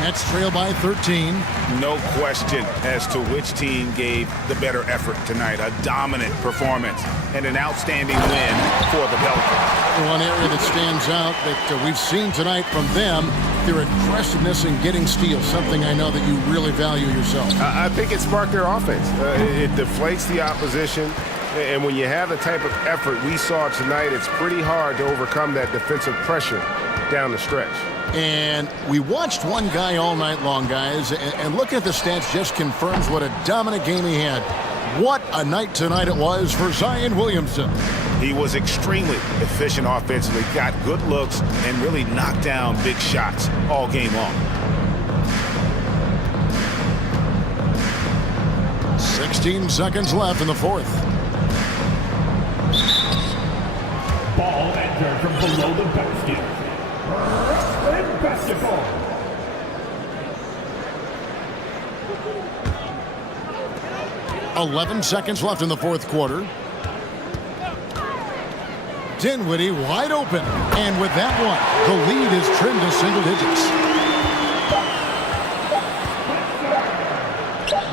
Nets trail by 13. No question as to which team gave the better effort tonight. A dominant performance and an outstanding win for the Pelicans. One area that stands out that we've seen tonight from them, their aggressiveness in getting steals, something I know that you really value yourself. I think it sparked their offense. It deflates the opposition. And when you have the type of effort we saw tonight, it's pretty hard to overcome that defensive pressure down the stretch. And we watched one guy all night long, guys, and looking at the stats just confirms what a dominant game he had. What a night tonight it was for Zion Williamson. He was extremely efficient offensively, got good looks, and really knocked down big shots all game long. 16 seconds left in the fourth. Ball entered from below the basket. And basketball. $11 seconds left in the fourth quarter. Dinwiddie wide open. And with that one, the lead is trimmed to single digits.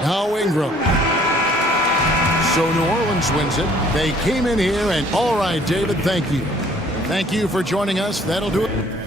Now Ingram. So New Orleans wins it. They came in here and all right, David, thank you. Thank you for joining us. That'll do it.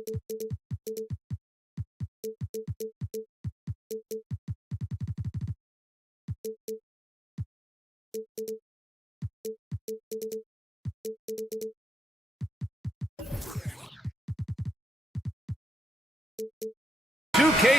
2K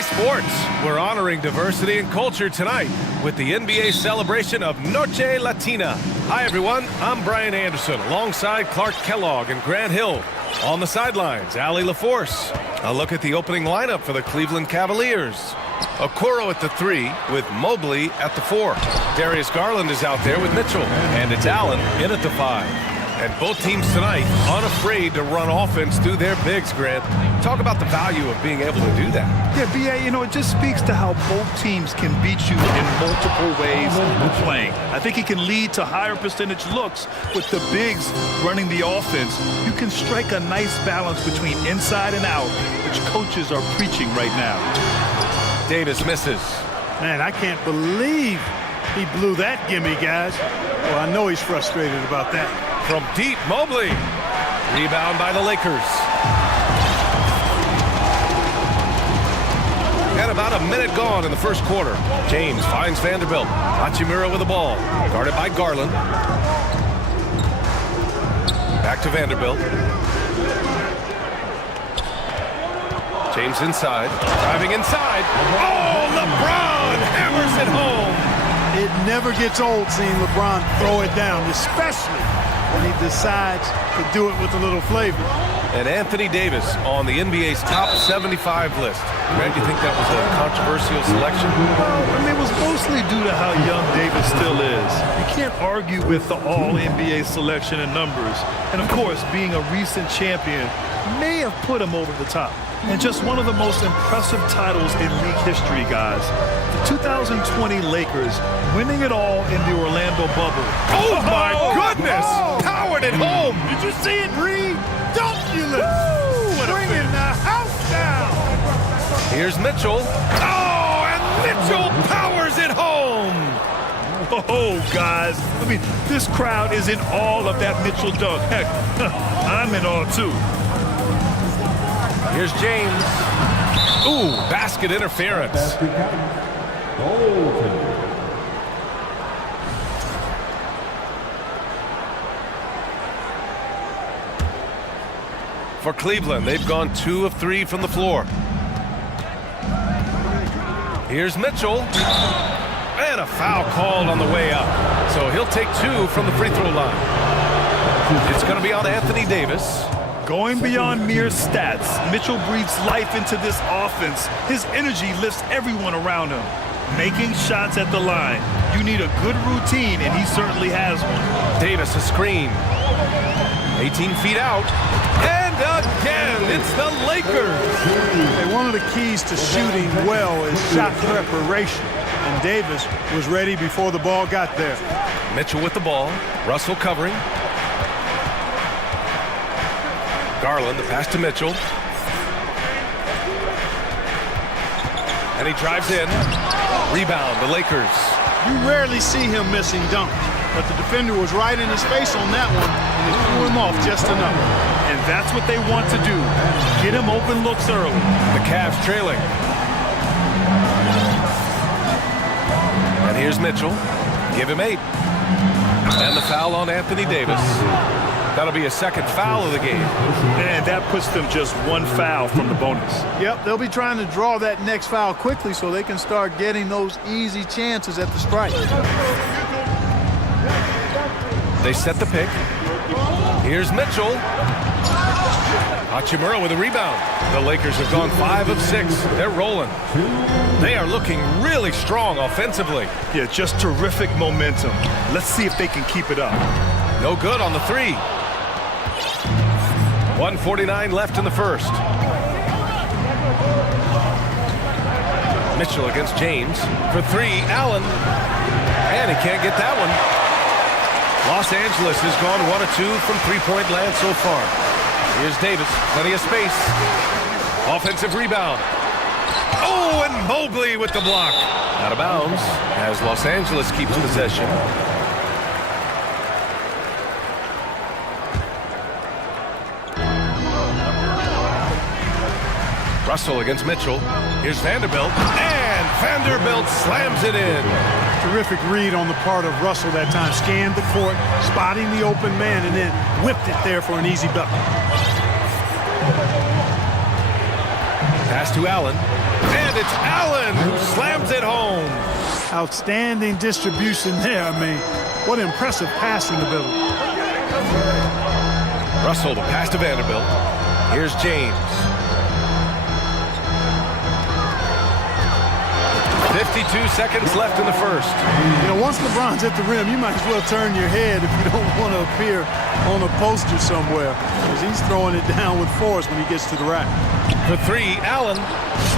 Sports. We're honoring diversity and culture tonight with the NBA celebration of Noche Latina. Hi, everyone. I'm Brian Anderson alongside Clark Kellogg and Grant Hill. On the sidelines, Allie LaForce. A look at the opening lineup for the Cleveland Cavaliers. Okoro at the 3 with Mobley at the 4. Darius Garland is out there with Mitchell. And it's Allen in at the 5. And both teams tonight unafraid to run offense through their bigs, Grant. Talk about the value of being able to do that. Yeah, B.A., you know, it just speaks to how both teams can beat you in multiple ways of playing. I think he can lead to higher percentage looks with the bigs running the offense. You can strike a nice balance between inside and out, which coaches are preaching right now. Davis misses. Man, I can't believe he blew that gimme, guys. Well, I know he's frustrated about that. From deep, Mobley. Rebound by the Lakers. And about a minute gone in the first quarter. James finds Vanderbilt. Hachimura with the ball. Guarded by Garland. Back to Vanderbilt. James inside. Driving inside. Oh, LeBron hammers it home. It never gets old seeing LeBron throw it down, especially when he decides to do it with a little flavor. And Anthony Davis on the NBA's top 75 list. Grant, do you think that was a controversial selection? Well, I mean, it was mostly due to how young Davis still is. You can't argue with the all-NBA selection and numbers. And, of course, being a recent champion may have put him over the top. And just one of the most impressive titles in league history, guys. The 2020 Lakers winning it all in the Orlando bubble. Oh, my goodness! Powered it home! Did you see it, Reed? Dunkulous! Bringing the house down! Here's Mitchell. Oh, and Mitchell powers it home! Oh, guys. I mean, this crowd is in awe of that Mitchell dunk. Heck, I'm in awe, too. Here's James. Ooh, basket interference. For Cleveland, they've gone 2 of 3 from the floor. Here's Mitchell. And a foul called on the way up. So he'll take 2 from the free throw line. It's going to be on Anthony Davis. Going beyond mere stats, Mitchell breathes life into this offense. His energy lifts everyone around him. Making shots at the line. You need a good routine, and he certainly has one. Davis a screen. 18 feet out. And again, it's the Lakers. Hey, one of the keys to shooting well is shot preparation. And Davis was ready before the ball got there. Mitchell with the ball. Russell covering. Garland, the pass to Mitchell. And he drives in. Rebound, the Lakers. You rarely see him missing dunks, but the defender was right in his face on that one, and he threw him off just enough. And that's what they want to do. Get him open looks early. The Cavs trailing. And here's Mitchell. Give him 8. And the foul on Anthony Davis. That'll be a second foul of the game. And that puts them just 1 foul from the bonus. Yep, they'll be trying to draw that next foul quickly so they can start getting those easy chances at the strike. They set the pick. Here's Mitchell. Hachimura with a rebound. The Lakers have gone 5 of 6. They're rolling. They are looking really strong offensively. Yeah, just terrific momentum. Let's see if they can keep it up. No good on the 3. 1:49 left in the first. Mitchell against James. For 3, Allen. And he can't get that one. Los Angeles has gone 1 of 2 from three-point land so far. Here's Davis. Plenty of space. Offensive rebound. Oh, and Mobley with the block. Out of bounds as Los Angeles keeps possession. Russell against Mitchell. Here's Vanderbilt, and Vanderbilt slams it in. Terrific read on the part of Russell that time. Scanned the court, spotting the open man, and then whipped it there for an easy bucket. Pass to Allen, and it's Allen who slams it home. Outstanding distribution there. I mean, what impressive passing ability. Russell to pass to Vanderbilt. Here's James. 52 seconds left in the first. You know, once LeBron's at the rim, you might as well turn your head if you don't want to appear on a poster somewhere, because he's throwing it down with force when he gets to the rack. For three, Allen.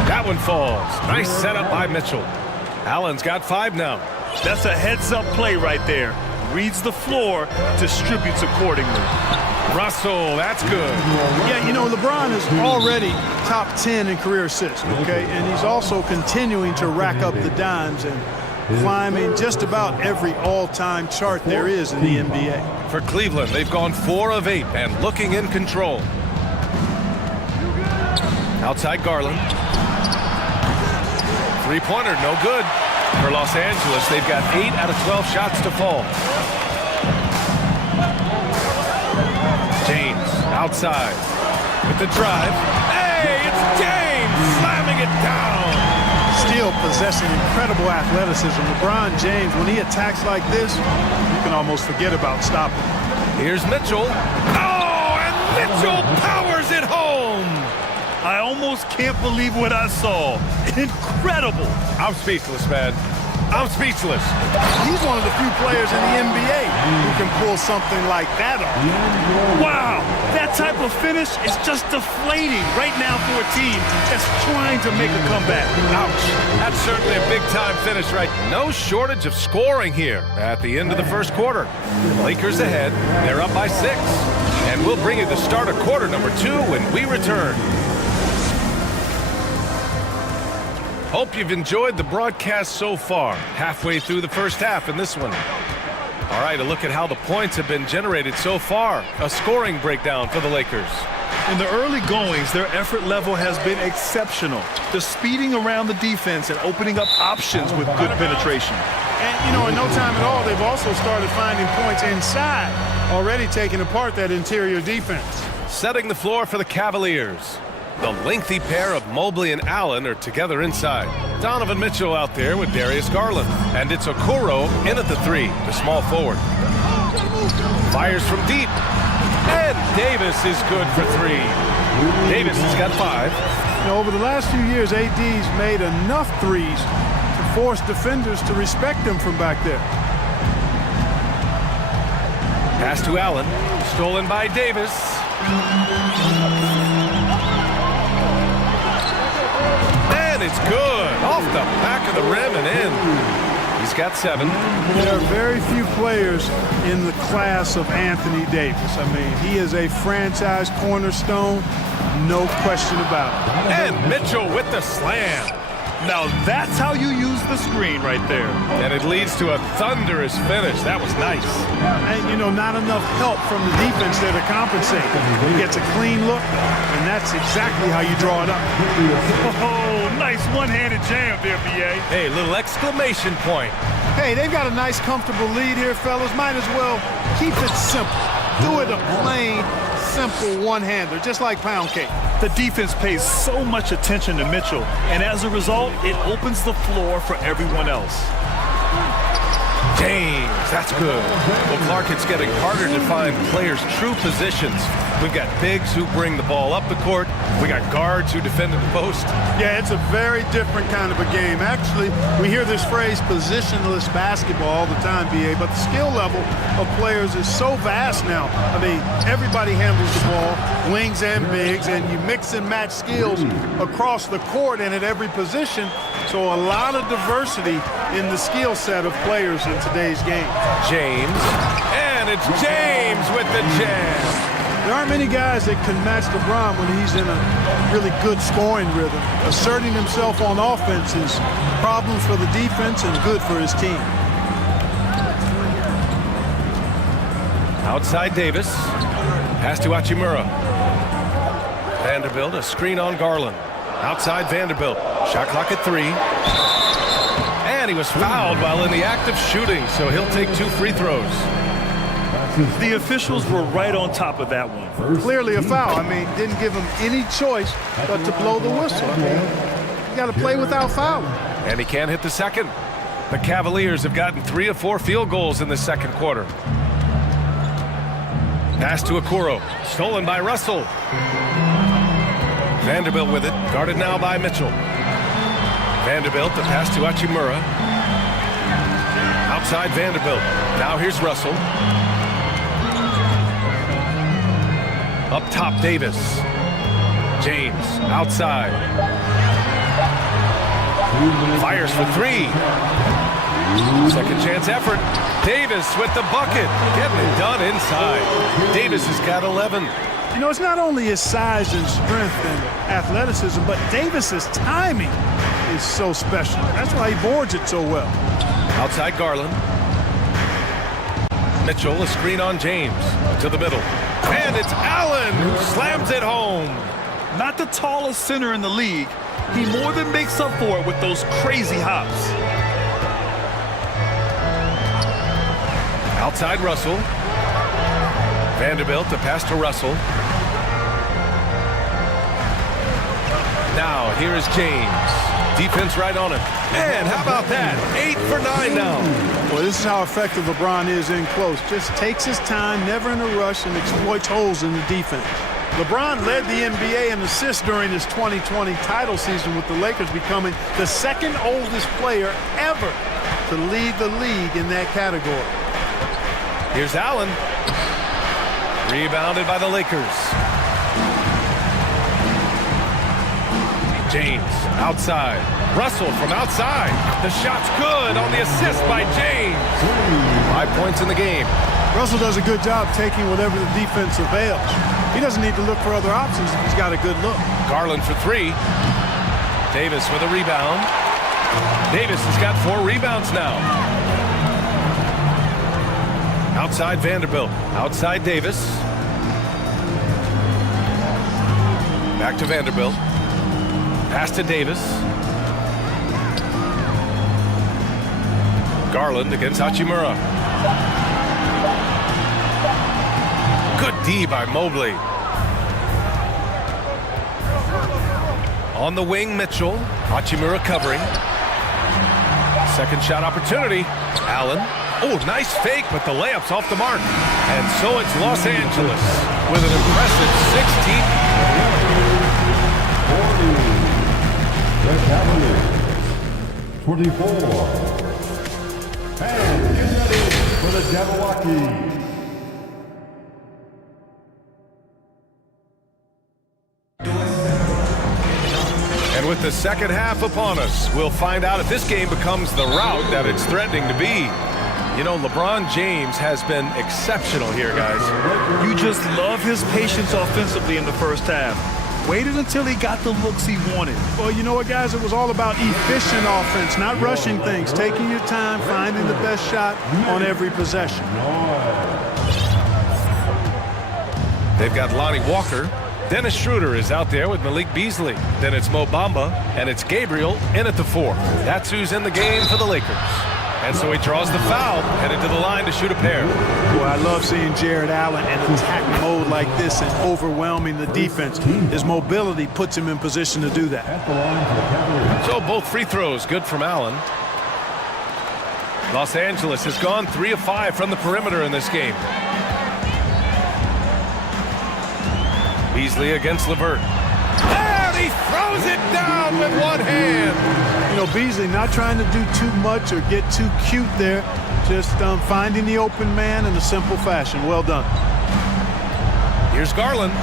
That one falls. Nice setup by Mitchell. Allen's got 5 now. That's a heads-up play right there. Reads the floor, distributes accordingly. Russell, that's good. Yeah, you know, LeBron is already top 10 in career assists, okay? And he's also continuing to rack up the dimes and climbing just about every all-time chart there is in the NBA. For Cleveland, they've gone 4 of 8 and looking in control. Outside Garland. Three-pointer, no good. For Los Angeles, they've got 8 out of 12 shots to fall. James outside with the drive. Hey, it's James slamming it down. Still possessing incredible athleticism. LeBron James, when he attacks like this, you can almost forget about stopping. Here's Mitchell. Oh, and Mitchell powers it home. I almost can't believe what I saw. Incredible. I'm speechless, man. I'm speechless. He's one of the few players in the NBA who can pull something like that off. Wow, that type of finish is just deflating right now for a team that's trying to make a comeback. Ouch. That's certainly a big-time finish, right? No shortage of scoring here at the end of the first quarter. Lakers ahead. They're up by 6. And we'll bring you the start of quarter number 2 when we return. Hope you've enjoyed the broadcast so far. Halfway through the first half in this one. All right, a look at how the points have been generated so far. A scoring breakdown for the Lakers. In the early goings, their effort level has been exceptional. The speeding around the defense and opening up options with good penetration. And, you know, in no time at all, they've also started finding points inside, already taking apart that interior defense. Setting the floor for the Cavaliers. The lengthy pair of Mobley and Allen are together inside. Donovan Mitchell out there with Darius Garland. And it's Okoro in at the 3, the small forward. Fires from deep. And Davis is good for 3. Davis has got 5. You know, over the last few years, AD's made enough threes to force defenders to respect him from back there. Pass to Allen. Stolen by Davis. It's good. Off the back of the rim and in. He's got 7. There are very few players in the class of Anthony Davis. I mean, he is a franchise cornerstone, no question about it. And Mitchell with the slam. Now that's how you use the screen right there. And it leads to a thunderous finish. That was nice. And, you know, not enough help from the defense there to compensate. He gets a clean look, and that's exactly how you draw it up. Oh, nice one-handed jam there, B.A. Hey, little exclamation point. Hey, they've got a nice, comfortable lead here, fellas. Might as well keep it simple. Do it a plain, simple one-hander, just like pound cake. The defense pays so much attention to Mitchell, and as a result, it opens the floor for everyone else. James, that's good. Well, Clark, it's getting harder to find players' true positions. We've got bigs who bring the ball up the court. We got guards who defend at the post. Yeah, it's a very different kind of a game. Actually, we hear this phrase positionless basketball all the time, BA, but the skill level of players is so vast now. I mean, everybody handles the ball, wings and bigs, and you mix and match skills across the court and at every position. So a lot of diversity in the skill set of players in today's game. James, and it's James with the jam. There aren't many guys that can match LeBron when he's in a really good scoring rhythm. Asserting himself on offense is problems for the defense and good for his team. Outside Davis. Pass to Hachimura. Vanderbilt, a screen on Garland. Outside Vanderbilt. Shot clock at 3. And he was fouled while in the act of shooting, so he'll take 2 free throws. The officials were right on top of that one. Clearly a foul. I mean, didn't give him any choice but to blow the whistle. I mean, you got to play without fouling. And he can't hit the second. The Cavaliers have gotten 3 of 4 field goals in the second quarter. Pass to Okoro. Stolen by Russell. Vanderbilt with it. Guarded now by Mitchell. Vanderbilt, the pass to Hachimura. Outside Vanderbilt. Now here's Russell. Up top, Davis. James, outside. Fires for 3. Second chance effort. Davis with the bucket. Getting it done inside. Davis has got 11. You know, it's not only his size and strength and athleticism, but Davis's timing is so special. That's why he boards it so well. Outside Garland. Mitchell, a screen on James. To the middle. And it's Allen who slams it home. Not the tallest center in the league. He more than makes up for it with those crazy hops. Outside Russell. Vanderbilt, the pass to Russell. Now, here is James. Defense right on him. And how about that? 8 for 9 now. Well, this is how effective LeBron is in close. Just takes his time, never in a rush, and exploits holes in the defense. LeBron led the NBA in assists during his 2020 title season, with the Lakers becoming the second oldest player ever to lead the league in that category. Here's Allen. Rebounded by the Lakers. James outside. Russell from outside. The shot's good on the assist by James. 5 points in the game. Russell does a good job taking whatever the defense avails. He doesn't need to look for other options if he's got a good look. Garland for 3. Davis with a rebound. Davis has got 4 rebounds now. Outside Vanderbilt. Outside Davis. Back to Vanderbilt. Pass to Davis. Garland against Hachimura. Good D by Mobley. On the wing, Mitchell. Hachimura covering. Second shot opportunity. Allen. Oh, nice fake, but the layup's off the mark. And so it's Los Angeles with an impressive 16. The Cavaliers, 24. And get ready for the Jabberwockies. And with the second half upon us, we'll find out if this game becomes the rout that it's threatening to be. You know, LeBron James has been exceptional here, guys. You just love his patience offensively in the first half. Waited until he got the looks he wanted. Well, you know what, guys? It was all about efficient offense, not rushing things, taking your time, finding the best shot on every possession. They've got Lonnie Walker. Dennis Schroeder is out there with Malik Beasley. Then it's Mo Bamba, and it's Gabriel in at the 4. That's who's in the game for the Lakers. And so he draws the foul, headed to the line to shoot a pair. Boy, I love seeing Jared Allen in attack mode like this and overwhelming the defense. His mobility puts him in position to do that. So both free throws good from Allen. Los Angeles has gone 3 of 5 from the perimeter in this game. Beasley against LeVert. And he throws it down with one hand. You know, Beasley not trying to do too much or get too cute there. Just finding the open man in a simple fashion. Well done. Here's Garland.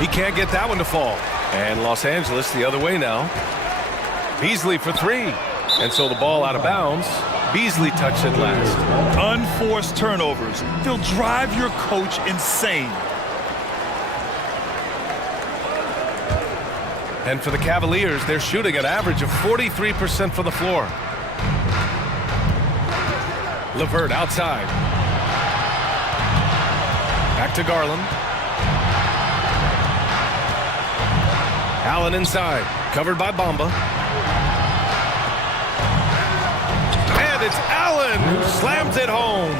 He can't get that one to fall. And Los Angeles the other way now. Beasley for 3. And so the ball out of bounds. Beasley touched it last. Unforced turnovers. They'll drive your coach insane. And for the Cavaliers, they're shooting an average of 43% from the floor. LeVert outside. Back to Garland. Allen inside, covered by Bamba. And it's Allen who slams it home.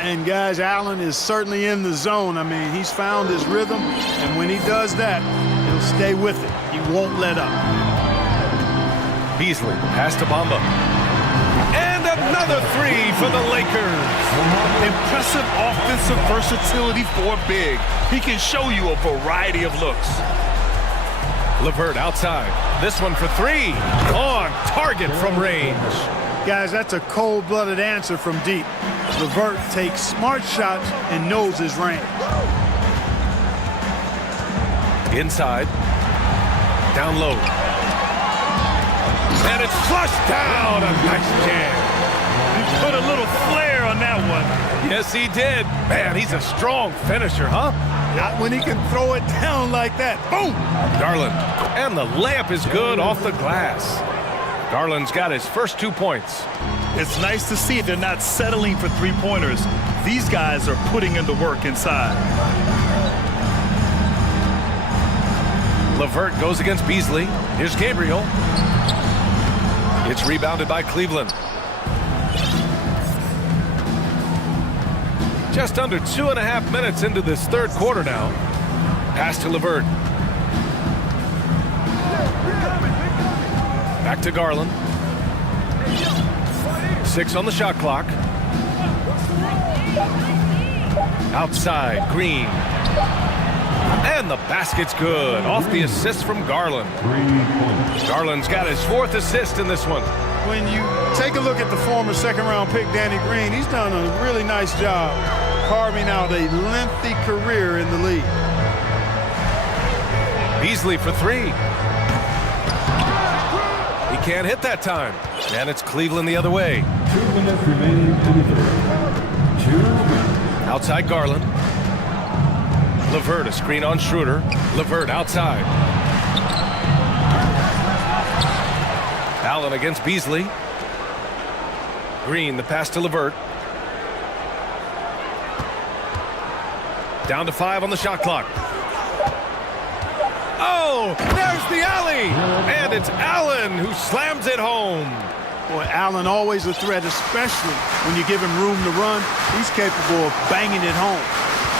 And guys, Allen is certainly in the zone. I mean, he's found his rhythm, and when he does that, he'll stay with it. He won't let up. Beasley, pass to Bamba. And another three for the Lakers. Impressive offensive versatility for a big. He can show you a variety of looks. LeVert outside. This one for three. On target from range. Guys, that's a cold-blooded answer from deep. LeVert takes smart shots and knows his range. Inside. Down low. And it's flushed down. A nice jam. He put a little flair on that one. Yes, he did. Man, he's a strong finisher, huh? Not when he can throw it down like that. Boom! Garland. And the layup is good off the glass. Garland's got his first 2 points. It's nice to see they're not settling for three-pointers. These guys are putting in the work inside. LeVert goes against Beasley. Here's Gabriel. It's rebounded by Cleveland. Just under 2.5 minutes into this third quarter now. Pass to LeVert. Back to Garland. 6 on the shot clock. Outside, Green. And the basket's good. Off the assist from Garland. Garland's got his 4th assist in this one. When you take a look at the former second-round pick, Danny Green, he's done a really nice job carving out a lengthy career in the league. Beasley for 3. He can't hit that time. And it's Cleveland the other way. 2 minutes remaining in the third. Outside Garland. LeVert, a screen on Schroeder. LeVert outside. Allen against Beasley. Green, the pass to LeVert. Down to 5 on the shot clock. Oh, there's the alley! And it's Allen who slams it home. Boy, Allen always a threat, especially when you give him room to run. He's capable of banging it home.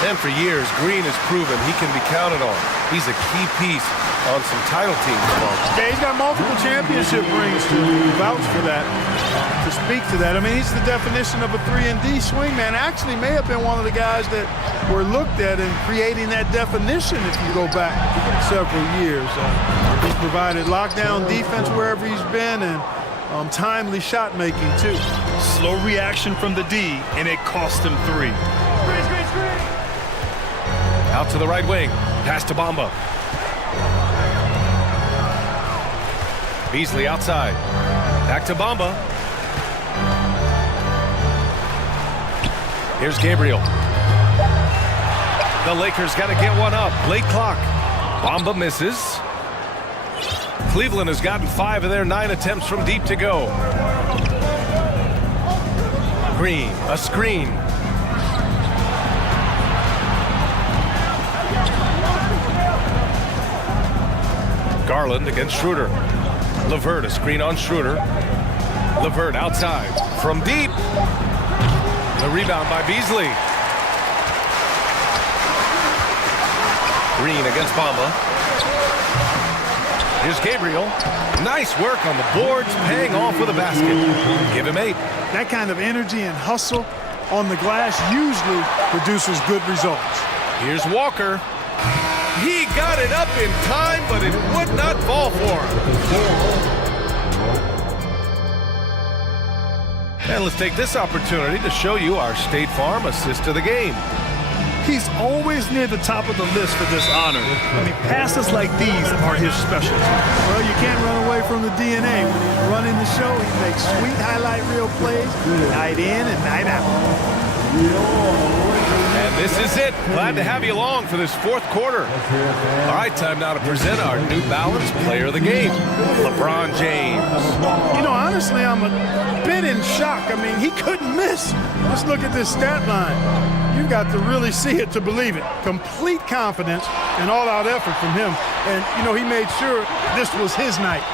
And for years, Green has proven he can be counted on. He's a key piece on some title teams. Yeah, he's got multiple championship rings to vouch for that, to speak to that. I mean, he's the definition of a 3-and-D swingman. Actually may have been one of the guys that were looked at in creating that definition if you go back several years. He's provided lockdown defense wherever he's been and timely shot making too. Slow reaction from the D, and it cost him 3. Out to the right wing. Pass to Bamba. Beasley outside. Back to Bamba. Here's Gabriel. The Lakers got to get one up. Late clock. Bamba misses. Cleveland has gotten 5 of their 9 attempts from deep to go. Green, a screen. Garland against Schroeder. LeVert, a screen on Schroeder. LeVert outside from deep. The rebound by Beasley. Green against Bamba. Here's Gabriel. Nice work on the boards, paying off with a basket. Give him 8. That kind of energy and hustle on the glass usually produces good results. Here's Walker. He got it up in time, but it would not fall for him. And let's take this opportunity to show you our State Farm assist of the game. He's always near the top of the list for this honor. I mean, passes like these are his specialty. Well, you can't run away from the DNA. When he's running the show, he makes sweet highlight reel plays night in and night out. And this is it. Glad to have you along for this fourth quarter. All right, time now to present our New Balance Player of the Game, LeBron James. You know, honestly, I'm a bit in shock. I mean, he couldn't miss. Let's look at this stat line. You got to really see it to believe it. Complete confidence and all-out effort from him. And, you know, he made sure this was his night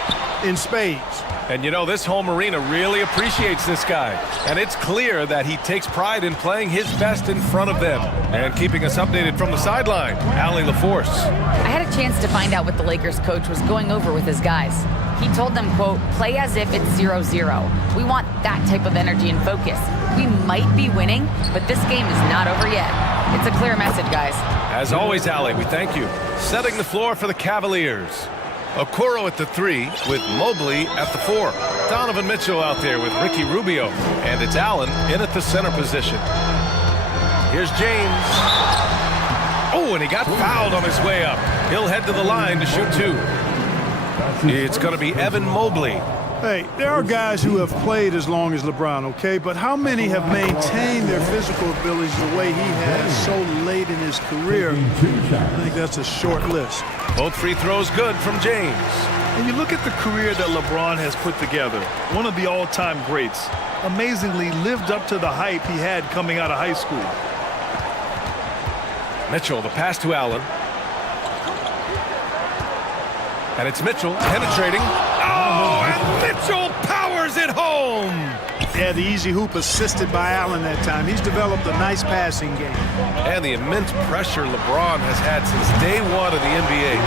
in spades. And you know, this home arena really appreciates this guy. And it's clear that he takes pride in playing his best in front of them. And keeping us updated from the sideline, Allie LaForce. I had a chance to find out what the Lakers coach was going over with his guys. He told them, quote, play as if it's 0-0. We want that type of energy and focus. We might be winning, but this game is not over yet. It's a clear message, guys. As always, Allie, we thank you. Setting the floor for the Cavaliers. Okoro at the 3 with Mobley at the 4. Donovan Mitchell out there with Ricky Rubio. And it's Allen in at the center position. Here's James. Oh, and he got fouled on his way up. He'll head to the line to shoot 2. It's going to be Evan Mobley. Hey, there are guys who have played as long as LeBron, okay? But how many have maintained their physical abilities the way he has so late in his career? I think that's a short list. Both free throws good from James. And you look at the career that LeBron has put together, one of the all-time greats, amazingly lived up to the hype he had coming out of high school. Mitchell, the pass to Allen. And it's Mitchell penetrating. Oh, and Mitchell powers it home. Yeah, the easy hoop assisted by Allen that time. He's developed a nice passing game. And the immense pressure LeBron has had since day one of the NBA.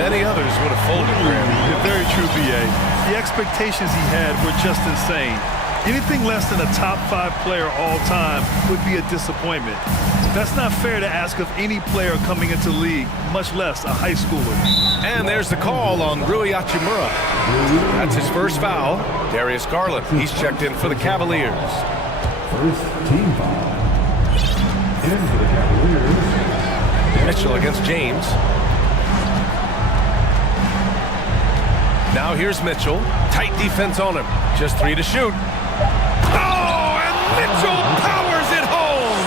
Many others would have folded for him. Very true, B.A. The expectations he had were just insane. Anything less than a top 5 player all time would be a disappointment. That's not fair to ask of any player coming into the league, much less a high schooler. And there's the call on Rui Hachimura. That's his first foul. Darius Garland, he's checked in for the Cavaliers. First team foul. In for the Cavaliers. Mitchell against James. Now here's Mitchell. Tight defense on him. Just 3 to shoot. Oh, and Mitchell powers it home!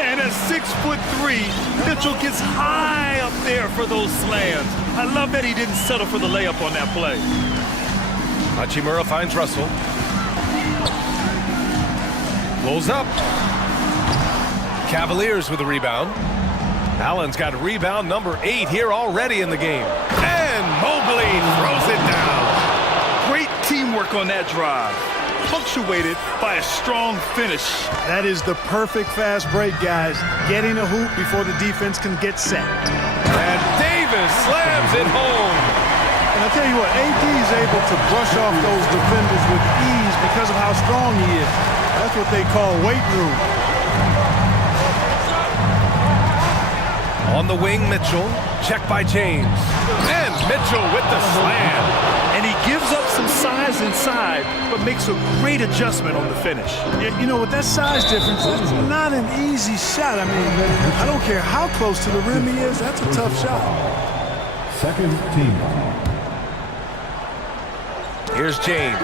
And at 6'3", Mitchell gets high up there for those slams. I love that he didn't settle for the layup on that play. Hachimura finds Russell. Pulls up. Cavaliers with a rebound. Allen's got rebound number 8 here already in the game. And Mobley throws it down. Great teamwork on that drive, punctuated by a strong finish. That is the perfect fast break, guys. Getting a hoop before the defense can get set. And Davis slams it home. And I tell you what, AD is able to brush off those defenders with ease because of how strong he is. That's what they call weight room. On the wing, Mitchell. Checked by James. And Mitchell with the slam. And he gives up some size inside, but makes a great adjustment on the finish. Yeah, you know, with that size difference, it's not an easy shot. I mean, I don't care how close to the rim he is, that's a tough shot. Second team foul. Here's James.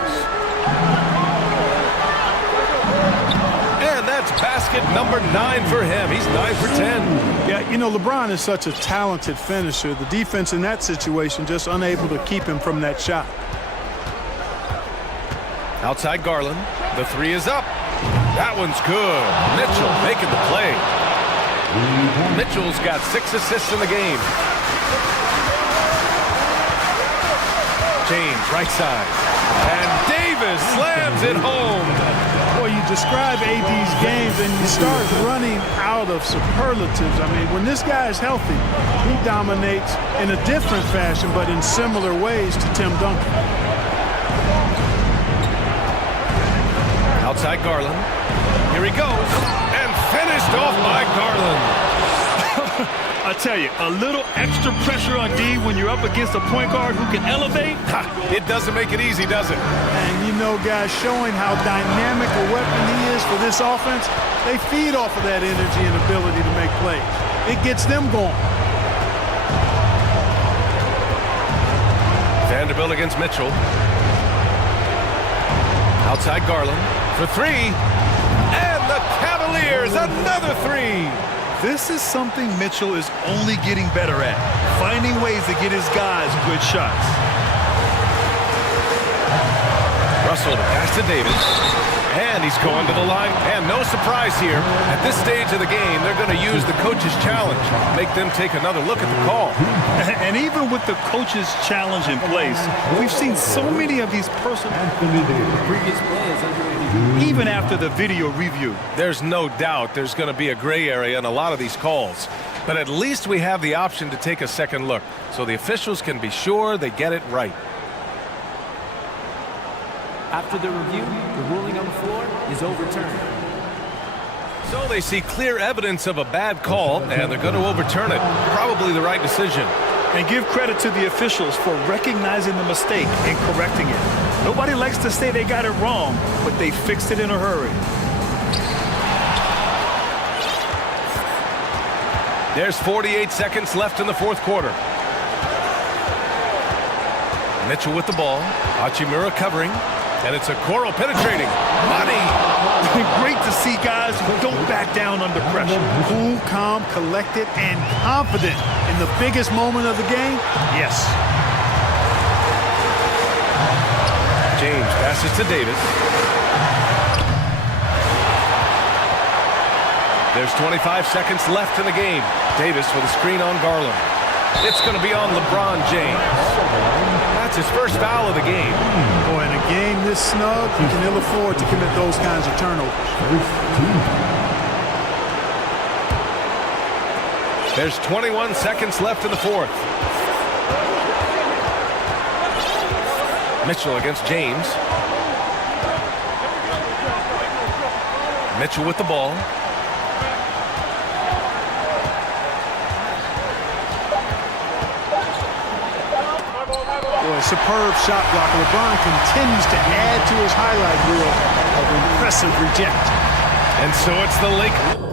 And that's basket number 9 for him. He's 9 for 10. Yeah, you know, LeBron is such a talented finisher. The defense in that situation just unable to keep him from that shot. Outside Garland. The 3 is up. That one's good. Mitchell making the play. Mitchell's got 6 assists in the game. James, right side. And Davis slams it home. Boy, you describe AD's games and you start running out of superlatives. I mean, when this guy is healthy, he dominates in a different fashion, but in similar ways to Tim Duncan. Outside Garland. Here he goes. And finished off by Garland. I tell you, a little extra pressure on D when you're up against a point guard who can elevate. It doesn't make it easy, does it? And you know, guys, showing how dynamic a weapon he is for this offense, they feed off of that energy and ability to make plays. It gets them going. Vanderbilt against Mitchell. Outside Garland for 3. And the Cavaliers another three. This is something Mitchell is only getting better at, finding ways to get his guys good shots. Russell to pass to Davis. And he's going to the line. And no surprise here. At this stage of the game, they're going to use the coach's challenge. Make them take another look at the call. And even with the coach's challenge in place, we've seen so many of these personal... Previous play is under review. Even after the video review. There's no doubt there's going to be a gray area in a lot of these calls. But at least we have the option to take a second look, so the officials can be sure they get it right. After the review, the ruling on the floor is overturned. So they see clear evidence of a bad call, and they're going to overturn it. Probably the right decision. And give credit to the officials for recognizing the mistake and correcting it. Nobody likes to say they got it wrong, but they fixed it in a hurry. There's 48 seconds left in the fourth quarter. Mitchell with the ball. Hachimura covering. And it's a Okoro penetrating. Money! Great to see guys who don't back down under pressure. Cool, calm, collected, and confident in the biggest moment of the game? Yes. James passes to Davis. There's 25 seconds left in the game. Davis with a screen on Garland. It's going to be on LeBron James. That's his first foul of the game. Boy, in a game this snug, you can ill afford to commit those kinds of turnovers. There's 21 seconds left in the fourth. Mitchell against James. Mitchell with the ball. Boy, superb shot block. LeBron continues to add to his highlight reel of impressive reject. And so it's the Lakers.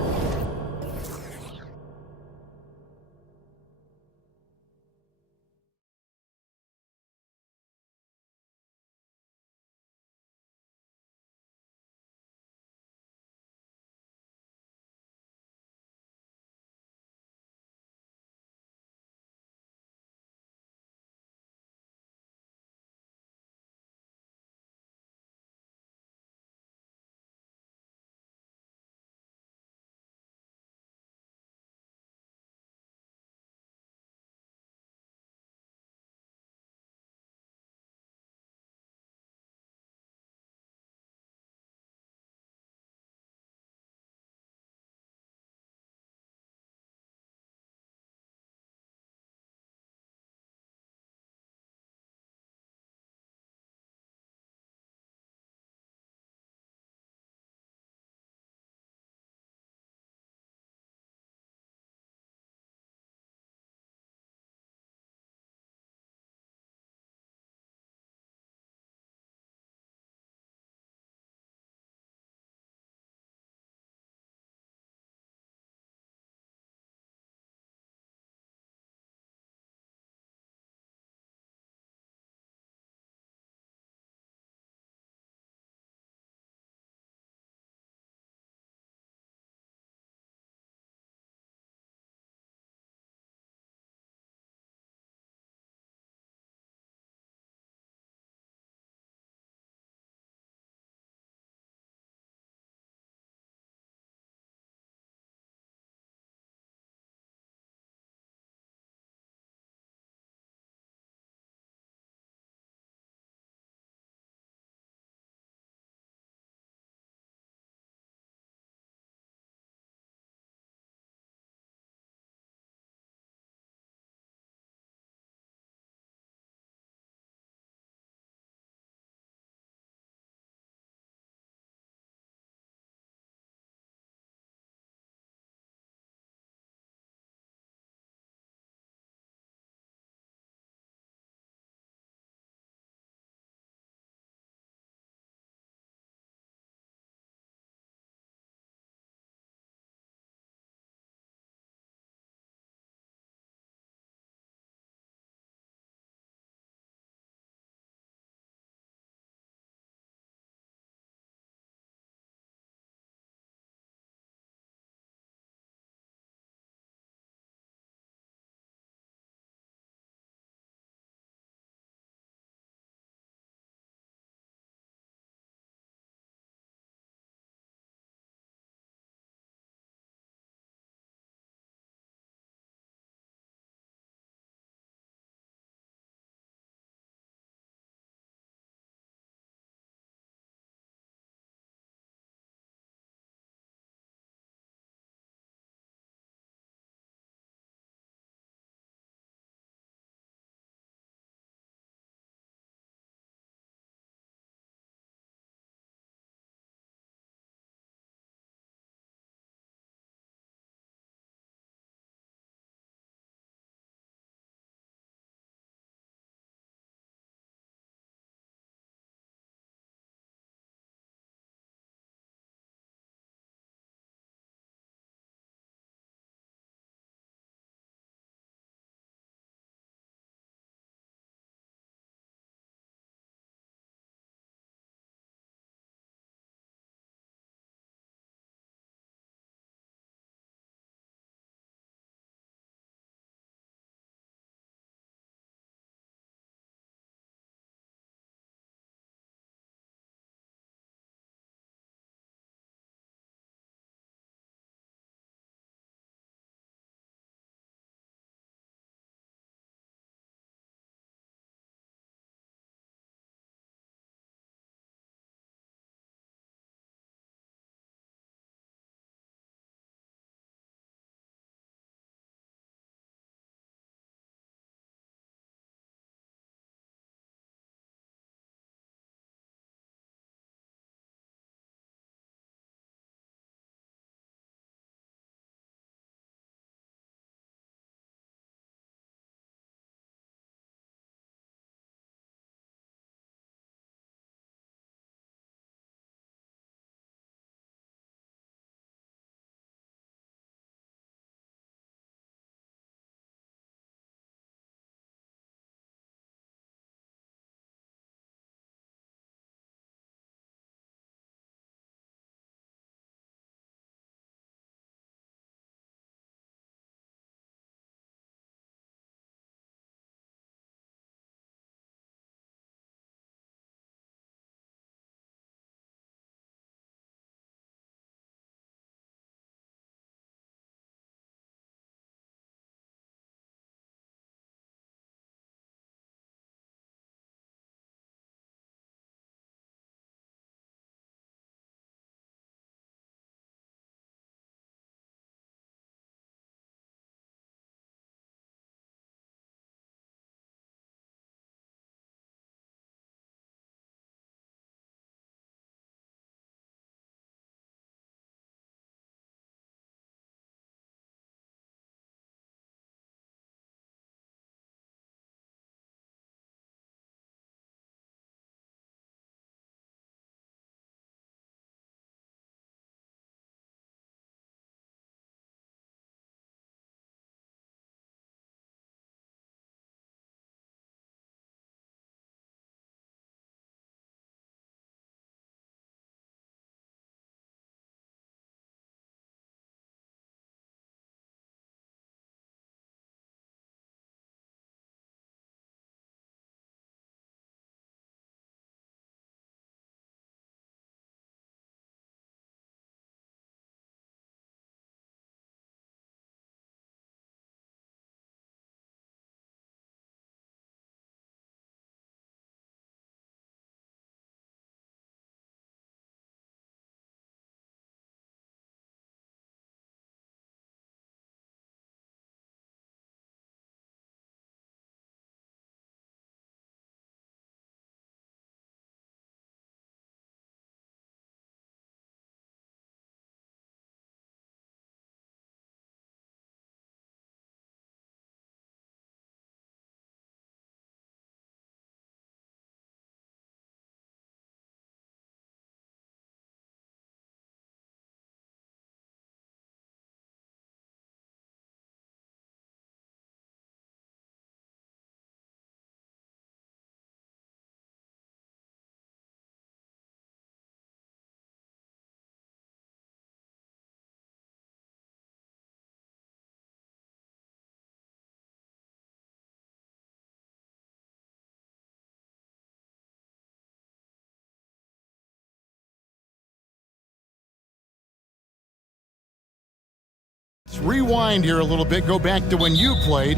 Rewind here a little bit. Go back to when you played.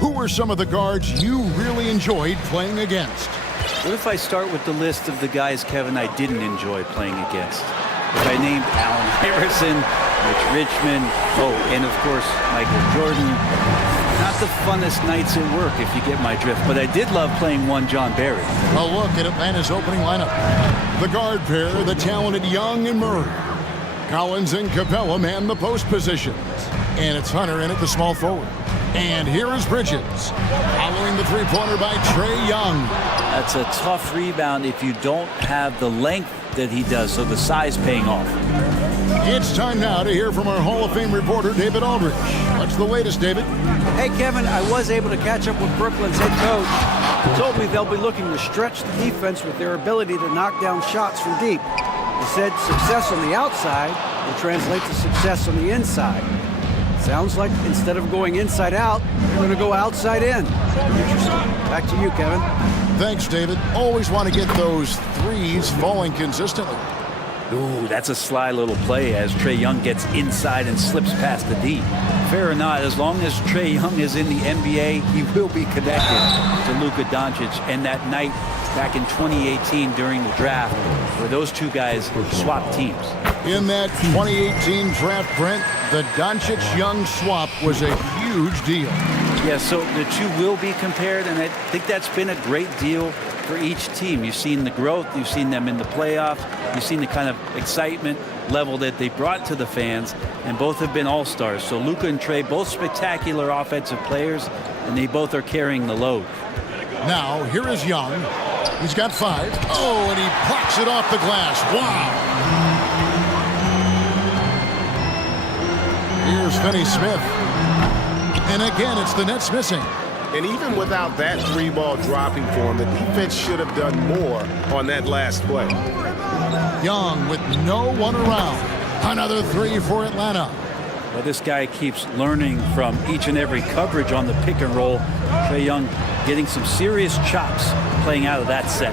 Who were some of the guards you really enjoyed playing against? What if I start with the list of the guys, Kevin, I didn't enjoy playing against? If I named Allen Harrison, Mitch Richmond, and of course, Michael Jordan. Not the funnest nights at work, if you get my drift, but I did love playing one John Barry. A look at Atlanta's opening lineup. The guard pair, the talented Young and Murray. Collins and Capella man the post positions. And it's Hunter in at the small forward. And here is Bridges, following the three-pointer by Trae Young. That's a tough rebound if you don't have the length that he does, so the size paying off. It's time now to hear from our Hall of Fame reporter, David Aldrich. What's the latest, David? Hey, Kevin, I was able to catch up with Brooklyn's head coach. He told me they'll be looking to stretch the defense with their ability to knock down shots from deep. He said success on the outside will translate to success on the inside. Sounds like instead of going inside out, they're going to go outside in. Interesting. Back to you, Kevin. Thanks, David. Always want to get those threes falling consistently. Ooh, that's a sly little play as Trae Young gets inside and slips past the D. Fair or not, as long as Trae Young is in the NBA, he will be connected to Luka Doncic. And that night back in 2018 during the draft, where those two guys swapped teams. In that 2018 draft, Brent, the Doncic-Young swap was a huge deal. Yeah, so the two will be compared, and I think that's been a great deal for each team. You've seen the growth, you've seen them in the playoffs, you've seen the kind of excitement level that they brought to the fans, and both have been all-stars. So Luka and Trae, both spectacular offensive players, and they both are carrying the load. Now, here is Young. He's got 5. Oh, and he plucks it off the glass. Wow! Here's Finney Smith. And again, it's the Nets missing. And even without that three-ball dropping for him, the defense should have done more on that last play. Young with no one around. Another 3 for Atlanta. Well, this guy keeps learning from each and every coverage on the pick and roll. Trae Young getting some serious chops playing out of that set.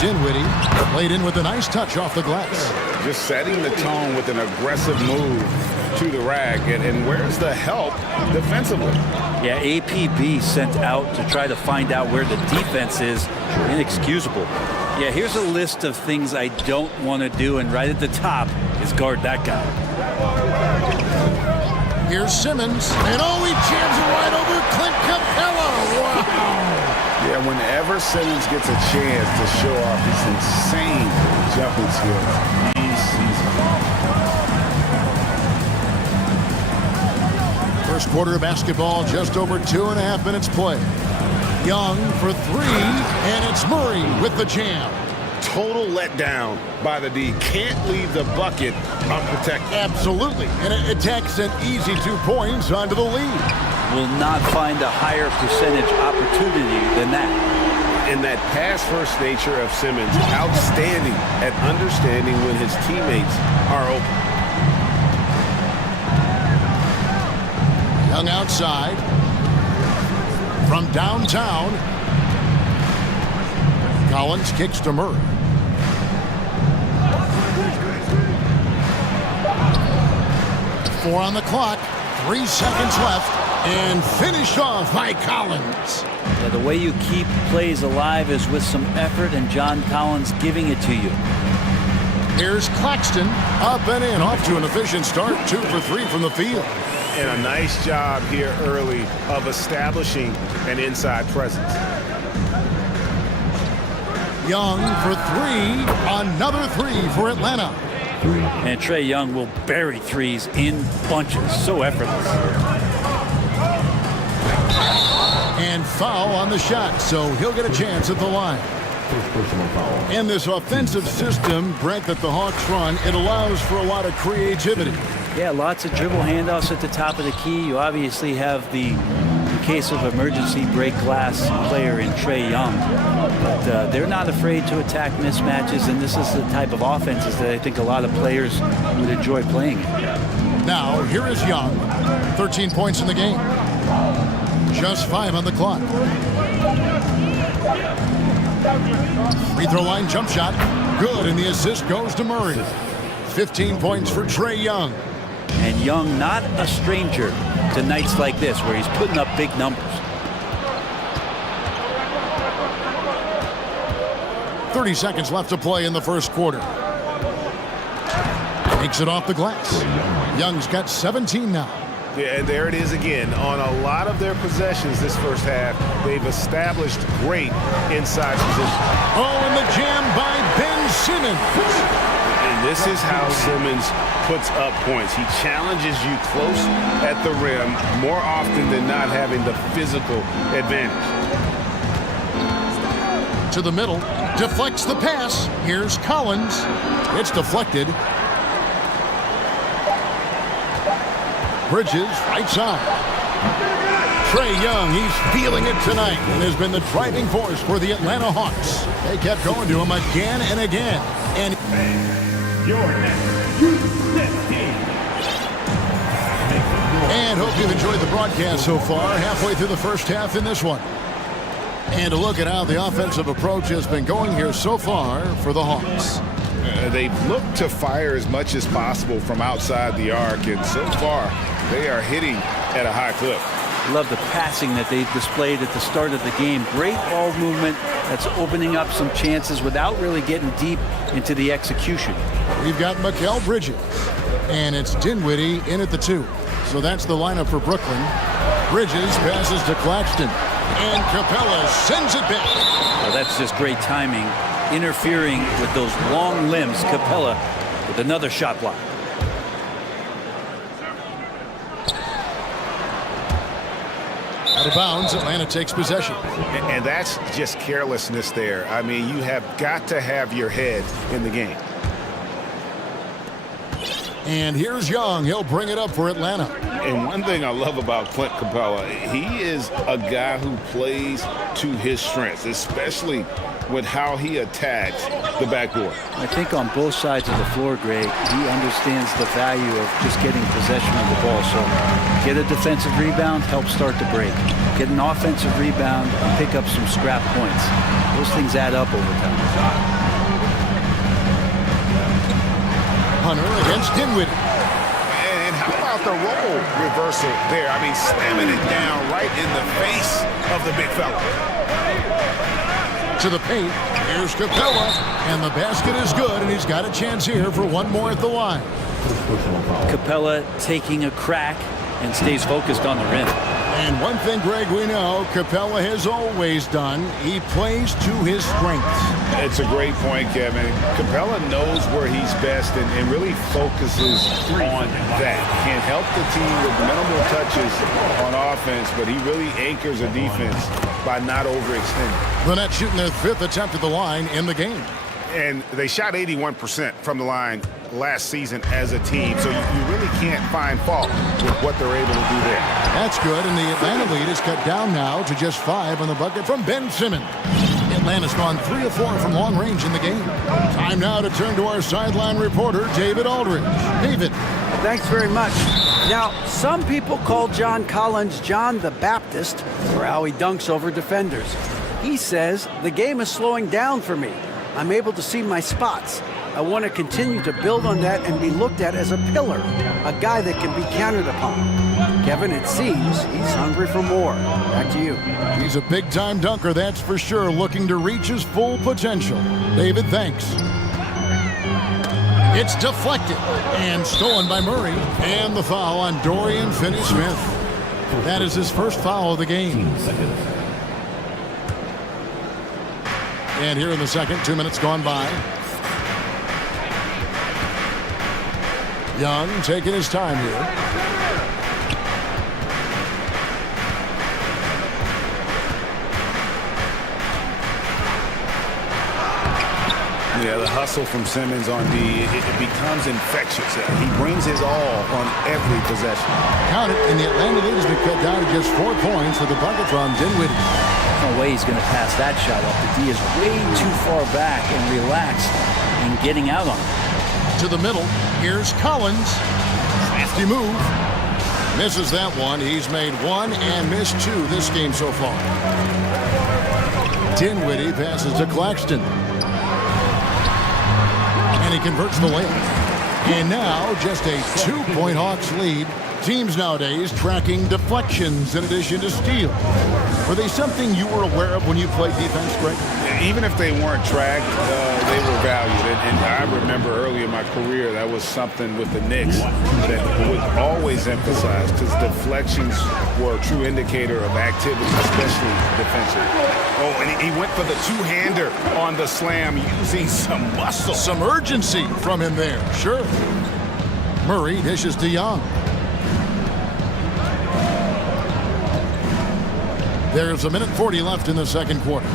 Dinwiddie played in with a nice touch off the glass. Just setting the tone with an aggressive move to the rack. And where's the help defensively? Yeah, APB sent out to try to find out where the defense is. Inexcusable. Yeah, here's a list of things I don't want to do, and right at the top is guard that guy. Here's Simmons, and oh, he jams it right over Clint Capella. Wow! Yeah, whenever Simmons gets a chance to show off his insane jumping skills, he's First quarter of basketball, just over 2.5 minutes play. Young for 3, and it's Murray with the jam. Total letdown by the D. Can't leave the bucket unprotected. Absolutely, and it takes an easy 2 points onto the lead. Will not find a higher percentage opportunity than that. And that pass-first nature of Simmons, outstanding at understanding when his teammates are open. Young outside. From downtown. Collins kicks to Murray. Four on the clock. 3 seconds left. And finished off by Collins. Yeah, the way you keep plays alive is with some effort, and John Collins giving it to you. Here's Claxton. Up and in. Off to an efficient start. 2 for 3 from the field. And a nice job here early of establishing an inside presence. Young for 3. Another 3 for Atlanta. And Trae Young will bury threes in bunches. So effortless. And foul on the shot, so he'll get a chance at the line. In this offensive system, Brent, that the Hawks run, it allows for a lot of creativity. Yeah, lots of dribble handoffs at the top of the key. You obviously have the case of emergency break glass player in Trae Young. But they're not afraid to attack mismatches, and this is the type of offenses that I think a lot of players would enjoy playing in. Now, here is Young. 13 points in the game. Just 5 on the clock. Free throw line jump shot. Good, and the assist goes to Murray. 15 points for Trae Young. And Young, not a stranger to nights like this where he's putting up big numbers. 30 seconds left to play in the first quarter. Takes it off the glass. Young's got 17 now. Yeah, and there it is again. On a lot of their possessions this first half, they've established great inside position. Oh, and the jam by Ben Simmons. And this is how Simmons puts up points. He challenges you close at the rim more often than not, having the physical advantage. To the middle, deflects the pass. Here's Collins. It's deflected. Bridges, right side. Trae Young, he's feeling it tonight and has been the driving force for the Atlanta Hawks. They kept going to him again and again. And hope you've enjoyed the broadcast so far. Halfway through the first half in this one. And a look at how the offensive approach has been going here so far for the Hawks. They've looked to fire as much as possible from outside the arc, and so far they are hitting at a high clip. Love the passing that they displayed at the start of the game. Great ball movement that's opening up some chances without really getting deep into the execution. We've got Mikal Bridges, and it's Dinwiddie in at the 2. So that's the lineup for Brooklyn. Bridges passes to Claxton, and Capella sends it back. Well, that's just great timing, interfering with those long limbs. Capella with another shot block. Out of bounds, Atlanta takes possession. And that's just carelessness there. I mean, you have got to have your head in the game. And here's Young. He'll bring it up for Atlanta. And one thing I love about Clint Capella, he is a guy who plays to his strengths, especially with how he attacks the backboard. I think on both sides of the floor, Greg, he understands the value of just getting possession of the ball. So get a defensive rebound, help start the break. Get an offensive rebound and pick up some scrap points. Those things add up over time. Hunter against Dinwiddie. And how about the role reversal there? I mean, slamming it down right in the face of the big fella. To the paint, here's Capella, and the basket is good, and he's got a chance here for one more at the line. Capella taking a crack and stays focused on the rim. And one thing, Greg, we know Capella has always done, he plays to his strengths. It's a great point, Kevin. Capella knows where he's best and really focuses on that. Can't help the team with minimal touches on offense, but he really anchors a defense by not overextending. The Nets shooting their 5th attempt at the line in the game. And they shot 81% from the line last season as a team, so you really can't find fault with what they're able to do there. That's good, and the Atlanta lead is cut down now to just 5 on the bucket from Ben Simmons. Atlanta's gone 3 of 4 from long range in the game. Time now to turn to our sideline reporter, David Aldridge. David. Thanks very much. Now, some people call John Collins John the Baptist for how he dunks over defenders. He says, the game is slowing down for me. I'm able to see my spots. I want to continue to build on that and be looked at as a pillar, a guy that can be counted upon. Kevin, it seems he's hungry for more. Back to you. He's a big-time dunker, that's for sure, looking to reach his full potential. David, thanks. It's deflected and stolen by Murray. And the foul on Dorian Finney-Smith. That is his first foul of the game. And here in the second, 2 minutes gone by. Young taking his time here. Yeah, the hustle from Simmons on D, it becomes infectious. He brings his all on every possession. Count it, and the Atlanta lead has been cut down to just 4 points with the bucket from Dinwiddie. No way he's going to pass that shot off. The D is way too far back and relaxed in getting out on it. To the middle, here's Collins. Crafty move. Misses that one. He's made 1 and missed 2 this game so far. Dinwiddie passes to Claxton. And he converts the layup. And now just a 2-point Hawks lead. Teams nowadays tracking deflections in addition to steals. Were they something you were aware of when you played defense, Greg? Even if they weren't tracked, they were valued. And I remember early in my career, that was something with the Knicks that would always emphasize, because deflections were a true indicator of activity, especially defensively. Oh, and he went for the two-hander on the slam, using some muscle. Some urgency from him there, sure. Murray dishes to Young. There's 1:40 left in the second quarter.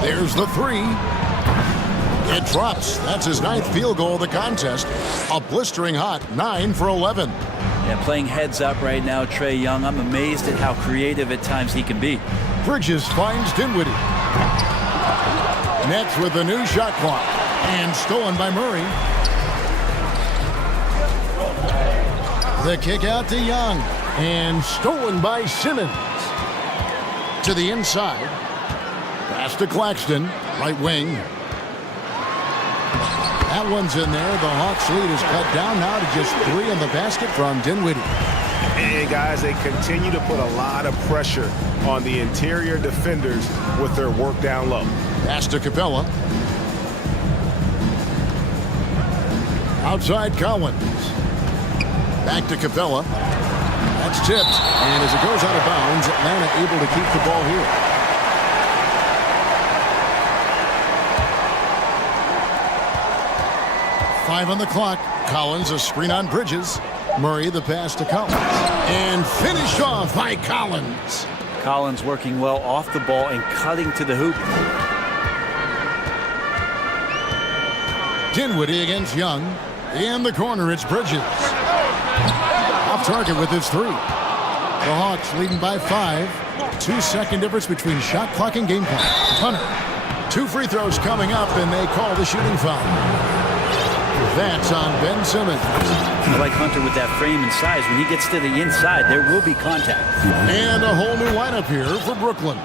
There's the three. It drops. That's his 9th field goal of the contest. A blistering hot 9 for 11. Yeah, playing heads up right now, Trae Young. I'm amazed at how creative at times he can be. Bridges finds Dinwiddie. Nets with the new shot clock. And stolen by Murray. The kick out to Young. And stolen by Simmons. To the inside. Pass to Claxton. Right wing. That one's in there. The Hawks lead is cut down now to just 3 in the basket from Dinwiddie. And guys, they continue to put a lot of pressure on the interior defenders with their work down low. Pass to Capella. Outside Collins. Back to Capella. That's tipped. And as it goes out of bounds, Atlanta able to keep the ball here. Five on the clock. Collins, a screen on Bridges. Murray, the pass to Collins. And finished off by Collins. Collins working well off the ball and cutting to the hoop. Dinwiddie against Young. In the corner, it's Bridges. Off target with his 3. The Hawks leading by 5. 2-second difference between shot clock and game clock. Hunter. 2 free throws coming up, and they call the shooting foul. That's on Ben Simmons. I like Hunter with that frame and size. When he gets to the inside, there will be contact. And a whole new lineup here for Brooklyn.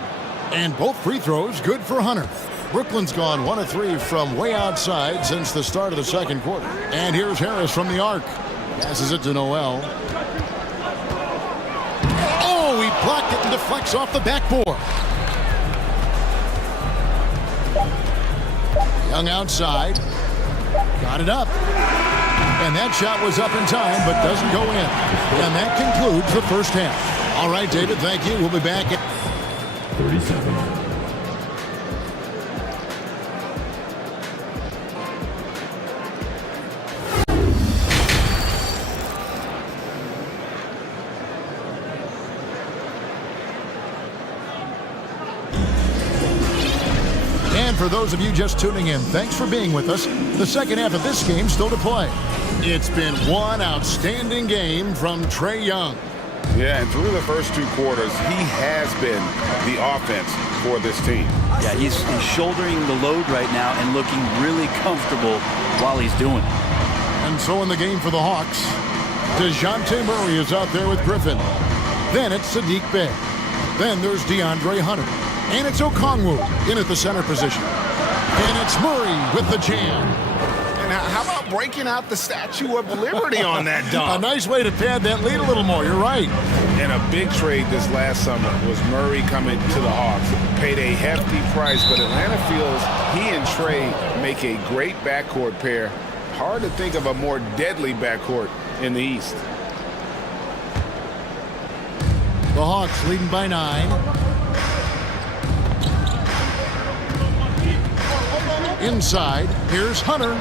And both free throws good for Hunter. Brooklyn's gone 1 of 3 from way outside since the start of the second quarter. And here's Harris from the arc. Passes it to Noel. Oh, he blocked it and deflects off the backboard. Young outside. Got it up. And that shot was up in time, but doesn't go in. And that concludes the first half. All right, David, thank you. We'll be back at 37. For those of you just tuning in, thanks for being with us. The second half of this game still to play. It's been one outstanding game from Trae Young. Yeah, and through the first 2 quarters, he has been the offense for this team. Yeah, he's shouldering the load right now and looking really comfortable while he's doing it. And so in the game for the Hawks, DeJounte Murray is out there with Griffin. Then it's Sadiq Bey. Then there's DeAndre Hunter. And it's Okongwu in at the center position. And it's Murray with the jam. And how about breaking out the Statue of Liberty on that dunk? A nice way to pad that lead a little more. You're right. And a big trade this last summer was Murray coming to the Hawks. Paid a hefty price, but Atlanta feels he and Trae make a great backcourt pair. Hard to think of a more deadly backcourt in the East. The Hawks leading by 9. Inside, here's Hunter.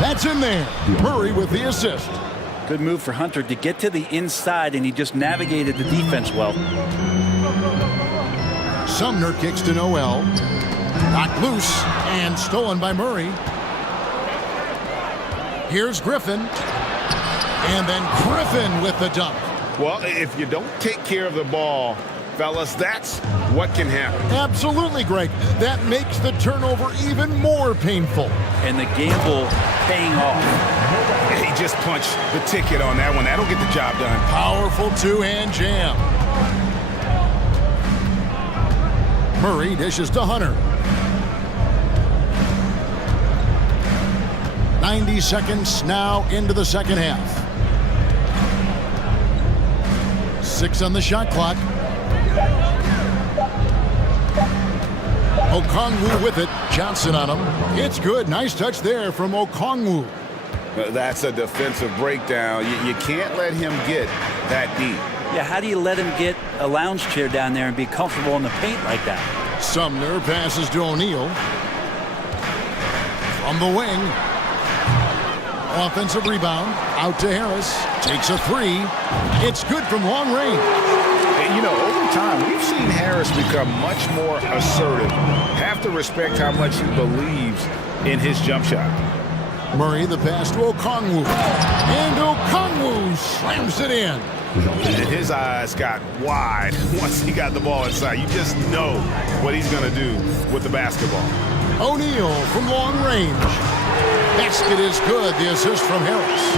That's in there. Murray with the assist. Good move for Hunter to get to the inside, and he just navigated the defense well. Sumner kicks to Noel. Knocked loose and stolen by Murray. Here's Griffin. And then Griffin with the dunk. Well, if you don't take care of the ball, fellas, that's what can happen. Absolutely, Greg. That makes the turnover even more painful. And the gamble paying off. He just punched the ticket on that one. That'll get the job done. Powerful two-hand jam. Murray dishes to Hunter. 90 seconds now into the second half. 6 on the shot clock. Okongwu with it. Johnson on him. It's good. Nice touch there from Okongwu. That's a defensive breakdown. You can't let him get that deep. Yeah, how do you let him get a lounge chair down there and be comfortable in the paint like that? Sumner passes to O'Neal. From the wing. Offensive rebound. Out to Harris. Takes a three. It's good from long range. And, you know, over time, we've seen Harris become much more assertive. Have to respect how much he believes in his jump shot. Murray, the pass to Okongwu. And Okongwu slams it in. And his eyes got wide once he got the ball inside. You just know what he's going to do with the basketball. O'Neal from long range. Basket is good. The assist from Harris.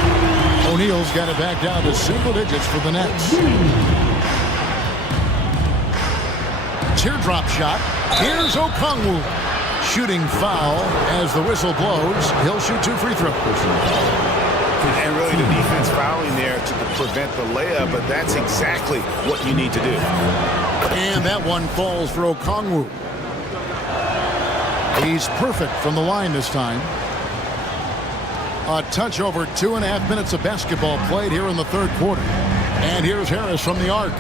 O'Neal's got it back down to single digits for the Nets. Teardrop shot. Here's Okongwu. Shooting foul as the whistle blows. He'll shoot 2 free throws. And really the defense fouling there to prevent the layup, but that's exactly what you need to do. And that one falls for Okongwu. He's perfect from the line this time. A touch over 2.5 minutes of basketball played here in the third quarter. And here's Harris from the arc.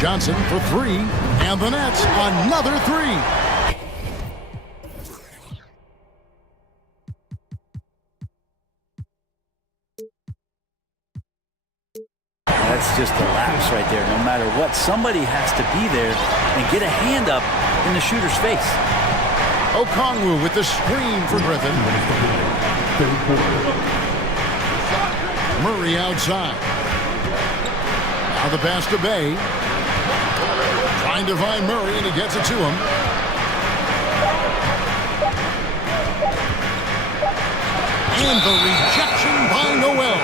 Johnson for 3. And the Nets, another 3. That's just a lapse right there. No matter what, somebody has to be there and get a hand up in the shooter's face. Okongwu with the screen for Griffin. Murray outside. Now the pass to Bay. Trying to find Murray, and he gets it to him. And the rejection by Noel.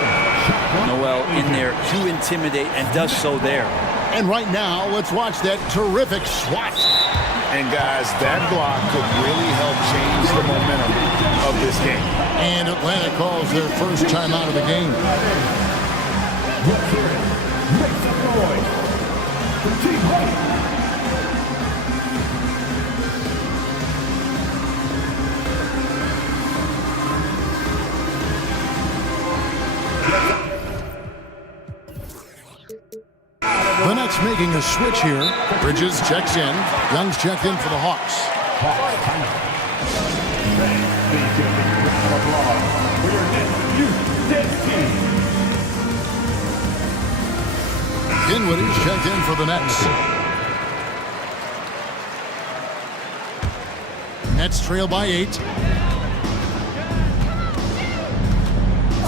Noel in there to intimidate and does so there. And right now, let's watch that terrific swat. And guys, that block could really help change the momentum of this game. And Atlanta calls their first timeout of the game. Make some noise for Team White. The Nets making a switch here. Bridges checks in. Young's checked in for the Hawks. Dinwiddie's checked in for the Nets. Nets trail by 8.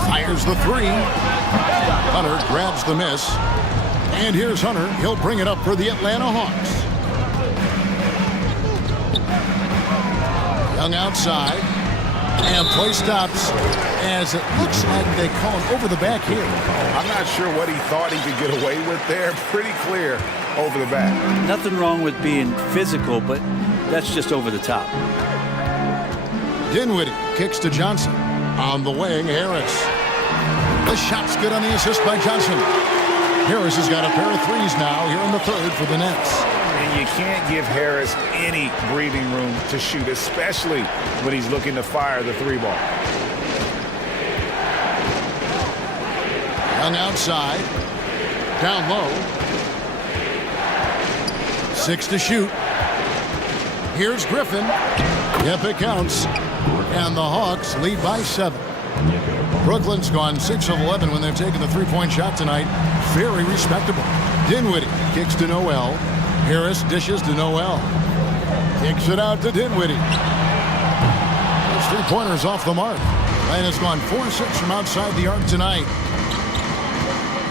Fires the 3. Hunter grabs the miss. And here's Hunter. He'll bring it up for the Atlanta Hawks. Young outside. And play stops as it looks like they call him over the back here. I'm not sure what he thought he could get away with there. Pretty clear over the back. Nothing wrong with being physical, but that's just over the top. Dinwiddie kicks to Johnson. On the wing, Harris. The shot's good on the assist by Johnson. Harris has got a pair of threes now here in the third for the Nets. And you can't give Harris any breathing room to shoot, especially when he's looking to fire the 3 ball. Young outside. Down low. 6 to shoot. Here's Griffin. Yep, it counts. And the Hawks lead by 7. Brooklyn's gone 6 of 11 when they've taken the three-point shot tonight. Very respectable. Dinwiddie kicks to Noel. Harris dishes to Noel. Kicks it out to Dinwiddie. Those three-pointers off the mark. And has gone 4-6 from outside the arc tonight.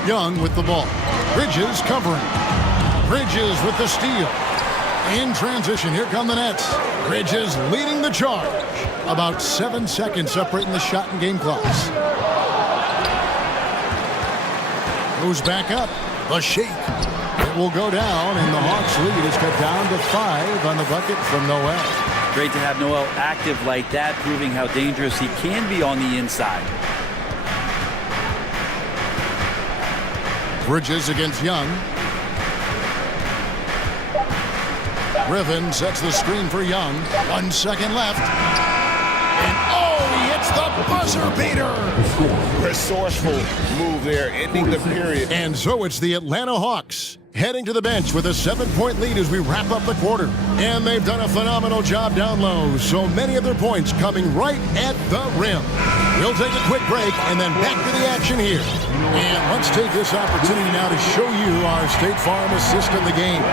Young with the ball. Bridges covering. Bridges with the steal. In transition, here come the Nets. Bridges leading the charge. About 7 seconds separating the shot and game clocks. Goes back up. The shake. It will go down, and the Hawks lead is cut down to 5 on the bucket from Noel. Great to have Noel active like that, proving how dangerous he can be on the inside. Bridges against Young. Griffin sets the screen for Young. 1 second left. And oh, he hits the buzzer beater. Resourceful move there, ending the period. And so it's the Atlanta Hawks heading to the bench with a 7-point lead as we wrap up the quarter. And they've done a phenomenal job down low. So many of their points coming right at the rim. We'll take a quick break and then back to the action here. And let's take this opportunity now to show you our State Farm assist in the game.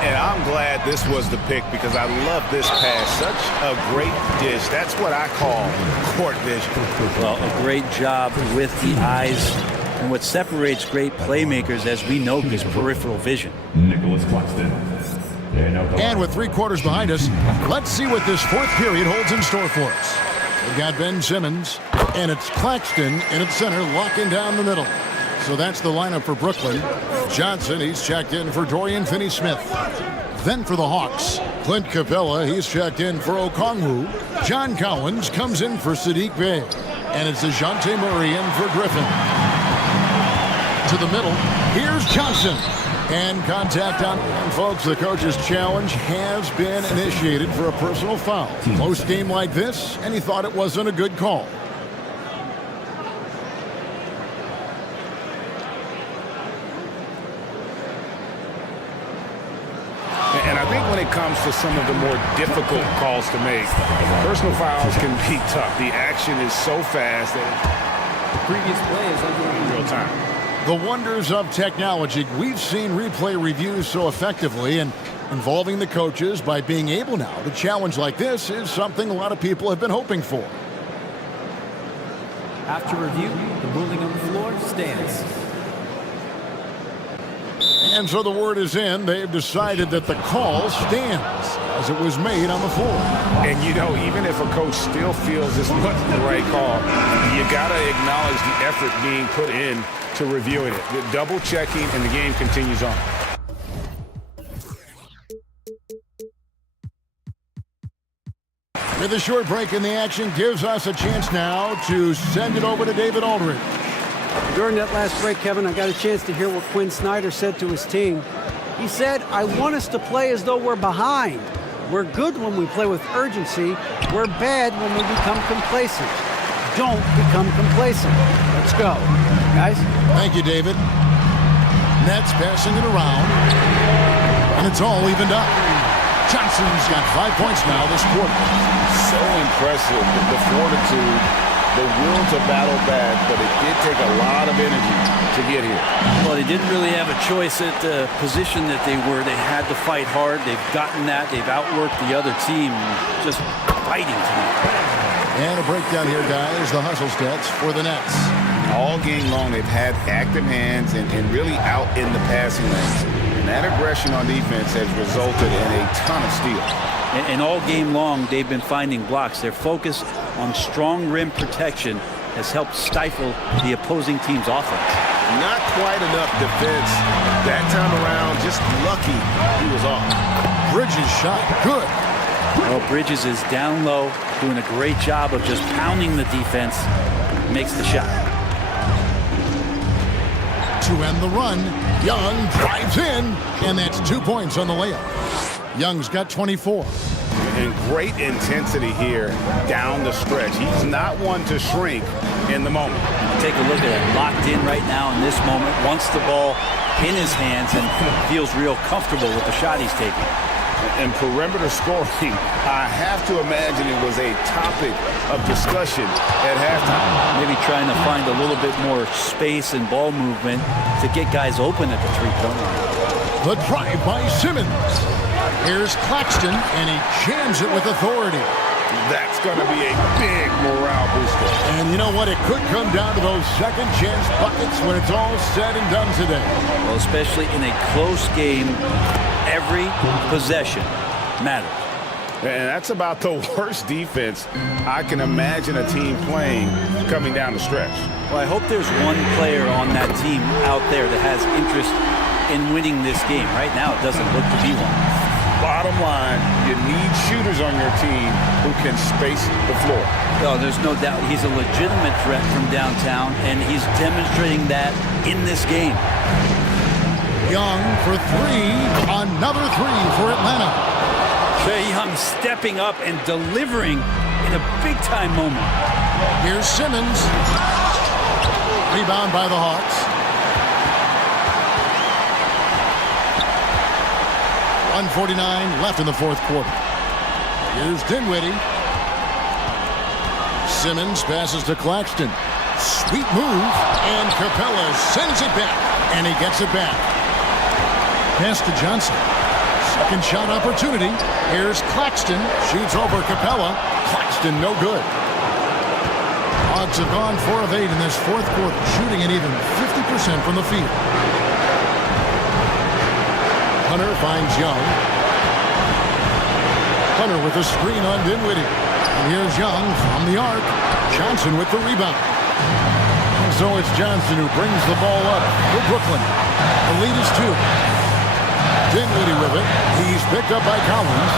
And I'm glad this was the pick because I love this pass. Such a great dish. That's what I call court vision. Well, a great job with the eyes. And what separates great playmakers, as we know, is peripheral vision. And with 3 quarters behind us, let's see what this fourth period holds in store for us. We've got Ben Simmons, and it's Claxton in at center, locking down the middle. So that's the lineup for Brooklyn. Johnson, he's checked in for Dorian Finney-Smith. Then for the Hawks, Clint Capella, he's checked in for Okongwu. John Collins comes in for Sadiq Bey. And it's DeJounte Murray in for Griffin. To the middle, here's Johnson. And contact on, and folks, the coach's challenge has been initiated for a personal foul. Close game like this, and he thought it wasn't a good call. And I think when it comes to some of the more difficult calls to make, personal fouls can be tough. The action is so fast that Previous play is under real time. The wonders of technology. We've seen replay reviews so effectively, and involving the coaches by being able now to challenge like this is something a lot of people have been hoping for. After review, the ruling on the floor stands. And so the word is in. They've decided that the call stands as it was made on the floor. And, you know, even if a coach still feels this wasn't the right call, you got to acknowledge the effort being put in to reviewing it. The double checking, and the game continues on. With a short break in the action, gives us a chance now to send it over to David Aldridge. During that last break, Kevin, I got a chance to hear what Quinn Snyder said to his team. He said, I want us to play as though we're behind. We're good when we play with urgency. We're bad when we become complacent. Don't become complacent. Let's go. Guys? Thank you, David. Nets passing it around. And it's all evened up. Johnson's got 5 points now this quarter. So impressive, the fortitude, the will to battle back, but it did take a lot of energy to get here. Well, they didn't really have a choice at the position that they were. They had to fight hard. They've gotten that. They've outworked the other team, just fighting tonight. And a breakdown here, guys. The hustle stats for the Nets. All game long, they've had active hands and really out in the passing lanes. And that aggression on defense has resulted in a ton of steals. And all game long, they've been finding blocks. Their focus on strong rim protection has helped stifle the opposing team's offense. Not quite enough defense that time around. Just lucky he was off. Bridges shot good. Well, Bridges is down low, doing a great job of just pounding the defense. Makes the shot. To end the run, Young drives in, and that's 2 points on the layup. Young's got 24. And great intensity here down the stretch. He's not one to shrink in the moment. Take a look at it. Locked in right now in this moment. Wants the ball in his hands and feels real comfortable with the shot he's taking. And perimeter scoring, I have to imagine it was a topic of discussion at halftime. Maybe trying to find a little bit more space and ball movement to get guys open at the three-point line. The drive by Simmons. Here's Claxton, and he jams it with authority. That's going to be a big morale booster. And you know what? It could come down to those second chance buckets when it's all said and done today. Well, especially in a close game, every possession matters. And that's about the worst defense I can imagine a team playing coming down the stretch. Well, I hope there's one player on that team out there that has interest in winning this game. Right now, it doesn't look to be one. Bottom line, you need shooters on your team who can space the floor. No, there's no doubt he's a legitimate threat from downtown, and he's demonstrating that in this game. Young for three. Another three for Atlanta. Trae Young stepping up and delivering in a big-time moment. Here's Simmons. Rebound by the Hawks. 1:49 left in the fourth quarter. Here's Dinwiddie. Simmons passes to Claxton. Sweet move, and Capella sends it back, and he gets it back. Pass to Johnson. Second shot opportunity. Here's Claxton. Shoots over Capella. Claxton no good. Hogs have gone 4 of 8 in this fourth quarter, shooting at even 50% from the field. Hunter finds Young. Hunter with a screen on Dinwiddie. And here's Young from the arc. Johnson with the rebound. And so it's Johnson who brings the ball up for Brooklyn. The lead is 2. Dinwiddie with it. He's picked up by Collins.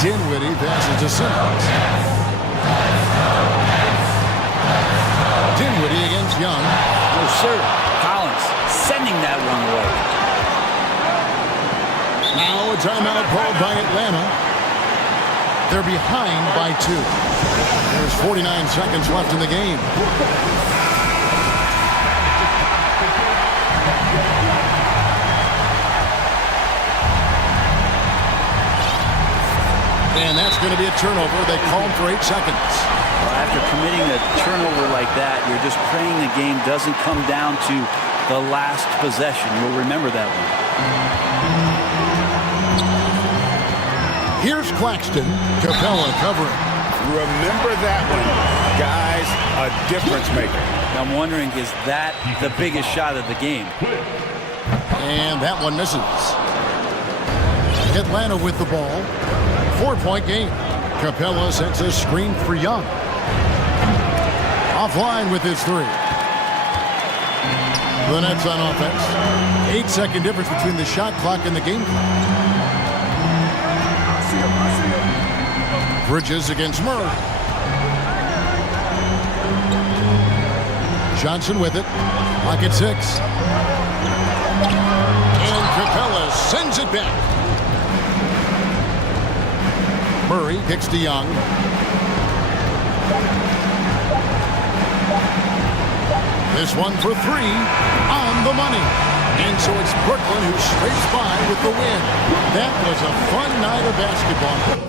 Dinwiddie passes to Simmons. Dinwiddie against Young. No, sir. Collins sending that one away. Now a timeout called by Atlanta. They're behind by 2. There's 49 seconds left in the game. And that's going to be a turnover. They called for 8 seconds. Well, after committing a turnover like that, you're just praying the game doesn't come down to the last possession. You'll remember that one. Here's Claxton. Capella covering. Remember that one. Guys, a difference maker. I'm wondering, is that the biggest shot of the game? And that one misses. Atlanta with the ball. 4-point game. Capella sets a screen for Young. Offline with his 3. The Nets on offense. 8-second difference between the shot clock and the game clock. Bridges against Murray. Johnson with it. Lock at 6. And Capella sends it back. Murray kicks to Young. This one for 3 on the money. And so it's Brooklyn who scrapes by with the win. That was a fun night of basketball.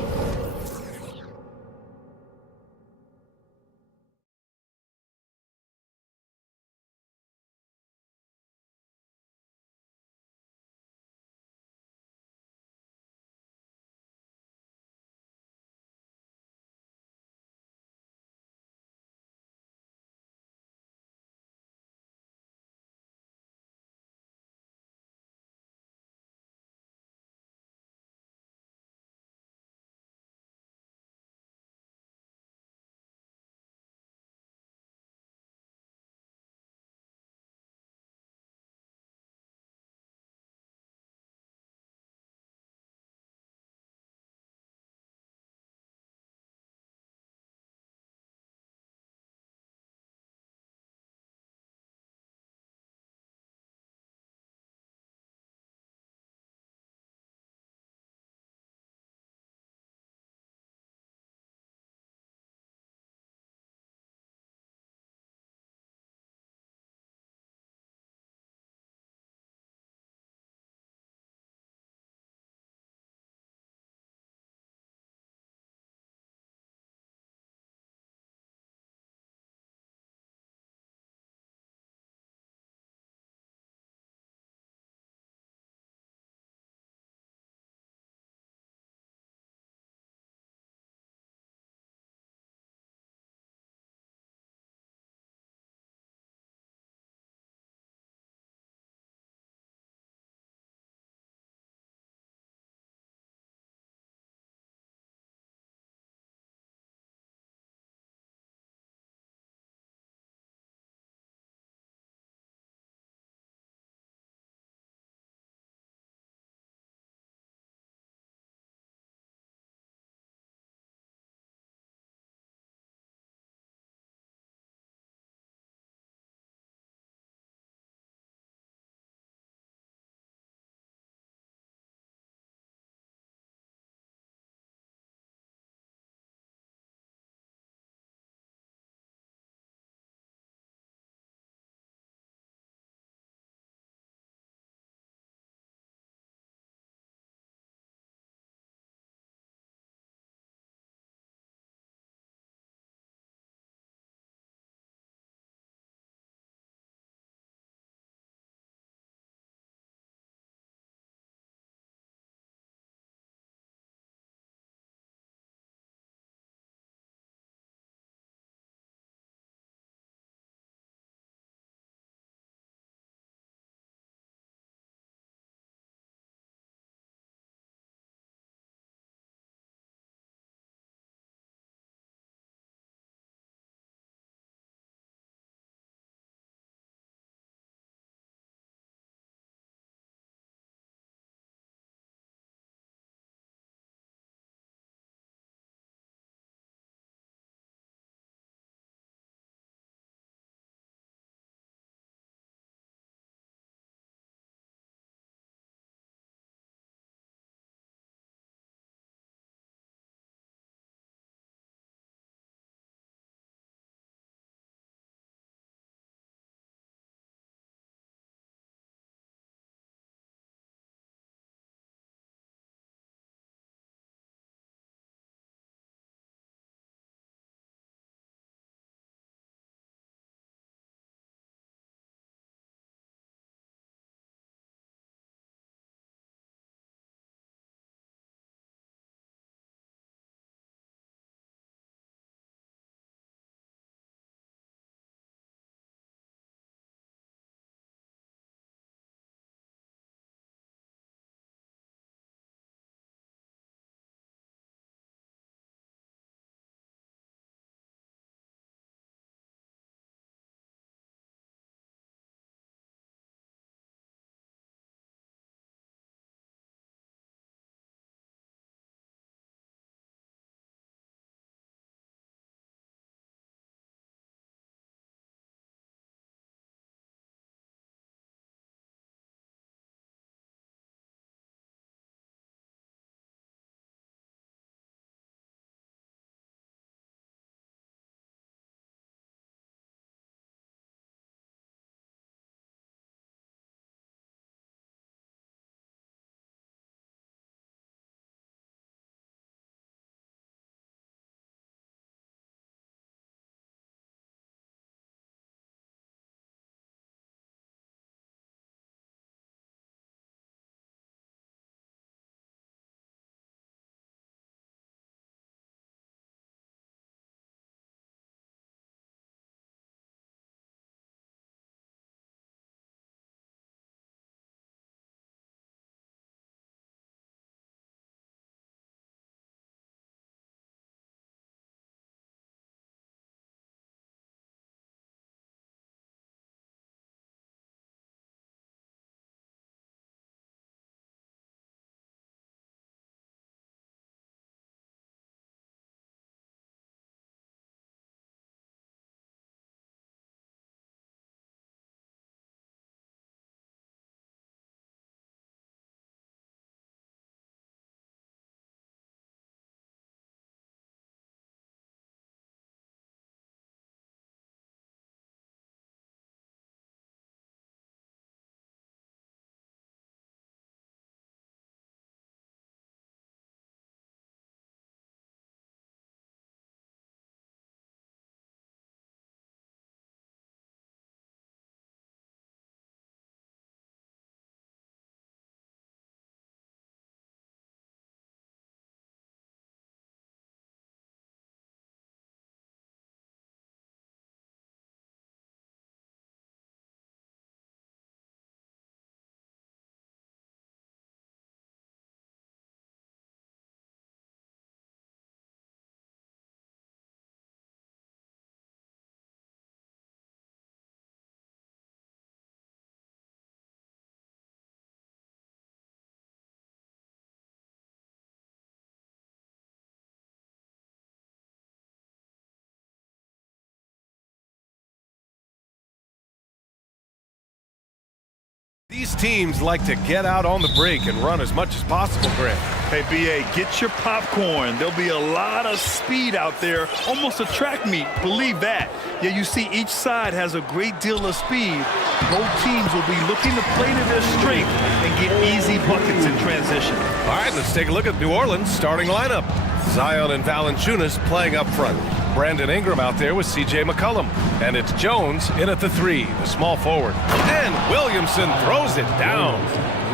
These teams like to get out on the break and run as much as possible, Grant. Hey, B.A., get your popcorn. There'll be a lot of speed out there, almost a track meet, believe that. Yeah, you see each side has a great deal of speed. Both teams will be looking to play to their strength and get easy buckets in transition. All right, let's take a look at New Orleans' starting lineup. Zion and Valanciunas playing up front. Brandon Ingram out there with C.J. McCollum. And it's Jones in at the 3, the small forward. And Williamson throws it down.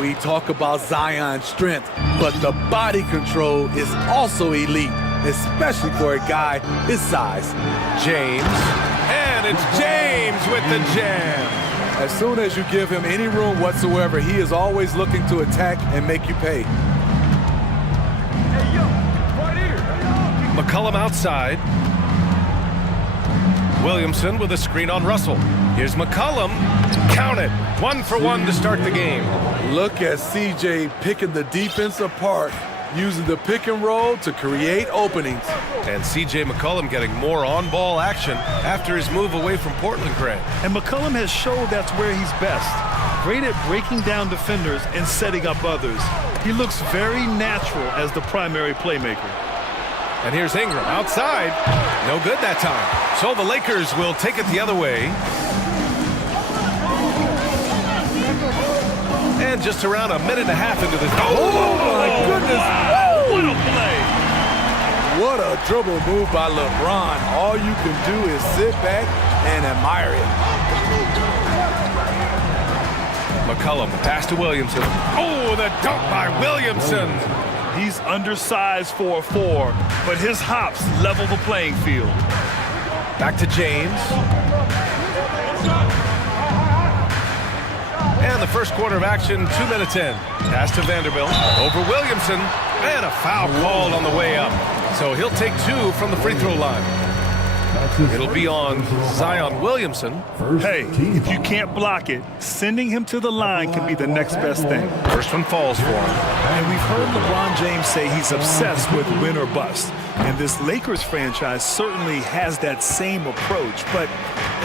We talk about Zion's strength, but the body control is also elite, especially for a guy his size. James. And it's James with the jam. As soon as you give him any room whatsoever, he is always looking to attack and make you pay. McCollum outside. Williamson with a screen on Russell. Here's McCollum. Count it. 1 for 1 to start the game. Look at CJ picking the defense apart, using the pick and roll to create openings. And C.J. McCollum getting more on-ball action after his move away from Portland, Grant. And McCollum has showed that's where he's best. Great at breaking down defenders and setting up others. He looks very natural as the primary playmaker. And here's Ingram outside. No good that time. So the Lakers will take it the other way. And just around a minute and a half into this. Oh my goodness. Wow, what a play. What a dribble move by LeBron. All you can do is sit back and admire it. McCollum, the pass to Williamson. Oh, the dunk by Williamson. He's undersized for a 4, but his hops level the playing field. Back to James. And the first quarter of action, 2 minutes in. Pass to Vanderbilt, over Williamson, and a foul called on the way up. So he'll take 2 from the free throw line. It'll be on Zion Williamson. Hey, if you can't block it, sending him to the line can be the next best thing. First one falls for him. And we've heard LeBron James say he's obsessed with win or bust. And this Lakers franchise certainly has that same approach. But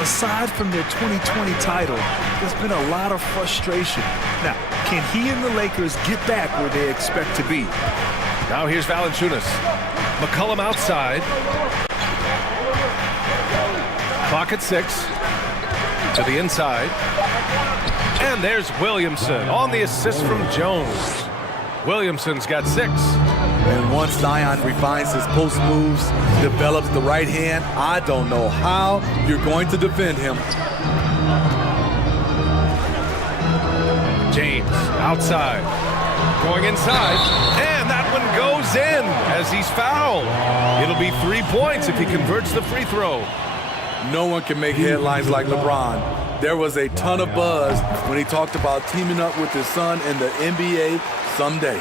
aside from their 2020 title, there's been a lot of frustration. Now, can he and the Lakers get back where they expect to be? Now here's Valanciunas. McCollum outside. Clock at 6. To the inside. And there's Williamson on the assist from Jones. Williamson's got 6. And once Zion refines his post moves, develops the right hand, I don't know how you're going to defend him. James outside. Going inside. And that one goes in as he's fouled. It'll be 3 points if he converts the free throw. No one can make headlines like LeBron. There was a ton of buzz when he talked about teaming up with his son in the NBA someday.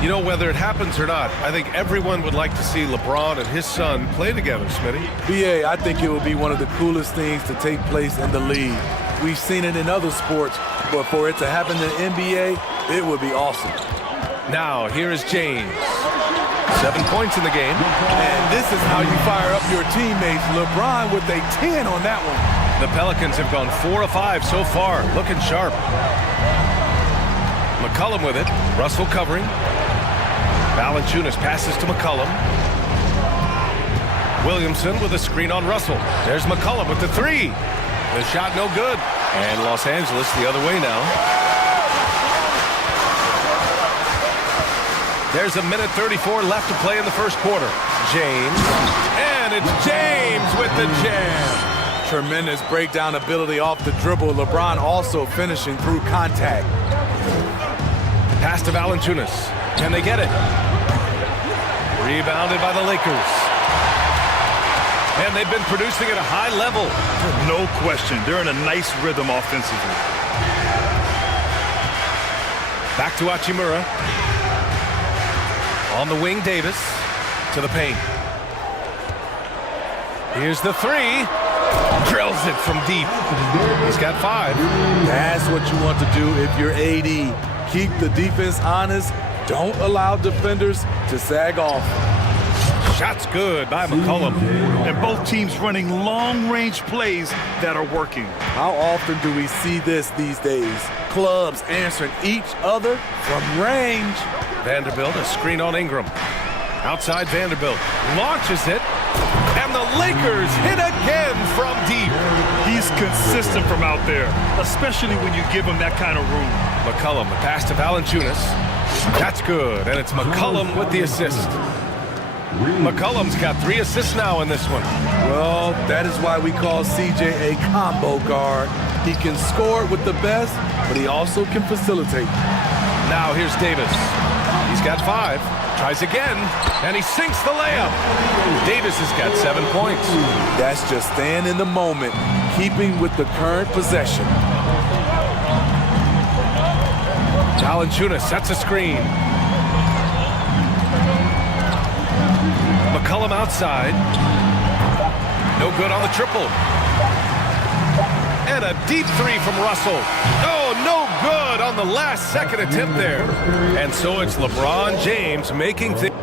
You know, whether it happens or not, I think everyone would like to see LeBron and his son play together, Smitty. BA, I think it would be one of the coolest things to take place in the league. We've seen it in other sports, but for it to happen in the NBA, it would be awesome. Now, here is James. 7 points in the game. And this is how you fire up your teammates. LeBron with a 10 on that one. The Pelicans have gone 4 of 5 so far, looking sharp. McCollum with it. Russell covering. Valanciunas passes to McCollum. Williamson with a screen on Russell. There's McCollum with the 3. The shot no good. And Los Angeles the other way now. There's a minute 34 left to play in the first quarter. James. And it's James with the jam. Tremendous breakdown ability off the dribble. LeBron also finishing through contact. Pass to Valanciunas. Can they get it? Rebounded by the Lakers. And they've been producing at a high level. No question. They're in a nice rhythm offensively. Back to Hachimura. On the wing, Davis. To the paint. Here's the 3. Drills it from deep. He's got 5. That's what you want to do if you're AD. Keep the defense honest. Don't allow defenders to sag off. Shot's good by McCollum. And both teams running long-range plays that are working. How often do we see this these days? Clubs answering each other from range. Vanderbilt, a screen on Ingram. Outside Vanderbilt, launches it, and the Lakers hit again from deep. He's consistent from out there, especially when you give him that kind of room. McCollum, the pass to Valanciunas. That's good, and it's McCollum with the assist. McCollum's got 3 assists now in this one. Well, that is why we call CJ a combo guard. He can score with the best, but he also can facilitate. Now here's Davis. He's got 5. Tries again, and he sinks the layup. Davis has got 7 points. That's just staying in the moment, keeping with the current possession. Valanciunas sets a screen. McCollum outside. No good on the triple. And a deep 3 from Russell. Oh, no good on the last second attempt there. And so it's LeBron James making things.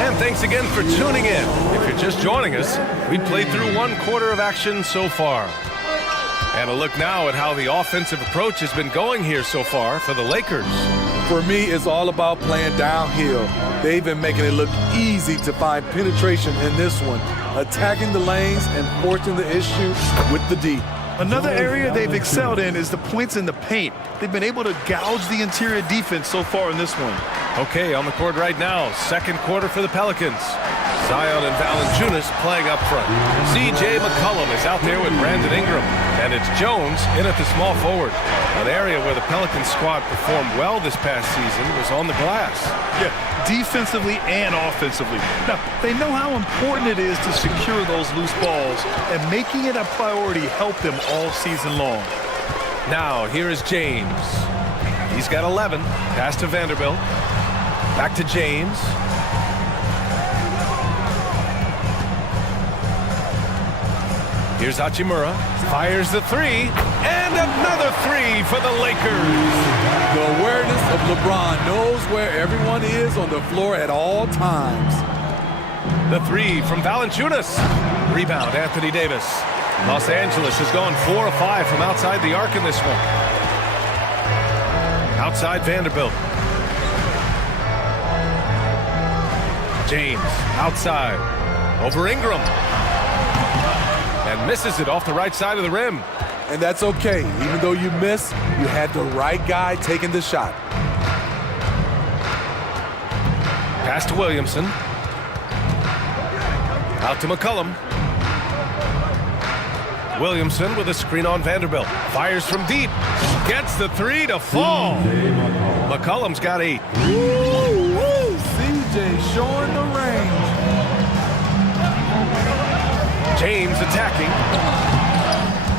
And thanks again for tuning in. If you're just joining us, we played through 1 quarter of action so far. And a look now at how the offensive approach has been going here so far for the Lakers. For me, it's all about playing downhill. They've been making it look easy to find penetration in this one, attacking the lanes and forcing the issue with the D. Another area they've excelled in is the points in the paint. They've been able to gouge the interior defense so far in this one. Okay, on the court right now, second quarter for the Pelicans. Zion and Valanciunas playing up front. C.J. McCollum is out there with Brandon Ingram. And it's Jones in at the small forward. An area where the Pelicans squad performed well this past season was on the glass. Yeah, defensively and offensively. Now, they know how important it is to secure those loose balls, and making it a priority helped them all season long. Now, here is James. He's got 11. Pass to Vanderbilt. Back to James. Here's Hachimura. Fires the 3. And another 3 for the Lakers. The awareness of LeBron knows where everyone is on the floor at all times. The 3 from Valanciunas. Rebound, Anthony Davis. Los Angeles has gone 4 of 5 from outside the arc in this one. Outside Vanderbilt. James, outside. Over Ingram. And misses it off the right side of the rim. And that's okay. Even though you miss, you had the right guy taking the shot. Pass to Williamson. Out to McCollum. Williamson with a screen on Vanderbilt. Fires from deep. Gets the 3 to fall. McCollum's got 8. Woo! CJ showing the range. James attacking.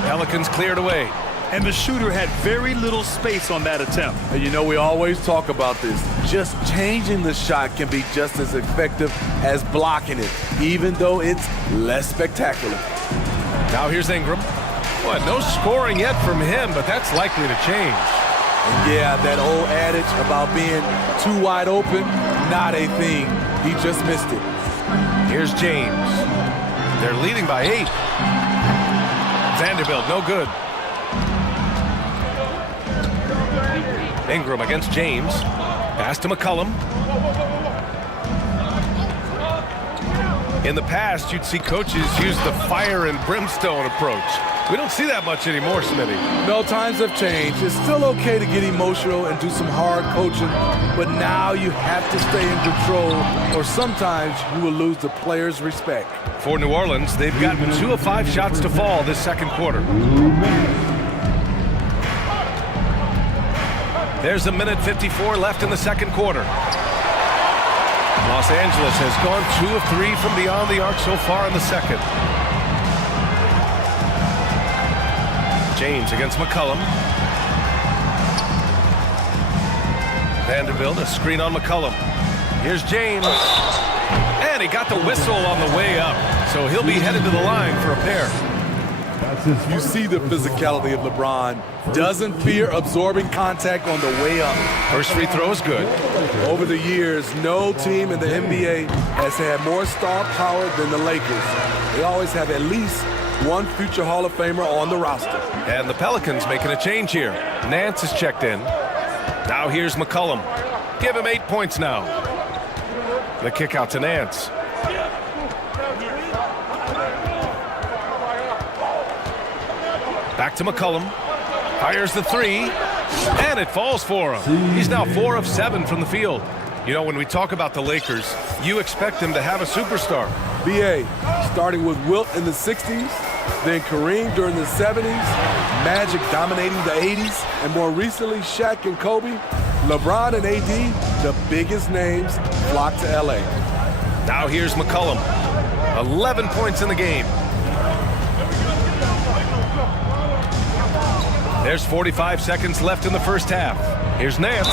Pelicans cleared away. And the shooter had very little space on that attempt. And you know, we always talk about this. Just changing the shot can be just as effective as blocking it, even though it's less spectacular. Now here's Ingram. Boy, no scoring yet from him, but that's likely to change. And yeah, that old adage about being too wide open, not a thing. He just missed it. Here's James. They're leading by 8. Vanderbilt, no good. Ingram against James. Pass to McCollum. In the past, you'd see coaches use the fire and brimstone approach. We don't see that much anymore, Smitty. No, times have changed. It's still okay to get emotional and do some hard coaching, but now you have to stay in control, or sometimes you will lose the players' respect. For New Orleans, they've gotten 2 of 5 shots to fall this second quarter. There's a minute 54 left in the second quarter. Los Angeles has gone 2 of 3 from beyond the arc so far in the second. James against McCollum. Vanderbilt, a screen on McCollum. Here's James. And he got the whistle on the way up, so he'll be headed to the line for a pair. You see the physicality of LeBron. Doesn't fear absorbing contact on the way up. First free throw is good. Over the years, no team in the NBA has had more star power than the Lakers. They always have at least one future Hall of Famer on the roster. And the Pelicans making a change here. Nance is checked in. Now here's McCollum. Give him 8 points now. The kick out to Nance. Back to McCollum. Fires the three. And it falls for him. He's now 4 of 7 from the field. You know, when we talk about the Lakers, you expect them to have a superstar. B.A. starting with Wilt in the 60s, then Kareem during the 70s, Magic dominating the 80s, and more recently Shaq and Kobe. LeBron and AD, the biggest names, flock to L.A. Now here's McCollum. 11 points in the game. There's 45 seconds left in the first half. Here's Nance.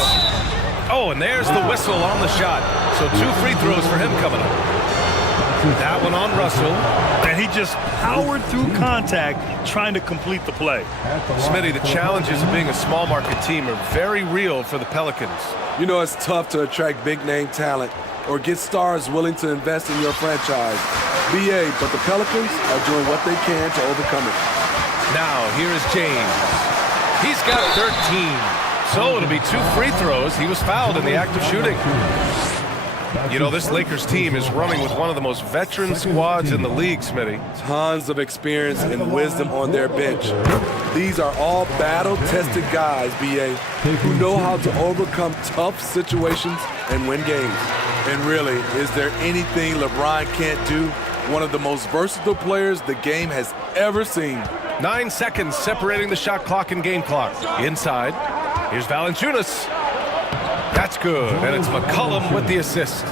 Oh, and there's the whistle on the shot. So 2 free throws for him coming up. That one on Russell. And he just powered through contact trying to complete the play. Smitty, the challenges of being a small market team are very real for the Pelicans. You know, it's tough to attract big name talent or get stars willing to invest in your franchise. BA, but the Pelicans are doing what they can to overcome it. Now, here is James. He's got 13. So it'll be 2 free throws. He was fouled in the act of shooting. You know, this Lakers team is running with one of the most veteran squads in the league, Smitty. Tons of experience and wisdom on their bench. These are all battle-tested guys, BA, who know how to overcome tough situations and win games. And really, is there anything LeBron can't do? One of the most versatile players the game has ever seen. 9 seconds separating the shot clock and game clock. Inside, here's Valanciunas. That's good, and it's McCollum with the assist.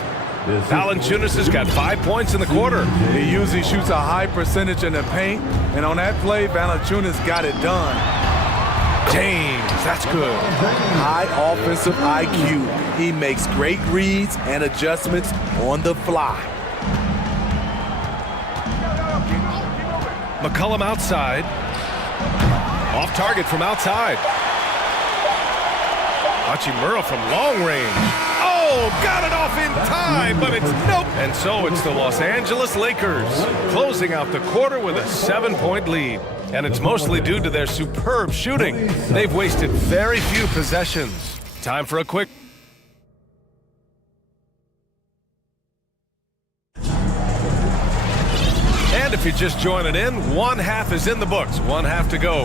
Valanciunas has got 5 points in the quarter. He usually shoots a high percentage in the paint, and on that play, Valanciunas got it done. James, that's good. High offensive IQ. He makes great reads and adjustments on the fly. McCollum outside. Off target from outside. Hachimura from long range. Oh, got it off in time, but it's nope. And so it's the Los Angeles Lakers closing out the quarter with a 7-point lead. And it's mostly due to their superb shooting. They've wasted very few possessions. Time for a quick... And if you're just joining in, 1 half is in the books, 1 half to go.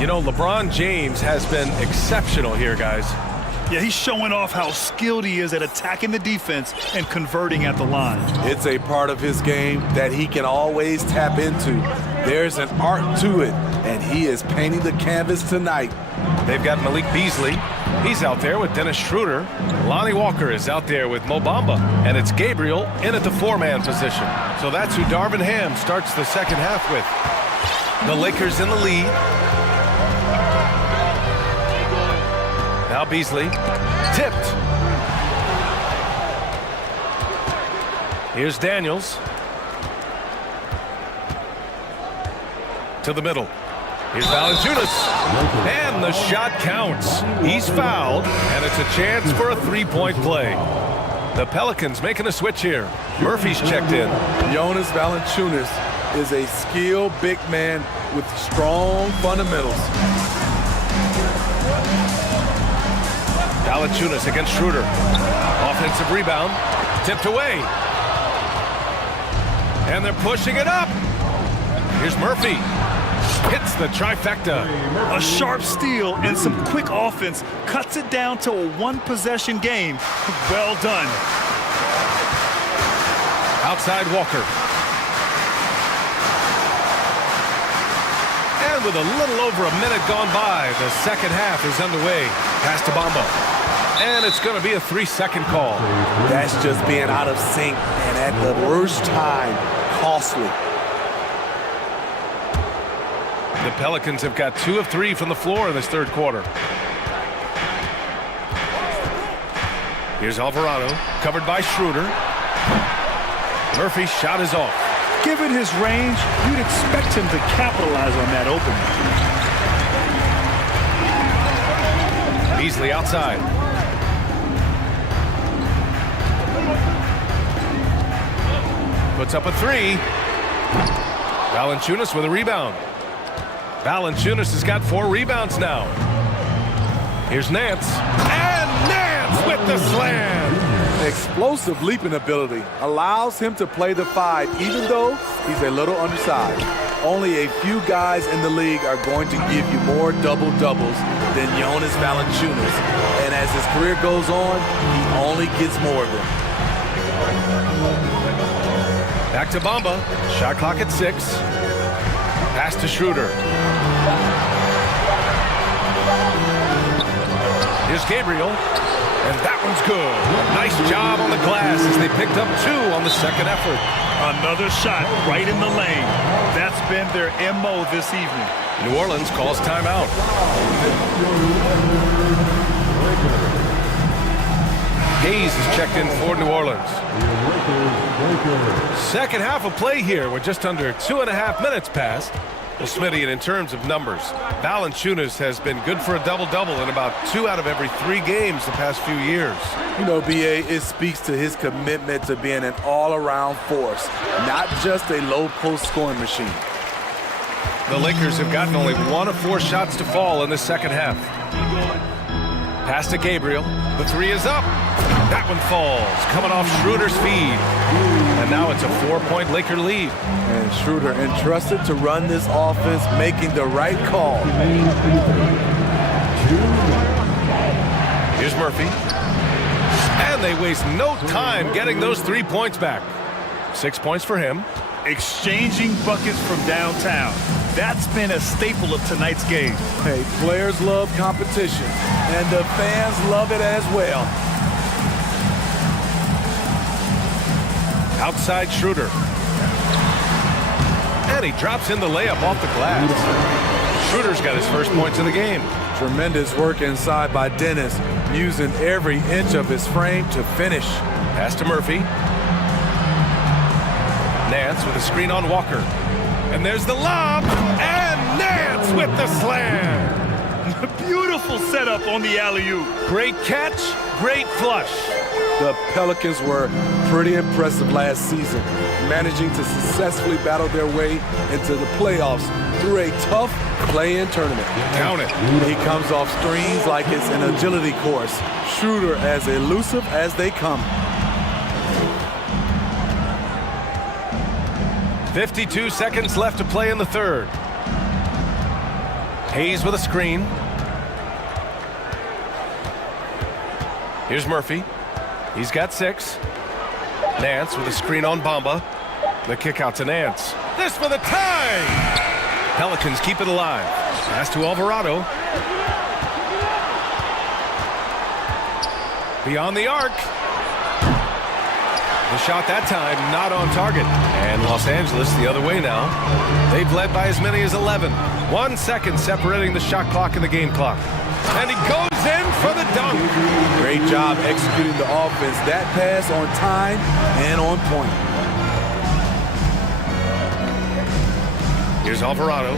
You know, LeBron James has been exceptional here, guys. Yeah, he's showing off how skilled he is at attacking the defense and converting at the line. It's a part of his game that he can always tap into. There's an art to it, and he is painting the canvas tonight. They've got Malik Beasley. He's out there with Dennis Schroeder. Lonnie Walker is out there with Mo Bamba. And it's Gabriel in at the 4-man position. So that's who Darvin Ham starts the second half with. The Lakers in the lead. Now Beasley, tipped. Here's Daniels. To the middle. Here's Valanciunas. And the shot counts. He's fouled, and it's a chance for a 3-point play. The Pelicans making a switch here. Murphy's checked in. Jonas Valanciunas is a skilled big man with strong fundamentals. Valanciunas against Schroeder. Offensive rebound. Tipped away. And they're pushing it up. Here's Murphy. Hits the trifecta. A sharp steal and some quick offense cuts it down to a 1-possession game. Well done. Outside Walker. And with a little over a minute gone by, the second half is underway. Pass to Bamba. And it's going to be a 3-second call. That's just being out of sync and at the worst time, costly. The Pelicans have got 2 of 3 from the floor in this third quarter. Here's Alvarado, covered by Schroeder. Murphy's shot is off. Given his range, you'd expect him to capitalize on that opening. Beasley outside. Puts up a three. Valanciunas with a rebound. Valanciunas has got 4 rebounds now. Here's Nance. And Nance with the slam. Explosive leaping ability allows him to play the 5 even though he's a little undersized. Only a few guys in the league are going to give you more double-doubles than Jonas Valanciunas. And as his career goes on, he only gets more of them. Back to Bamba. Shot clock at 6. Pass to Schroeder. Here's Gabriel. And that one's good. Nice job on the glass as they picked up 2 on the second effort. Another shot right in the lane. That's been their MO this evening. New Orleans calls timeout. Hayes is checked in for New Orleans. Second half of play here. We're just under 2.5 minutes past. Well, Smitty, and in terms of numbers, Valanciunas has been good for a double-double in about 2 out of every 3 games the past few years. You know, B.A., it speaks to his commitment to being an all-around force, not just a low-post scoring machine. The Lakers have gotten only 1 of 4 shots to fall in the second half. Pass to Gabriel. The 3 is up. That one falls, coming off Schroeder's feed. And now it's a 4-point Laker lead. And Schroeder entrusted to run this offense, making the right call. Here's Murphy. And they waste no time getting those 3 points back. 6 points for him. Exchanging buckets from downtown. That's been a staple of tonight's game. Hey, players love competition, and the fans love it as well. Outside Schroeder. And he drops in the layup off the glass. Schroeder's got his first points of the game. Tremendous work inside by Dennis, using every inch of his frame to finish. Pass to Murphy. Nance with a screen on Walker. And there's the lob. And Nance with the slam. Beautiful setup on the alley-oop. Great catch, great flush. The Pelicans were pretty impressive last season, managing to successfully battle their way into the playoffs through a tough play-in tournament. Count it. He comes off screens like it's an agility course. Schroeder as elusive as they come. 52 seconds left to play in the third. Hayes with a screen. Here's Murphy. He's got 6. Nance with a screen on Bamba. The kick out to Nance. This for the tie! Pelicans keep it alive. Pass to Alvarado. Beyond the arc. The shot that time not on target. And Los Angeles the other way now. They've led by as many as 11. 1 second separating the shot clock and the game clock. And he goes in for the dunk. Great job executing the offense. That pass on time and on point. Here's Alvarado.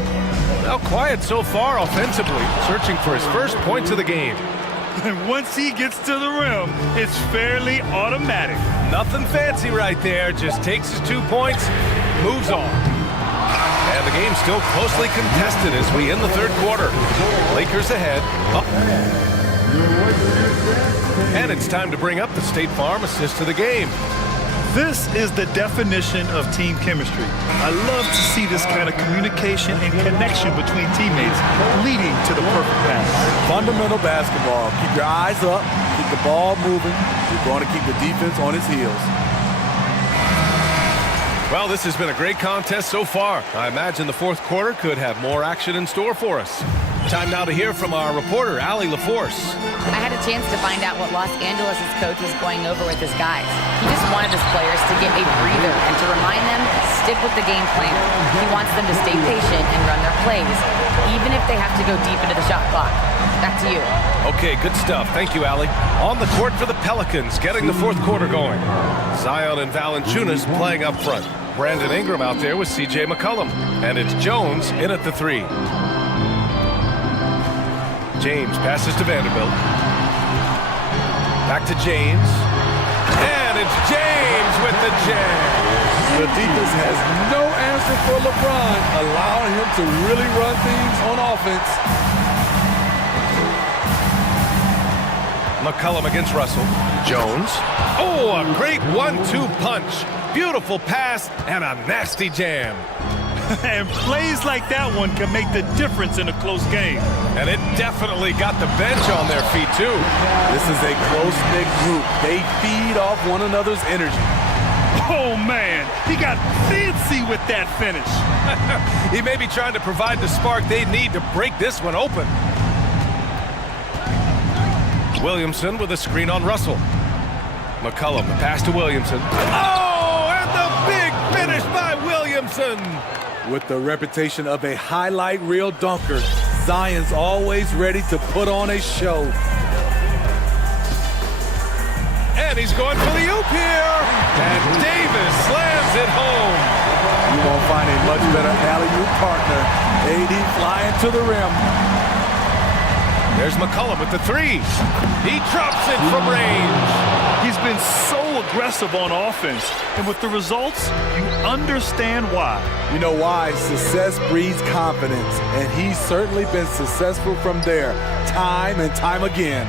Now quiet so far offensively, searching for his first points of the game. And once he gets to the rim, it's fairly automatic. Nothing fancy right there. Just takes his 2 points, moves on. And the game's still closely contested as we end the third quarter. Lakers ahead. Up. And it's time to bring up the State Farm assist of the game. This is the definition of team chemistry. I love to see this kind of communication and connection between teammates leading to the perfect pass. Fundamental basketball. Keep your eyes up, keep the ball moving. You're going to keep the defense on its heels. Well, this has been a great contest so far. I imagine the fourth quarter could have more action in store for us. Time now to hear from our reporter, Allie LaForce. I had a chance to find out what Los Angeles' coach was going over with his guys. He just wanted his players to get a breather and to remind them, stick with the game plan. He wants them to stay patient and run their plays, even if they have to go deep into the shot clock. Back to you. Okay, good stuff. Thank you, Allie. On the court for the Pelicans, getting the fourth quarter going. Zion and Valanciunas playing up front. Brandon Ingram out there with C.J. McCollum. And it's Jones in at the 3. James passes to Vanderbilt. Back to James. And it's James with the jam. The defense has no answer for LeBron, allowing him to really run things on offense. McCollum against Russell. Jones. Oh, a great 1-2 punch. Beautiful pass and a nasty jam. And plays like that one can make the difference in a close game. And it definitely got the bench on their feet, too. This is a close-knit group. They feed off one another's energy. Oh, man, he got fancy with that finish. He may be trying to provide the spark they need to break this one open. Williamson with a screen on Russell. McCollum, the pass to Williamson. Oh, and the big finish by Williamson. With the reputation of a highlight reel dunker, Zion's always ready to put on a show. And he's going for the oop here. And Davis slams it home. You won't find a much better alley-oop partner. AD flying to the rim. There's McCollum with the 3. He drops it from range. He's been so aggressive on offense, and with the results, you understand why. You know why? Success breeds confidence, and he's certainly been successful from there, time and time again.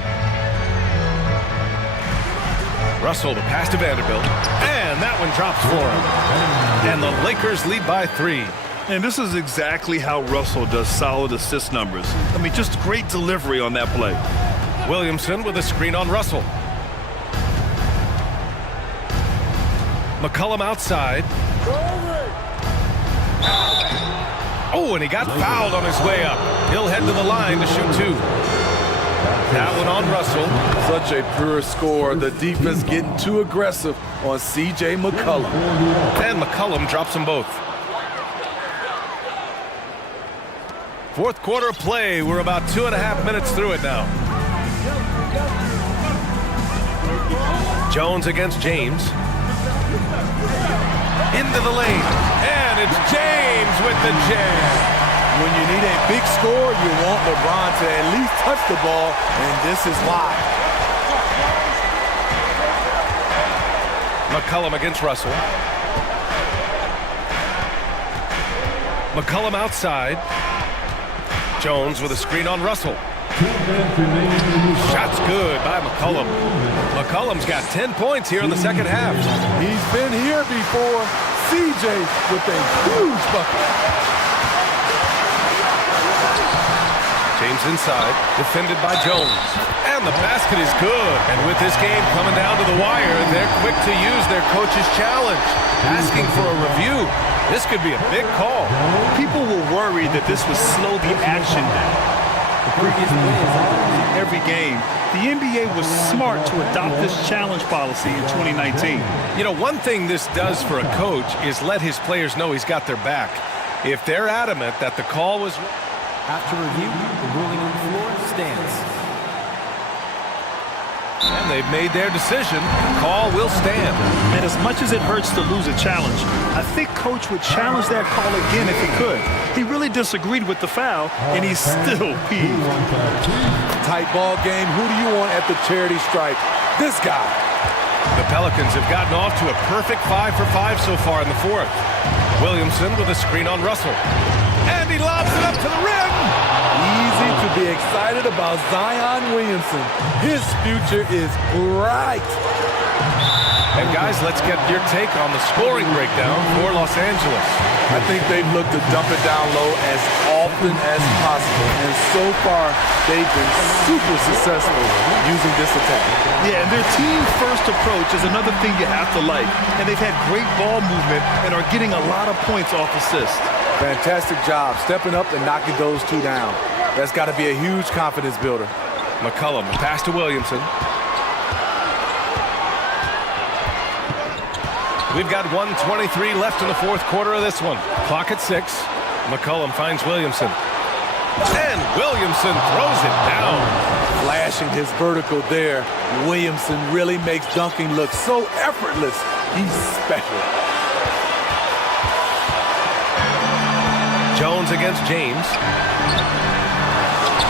Russell, the pass to Vanderbilt, and that one drops for him. And the Lakers lead by 3. And this is exactly how Russell does solid assist numbers. I mean, just great delivery on that play. Williamson with a screen on Russell. McCollum outside. Oh, and he got fouled on his way up. He'll head to the line to shoot 2. That one on Russell. Such a pure score. The defense getting too aggressive on C.J. McCollum. And McCollum drops them both. Fourth quarter of play. We're about 2.5 minutes through it now. Jones against James. Into the lane. And it's James with the jam. When you need a big score, you want LeBron to at least touch the ball, and this is why. McCollum against Russell. McCollum outside. Jones with a screen on Russell. Shot's good by McCollum. McCollum's got 10 points here in the second half. He's been here before. CJ with a huge bucket. James inside, defended by Jones. And the basket is good. And with this game coming down to the wire, they're quick to use their coach's challenge, asking for a review. This could be a big call. People were worried that this would slow the action down. The previous every game, the NBA was smart to adopt this challenge policy in 2019. You know, one thing this does for a coach is let his players know he's got their back. If they're adamant that the call was... After review, the ruling on the floor stands. And they've made their decision. The call will stand. And as much as it hurts to lose a challenge, I think Coach would challenge that call again if he could. He really disagreed with the foul, and he's still peeved. Tight ball game. Who do you want at the charity stripe? This guy. The Pelicans have gotten off to a perfect 5 for 5 so far in the fourth. Williamson with a screen on Russell. And he lobs it up to the rim. Easy to be excited about Zion Williamson. His future is bright. And guys, let's get your take on the scoring breakdown for Los Angeles. I think they've looked to dump it down low as often as possible. And so far, they've been super successful using this attack. Yeah, and their team-first approach is another thing you have to like. And they've had great ball movement and are getting a lot of points off assists. Fantastic job stepping up and knocking those 2 down. That's got to be a huge confidence builder. McCollum, pass to Williamson. We've got 1:23 left in the fourth quarter of this one. Clock at 6. McCollum finds Williamson. And Williamson throws it down. Flashing his vertical there. Williamson really makes dunking look so effortless. He's special. Jones against James.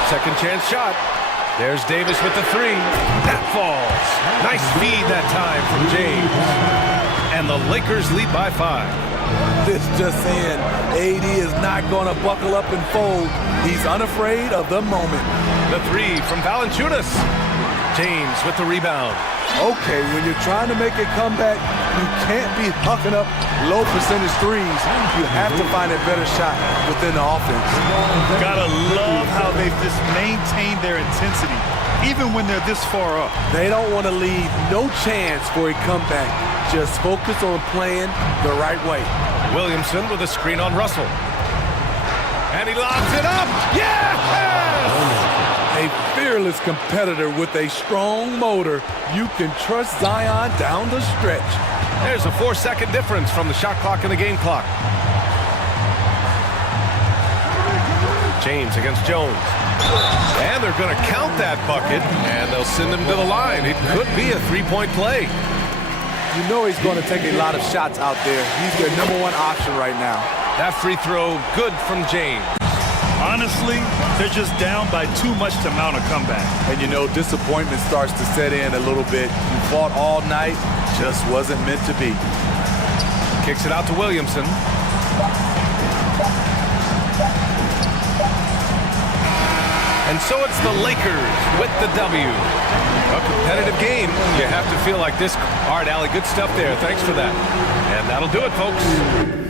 Second chance shot. There's Davis with the three. That falls. Nice feed that time from James. And the Lakers lead by 5. This just saying, AD is not going to buckle up and fold. He's unafraid of the moment. The three from Valanciunas. James with the rebound. Okay, when you're trying to make a comeback, you can't be hucking up low percentage threes. You have to find a better shot within the offense. Gotta love how they've just maintained their intensity, even when they're this far up. They don't want to leave no chance for a comeback. Just focus on playing the right way. Williamson with a screen on Russell. And he lobs it up. Yes! A fearless competitor with a strong motor. You can trust Zion down the stretch. There's a 4-second difference from the shot clock and the game clock. James against Jones. And they're going to count that bucket, and they'll send him to the line. It could be a three-point play. You know he's going to take a lot of shots out there. He's their number one option right now. That free throw, good from James. Honestly, they're just down by too much to mount a comeback. And you know, disappointment starts to set in a little bit. You fought all night, just wasn't meant to be. Kicks it out to Williamson. And so it's the Lakers with the W. A competitive game. You have to feel like this. All right, Allie, good stuff there. Thanks for that. And that'll do it, folks.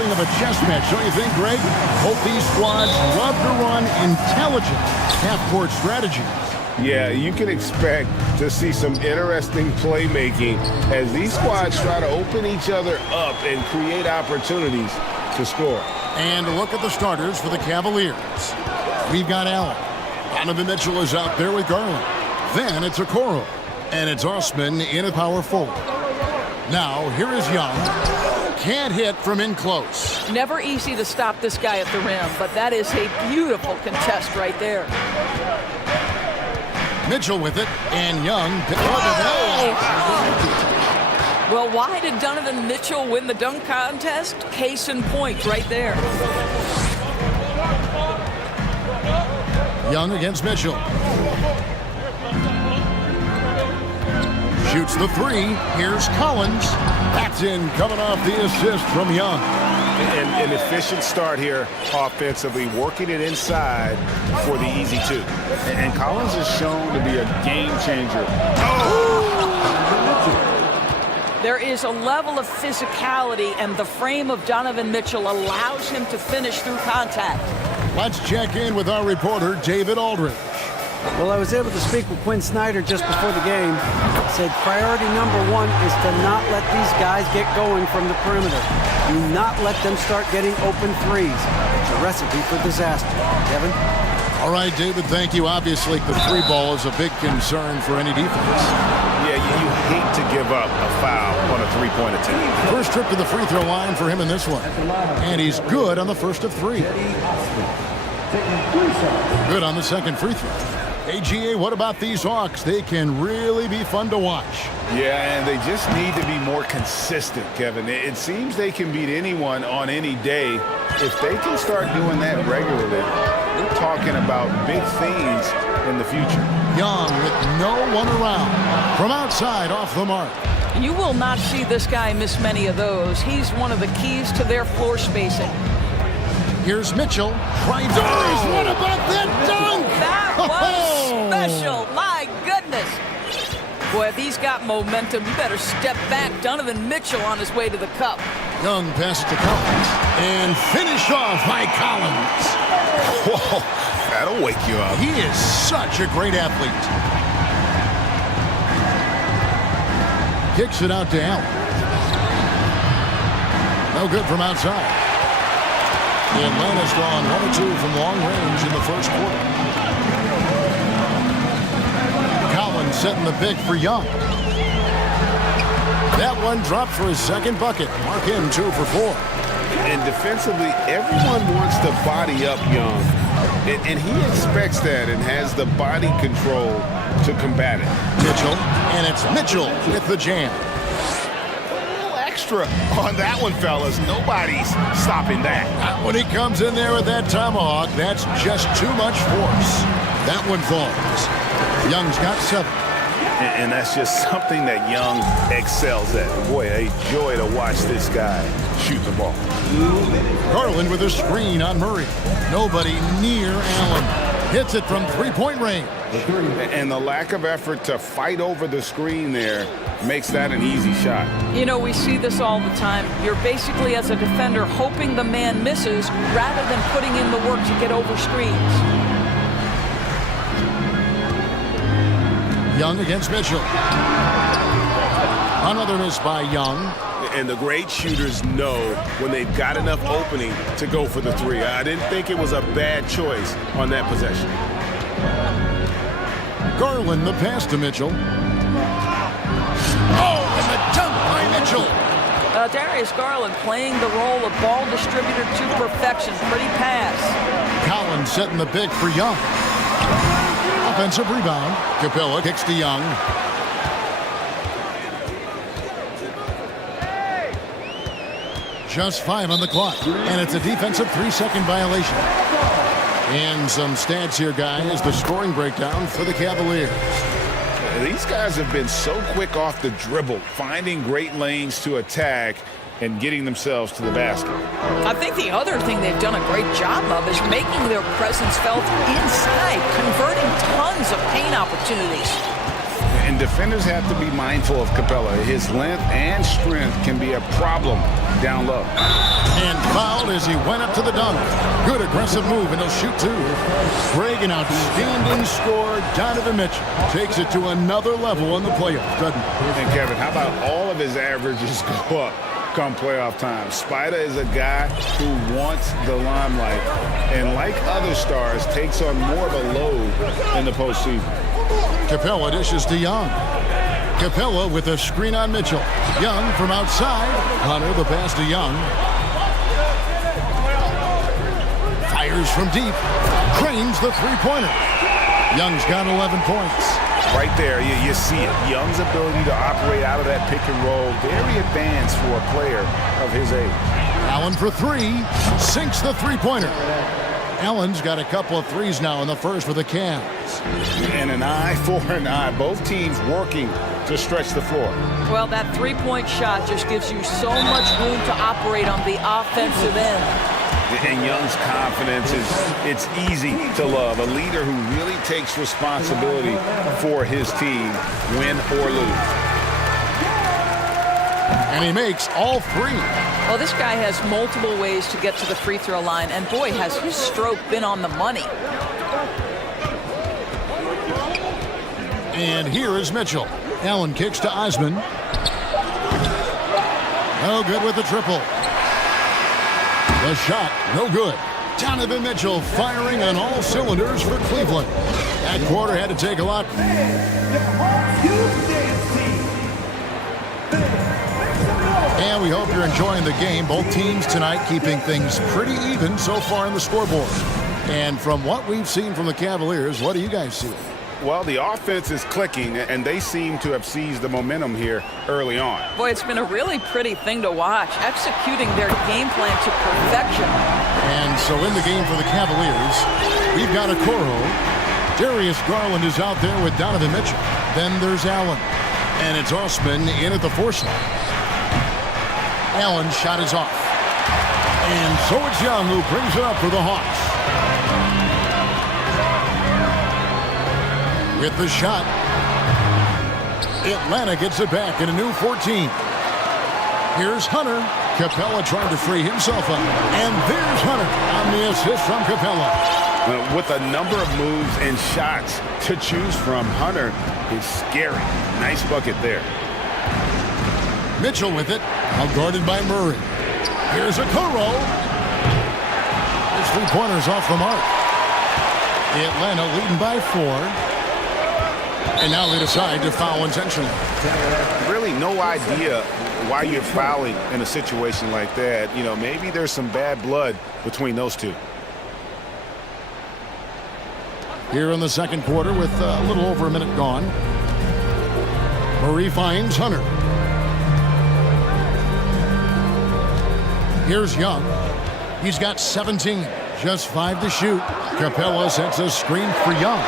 something of a chess match, don't you think, Greg? Both these squads love to run intelligent half-court strategies. Yeah, you can expect to see some interesting playmaking as these squads try to open each other up and create opportunities to score. And a look at the starters for the Cavaliers. We've got Allen. Donovan Mitchell is out there with Garland. Then it's Okoro. And it's Osman in a power forward. Now, here is Young. Can't hit from in close. Never easy to stop this guy at the rim, but that is a beautiful contest right there. Mitchell with it, and Young. Well, why did Donovan Mitchell win the dunk contest? Case in point right there. Young against Mitchell. Shoots the three. Here's Collins. That's in, coming off the assist from Young. An efficient start here offensively, working it inside for the easy two. And Collins is shown to be a game changer. There is a level of physicality, and the frame of Donovan Mitchell allows him to finish through contact. Let's check in with our reporter, David Aldridge. Well, I was able to speak with Quinn Snyder just before the game. Said priority number one is to not let these guys get going from the perimeter. Do not let them start getting open threes. It's a recipe for disaster. Kevin? All right, David, thank you. Obviously, the three ball is a big concern for any defense. Yeah, you hate to give up a foul on a three-point attempt. First trip to the free throw line for him in this one. And he's good on the first of three. Good on the second free throw. AGA, what about these Hawks? They can really be fun to watch. Yeah, and they just need to be more consistent, Kevin. It seems they can beat anyone on any day. If they can start doing that regularly, we're talking about big things in the future. Young with no one around. From outside, off the mark. You will not see this guy miss many of those. He's one of the keys to their floor spacing. Here's Mitchell. What about that dunk? That was special. My goodness. Boy, if he's got momentum, you better step back. Donovan Mitchell on his way to the cup. Young passes to Collins. And finish off by Collins. Whoa, that'll wake you up. He is such a great athlete. Kicks it out to Allen. No good from outside. The Atlanta's gone 1 or 2 from long range in the first quarter. Collins setting the pick for Young. That one dropped for his second bucket. Mark in 2 for 4. And defensively, everyone wants to body up Young. And he expects that and has the body control to combat it. Mitchell, and it's Mitchell with the jam. On that one, fellas. Nobody's stopping that. When he comes in there with that tomahawk, that's just too much force. That one falls. Young's got 7. And that's just something that Young excels at. Boy, a joy to watch this guy shoot the ball. Garland with a screen on Murray. Nobody near Allen. Hits it from three-point range. And the lack of effort to fight over the screen there makes that an easy shot. You know, we see this all the time. You're basically, as a defender, hoping the man misses rather than putting in the work to get over screens. Young against Mitchell. Another miss by Young. And the great shooters know when they've got enough opening to go for the three. I didn't think it was a bad choice on that possession. Garland, the pass to Mitchell. Oh, and the dunk by Mitchell. Darius Garland playing the role of ball distributor to perfection. Pretty pass. Collins setting the pick for Young. Offensive rebound. Capella kicks to Young. Just 5 on the clock. And it's a defensive 3-second violation. And some stats here, guys. The scoring breakdown for the Cavaliers. These guys have been so quick off the dribble, finding great lanes to attack and getting themselves to the basket. I think the other thing they've done a great job of is making their presence felt inside, converting tons of paint opportunities. And defenders have to be mindful of Capella. His length and strength can be a problem down low. And fouled as he went up to the dunk. Good aggressive move, and he'll shoot two. Greg, an outstanding scorer. Donovan Mitchell takes it to another level in the playoffs, doesn't he? And Kevin, how about all of his averages go up come playoff time? Spider is a guy who wants the limelight, and like other stars, takes on more of a load in the postseason. Capella dishes to Young. Capella with a screen on Mitchell. Young from outside. Hunter the pass to Young. Fires from deep. Cranes the three-pointer. Young's got 11 points. Right there, you see it. Young's ability to operate out of that pick and roll, very advanced for a player of his age. Allen for three. Sinks the three-pointer. Allen's got a couple of threes now in the first for the Cavs. And an eye for an eye. Both teams working to stretch the floor. Well, that three-point shot just gives you so much room to operate on the offensive end. And Young's confidence it's easy to love. A leader who really takes responsibility for his team, win or lose. And he makes all three. Well, this guy has multiple ways to get to the free throw line, and boy, has his stroke been on the money. And here is Mitchell. Allen kicks to Osman. No good with the triple. The shot, no good. Donovan Mitchell firing on all cylinders for Cleveland. That quarter had to take a lot. And we hope you're enjoying the game. Both teams tonight keeping things pretty even so far in the scoreboard. And from what we've seen from the Cavaliers, what do you guys see? Well, the offense is clicking, and they seem to have seized the momentum here early on. Boy, it's been a really pretty thing to watch, executing their game plan to perfection. And so in the game for the Cavaliers, we've got Okoro. Darius Garland is out there with Donovan Mitchell. Then there's Allen. And it's Osman in at the force line. Allen's shot is off. And so it's Young who brings it up for the Hawks. With the shot, Atlanta gets it back in a new 14. Here's Hunter. Capella trying to free himself up. And there's Hunter on the assist from Capella. With a number of moves and shots to choose from, Hunter is scary. Nice bucket there. Mitchell with it, now guarded by Murray. Here's Okoro. His three-pointer's off the mark. Atlanta leading by 4. And now they decide to foul intentionally. Really no idea why you're fouling in a situation like that. You know, maybe there's some bad blood between those two. Here in the second quarter with a little over a minute gone. Murray finds Hunter. Here's Young. He's got 17, just 5 to shoot. Capella sets a screen for Young.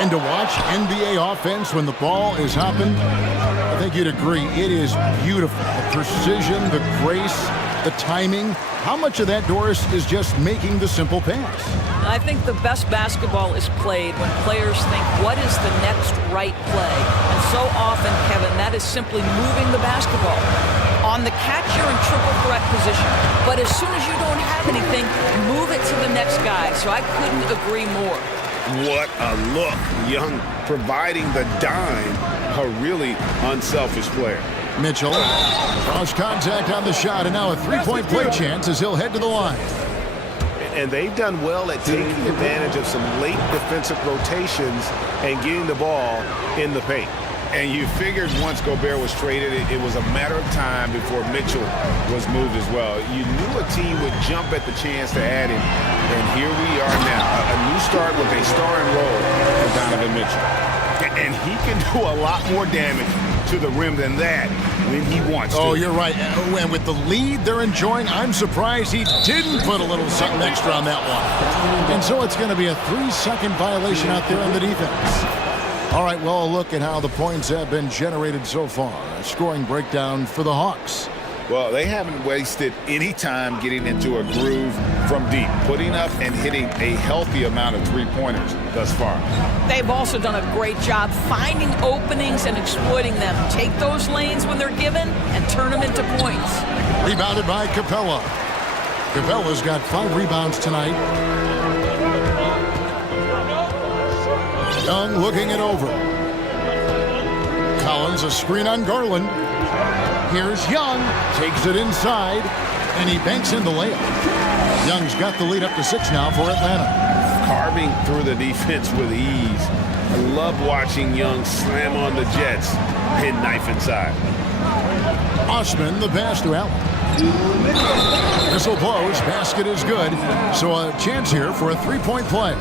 And to watch NBA offense when the ball is hopping, I think you'd agree, it is beautiful. The precision, the grace, the timing. How much of that, Doris, is just making the simple pass? I think the best basketball is played when players think, what is the next right play? And so often, Kevin, that is simply moving the basketball on the catch, you're in triple threat position. But as soon as you don't have anything, move it to the next guy. So I couldn't agree more. What a look. Young providing the dime. A really unselfish player. Mitchell draws contact on the shot, and now a three-point play chance as he'll head to the line. And they've done well at taking advantage of some late defensive rotations and getting the ball in the paint. And you figured once Gobert was traded, it was a matter of time before Mitchell was moved as well. You knew a team would jump at the chance to add him, and here we are now. A new start with a starring role for Donovan Mitchell. And he can do a lot more damage to the rim than that when he wants to. Oh, you're right. And with the lead they're enjoying, I'm surprised he didn't put a little something extra on that one. And so it's going to be a 3-second violation out there on the defense. All right, well, look at how the points have been generated so far. A scoring breakdown for the Hawks. Well, they haven't wasted any time getting into a groove from deep, putting up and hitting a healthy amount of three-pointers thus far. They've also done a great job finding openings and exploiting them. Take those lanes when they're given and turn them into points. Rebounded by Capella. Capella's got 5 rebounds tonight. Young looking it over. Collins, a screen on Garland. Here's Young, takes it inside, and he banks in the layup. Young's got the lead up to 6 now for Atlanta. Carving through the defense with ease. I love watching Young slam on the Jets, hit knife inside. Osman, the pass to Allen. Whistle blows, basket is good, so a chance here for a 3-point play.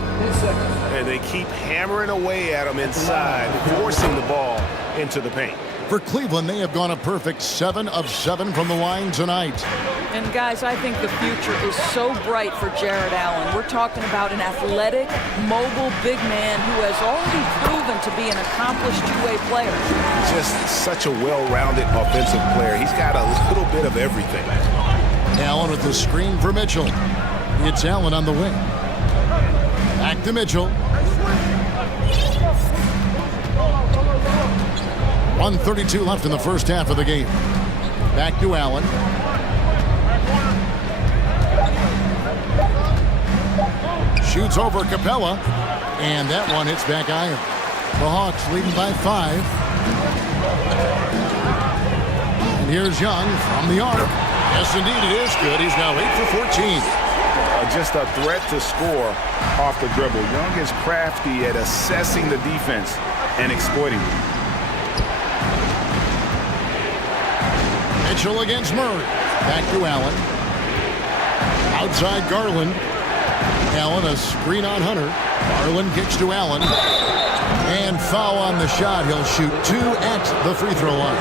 And they keep hammering away at him inside, forcing the ball into the paint. For Cleveland, they have gone a perfect 7 of 7 from the line tonight. And guys, I think the future is so bright for Jared Allen. We're talking about an athletic, mobile big man who has already proven to be an accomplished two-way player. Just such a well-rounded offensive player. He's got a little bit of everything. Allen with the screen for Mitchell. It's Allen on the wing. Back to Mitchell. 1:32 left in the first half of the game. Back to Allen. Shoots over Capella, and that one hits back iron. The Hawks leading by 5. And here's Young from the arc. Yes, indeed, it is good. He's now 8 for 14. Just a threat to score off the dribble. Young is crafty at assessing the defense and exploiting it. Mitchell against Murray. Back to Allen. Outside Garland. Allen a screen on Hunter. Garland kicks to Allen. And foul on the shot. He'll shoot 2 at the free throw line.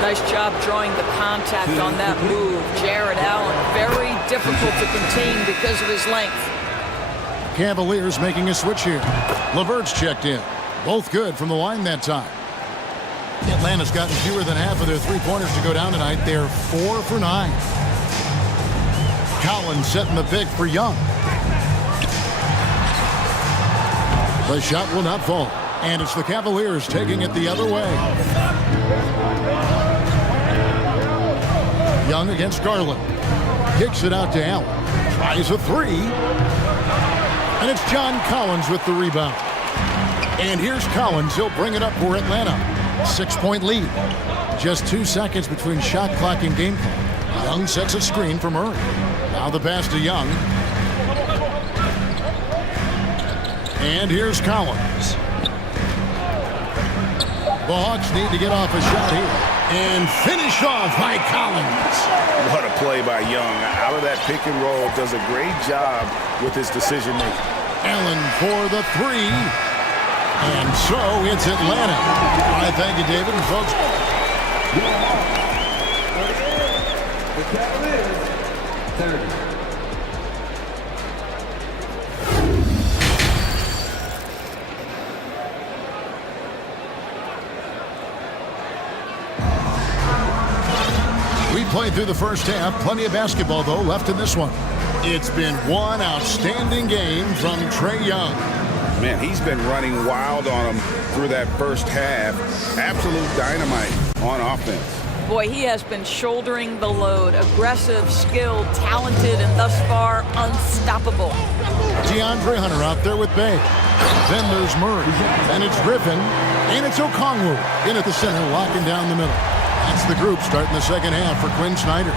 Nice job drawing the contact on that move. Jared Allen, very difficult to contain because of his length. Cavaliers making a switch here. LeVert's checked in. Both good from the line that time. Atlanta's gotten fewer than half of their three-pointers to go down tonight. They're 4 for 9. Collins setting the pick for Young. The shot will not fall. And it's the Cavaliers taking it the other way. Young against Garland. Kicks it out to Allen. Tries a 3. And it's John Collins with the rebound. And here's Collins. He'll bring it up for Atlanta. 6-point lead. Just 2 seconds between shot clock and game clock. Young sets a screen for Murray. Now the pass to Young. And here's Collins. The Hawks need to get off a shot here. And finish off by Collins. What a play by Young. Out of that pick and roll, does a great job with his decision making. Allen for the 3. And so it's Atlanta. All right, thank you, David. And folks, The Cavaliers, 30. we played through the first half. Plenty of basketball, though, left in this one. It's been one outstanding game from Trae Young. Man, he's been running wild on him through that first half. Absolute dynamite on offense. Boy, he has been shouldering the load. Aggressive, skilled, talented, and thus far unstoppable. DeAndre Hunter out there with Bay. Then there's Murray. And it's Griffin. And it's Okongwu in at the center, locking down the middle. That's the group starting the second half for Quinn Snyder.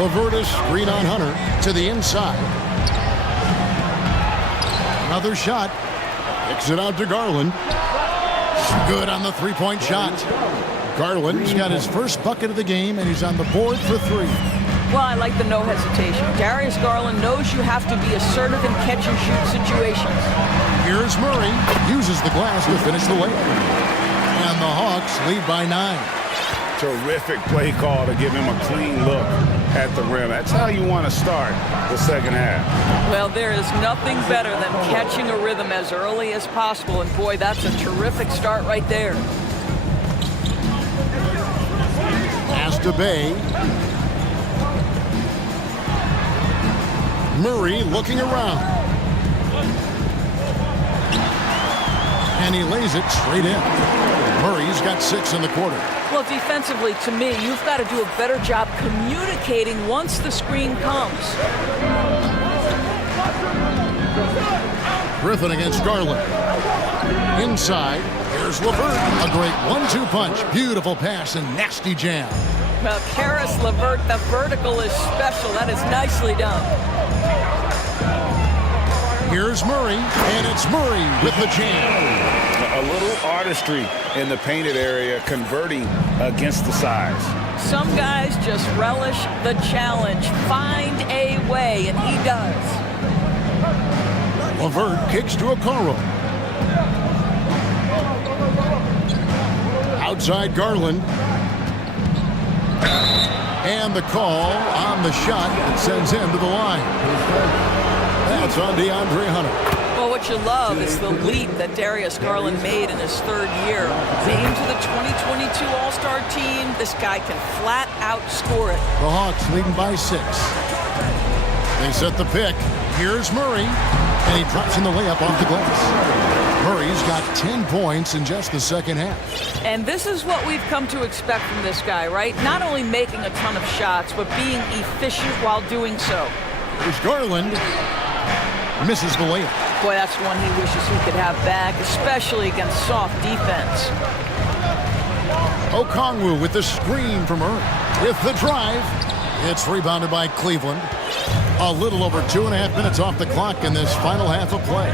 LeVert screen on Hunter to the inside. Another shot. Kicks it out to Garland. Good on the three-point shot. Garland's got his first bucket of the game, and he's on the board for 3. Well, I like the no hesitation. Darius Garland knows you have to be assertive in catch-and-shoot situations. Here's Murray. Uses the glass to finish the layup. And the Hawks lead by 9. Terrific play call to give him a clean look at the rim. That's how you want to start the second half. Well, there is nothing better than catching a rhythm as early as possible. And boy, that's a terrific start right there. to Bay. Murray looking around. And he lays it straight in. Murray's got 6 in the quarter. Well, defensively, to me, you've got to do a better job communicating once the screen comes. Griffin against Garland. Inside, here's LeVert. A great 1-2 punch. Beautiful pass and nasty jam. Well, Karis LeVert, the vertical is special. That is nicely done. Here's Murray, and it's Murray with the jam. A little artistry in the painted area, converting against the size. Some guys just relish the challenge. Find a way, and he does. LeVert kicks to Okoro. Outside Garland. And the call on the shot that sends him to the line. That's on DeAndre Hunter. Well, what you love is the leap that Darius Garland made in his 3rd year. Named to the 2022 All-Star team, this guy can flat out score it. The Hawks leading by 6. They set the pick. Here's Murray, and he drops in the layup off the glass. Murray's got 10 points in just the second half. And this is what we've come to expect from this guy, right? Not only making a ton of shots, but being efficient while doing so. Here's Garland. Misses the layup. Boy, that's one he wishes he could have back, especially against soft defense. Okongwu with the screen from Murray. With the drive, it's rebounded by Cleveland. A little over 2.5 minutes off the clock in this final half of play.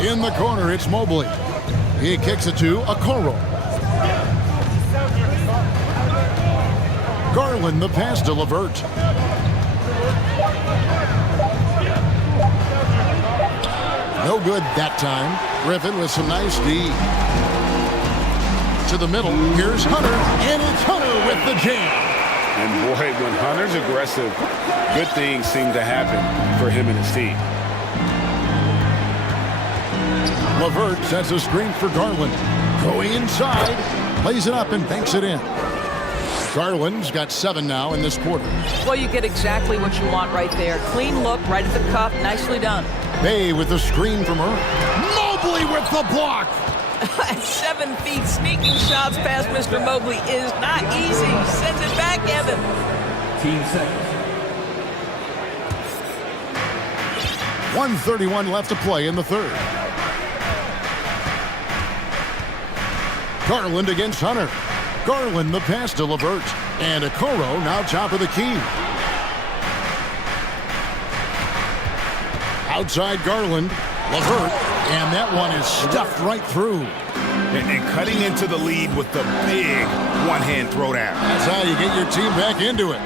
In the corner, it's Mobley. He kicks it to Okoro. Garland, the pass to LeVert. No good that time. Griffin with some nice D. To the middle. Here's Hunter, and it's Hunter with the jam. And boy, when Hunter's aggressive, good things seem to happen for him and his team. LeVert sets a screen for Garland. Going inside, plays it up and banks it in. Garland's got 7 now in this quarter. Well, you get exactly what you want right there. Clean look, right at the cup, nicely done. Bay with the screen from her. Mobley with the block. At 7 feet, sneaking shots past Mr. Mobley is not easy. Send it back, Evan. Team seconds. 1:31 left to play in the 3rd. Garland against Hunter. Garland the pass to LeVert. And Okoro now top of the key. Outside Garland. LeVert. And that one is stuffed right through. And cutting into the lead with the big one-hand throwdown. That's how you get your team back into it.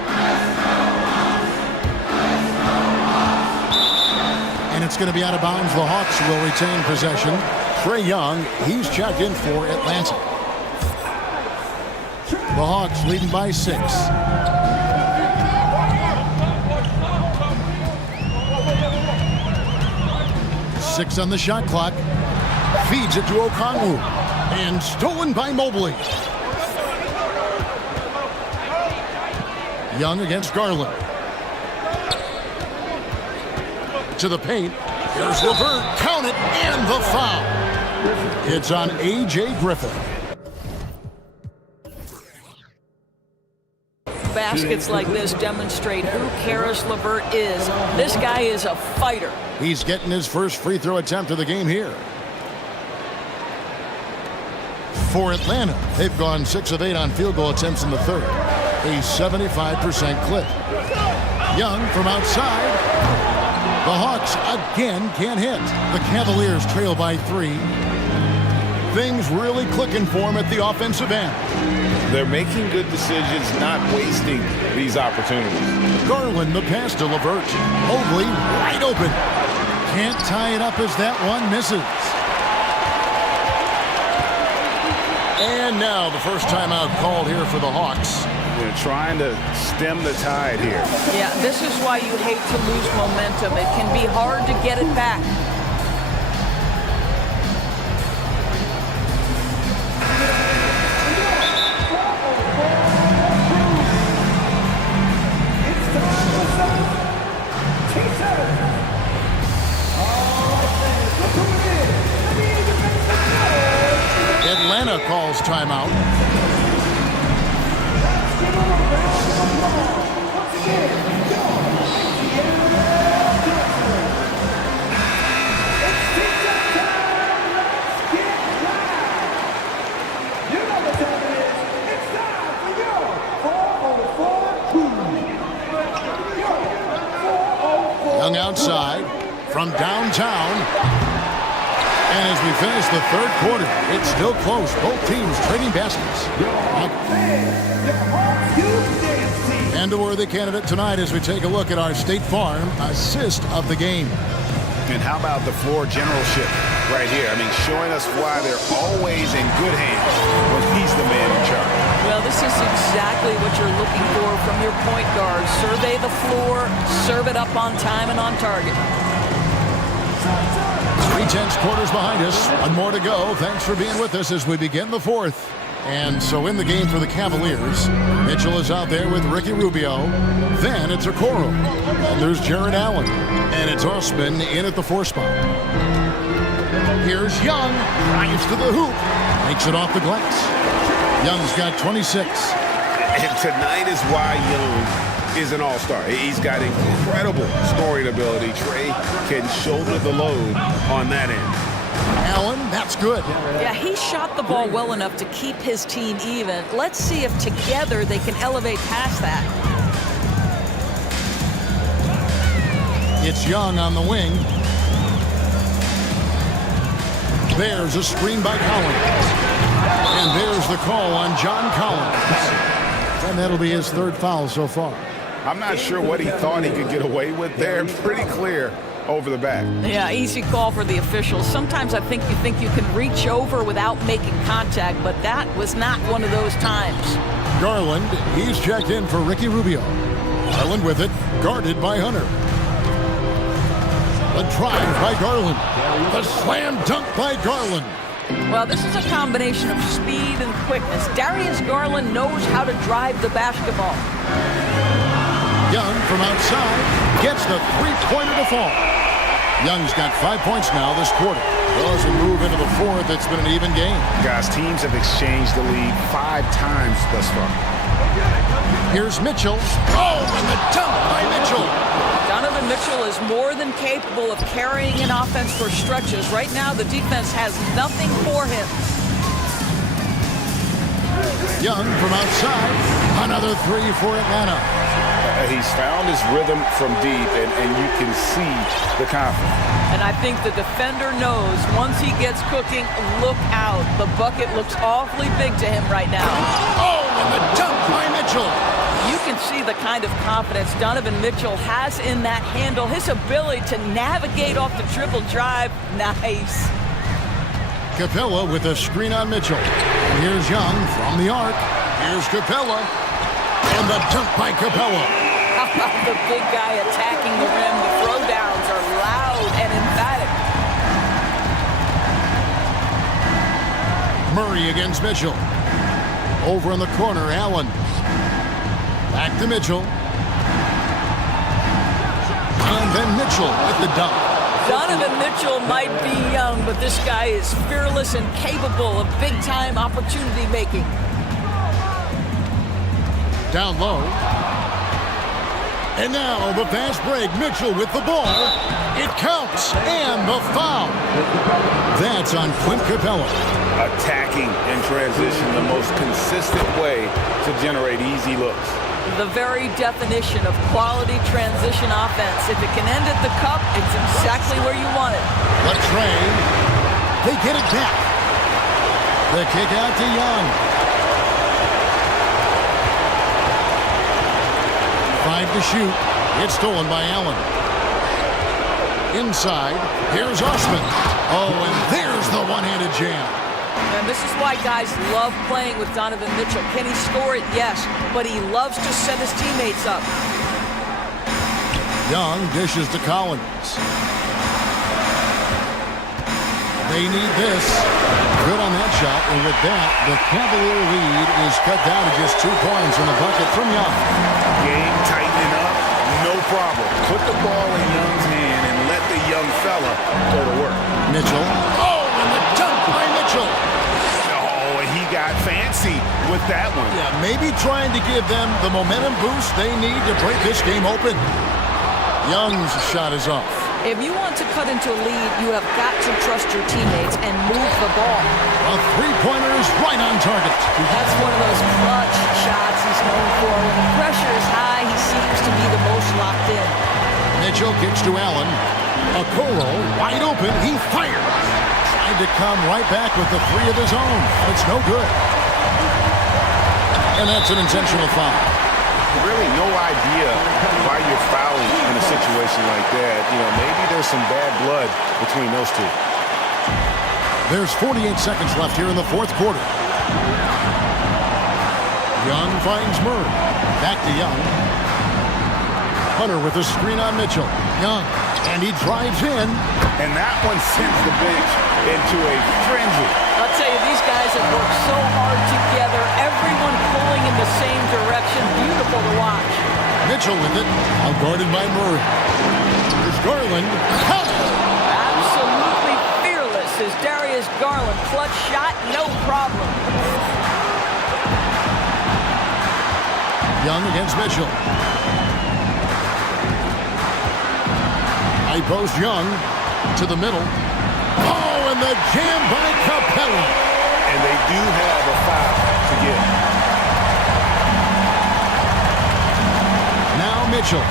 And it's going to be out of bounds. The Hawks will retain possession. Trae Young, he's checked in for Atlanta. The Hawks leading by 6. Six on the shot clock. Feeds it to Okongwu. And stolen by Mobley. Young against Garland. To the paint. Here's LeVert. Count it. And the foul. It's on A.J. Griffin. Baskets like this demonstrate who Karis LeVert is. This guy is a fighter. He's getting his first free throw attempt of the game here. For Atlanta, they've gone 6 of 8 on field goal attempts in the 3rd. A 75% clip. Young from outside. The Hawks again can't hit. The Cavaliers trail by 3. Things really clicking for them at the offensive end. They're making good decisions, not wasting these opportunities. Garland the pass to LeVert. Mobley wide open. Can't tie it up as that one misses. And now the first timeout called here for the Hawks. They're trying to stem the tide here. Yeah, this is why you hate to lose momentum. It can be hard to get it back. Atlanta calls timeout. Young outside from downtown. And as we finish the third quarter, it's still close. Both teams trading baskets. And a worthy candidate tonight as we take a look at our State Farm assist of the game. And how about the floor generalship right here? I mean, showing us why they're always in good hands when he's the man in charge. Well, this is exactly what you're looking for from your point guard. Survey the floor, serve it up on time and on target. 3/10 quarters behind us. One more to go. Thanks for being with us as we begin the fourth. And so in the game for the Cavaliers, Mitchell is out there with Ricky Rubio. Then it's Okoro. And there's Jared Allen. And it's Osman in at the 4 spot. Here's Young. Drives to the hoop. Makes it off the glass. Young's got 26. And tonight is why Young is an all-star. He's got incredible scoring ability. Trey can shoulder the load on that end. Allen, that's good. Yeah, he shot the ball well enough to keep his team even. Let's see if together they can elevate past that. It's Young on the wing. There's a screen by Collins. And there's the call on John Collins. And that'll be his third foul so far. I'm not sure what he thought he could get away with there. Pretty clear over the back. Yeah, easy call for the officials. Sometimes I think you can reach over without making contact, but that was not one of those times. Garland, he's checked in for Ricky Rubio. Garland with it, guarded by Hunter. A drive by Garland. The slam dunk by Garland. Well, this is a combination of speed and quickness. Darius Garland knows how to drive the basketball. Young from outside gets the three-pointer to fall. Young's got 5 points now this quarter. Well, as we move into the fourth, it's been an even game. Guys, teams have exchanged the lead 5 times thus far. Here's Mitchell. Oh, and the dunk by Mitchell. Donovan Mitchell is more than capable of carrying an offense for stretches. Right now, the defense has nothing for him. Young from outside. Another three for Atlanta. He's found his rhythm from deep, and you can see the confidence. And I think the defender knows once he gets cooking, look out. The bucket looks awfully big to him right now. Oh, and the dunk by Mitchell. You can see the kind of confidence Donovan Mitchell has in that handle. His ability to navigate off the triple drive, nice. Capella with a screen on Mitchell. And here's Young from the arc. Here's Capella. And the dunk by Capella. How about the big guy attacking the rim? The throwdowns are loud and emphatic. Murray against Mitchell. Over in the corner, Allen. Back to Mitchell. And then Mitchell with the dunk. Donovan Mitchell might be young, but this guy is fearless and capable of big-time opportunity making. Down low. And now the fast break. Mitchell with the ball. It counts. And the foul. That's on Clint Capella. Attacking in transition, the most consistent way to generate easy looks. The very definition of quality transition offense. If it can end at the cup, it's exactly where you want it. Latrey. They get it back. The kick out to Young. 5 to shoot. It's stolen by Allen. Inside. Here's Osman. Oh, and there's the one-handed jam. And this is why guys love playing with Donovan Mitchell. Can he score it? Yes. But he loves to set his teammates up. Young dishes to Collins. They need this. Good on that shot. And with that, the Cavalier lead is cut down to just 2 points in the bucket from Young. Game tightening up, no problem. Put the ball in Young's hand and let the young fella go to work. Mitchell. Oh, and the dunk by Mitchell. Oh, got fancy with that one. Yeah, maybe trying to give them the momentum boost they need to break this game open. Young's shot is off. If you want to cut into a lead, you have got to trust your teammates and move the ball. A three-pointer is right on target. That's one of those clutch shots he's known for. When the pressure is high, he seems to be the most locked in. Mitchell kicks to Allen. Okoro, wide open, he fires. Tried to come right back with the three of his own. It's no good. And that's an intentional foul. Really no idea why you're fouling in a situation like that. You know, maybe there's some bad blood between those two. There's 48 seconds left here in the fourth quarter. Young finds Murray. Back to Young. Hunter with a screen on Mitchell. Young. And he drives in. And that one sends the bench into a frenzy. I'll tell you, these guys have worked so hard together. Everyone pulling in the same direction. Beautiful to watch. Mitchell with it. Outguarded by Murray. Here's Garland. Absolutely fearless is Darius Garland. Clutch shot, no problem. Young against Mitchell. High post Young to the middle. Oh, and the jam by Capella. And they do have a foul to get. Now Mitchell.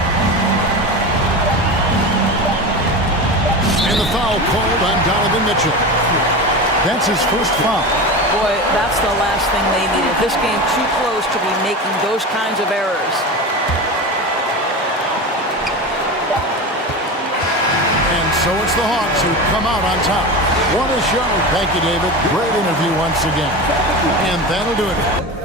And the foul called on Donovan Mitchell. That's his first foul. Boy, that's the last thing they needed. This game too close to be making those kinds of errors. So it's the Hawks who come out on top. What a show. Thank you, David. Great interview once again. And that'll do it.